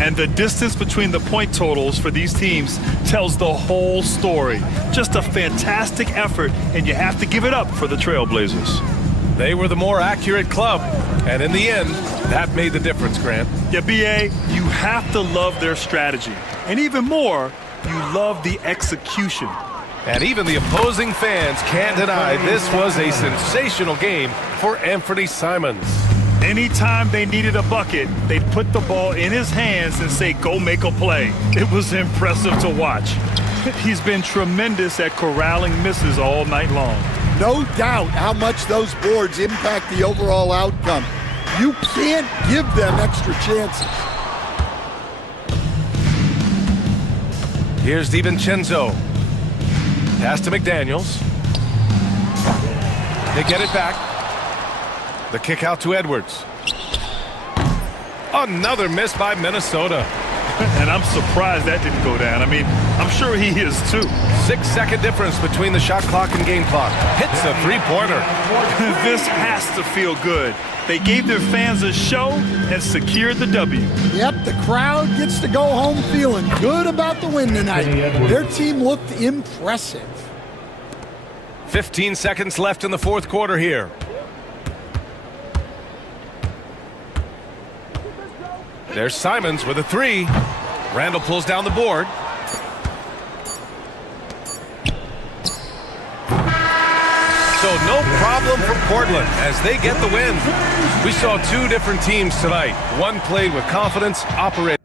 And the distance between the point totals for these teams tells the whole story. Just a fantastic effort, and you have to give it up for the Trailblazers. They were the more accurate club, and in the end, that made the difference, Grant. Yeah, B.A., you have to love their strategy. And even more, you love the execution. And even the opposing fans can't deny this was a sensational game for Anthony Simons. Anytime they needed a bucket, they'd put the ball in his hands and say, go make a play. It was impressive to watch. He's been tremendous at corralling misses all night long. No doubt how much those boards impact the overall outcome. You can't give them extra chances. Here's DiVincenzo. Pass to McDaniels. They get it back. The kick out to Edwards. Another miss by Minnesota. And I'm surprised that didn't go down. I mean, I'm sure he is too. 6-second difference between the shot clock and game clock. Hits a three-pointer. This has to feel good. They gave their fans a show and secured the W. Yep, the crowd gets to go home feeling good about the win tonight. Their team looked impressive. 15 seconds left in the fourth quarter here. There's Simons with a three. Randall pulls down the board. So no problem for Portland as they get the win. We saw two different teams tonight. One played with confidence, operated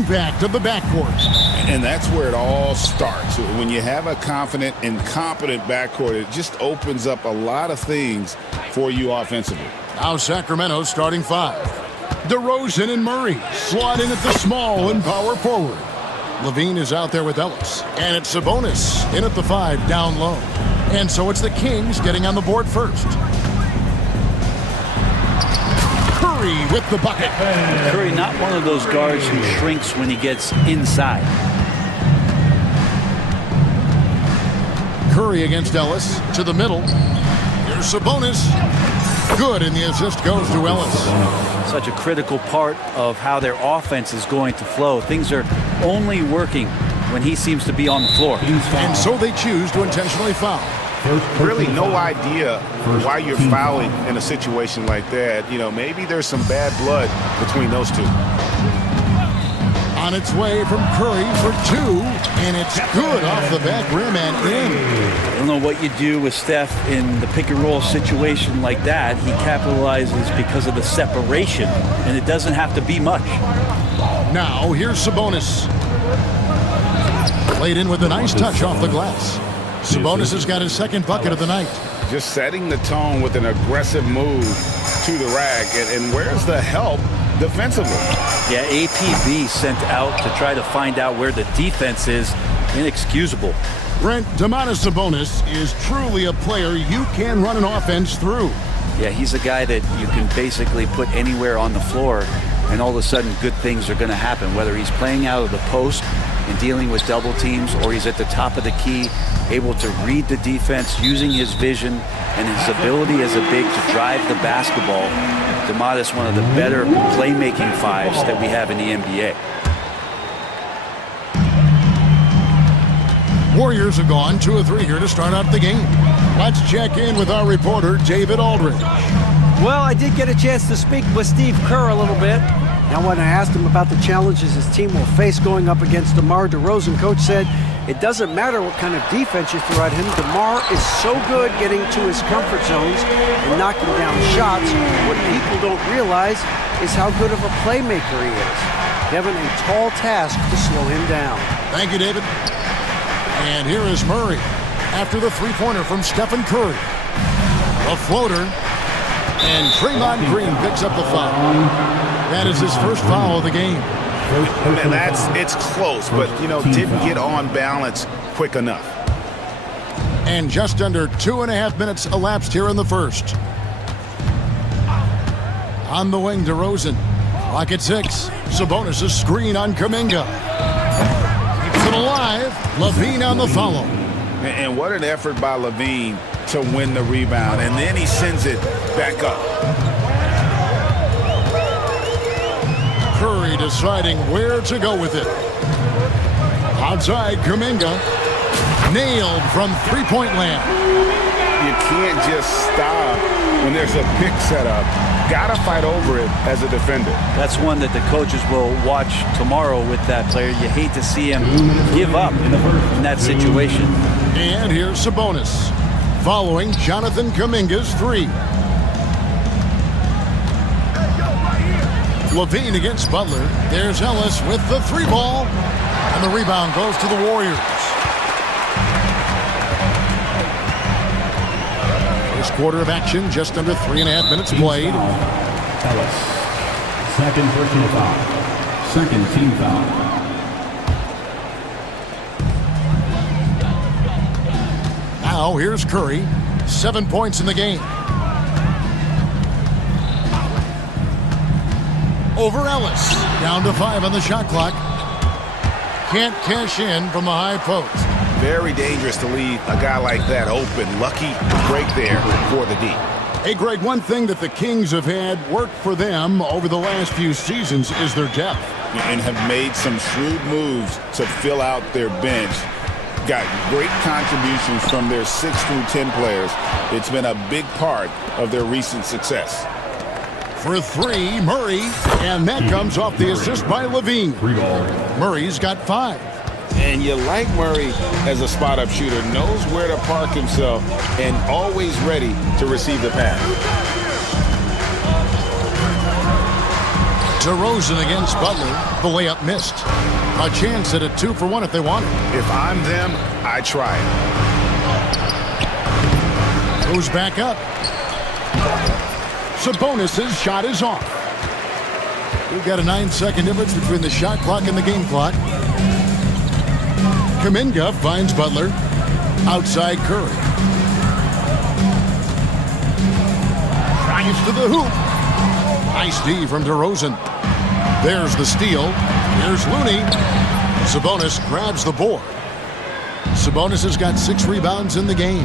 impact of the backcourt. And that's where it all starts. When you have a confident and competent backcourt, it just opens up a lot of things for you offensively. Now Sacramento starting five. DeRozan and Murray slot in at the small and power forward. Levine is out there with Ellis. And it's Sabonis in at the five down low. And so it's the Kings getting on the board first. Curry with the bucket. Curry, not one of those guards who shrinks when he gets inside. Curry against Ellis to the middle. Here's Sabonis. Good, and the assist goes to Ellis. Such a critical part of how their offense is going to flow. Things are only working when he seems to be on the floor. And so they choose to intentionally foul. Really no idea why you're fouling in a situation like that. You know, maybe there's some bad blood between those two. On its way from Curry for two, and it's good off the back rim and in. I don't know what you do with Steph in the pick and roll situation like that. He capitalizes because of the separation, and it doesn't have to be much. Now here's Sabonis. Played in with a nice touch off the glass. Sabonis has got his second bucket of the night. Just setting the tone with an aggressive move to the rack. And where's the help defensively? Yeah, APB sent out to try to find out where the defense is. Inexcusable. Brent, Domantas Sabonis is truly a player you can run an offense through. Yeah, he's a guy that you can basically put anywhere on the floor, and all of a sudden good things are going to happen, whether he's playing out of the post and dealing with double teams, or he's at the top of the key, able to read the defense, using his vision and his ability as a big to drive the basketball. Domantas, one of the better playmaking fives that we have in the NBA. Warriors are gone 2 of 3 here to start out the game. Let's check in with our reporter, David Aldridge. Well, I did get a chance to speak with Steve Kerr a little bit. Now, when I asked him about the challenges his team will face going up against DeMar DeRozan, Coach said it doesn't matter what kind of defense you throw at him. DeMar is so good getting to his comfort zones and knocking down shots. What people don't realize is how good of a playmaker he is. Given a tall task to slow him down. Thank you, David. And here is Murray after the three-pointer from Stephen Curry. A floater. And Draymond Green picks up the foul. That is his first foul of the game. And it's close, but, you know, didn't get on balance quick enough. And just under 2.5 minutes elapsed here in the first. On the wing, DeRozan. Clock at 6. Sabonis' screen on Kuminga. Keeps it alive. Levine on the follow. And what an effort by Levine to win the rebound. And then he sends it back up. Curry deciding where to go with it. Outside, Kuminga. Nailed from three-point land. You can't just stop when there's a pick set up. Gotta fight over it as a defender. That's one that the coaches will watch tomorrow with that player. You hate to see him give up in that situation. And here's Sabonis, following Jonathan Kuminga's three. Levine against Butler. There's Ellis with the three ball. And the rebound goes to the Warriors. First quarter of action, just under 3.5 minutes played. Ellis. Second personal foul. Second team foul. Now here's Curry. 7 points in the game. Over Ellis. Down to 5 on the shot clock. Can't cash in from the high post. Very dangerous to leave a guy like that open. Lucky break there for the D. Hey, Greg, one thing that the Kings have had work for them over the last few seasons is their depth. And have made some shrewd moves to fill out their bench. Got great contributions from their 6 through 10 players. It's been a big part of their recent success. For 3, Murray, and that comes off the assist by Levine. Murray's got 5. And you like Murray as a spot-up shooter, knows where to park himself, and always ready to receive the pass. DeRozan against Butler. The layup missed. A chance at a 2-for-1 if they want it. If I'm them, I try it. Goes back up. Sabonis' shot is off. We've got a 9-second difference between the shot clock and the game clock. Kuminga finds Butler. Outside Curry. Drives to the hoop. Nice D from DeRozan. There's the steal. Here's Looney. Sabonis grabs the board. Sabonis has got 6 rebounds in the game.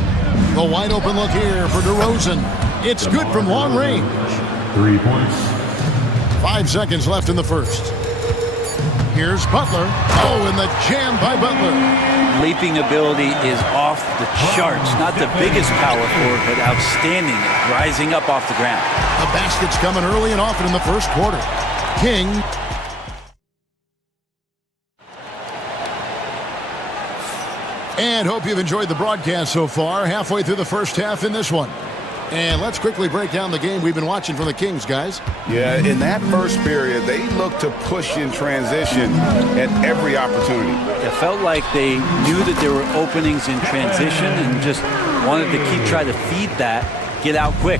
The wide open look here for DeRozan. It's good from long range. 3 points. 5 seconds left in the first. Here's Butler. Oh, and the jam by Butler. Leaping ability is off the charts. Not the biggest power forward, but outstanding at rising up off the ground. The basket's coming early and often in the first quarter. King. And hope you've enjoyed the broadcast so far. Halfway through the first half in this one. And let's quickly break down the game we've been watching from the Kings, guys. Yeah, in that first period, they looked to push in transition at every opportunity. It felt like they knew that there were openings in transition and just wanted to keep trying to feed that, get out quick.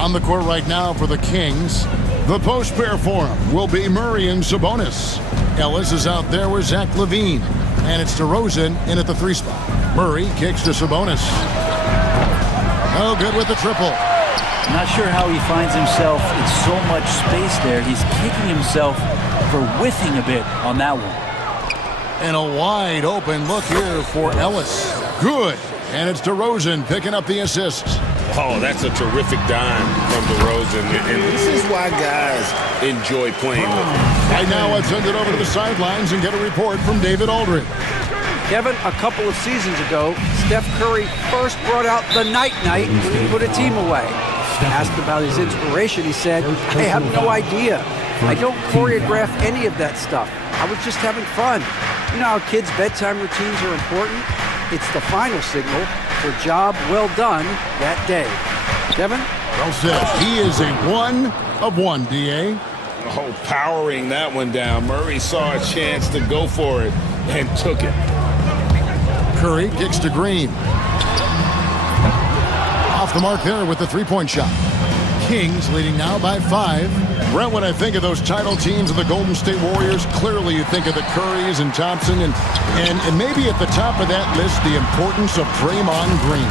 On the court right now for the Kings, the post pair for him will be Murray and Sabonis. Ellis is out there with Zach LaVine. And it's DeRozan in at the 3 spot. Murray kicks to Sabonis. Oh, good with the triple. Not sure how he finds himself in so much space there. He's kicking himself for whiffing a bit on that one. And a wide open look here for Ellis. Good. And it's DeRozan picking up the assist. Oh, that's a terrific dime from DeRozan. And this is why guys enjoy playing with him. Right now, let's send it over to the sidelines and get a report from David Aldridge. Kevin, a couple of seasons ago, Steph Curry first brought out the night-night when he put a team away. Asked about his inspiration, he said, I have no idea. I don't choreograph any of that stuff. I was just having fun. You know how kids' bedtime routines are important? It's the final signal for job well done that day. Kevin? Well said. He is a 1 of 1, D.A. Oh, powering that one down. Murray saw a chance to go for it and took it. Curry kicks to Green. Off the mark there with the 3-point shot. Kings leading now by 5. Brent, when I think of those title teams of the Golden State Warriors, clearly you think of the Currys and Thompson, and maybe at the top of that list, the importance of Draymond Green.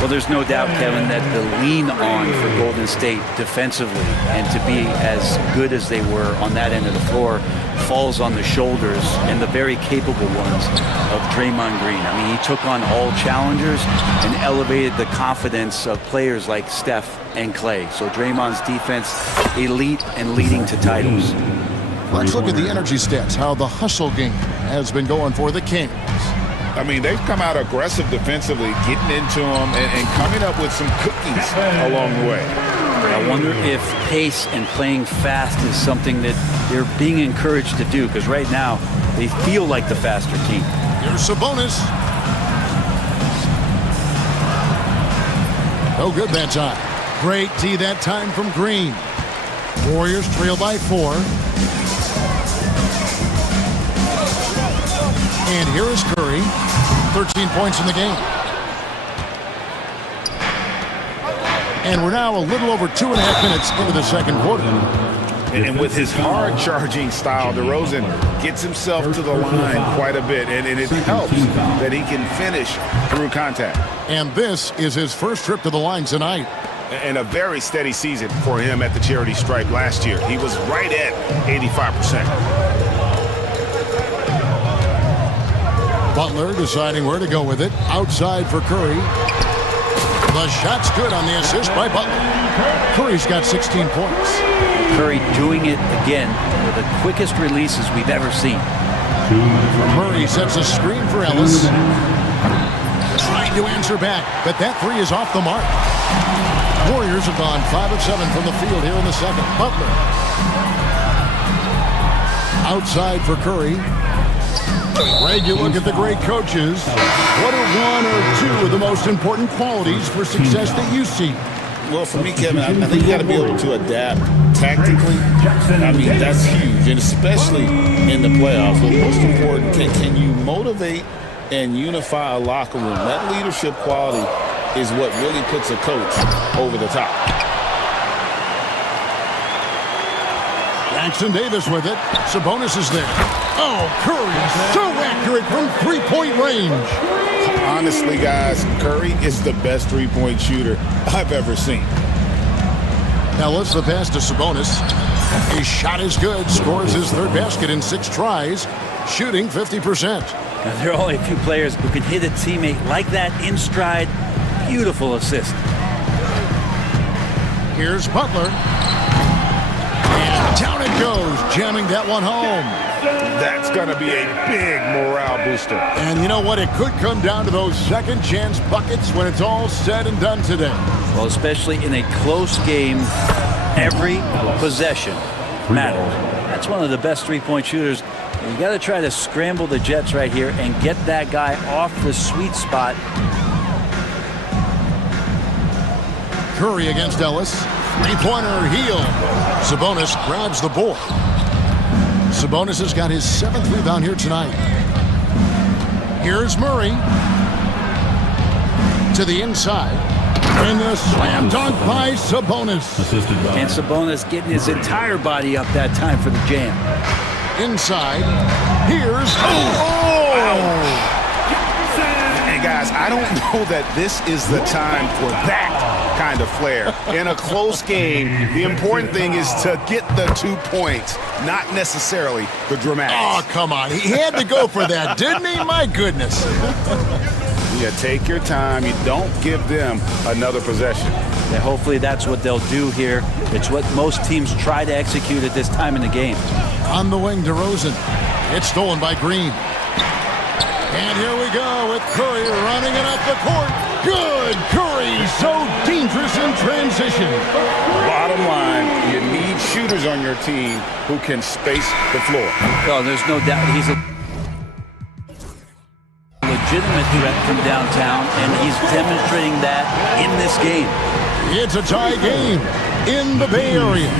Well, there's no doubt, Kevin, that the lean on for Golden State defensively and to be as good as they were on that end of the floor falls on the shoulders and the very capable ones of Draymond Green. I mean, he took on all challengers and elevated the confidence of players like Steph and Clay. So Draymond's defense, elite and leading to titles. Let's look at the energy stats, how the hustle game has been going for the Kings. I mean, they've come out aggressive defensively, getting into them and coming up with some cookies along the way. I wonder if pace and playing fast is something that they're being encouraged to do, because right now they feel like the faster team. Here's Sabonis. No good that time. Great D that time from Green. Warriors trail by 4. And here is Curry. 13 points in the game. And we're now a little over 2.5 minutes into the second quarter. And with his hard-charging style, DeRozan gets himself to the line quite a bit, and it helps that he can finish through contact. And this is his first trip to the line tonight. And a very steady season for him at the charity stripe last year. He was right at 85%. Butler deciding where to go with it. Outside for Curry. The shot's good on the assist by Butler. Curry's got 16 points. Curry doing it again with the quickest releases we've ever seen. Murray sets a screen for Ellis. Trying to answer back, but that 3 is off the mark. Warriors have gone 5 of 7 from the field here in the second. Butler. Outside for Curry. Greg, you look at the great coaches. What are 1 or 2 of the most important qualities for success that you see? Well, for me, Kevin, I think you got to be able to adapt tactically. I mean, that's huge, and especially in the playoffs. But most important, can you motivate and unify a locker room? That leadership quality is what really puts a coach over the top. Jackson Davis with it. Sabonis is there. Oh, Curry, so accurate from three-point range. Honestly, guys, Curry is the best three-point shooter I've ever seen. Ellis, the pass to Sabonis. His shot is good. Scores his third basket in 6 tries. Shooting 50%. Now, there are only a few players who can hit a teammate like that in stride. Beautiful assist. Here's Butler. And down it goes, jamming that one home. That's going to be a big morale booster. And you know what? It could come down to those second chance buckets when it's all said and done today. Well, especially in a close game, every possession matters. That's one of the best three-point shooters. You got to try to scramble the Jets right here and get that guy off the sweet spot. Curry against Ellis. Three-pointer, heel. Sabonis grabs the board. Sabonis has got his 7th rebound here tonight. Here's Murray. To the inside. And the slam dunk by Sabonis. And Sabonis getting his entire body up that time for the jam. Inside. Here's... Hey, guys, I don't know that this is the time for that kind of flair. In a close game, the important thing is to get the 2 points, not necessarily the dramatics. Oh, come on. He had to go for that, didn't he? My goodness. Yeah, take your time. You don't give them another possession. Yeah, hopefully that's what they'll do here. It's what most teams try to execute at this time in the game. On the wing, DeRozan. It's stolen by Green. And here we go with Curry running it up the court. Good Curry, so dangerous in transition. Bottom line, you need shooters on your team who can space the floor. Oh, there's no doubt he's a legitimate threat from downtown, and he's demonstrating that in this game. It's a tie game in the Bay Area.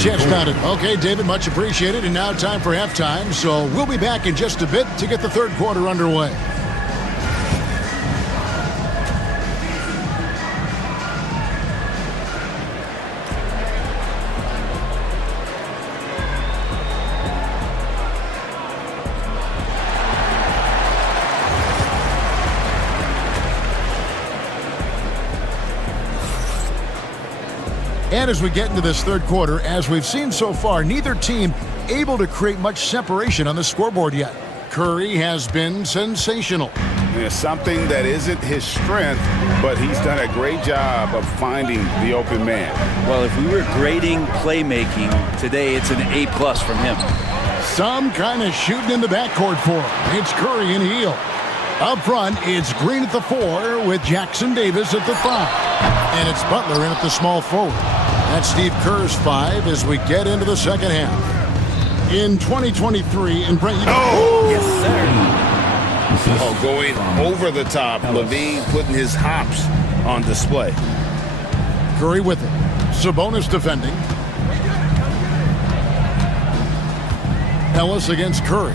Chance nodded. Okay, David, much appreciated. And now time for halftime. So we'll be back in just a bit to get the third quarter underway. And as we get into this third quarter, as we've seen so far, neither team able to create much separation on the scoreboard yet. Curry has been sensational. Yeah, something that isn't his strength, but he's done a great job of finding the open man. Well, if we were grading playmaking today, it's an A+ from him. Some kind of shooting in the backcourt for him. It's Curry and heel. Up front, it's Green at the 4 with Jackson Davis at the 5. And it's Butler in at the small forward. That's Steve Kerr's 5 as we get into the second half. In 2023, and Brent... yes, sir. Oh, going over the top. Levine putting his hops on display. Curry with it. Sabonis defending. Ellis against Curry.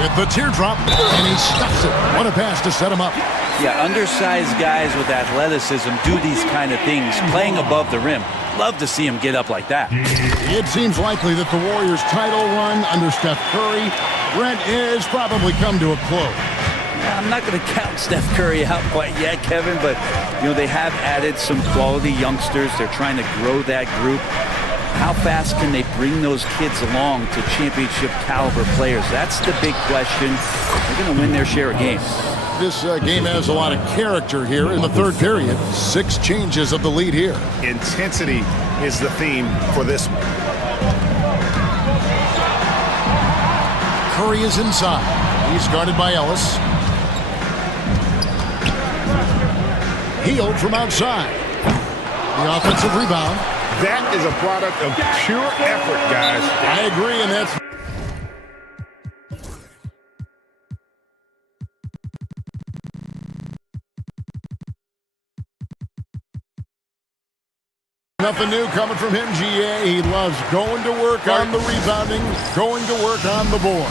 With the teardrop, and he stuffs it. What a pass to set him up. Yeah, undersized guys with athleticism do these kind of things, playing above the rim. Love to see him get up like that. It seems likely that the Warriors' title run under Steph Curry, Brent, has probably come to a close. I'm not going to count Steph Curry out quite yet, Kevin, but you know they have added some quality youngsters. They're trying to grow that group. How fast can they bring those kids along to championship caliber players? That's the big question. They're going to win their share of games. This game has a lot of character here in the third period. 6 changes of the lead here. Intensity is the theme for this one. Curry is inside. He's guarded by Ellis. Healed from outside. The offensive rebound. That is a product of pure effort, guys. I agree, and that's Nothing new coming from him, GA. He loves going to work on the rebounding, going to work on the board.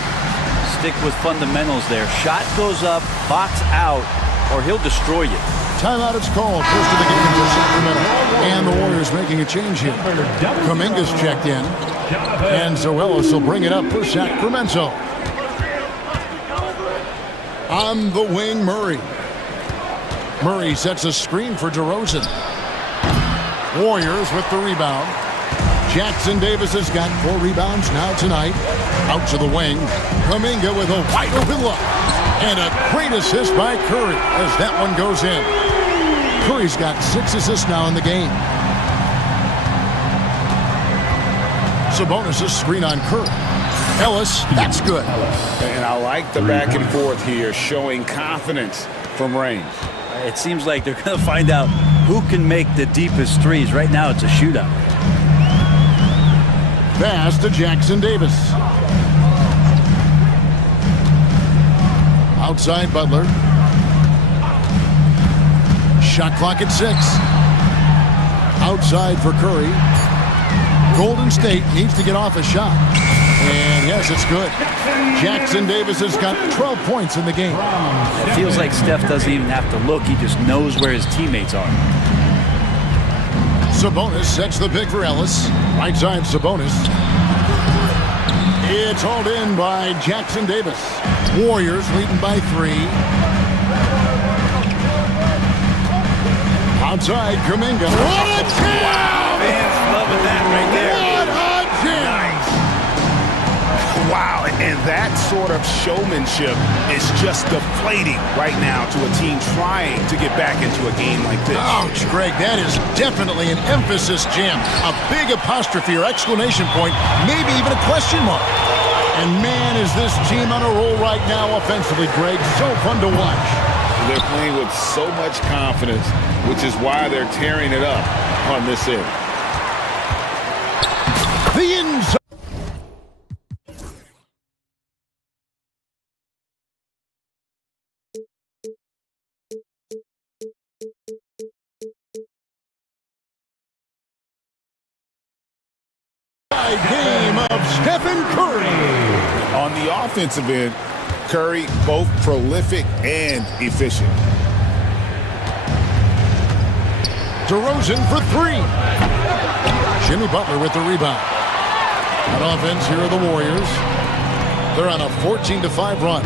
Stick with fundamentals there. Shot goes up, box out, or he'll destroy you. Timeout is called. First of the game for Sacramento. And the Warriors making a change here. Kuminga's checked in. And Zoelis will bring it up for Sacramento. On the wing, Murray. Murray sets a screen for DeRozan. Warriors with the rebound. Jackson Davis has got 4 rebounds now tonight. Out to the wing. Kuminga with a wide open look. And a great assist by Curry as that one goes in. Curry's got 6 assists now in the game. Sabonis' screen on Curry. Ellis, that's good. And I like the back and forth here, showing confidence from range. It seems like they're going to find out who can make the deepest threes. Right now, it's a shootout. Pass to Jackson Davis. Outside Butler. Shot clock at 6. Outside for Curry. Golden State needs to get off a shot. And yes, it's good. Jackson Davis has got 12 points in the game. It feels like Steph doesn't even have to look. He just knows where his teammates are. Sabonis sets the pick for Ellis. Right side Sabonis. It's hauled in by Jackson Davis. Warriors leading by 3. Outside Kuminga. What a jam! Fans loving that right there. What a jam! Wow, and that sort of showmanship is just deflating right now to a team trying to get back into a game like this. Ouch, Greg, that is definitely an emphasis jam. A big apostrophe or exclamation point, maybe even a question mark. And man, is this team on a roll right now offensively, Greg. So fun to watch. They're playing with so much confidence, which is why they're tearing it up on this end. The inside. Game of Stephen Curry. On the offensive end, Curry both prolific and efficient. DeRozan for 3. Jimmy Butler with the rebound. On offense, here are the Warriors. They're on a 14-5 run.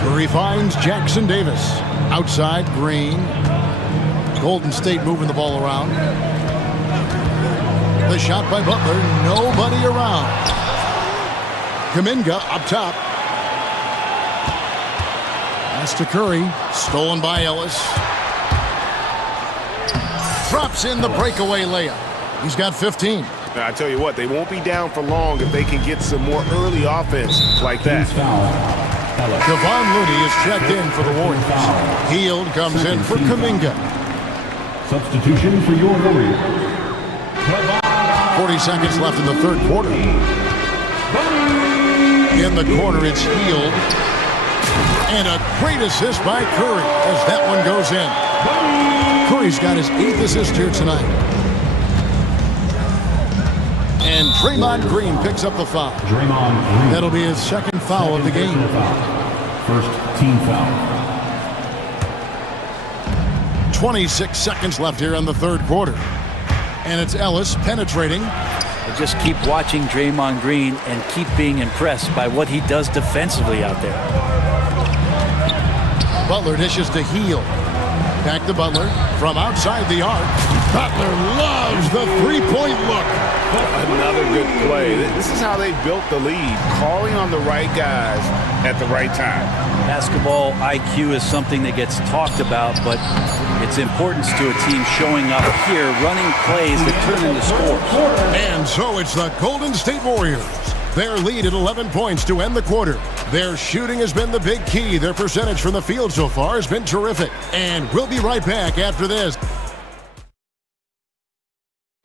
Curry finds Jackson Davis. Outside, Green. Golden State moving the ball around. The shot by Butler, nobody around. Kuminga up top. Pass to Curry, stolen by Ellis. Drops in the breakaway layup. He's got 15. Now, I tell you what, they won't be down for long if they can get some more early offense like that. Kevon Looney is checked in for the Warriors. Hield comes in for Kuminga. Substitution for your Warriors. 40 seconds left in the third quarter. In the corner, it's Hield. And a great assist by Curry as that one goes in. Curry's got his 8th assist here tonight. And Draymond Green picks up the foul. Draymond Green. That'll be his second foul of the game. First team foul. 26 seconds left here in the third quarter. And it's Ellis penetrating. I just keep watching Draymond Green and keep being impressed by what he does defensively out there. Butler dishes to Hield. Back to Butler from outside the arc. Butler loves the three-point look. Another good play. This is how they built the lead, calling on the right guys at the right time. Basketball IQ is something that gets talked about, but its importance to a team showing up here, running plays that turn into scores. And so it's the Golden State Warriors. Their lead at 11 points to end the quarter. Their shooting has been the big key. Their percentage from the field so far has been terrific. And we'll be right back after this.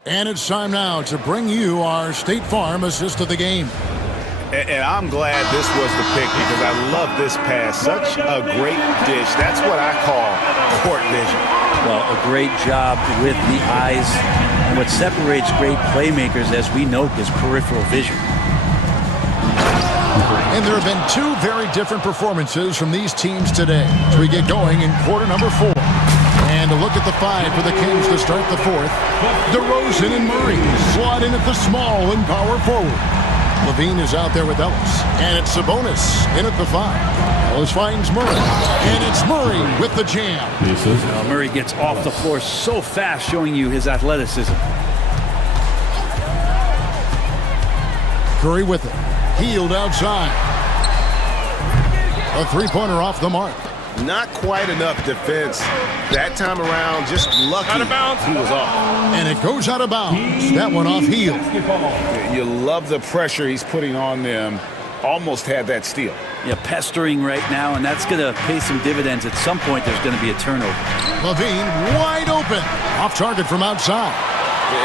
And it's time now to bring you our State Farm assist of the game. And I'm glad this was the pick because I love this pass. Such a great dish. That's what I call court vision. Well, a great job with the eyes. And what separates great playmakers, as we know, is peripheral vision. And there have been two very different performances from these teams today as we get going in quarter number 4. And a look at the 5 for the Kings to start the 4th. DeRozan and Murray slot in at the small and power forward. Levine is out there with Ellis. And it's Sabonis in at the 5. Ellis finds Murray. And it's Murray with the jam. Murray gets off the floor so fast, showing you his athleticism. Curry with it. Healed outside. A three-pointer off the mark. Not quite enough defense. That time around, just lucky Out of bounds. he was off. And it goes out of bounds. That one off heel. You love the pressure he's putting on them. Almost had that steal. Yeah, pestering right now, and that's going to pay some dividends. At some point, there's going to be a turnover. Levine wide open. Off target from outside.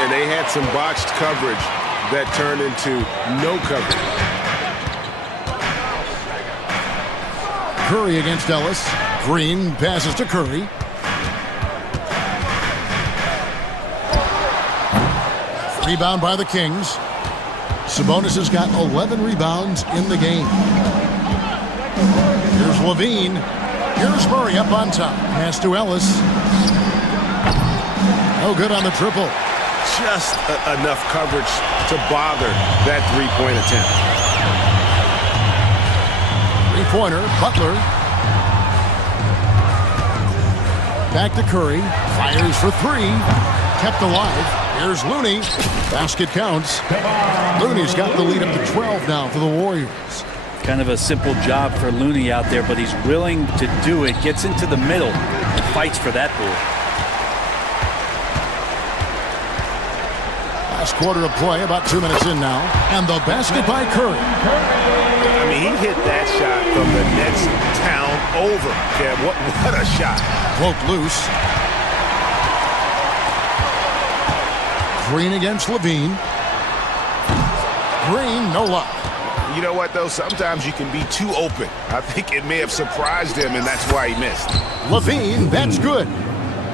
And they had some botched coverage that turned into no coverage. Curry against Ellis. Green passes to Curry. Rebound by the Kings. Sabonis has got 11 rebounds in the game. Here's Levine. Here's Murray up on top. Pass to Ellis. No good on the triple. Just enough coverage to bother that three-point attempt. Three-pointer, Butler. Back to Curry. Fires for 3. Kept alive. Here's Looney. Basket counts. Looney's got the lead up to 12 now for the Warriors. Kind of a simple job for Looney out there, but he's willing to do it. Gets into the middle and fights for that ball. Last quarter of play, about 2 minutes in now. And the basket by Curry. I mean, he hit that shot from the next town over. Kev, what a shot. Cloak loose. Green against Levine. Green, no luck. You know what, though? Sometimes you can be too open. I think it may have surprised him, and that's why he missed. Levine, that's good.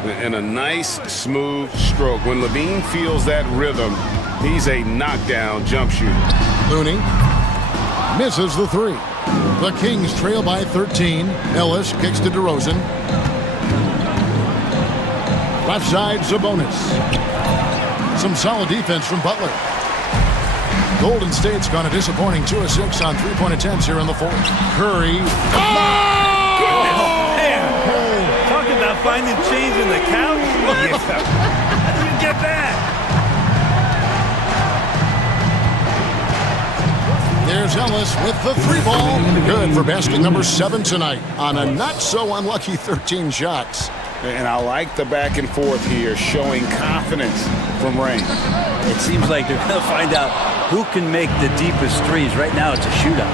And a nice, smooth stroke. When Levine feels that rhythm, he's a knockdown jump shooter. Looney misses the 3. The Kings trail by 13. Ellis kicks to DeRozan. Left side, Sabonis. Some solid defense from Butler. Golden State's gone a disappointing 2 of 6 on three-point attempts here in the 4th. Curry. Talking about finding change in the couch. Yeah. How did you get that? There's Ellis with the 3-ball. Good for basket number 7 tonight on a not-so-unlucky 13 shots. And I like the back and forth here, showing confidence from range. It seems like they're going to find out who can make the deepest threes. Right now, it's a shootout.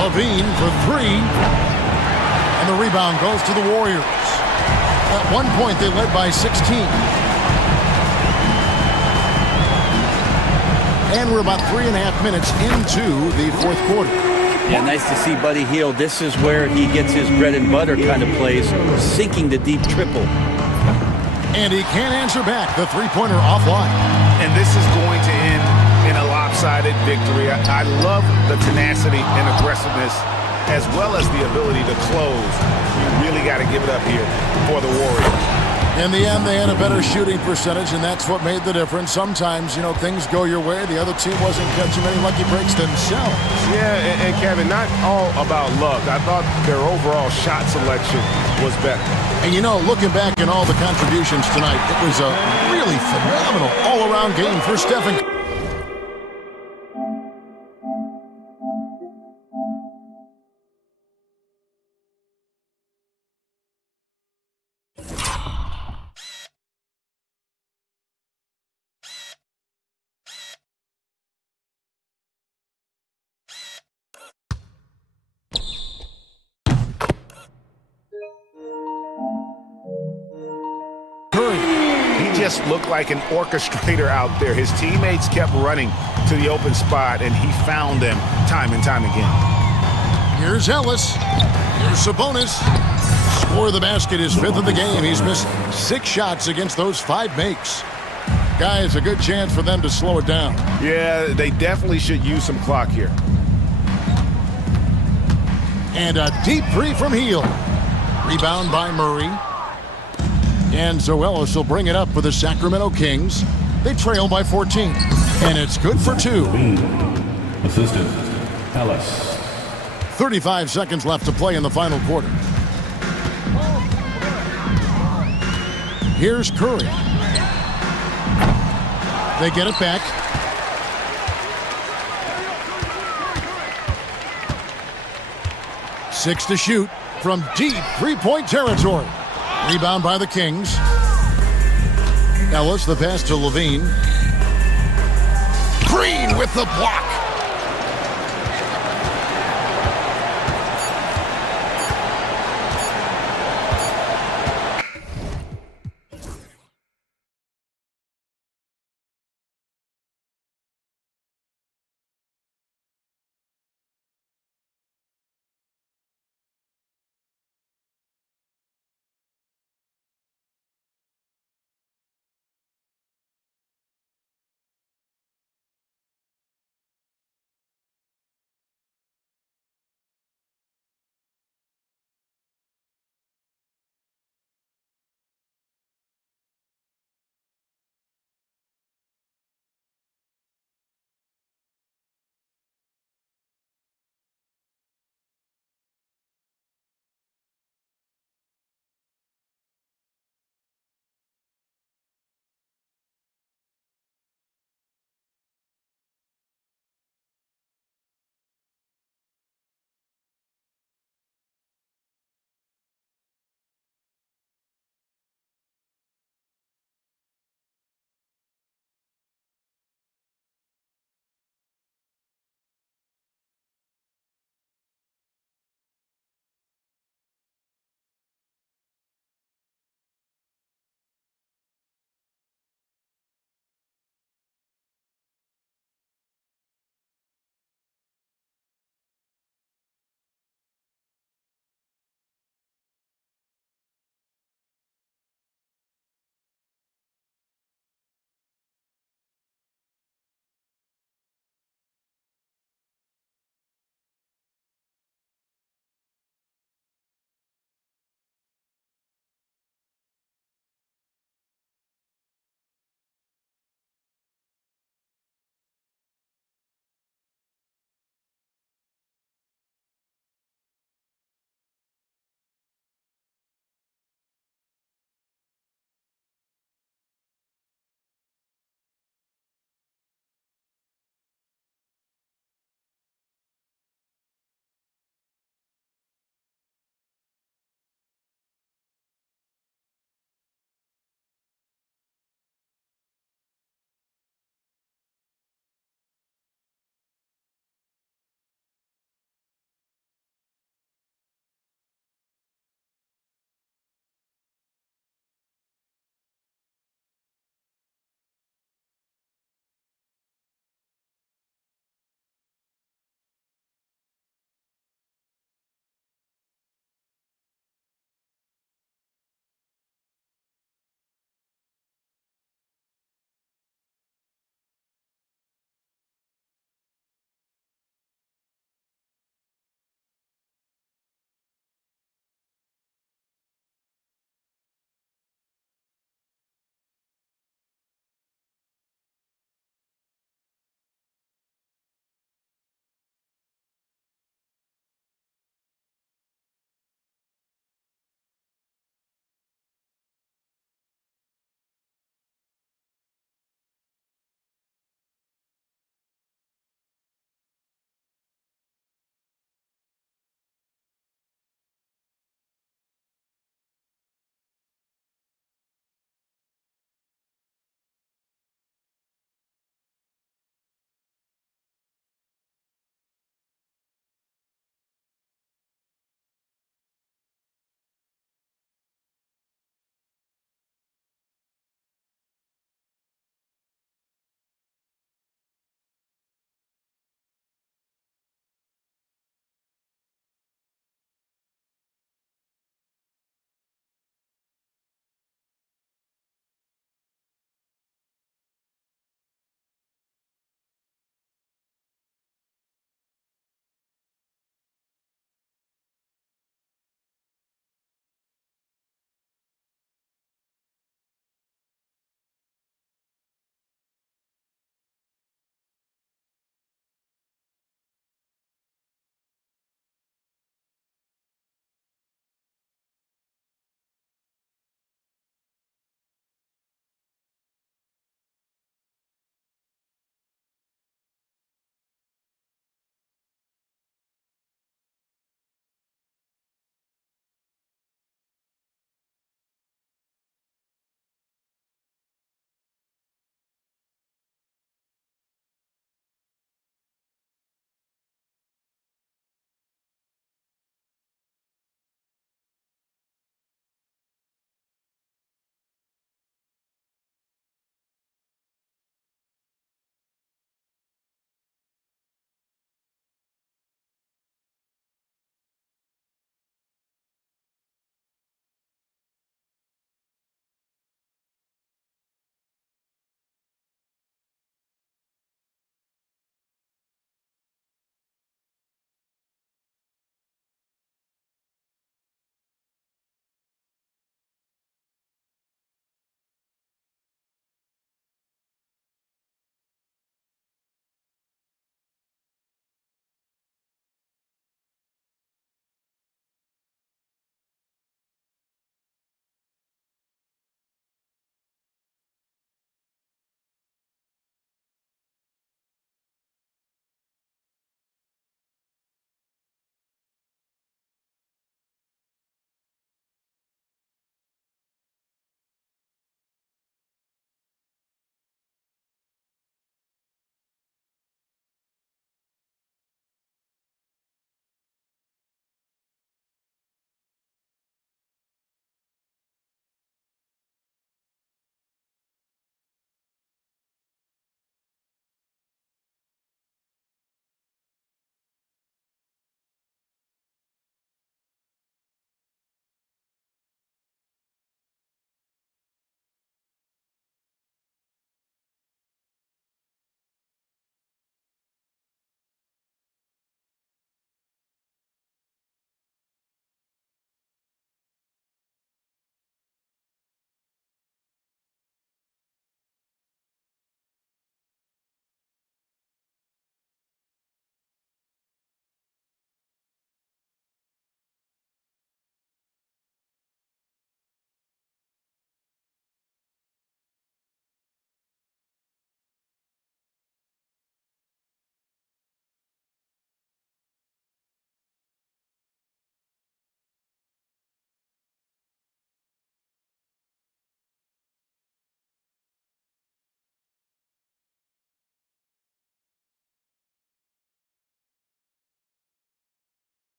Levine for 3. And the rebound goes to the Warriors. At one point, they led by 16. And we're about 3.5 minutes into the 4th quarter. Yeah, nice to see Buddy Hield. This is where he gets his bread and butter kind of plays, sinking the deep triple. And he can't answer back. The three-pointer offline. And this is going to end in a lopsided victory. I love the tenacity and aggressiveness, as well as the ability to close. You really got to give it up here for the Warriors. In the end, they had a better shooting percentage, and that's what made the difference. Sometimes, you know, things go your way. The other team wasn't catching many lucky breaks themselves. Yeah, and Kevin, not all about luck. I thought their overall shot selection was better. And, you know, looking back at all the contributions tonight, it was a really phenomenal all-around game for Stephen. Just looked like an orchestrator out there. His teammates kept running to the open spot, and he found them time and time again. Here's Ellis. Here's Sabonis. Score the basket, his 5th of the game. He's missed 6 shots against those 5 makes. Guys, a good chance for them to slow it down. Yeah, they definitely should use some clock here. And a deep three from Heel. Rebound by Murray. And Zoelos will bring it up for the Sacramento Kings. They trail by 14. And it's good for 2. Assistant, Ellis. 35 seconds left to play in the final quarter. Here's Curry. They get it back. Six to shoot from deep three-point territory. Rebound by the Kings. Ellis, the pass to Levine. Green with the block.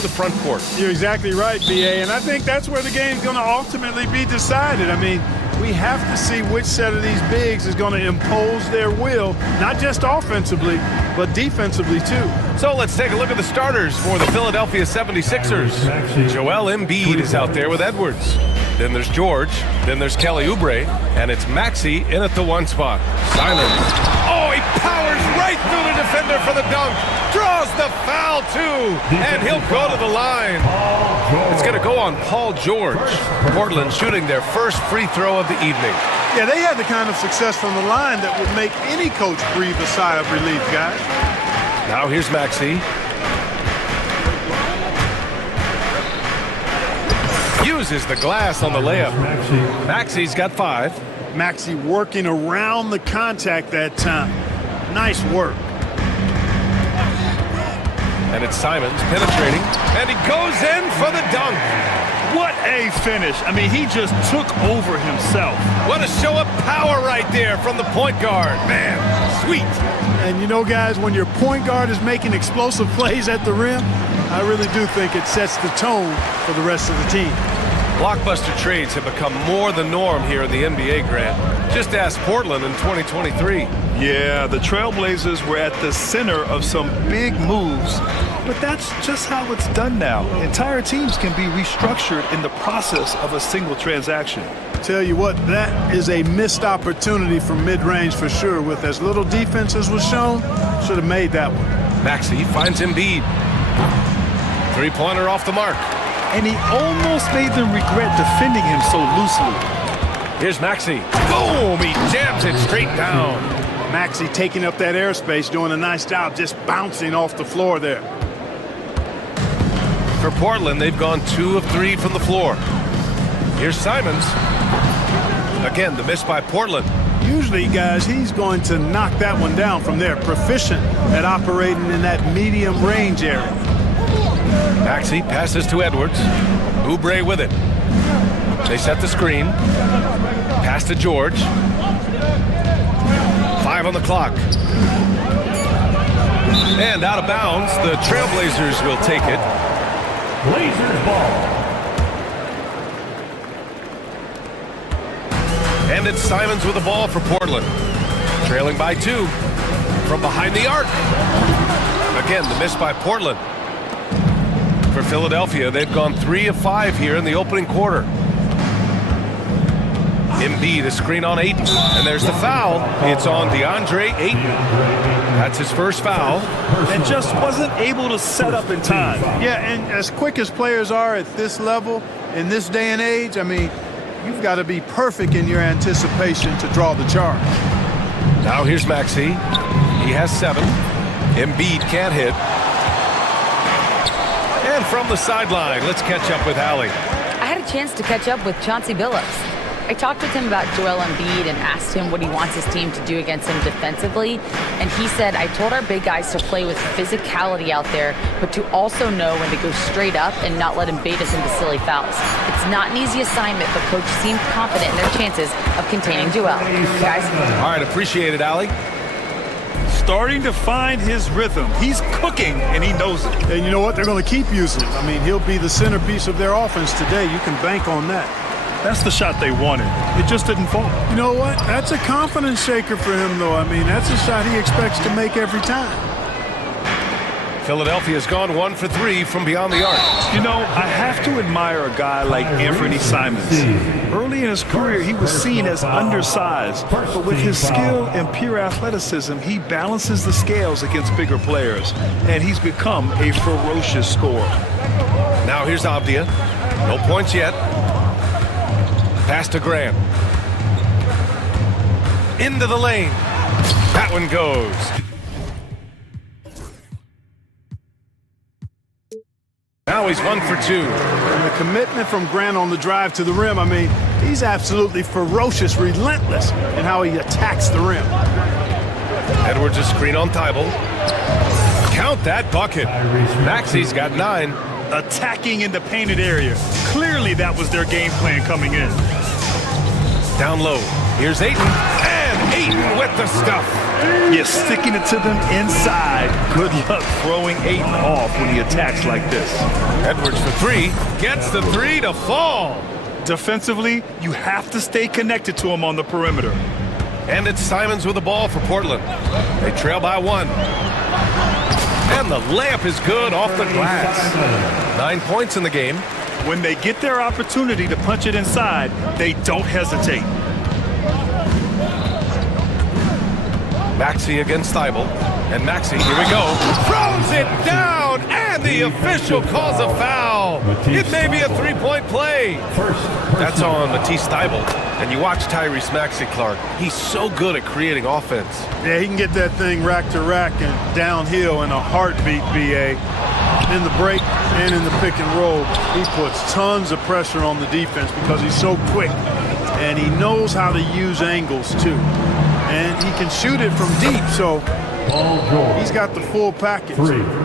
through the front court. You're exactly right, BA, and I think that's where the game's going to ultimately be decided. I mean, we have to see which set of these bigs is going to impose their will, not just offensively, but defensively too. So let's take a look at the starters for the Philadelphia 76ers. Joel Embiid is out there with Edwards. Then there's George. Then there's Kelly Oubre. And it's Maxey in at the 1 spot. Simons. Oh, he powers right through the defender for the dunk. Draws the foul, too. And he'll go to the line. It's going to go on Paul George. Portland shooting their first free throw of the evening. Yeah, they had the kind of success from the line that would make any coach breathe a sigh of relief, guys. Now here's Maxey. Uses the glass on the layup. Maxey's got 5. Maxey working around the contact that time. Nice work. And it's Simons penetrating. And he goes in for the dunk. What a finish. I mean, he just took over himself. What a show of power right there from the point guard. Man, sweet. And you know, guys, when your point guard is making explosive plays at the rim, I really do think it sets the tone for the rest of the team. Blockbuster trades have become more the norm here in the NBA, Grant. Just ask Portland in 2023. Yeah, the Trailblazers were at the center of some big moves, but that's just how it's done now. Entire teams can be restructured in the process of a single transaction. Tell you what, that is a missed opportunity from mid-range for sure. With as little defense as was shown, should have made that one. Maxey finds Embiid. Three-pointer off the mark. And he almost made them regret defending him so loosely. Here's Maxey. Boom! He jams it straight down. Maxey taking up that airspace, doing a nice job just bouncing off the floor there. For Portland, they've gone 2 of 3 from the floor. Here's Simons. Again, the miss by Portland. Usually, guys, he's going to knock that one down from there. Proficient at operating in that medium range area. Maxey passes to Edwards. Oubre with it. They set the screen. Pass to George. 5 on the clock. And out of bounds, the Trailblazers will take it. Blazers ball. And it's Simons with the ball for Portland. Trailing by 2. From behind the arc. Again, the miss by Portland. For Philadelphia, they've gone 3 of 5 here in the opening quarter. Embiid, a screen on Ayton. And there's the foul. It's on DeAndre Ayton. That's his first foul. And just wasn't able to set up in time. Yeah, and as quick as players are at this level, in this day and age, I mean, you've got to be perfect in your anticipation to draw the charge. Now here's Maxey. He has 7. Embiid can't hit. And from the sideline, let's catch up with Allie. I had a chance to catch up with Chauncey Billups. I talked with him about Joel Embiid and asked him what he wants his team to do against him defensively. And he said, I told our big guys to play with physicality out there, but to also know when to go straight up and not let him bait us into silly fouls. It's not an easy assignment, but coach seemed confident in their chances of containing Joel. Guys? All right, appreciate it, Allie. Starting to find his rhythm. He's cooking, and he knows it. And you know what? They're going to keep using him. I mean, he'll be the centerpiece of their offense today. You can bank on that. That's the shot they wanted. It just didn't fall. You know what? That's a confidence shaker for him, though. I mean, that's a shot he expects to make every time. Philadelphia's gone 1 for 3 from beyond the arc. You know, I have to admire a guy like Anthony Simons. Early in his career, he was seen as undersized, but with his skill and pure athleticism, he balances the scales against bigger players, and he's become a ferocious scorer. Now here's Avdia. No points yet. Pass to Graham. Into the lane. That one goes. Now he's 1 for 2. And the commitment from Grant on the drive to the rim, I mean, he's absolutely ferocious, relentless in how he attacks the rim. Edwards a screen on Thibault. Count that bucket. Maxey's got 9. Attacking in the painted area. Clearly that was their game plan coming in. Down low. Here's Ayton. And Ayton with the stuff. Yeah, sticking it to them inside. Good luck throwing Ayton off when he attacks like this. Edwards for three. Gets the three to fall. Defensively, you have to stay connected to him on the perimeter. And it's Simons with the ball for Portland. They trail by one. And the layup is good off the glass. 9 points in the game. When they get their opportunity to punch it inside, they don't hesitate. Maxey against Thibault. And Maxey, here we go, throws it down, and the official calls a foul. It may be a three-point play. That's on Matisse Thibault. And you watch Tyrese Maxey, Clark. He's so good at creating offense. Yeah, he can get that thing rack to rack and downhill in a heartbeat, BA. In the break and in the pick and roll, he puts tons of pressure on the defense because he's so quick. And he knows how to use angles, too. And he can shoot it from deep, so he's got the full package.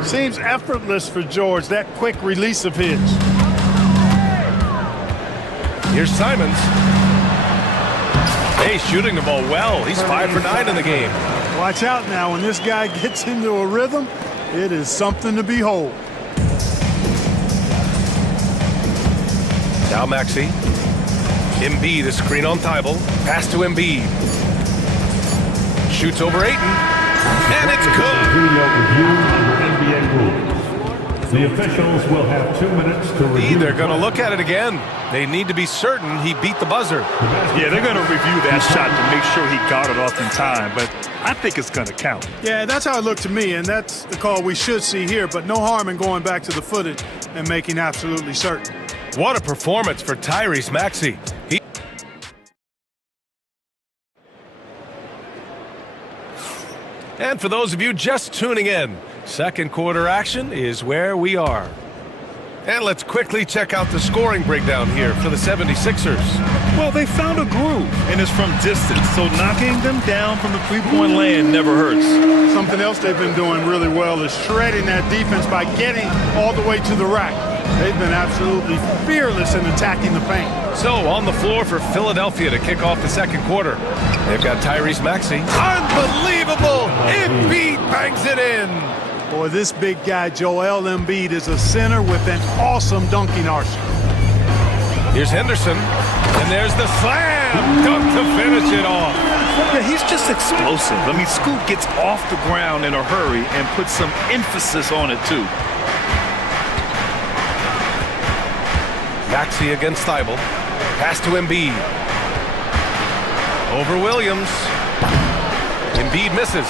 Seems effortless for George, that quick release of his. Here's Simons. Hey, shooting the ball well. He's 5 for 9 in the game. Watch out now. When this guy gets into a rhythm, it is something to behold. Now Maxey. Embiid, a screen on Thibault. Pass to Embiid. Shoots over Ayton. And it's good. Video review under NBA rules. The officials will have 2 minutes to review. They're going to look at it again. They need to be certain he beat the buzzer. Yeah, they're going to review that shot to make sure he got it off in time, but I think it's going to count. Yeah, that's how it looked to me, and that's the call we should see here, but no harm in going back to the footage and making absolutely certain. What a performance for Tyrese Maxey. And for those of you just tuning in, second quarter action is where we are. And let's quickly check out the scoring breakdown here for the 76ers. Well, they found a groove, and it's from distance, so knocking them down from the three-point land never hurts. Something else they've been doing really well is shredding that defense by getting all the way to the rack. They've been absolutely fearless in attacking the paint. So on the floor for Philadelphia to kick off the second quarter, they've got Tyrese Maxey. Unbelievable! Embiid bangs it in. Boy, this big guy, Joel Embiid, is a center with an awesome dunking arsenal. Here's Henderson, and there's the slam dunk to finish it off. Yeah, he's just explosive. I mean, Scoot gets off the ground in a hurry and puts some emphasis on it, too. Maxey against Thibault. Pass to Embiid. Over Williams. Embiid misses.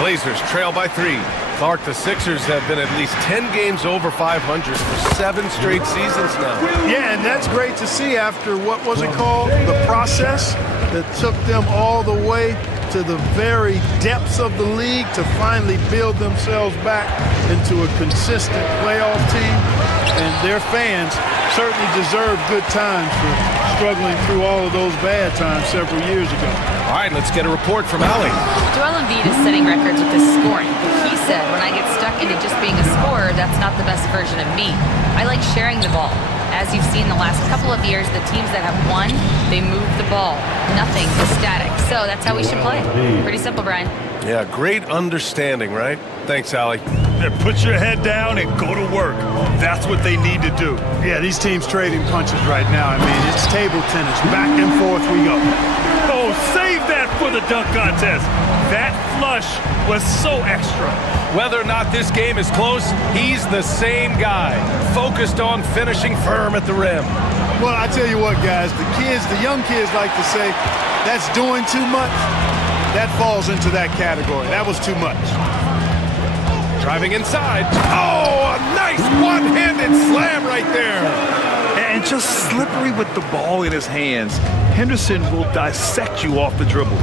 Blazers trail by 3. Clark, the Sixers have been at least 10 games over 500 for 7 straight seasons now. Yeah, and that's great to see after, what was it called? The process that took them all the way to the very depths of the league to finally build themselves back into a consistent playoff team. And their fans certainly deserve good times for struggling through all of those bad times several years ago. All right, let's get a report from Allie. Joel Embiid is setting records with his scoring. He said, when I get stuck into just being a scorer, that's not the best version of me. I like sharing the ball. As you've seen the last couple of years, the teams that have won, they move the ball. Nothing is static. So that's how we should play. Pretty simple, Brian. Yeah, great understanding, right? Thanks, Allie. Yeah, put your head down and go to work. That's what they need to do. Yeah, these teams trading punches right now. I mean, it's table tennis. Back and forth we go. Oh, save that for the dunk contest. That flush was so extra. Whether or not this game is close, he's the same guy, focused on finishing firm at the rim. Well, I tell you what, guys, the young kids like to say, that's doing too much. That falls into that category. That was too much. Driving inside. Oh, a nice one-handed slam right there. And just slippery with the ball in his hands. Henderson will dissect you off the dribble.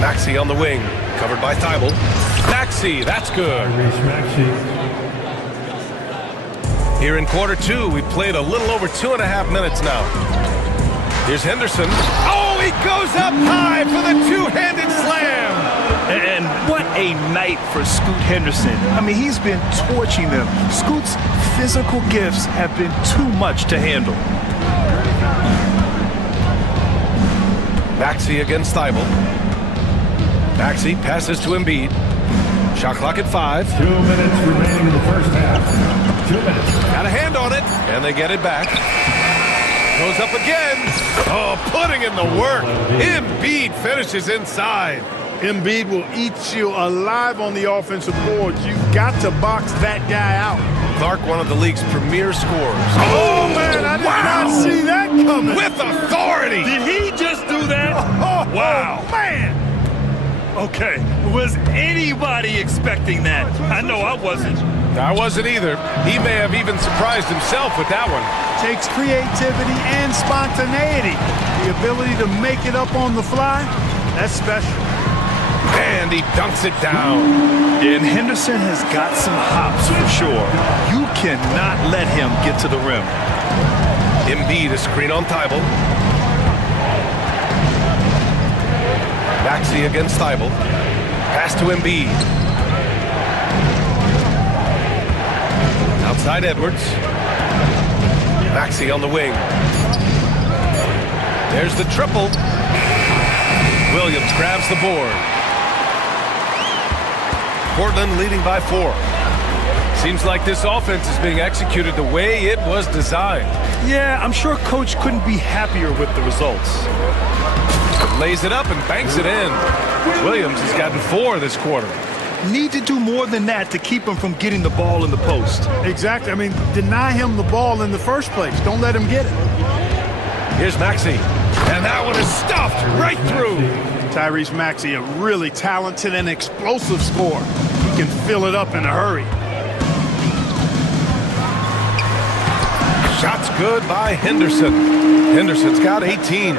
Maxey on the wing, covered by Thibault. Maxey, that's good. Here in quarter 2, we played a little over 2.5 minutes now. Here's Henderson. Oh, he goes up high for the two-handed slam. And what a night for Scoot Henderson. I mean, he's been torching them. Scoot's physical gifts have been too much to handle. Maxey against Thibault. Maxey passes to Embiid. Shot clock at 5. 2 minutes remaining in the first half. 2 minutes. Got a hand on it, and they get it back. Goes up again. Oh, putting in the work. Embiid finishes inside. Embiid will eat you alive on the offensive boards. You've got to box that guy out. Clark, one of the league's premier scorers. Oh, man, I did not see that coming. With authority. Did he just do that? Wow. Man. Okay, was anybody expecting that? I know I wasn't. I wasn't either. He may have even surprised himself with that one. Takes creativity and spontaneity. The ability to make it up on the fly, that's special. And he dunks it down. And Henderson has got some hops for sure. You cannot let him get to the rim. Embiid, a screen on Thibault. Maxey against Thibault. Pass to Embiid. Outside Edwards. Maxey on the wing. There's the triple. Williams grabs the board. Portland leading by 4. Seems like this offense is being executed the way it was designed. Yeah, I'm sure Coach couldn't be happier with the results. Lays it up and banks it in. Williams has gotten 4 this quarter. Need to do more than that to keep him from getting the ball in the post. Exactly. I mean, deny him the ball in the first place. Don't let him get it. Here's Maxey. And that one is stuffed right through. Tyrese Maxey, a really talented and explosive scorer. He can fill it up in a hurry. Shot's good by Henderson. Henderson's got 18.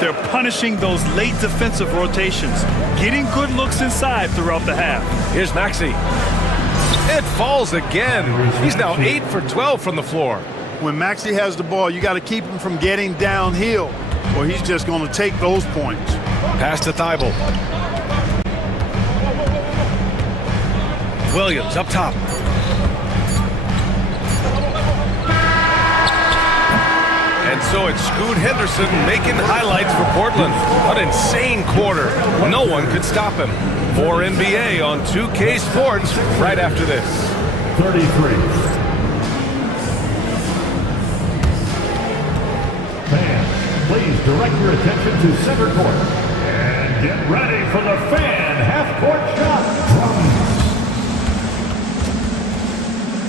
They're punishing those late defensive rotations, getting good looks inside throughout the half. Here's Maxey. It falls again. He's now 8 for 12 from the floor. When Maxey has the ball, you got to keep him from getting downhill, or he's just going to take those points. Pass to Thibault. Williams up top. And so it's Scoot Henderson making highlights for Portland. An insane quarter. No one could stop him. More NBA on 2K Sports right after this. 33. Fans, please direct your attention to center court. And get ready for the fan half-court shot.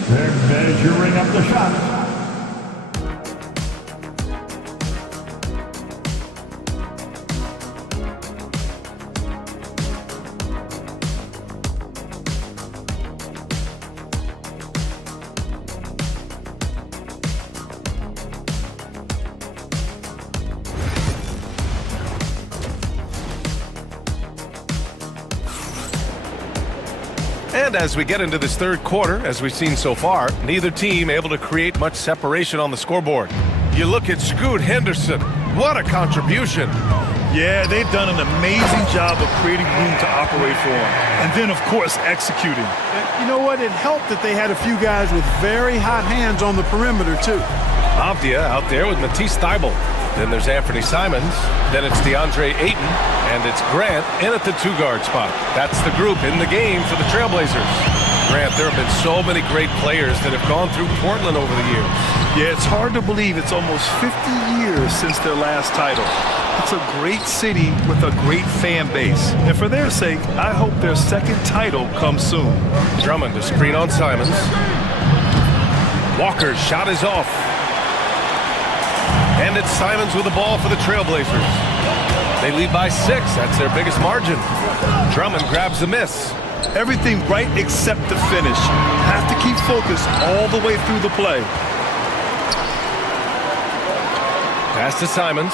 They're measuring up the shot. And as we get into this third quarter, as we've seen so far, neither team able to create much separation on the scoreboard. You look at Scoot Henderson. What a contribution. Yeah, they've done an amazing job of creating room to operate for him. And then, of course, executing. You know what? It helped that they had a few guys with very hot hands on the perimeter, too. Avdia out there with Matisse Thybulle. Then there's Anthony Simons. Then it's DeAndre Ayton. And it's Grant in at the 2-guard spot. That's the group in the game for the Trailblazers. Grant, there have been so many great players that have gone through Portland over the years. Yeah, it's hard to believe it's almost 50 years since their last title. It's a great city with a great fan base. And for their sake, I hope their second title comes soon. Drummond to screen on Simons. Walker's shot is off. And it's Simons with the ball for the Trailblazers. They lead by 6. That's their biggest margin. Drummond grabs the miss. Everything right except the finish. Have to keep focused all the way through the play. Pass to Simons.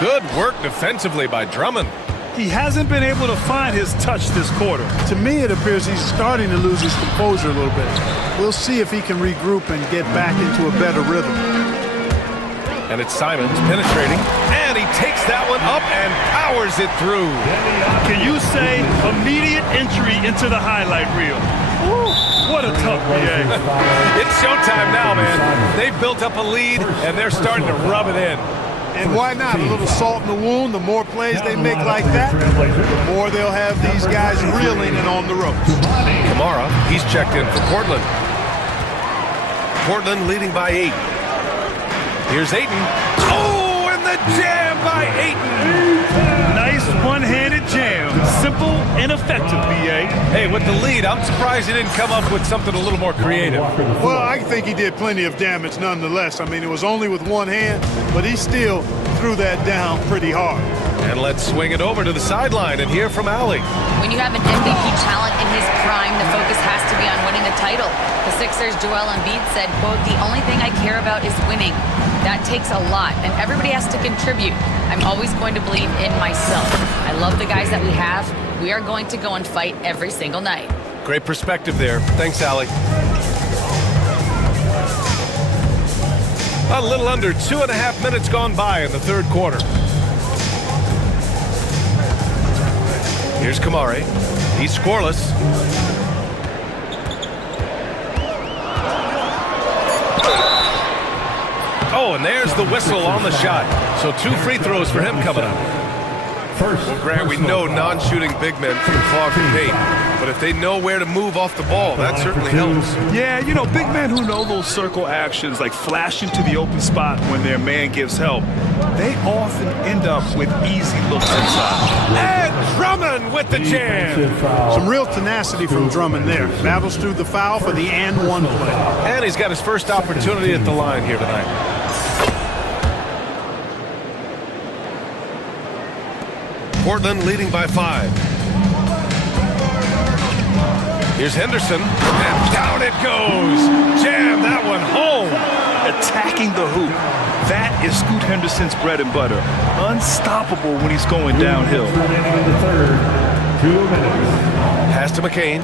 Good work defensively by Drummond. He hasn't been able to find his touch this quarter. To me, it appears he's starting to lose his composure a little bit. We'll see if he can regroup and get back into a better rhythm. And it's Simons penetrating, and he takes that one up and powers it through. Can you say immediate entry into the highlight reel? Woo, what a tough, BA. It's showtime now, man. They've built up a lead, and they're starting to rub it in. And why not? A little salt in the wound. The more plays they make like that, the more they'll have these guys reeling and on the ropes. Kamara, he's checked in for Portland. Portland leading by 8. Here's Ayton. Oh, and the jam by Ayton. Nice one-handed jam. Simple and effective, BA. Hey, with the lead, I'm surprised he didn't come up with something a little more creative. Well, I think he did plenty of damage nonetheless. I mean, it was only with one hand, but he still threw that down pretty hard. And let's swing it over to the sideline and hear from Allie. When you have an MVP talent in his prime, the focus has to be on winning the title. The Sixers' Joel Embiid said, quote, "The only thing I care about is winning. That takes a lot, and everybody has to contribute. I'm always going to believe in myself. I love the guys that we have. We are going to go and fight every single night." Great perspective there. Thanks, Allie. A little under 2.5 minutes gone by in the third quarter. Here's Kamari. He's scoreless. Oh, and there's the whistle on the shot. So 2 free throws for him coming up. Well, Grant, we know non-shooting big men can clog the paint, but if they know where to move off the ball, that certainly helps. Yeah, you know, big men who know those circle actions, like flashing to the open spot when their man gives help, they often end up with easy looks inside. And Drummond with the jam. Some real tenacity from Drummond there. Battles through the foul for the and-one play. And he's got his first opportunity at the line here tonight. Portland leading by 5. Here's Henderson, and down it goes. Jam that one home. Attacking the hoop. That is Scoot Henderson's bread and butter. Unstoppable when he's going downhill. Pass to McCain.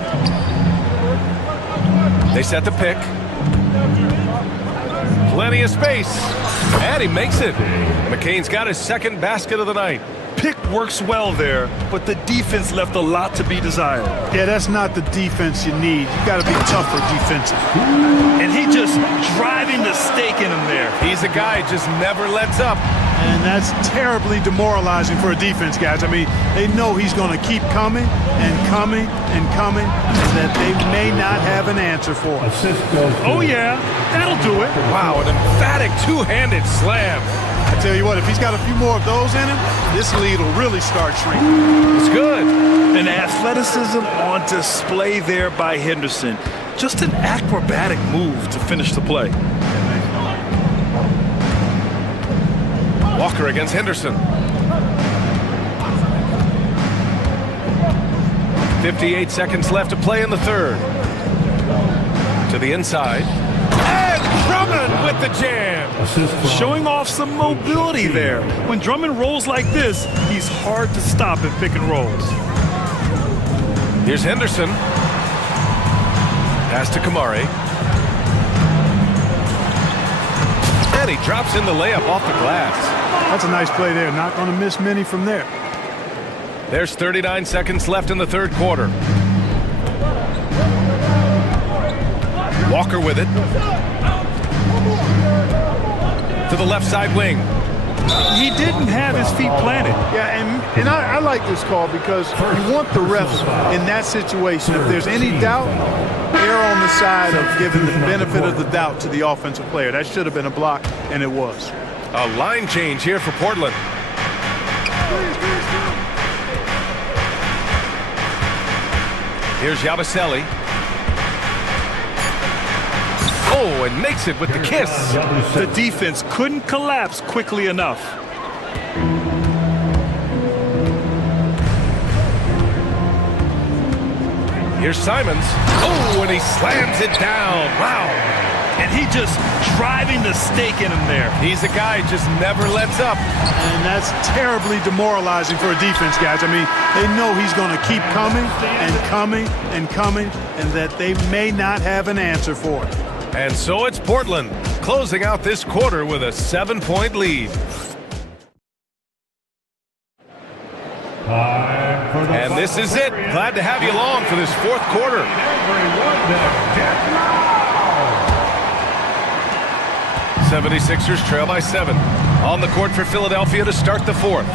They set the pick. Plenty of space. And he makes it. McCain's got his second basket of the night. Pick works well there, but the defense left a lot to be desired. Yeah, that's not the defense you need. You got to be tougher defensive. And he just driving the stake in him there. He's a guy who just never lets up. And that's terribly demoralizing for a defense, guys. I mean, they know he's going to keep coming and coming and coming, and that they may not have an answer for it. Oh, yeah, that'll do it. Wow, an emphatic two-handed slam. I tell you what, if he's got a few more of those in him, this lead will really start shrinking. It's good. And athleticism on display there by Henderson. Just an acrobatic move to finish the play. Walker against Henderson. 58 seconds left to play in the third. To the inside. And Drummond with the jam. Showing off some mobility there. When Drummond rolls like this, he's hard to stop in pick and rolls. Here's Henderson. Pass to Kamari. And he drops in the layup off the glass. That's a nice play there. Not going to miss many from there. There's 39 seconds left in the third quarter. Walker with it. To the left side wing. He didn't have his feet planted. Yeah, and I like this call because you want the refs in that situation. If there's any doubt, err on the side of giving the benefit of the doubt to the offensive player. That should have been a block, and it was. A line change here for Portland. Here's Yabusele. Oh, and makes it with the kiss. The defense couldn't collapse quickly enough. Here's Simons. Oh, and he slams it down. Wow. And he just driving the stake in him there. He's a guy who just never lets up. And that's terribly demoralizing for a defense, guys. I mean, they know he's going to keep coming and coming and coming, and that they may not have an answer for it. And so it's Portland closing out this quarter with a 7-point lead. And this is it. Glad to have you along for this fourth quarter. 76ers trail by 7. On the court for Philadelphia to start the fourth.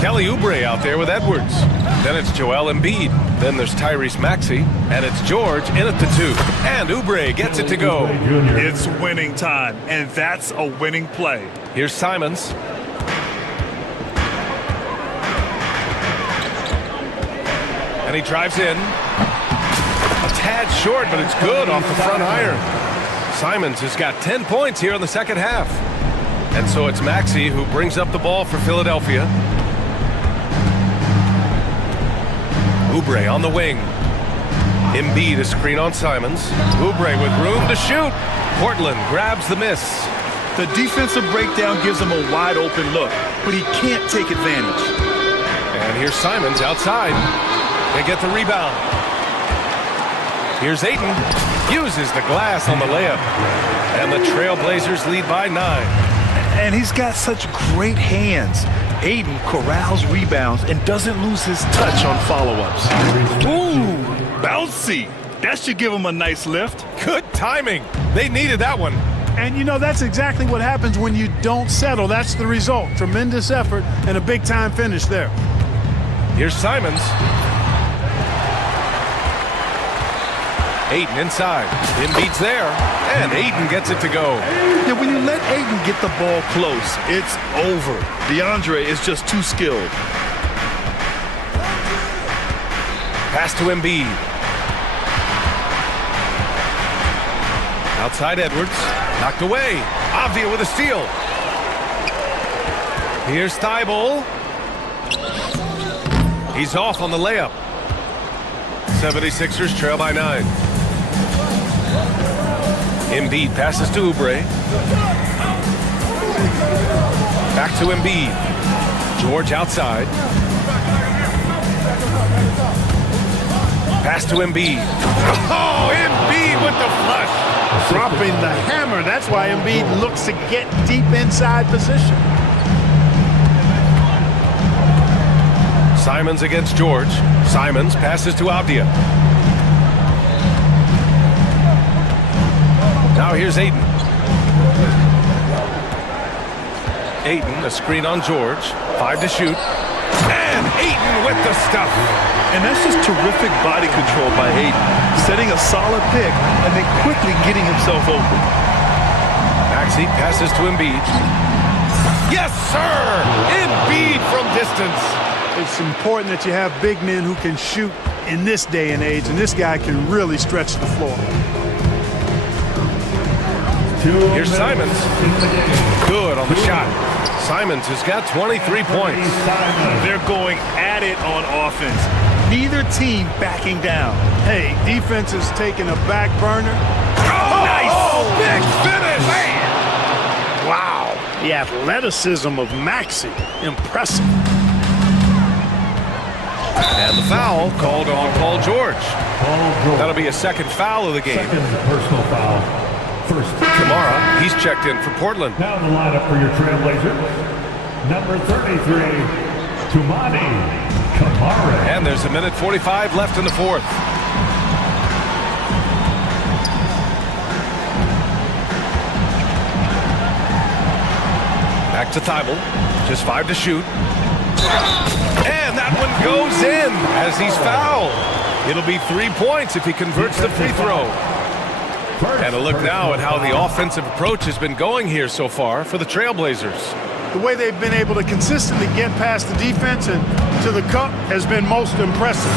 Kelly Oubre out there with Edwards. Then it's Joel Embiid. Then there's Tyrese Maxey. And it's George in at the 2. And Oubre gets it to go. It's winning time, and that's a winning play. Here's Simons. And he drives in. A tad short, but it's good off the front iron. Simons has got 10 points here in the second half. And so it's Maxey who brings up the ball for Philadelphia. Oubre on the wing. Embiid a screen on Simons. Oubre with room to shoot. Portland grabs the miss. The defensive breakdown gives him a wide open look, but he can't take advantage. And here's Simons outside. They get the rebound. Here's Ayton. Uses the glass on the layup. And the Trailblazers lead by 9. And he's got such great hands. Ayton corrals rebounds and doesn't lose his touch on follow-ups. Ooh, bouncy. That should give him a nice lift. Good timing. They needed that one. And you know, that's exactly what happens when you don't settle. That's the result. Tremendous effort and a big-time finish there. Here's Simons. Ayton inside. Embiid's there. And Ayton gets it to go. Yeah, when you let Ayton get the ball close, it's over. DeAndre is just too skilled. Pass to Embiid. Outside Edwards. Knocked away. Avdia with a steal. Here's Thibault. He's off on the layup. 76ers trail by 9. Embiid passes to Oubre. Back to Embiid. George outside. Pass to Embiid. Oh, Embiid with the flush. Dropping the hammer. That's why Embiid looks to get deep inside position. Simons against George. Simons passes to Avdia. Now here's Ayton. Ayton, a screen on George. 5 to shoot. And Ayton with the stuff. And that's just terrific body control by Ayton. Setting a solid pick and then quickly getting himself open. Maxey passes to Embiid. Yes, sir! Embiid from distance. It's important that you have big men who can shoot in this day and age, and this guy can really stretch the floor. Here's Simons. Good on the shot. Simons has got 23 points. They're going at it on offense. Neither team backing down. Hey, defense is taking a back burner. Oh, nice! Big finish! Man. Wow. The athleticism of Maxey. Impressive. And the foul called on Paul George. That'll be a second foul of the game. Second personal foul. First. Kamara, he's checked in for Portland. Now the lineup for your Trailblazers. Number 33, Tumani Kamara. And there's a minute 45 left in the fourth. Back to Thibault. Just 5 to shoot. And that one goes in as he's fouled. It'll be 3 points if he converts the free throw. And a look now at how the offensive approach has been going here so far for the Trailblazers. The way they've been able to consistently get past the defense and to the cup has been most impressive.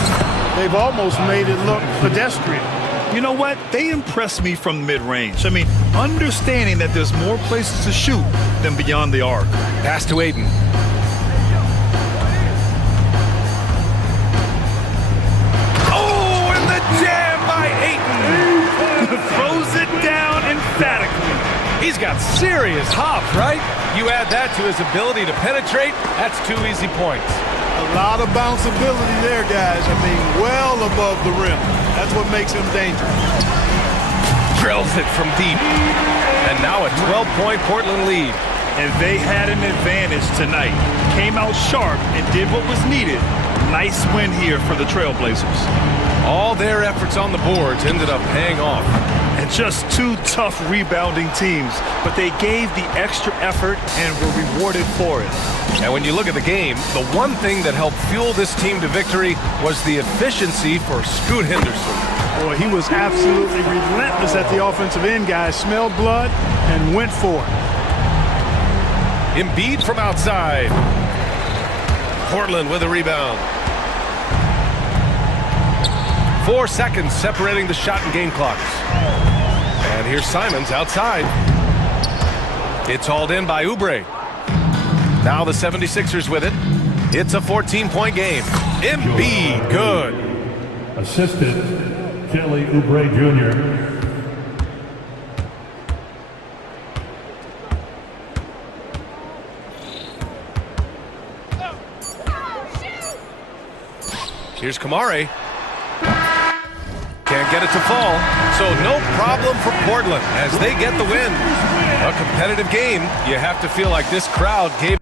They've almost made it look pedestrian. You know what? They impress me from mid-range. I mean, understanding that there's more places to shoot than beyond the arc. Pass to Ayton. Oh, and the jam by Ayton. Throws it down emphatically. He's got serious hops, right? You add that to his ability to penetrate, that's 2 easy points. A lot of bounceability there, guys. I mean, well above the rim. That's what makes him dangerous. Drills it from deep. And now a 12-point Portland lead. And they had an advantage tonight. Came out sharp and did what was needed. Nice win here for the Trailblazers. All their efforts on the boards ended up paying off. And just two tough rebounding teams, but they gave the extra effort and were rewarded for it. And when you look at the game, the one thing that helped fuel this team to victory was the efficiency for Scoot Henderson. Boy, he was absolutely relentless at the offensive end, guys. Smelled blood and went for it. Embiid from outside. Portland with a rebound. 4 seconds separating the shot and game clocks. And here's Simons outside. It's hauled in by Oubre. Now the 76ers with it. It's a 14-point game. Embiid, good. Assistant, Kelly Oubre Jr. Here's Kamari. Can't get it to fall, so no problem for Portland as they get the win. A competitive game. You have to feel like this crowd gave